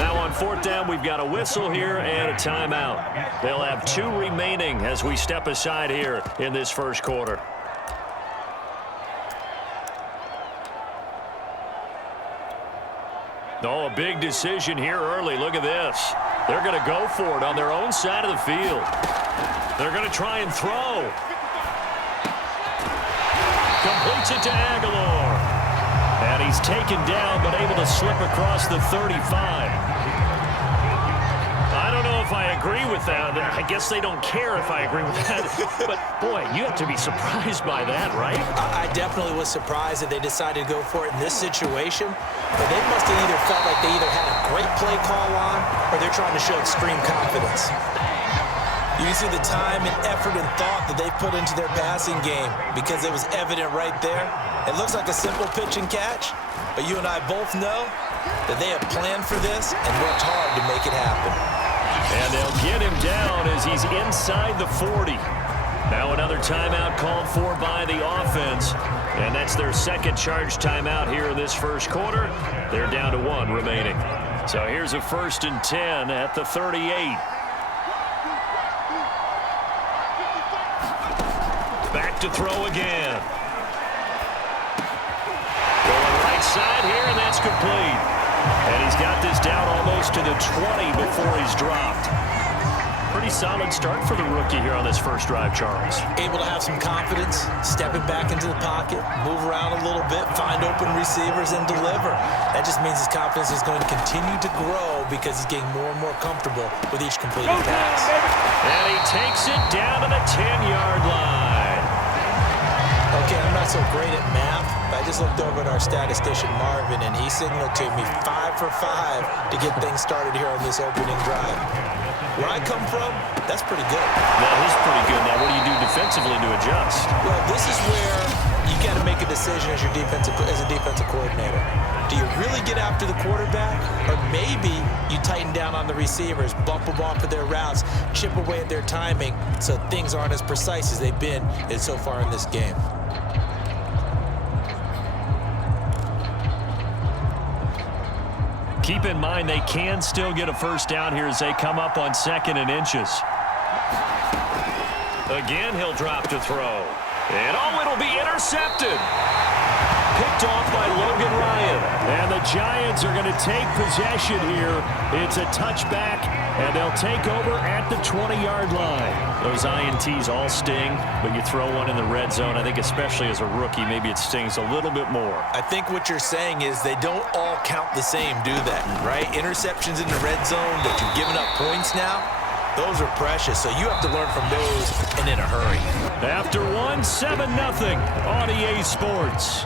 Now on 4th down, we've got a whistle here and a timeout. They'll have 2 remaining as we step aside here in this first quarter. Oh, a big decision here early. Look at this. They're going to go for it on their own side of the field. They're going to try and throw. Completes it to Aguilar. And he's taken down, but able to slip across the 35. I don't know if I agree with that. I guess they don't care if I agree with that. But, boy, you have to be surprised by that, right? I definitely was surprised that they decided to go for it in this situation. But they must have either felt like they either had a great play call on or they're trying to show extreme confidence. You can see the time and effort and thought that they put into their passing game because it was evident right there. It looks like a simple pitch and catch, but you and I both know that they have planned for this and worked hard to make it happen. And they'll get him down as he's inside the 40. Now another timeout called for by the offense, and that's their second charge timeout here in this first quarter. They're down to 1 remaining. So here's a 1st and 10 at the 38. Back to throw again. Going right side here, and that's complete. And he's got this down almost to the 20 before he's dropped. Pretty solid start for the rookie here on this first drive, Charles. Able to have some confidence, stepping back into the pocket, move around a little bit, find open receivers, and deliver. That just means his confidence is going to continue to grow because he's getting more and more comfortable with each completed pass. And he takes it down to the 10-yard line. Okay, I'm not so great at math, but I just looked over at our statistician, Marvin, and he signaled to me 5 for 5 to get things started here on this opening drive. Where I come from, that's pretty good. That is pretty good. Now, what do you do defensively to adjust? Well, this is where you got to make a decision as a defensive coordinator. Do you really get after the quarterback, or maybe you tighten down on the receivers, bump them off of their routes, chip away at their timing, so things aren't as precise as they've been so far in this game? Keep in mind they can still get a first down here as they come up on 2nd and inches. Again, he'll drop to throw. And it'll be intercepted. Picked off by Logan Ryan. And the Giants are going to take possession here. It's a touchback, and they'll take over at the 20-yard line. Those INTs all sting, but you throw one in the red zone. I think especially as a rookie, maybe it stings a little bit more. I think what you're saying is they don't all count the same, do they? Right? Interceptions in the red zone that you've given up points now, those are precious, so you have to learn from those and in a hurry. After 7-0 on EA Sports.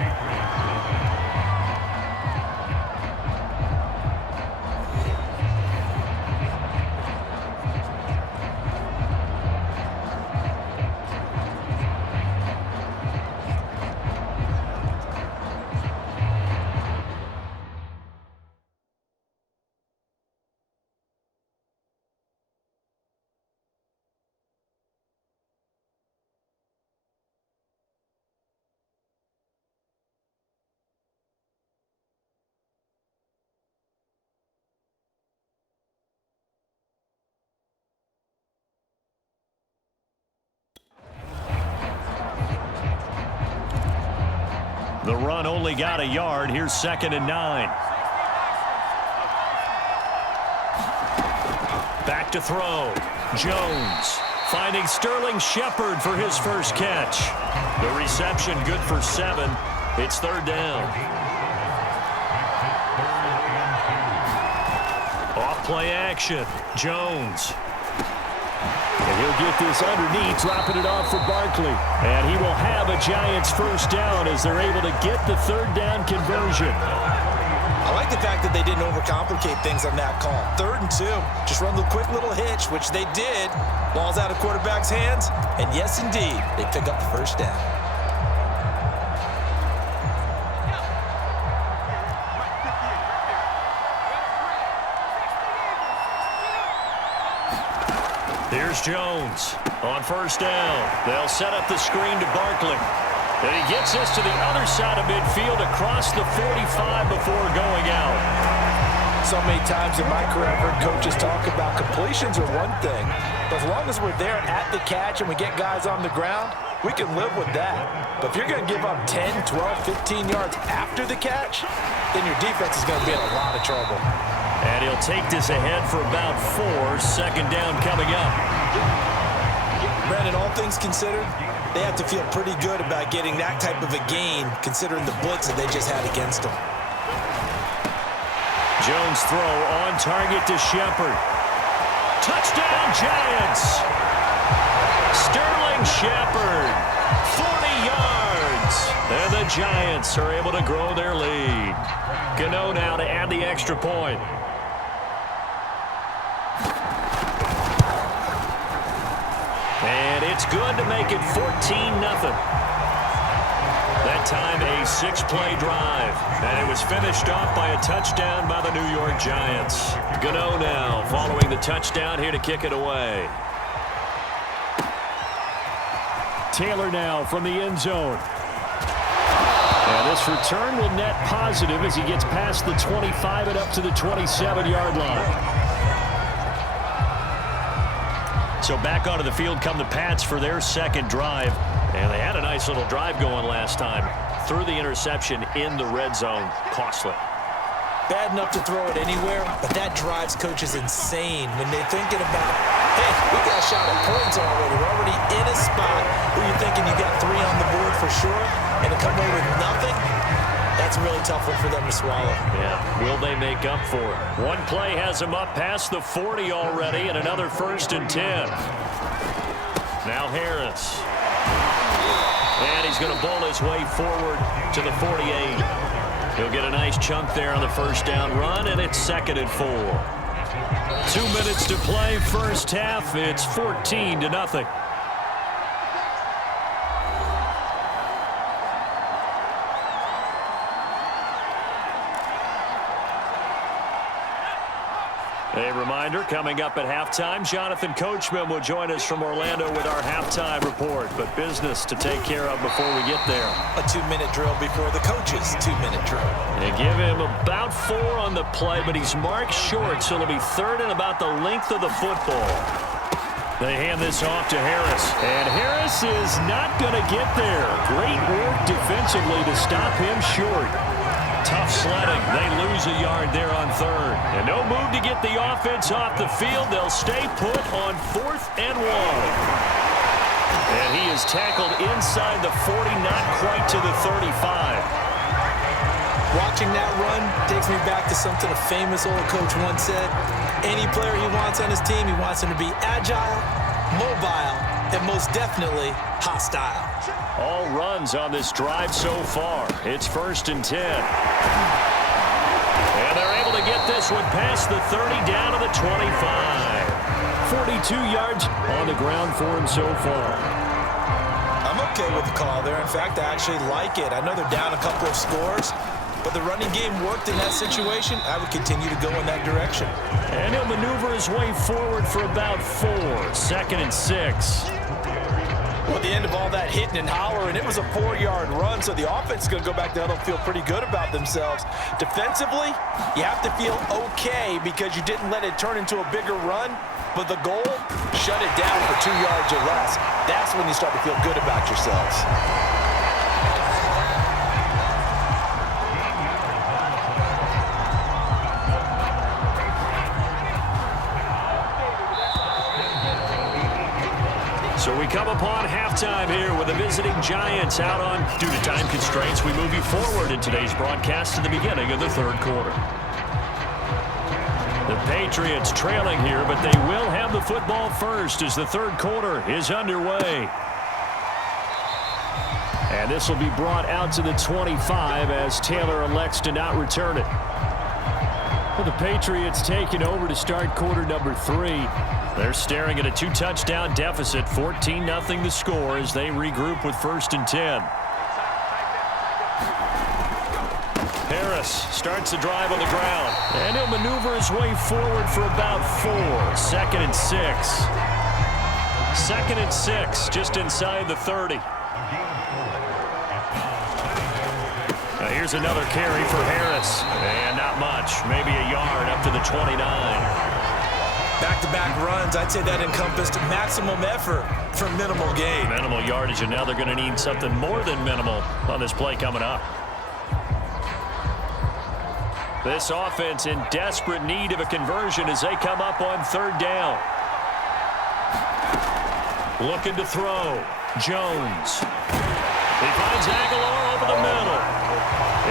The run only got a yard. Here's 2nd and 9. Back to throw. Jones finding Sterling Shepard for his first catch. The reception good for 7. It's 3rd down. Off play action. Jones. And he'll get this underneath, dropping it off for Barkley. And he will have a Giants first down as they're able to get the 3rd down conversion. I like the fact that they didn't overcomplicate things on that call. 3rd and 2. Just run the quick little hitch, which they did. Ball's out of quarterback's hands. And yes, indeed, they pick up the first down. Here's Jones on first down. They'll set up the screen to Barkley. And he gets this to the other side of midfield across the 45 before going out. So many times in my career, I've heard coaches talk about completions are one thing. But as long as we're there at the catch and we get guys on the ground, we can live with that. But if you're going to give up 10, 12, 15 yards after the catch, then your defense is going to be in a lot of trouble. And he'll take this ahead for about 4. 2nd down coming up. Brandon, all things considered, they have to feel pretty good about getting that type of a gain considering the blitz that they just had against them. Jones throw on target to Shepard. Touchdown Giants! Sterling Shepard, 40 yards. And the Giants are able to grow their lead. Gano now to add the extra point. And it's good to make it 14-0. That time a 6-play drive. And it was finished off by a touchdown by the New York Giants. Gano now following the touchdown here to kick it away. Taylor now from the end zone. And this return will net positive as he gets past the 25 and up to the 27-yard line. So back onto the field come the Pats for their second drive. And they had a nice little drive going last time. Threw the interception in the red zone. Costly. Bad enough to throw it anywhere, but that drives coaches insane when they're thinking about, hey, we got a shot at points already. We're already in a spot where you're thinking you got 3 on the board for sure, and to come away with nothing, that's a really tough one for them to swallow. Yeah, will they make up for it? One play has them up past the 40 already, and another 1st and 10. Now Harris. And he's going to bowl his way forward to the 48. He'll get a nice chunk there on the first down run, and it's 2nd and 4. 2 minutes to play, first half. It's 14-0. A reminder, coming up at halftime, Jonathan Coachman will join us from Orlando with our halftime report. But business to take care of before we get there. A 2-minute drill before the coach's 2-minute drill. They give him about 4 on the play, but he's marked short, so it'll be 3rd and about the length of the football. They hand this off to Harris. And Harris is not going to get there. Great work defensively to stop him short. Tough sledding. They lose a yard there on 3rd. And no move to get the offense off the field. They'll stay put on 4th and 1. And he is tackled inside the 40, not quite to the 35. Watching that run takes me back to something a famous old coach once said. Any player he wants on his team, he wants him to be agile, mobile, and most definitely hostile. All runs on this drive so far. It's 1st and 10. And they're able to get this one past the 30 down to the 25. 42 yards on the ground for him so far. I'm okay with the call there. In fact, I actually like it. I know they're down a couple of scores, but the running game worked in that situation. I would continue to go in that direction. And he'll maneuver his way forward for about 4. 2nd and 6. Well, at the end of all that hitting and hollering, it was a 4-yard run, so the offense is going to go back down and feel pretty good about themselves. Defensively, you have to feel okay because you didn't let it turn into a bigger run, but the goal, shut it down for 2 yards or less. That's when you start to feel good about yourselves. So we come upon halftime here with the visiting Giants out on. Due to time constraints, we move you forward in today's broadcast to the beginning of the 3rd quarter. The Patriots trailing here, but they will have the football first as the 3rd quarter is underway. And this will be brought out to the 25 as Taylor elects to not return it. Well, the Patriots taking over to start quarter number 3. They're staring at a 2-touchdown deficit, 14-0 the score as they regroup with 1st and 10. Harris starts the drive on the ground. And he'll maneuver his way forward for about 4. 2nd and 6. 2nd and 6, just inside the 30. Now here's another carry for Harris. And not much, maybe a yard up to the 29. Back-to-back runs, I'd say that encompassed maximum effort for minimal gain. Minimal yardage, and now they're going to need something more than minimal on this play coming up. This offense in desperate need of a conversion as they come up on 3rd down. Looking to throw. Jones. He finds Aguilar over the middle.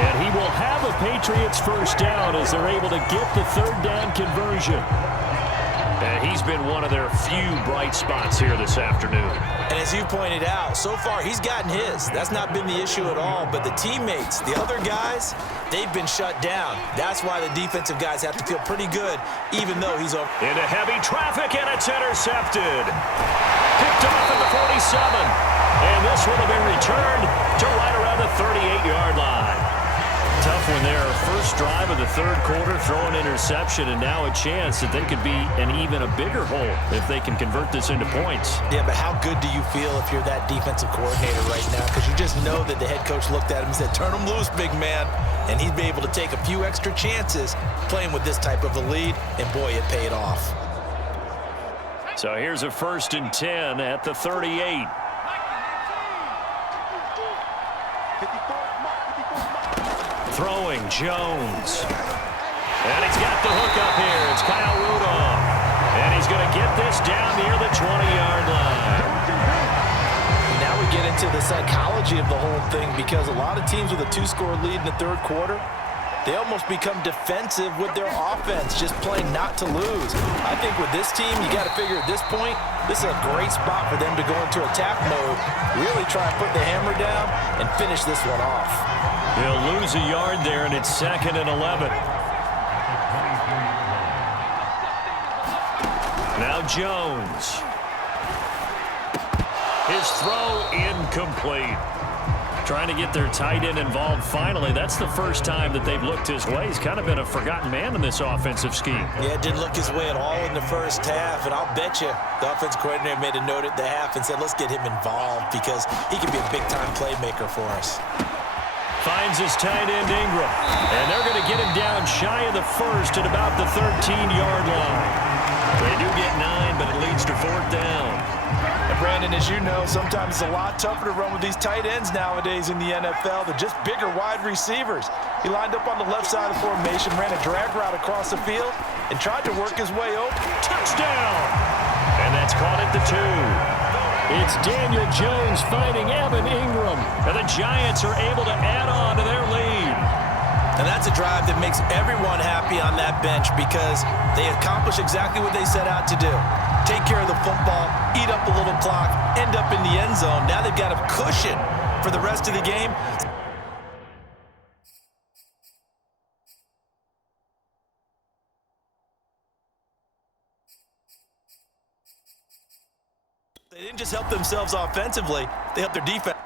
And he will have a Patriots first down as they're able to get the 3rd down conversion. And he's been one of their few bright spots here this afternoon. And as you pointed out, so far he's gotten his. That's not been the issue at all. But the teammates, the other guys, they've been shut down. That's why the defensive guys have to feel pretty good, even though he's over. Into heavy traffic, and it's intercepted. Picked off at the 47. And this will have been returned to right around the 38-yard line. Tough when their first drive of the third quarter, throw an interception, and now a chance that they could be in even a bigger hole if they can convert this into points. Yeah, but how good do you feel if you're that defensive coordinator right now? Because you just know that the head coach looked at him and said, turn him loose, big man. And he'd be able to take a few extra chances playing with this type of a lead, and boy, it paid off. So here's a 1st and 10 at the 38. Throwing Jones. And he's got the hook up here. It's Kyle Rudolph. And he's going to get this down near the 20-yard line. Now we get into the psychology of the whole thing, because a lot of teams with a 2-score lead in the third quarter, they almost become defensive with their offense, just playing not to lose. I think with this team, you got to figure at this point, this is a great spot for them to go into attack mode, really try and put the hammer down and finish this one off. He'll lose a yard there, and it's 2nd and 11. Now Jones. His throw incomplete. Trying to get their tight end involved finally. That's the first time that they've looked his way. He's kind of been a forgotten man in this offensive scheme. Yeah, it didn't look his way at all in the first half, and I'll bet you the offensive coordinator made a note at the half and said, let's get him involved because he can be a big-time playmaker for us. Finds his tight end Ingram, and they're going to get him down shy of the first at about the 13-yard line. They do get 9, but it leads to 4th down. And Brandon, as you know, sometimes it's a lot tougher to run with these tight ends nowadays in the NFL. They're just bigger wide receivers. He lined up on the left side of the formation, ran a drag route across the field, and tried to work his way open. Touchdown! And that's caught at the 2. It's Daniel Jones finding Evan Ingram, and the Giants are able to add on to their lead. And that's a drive that makes everyone happy on that bench because they accomplish exactly what they set out to do. Take care of the football, eat up a little clock, end up in the end zone. Now they've got a cushion for the rest of the game. They didn't just help themselves offensively, they helped their defense.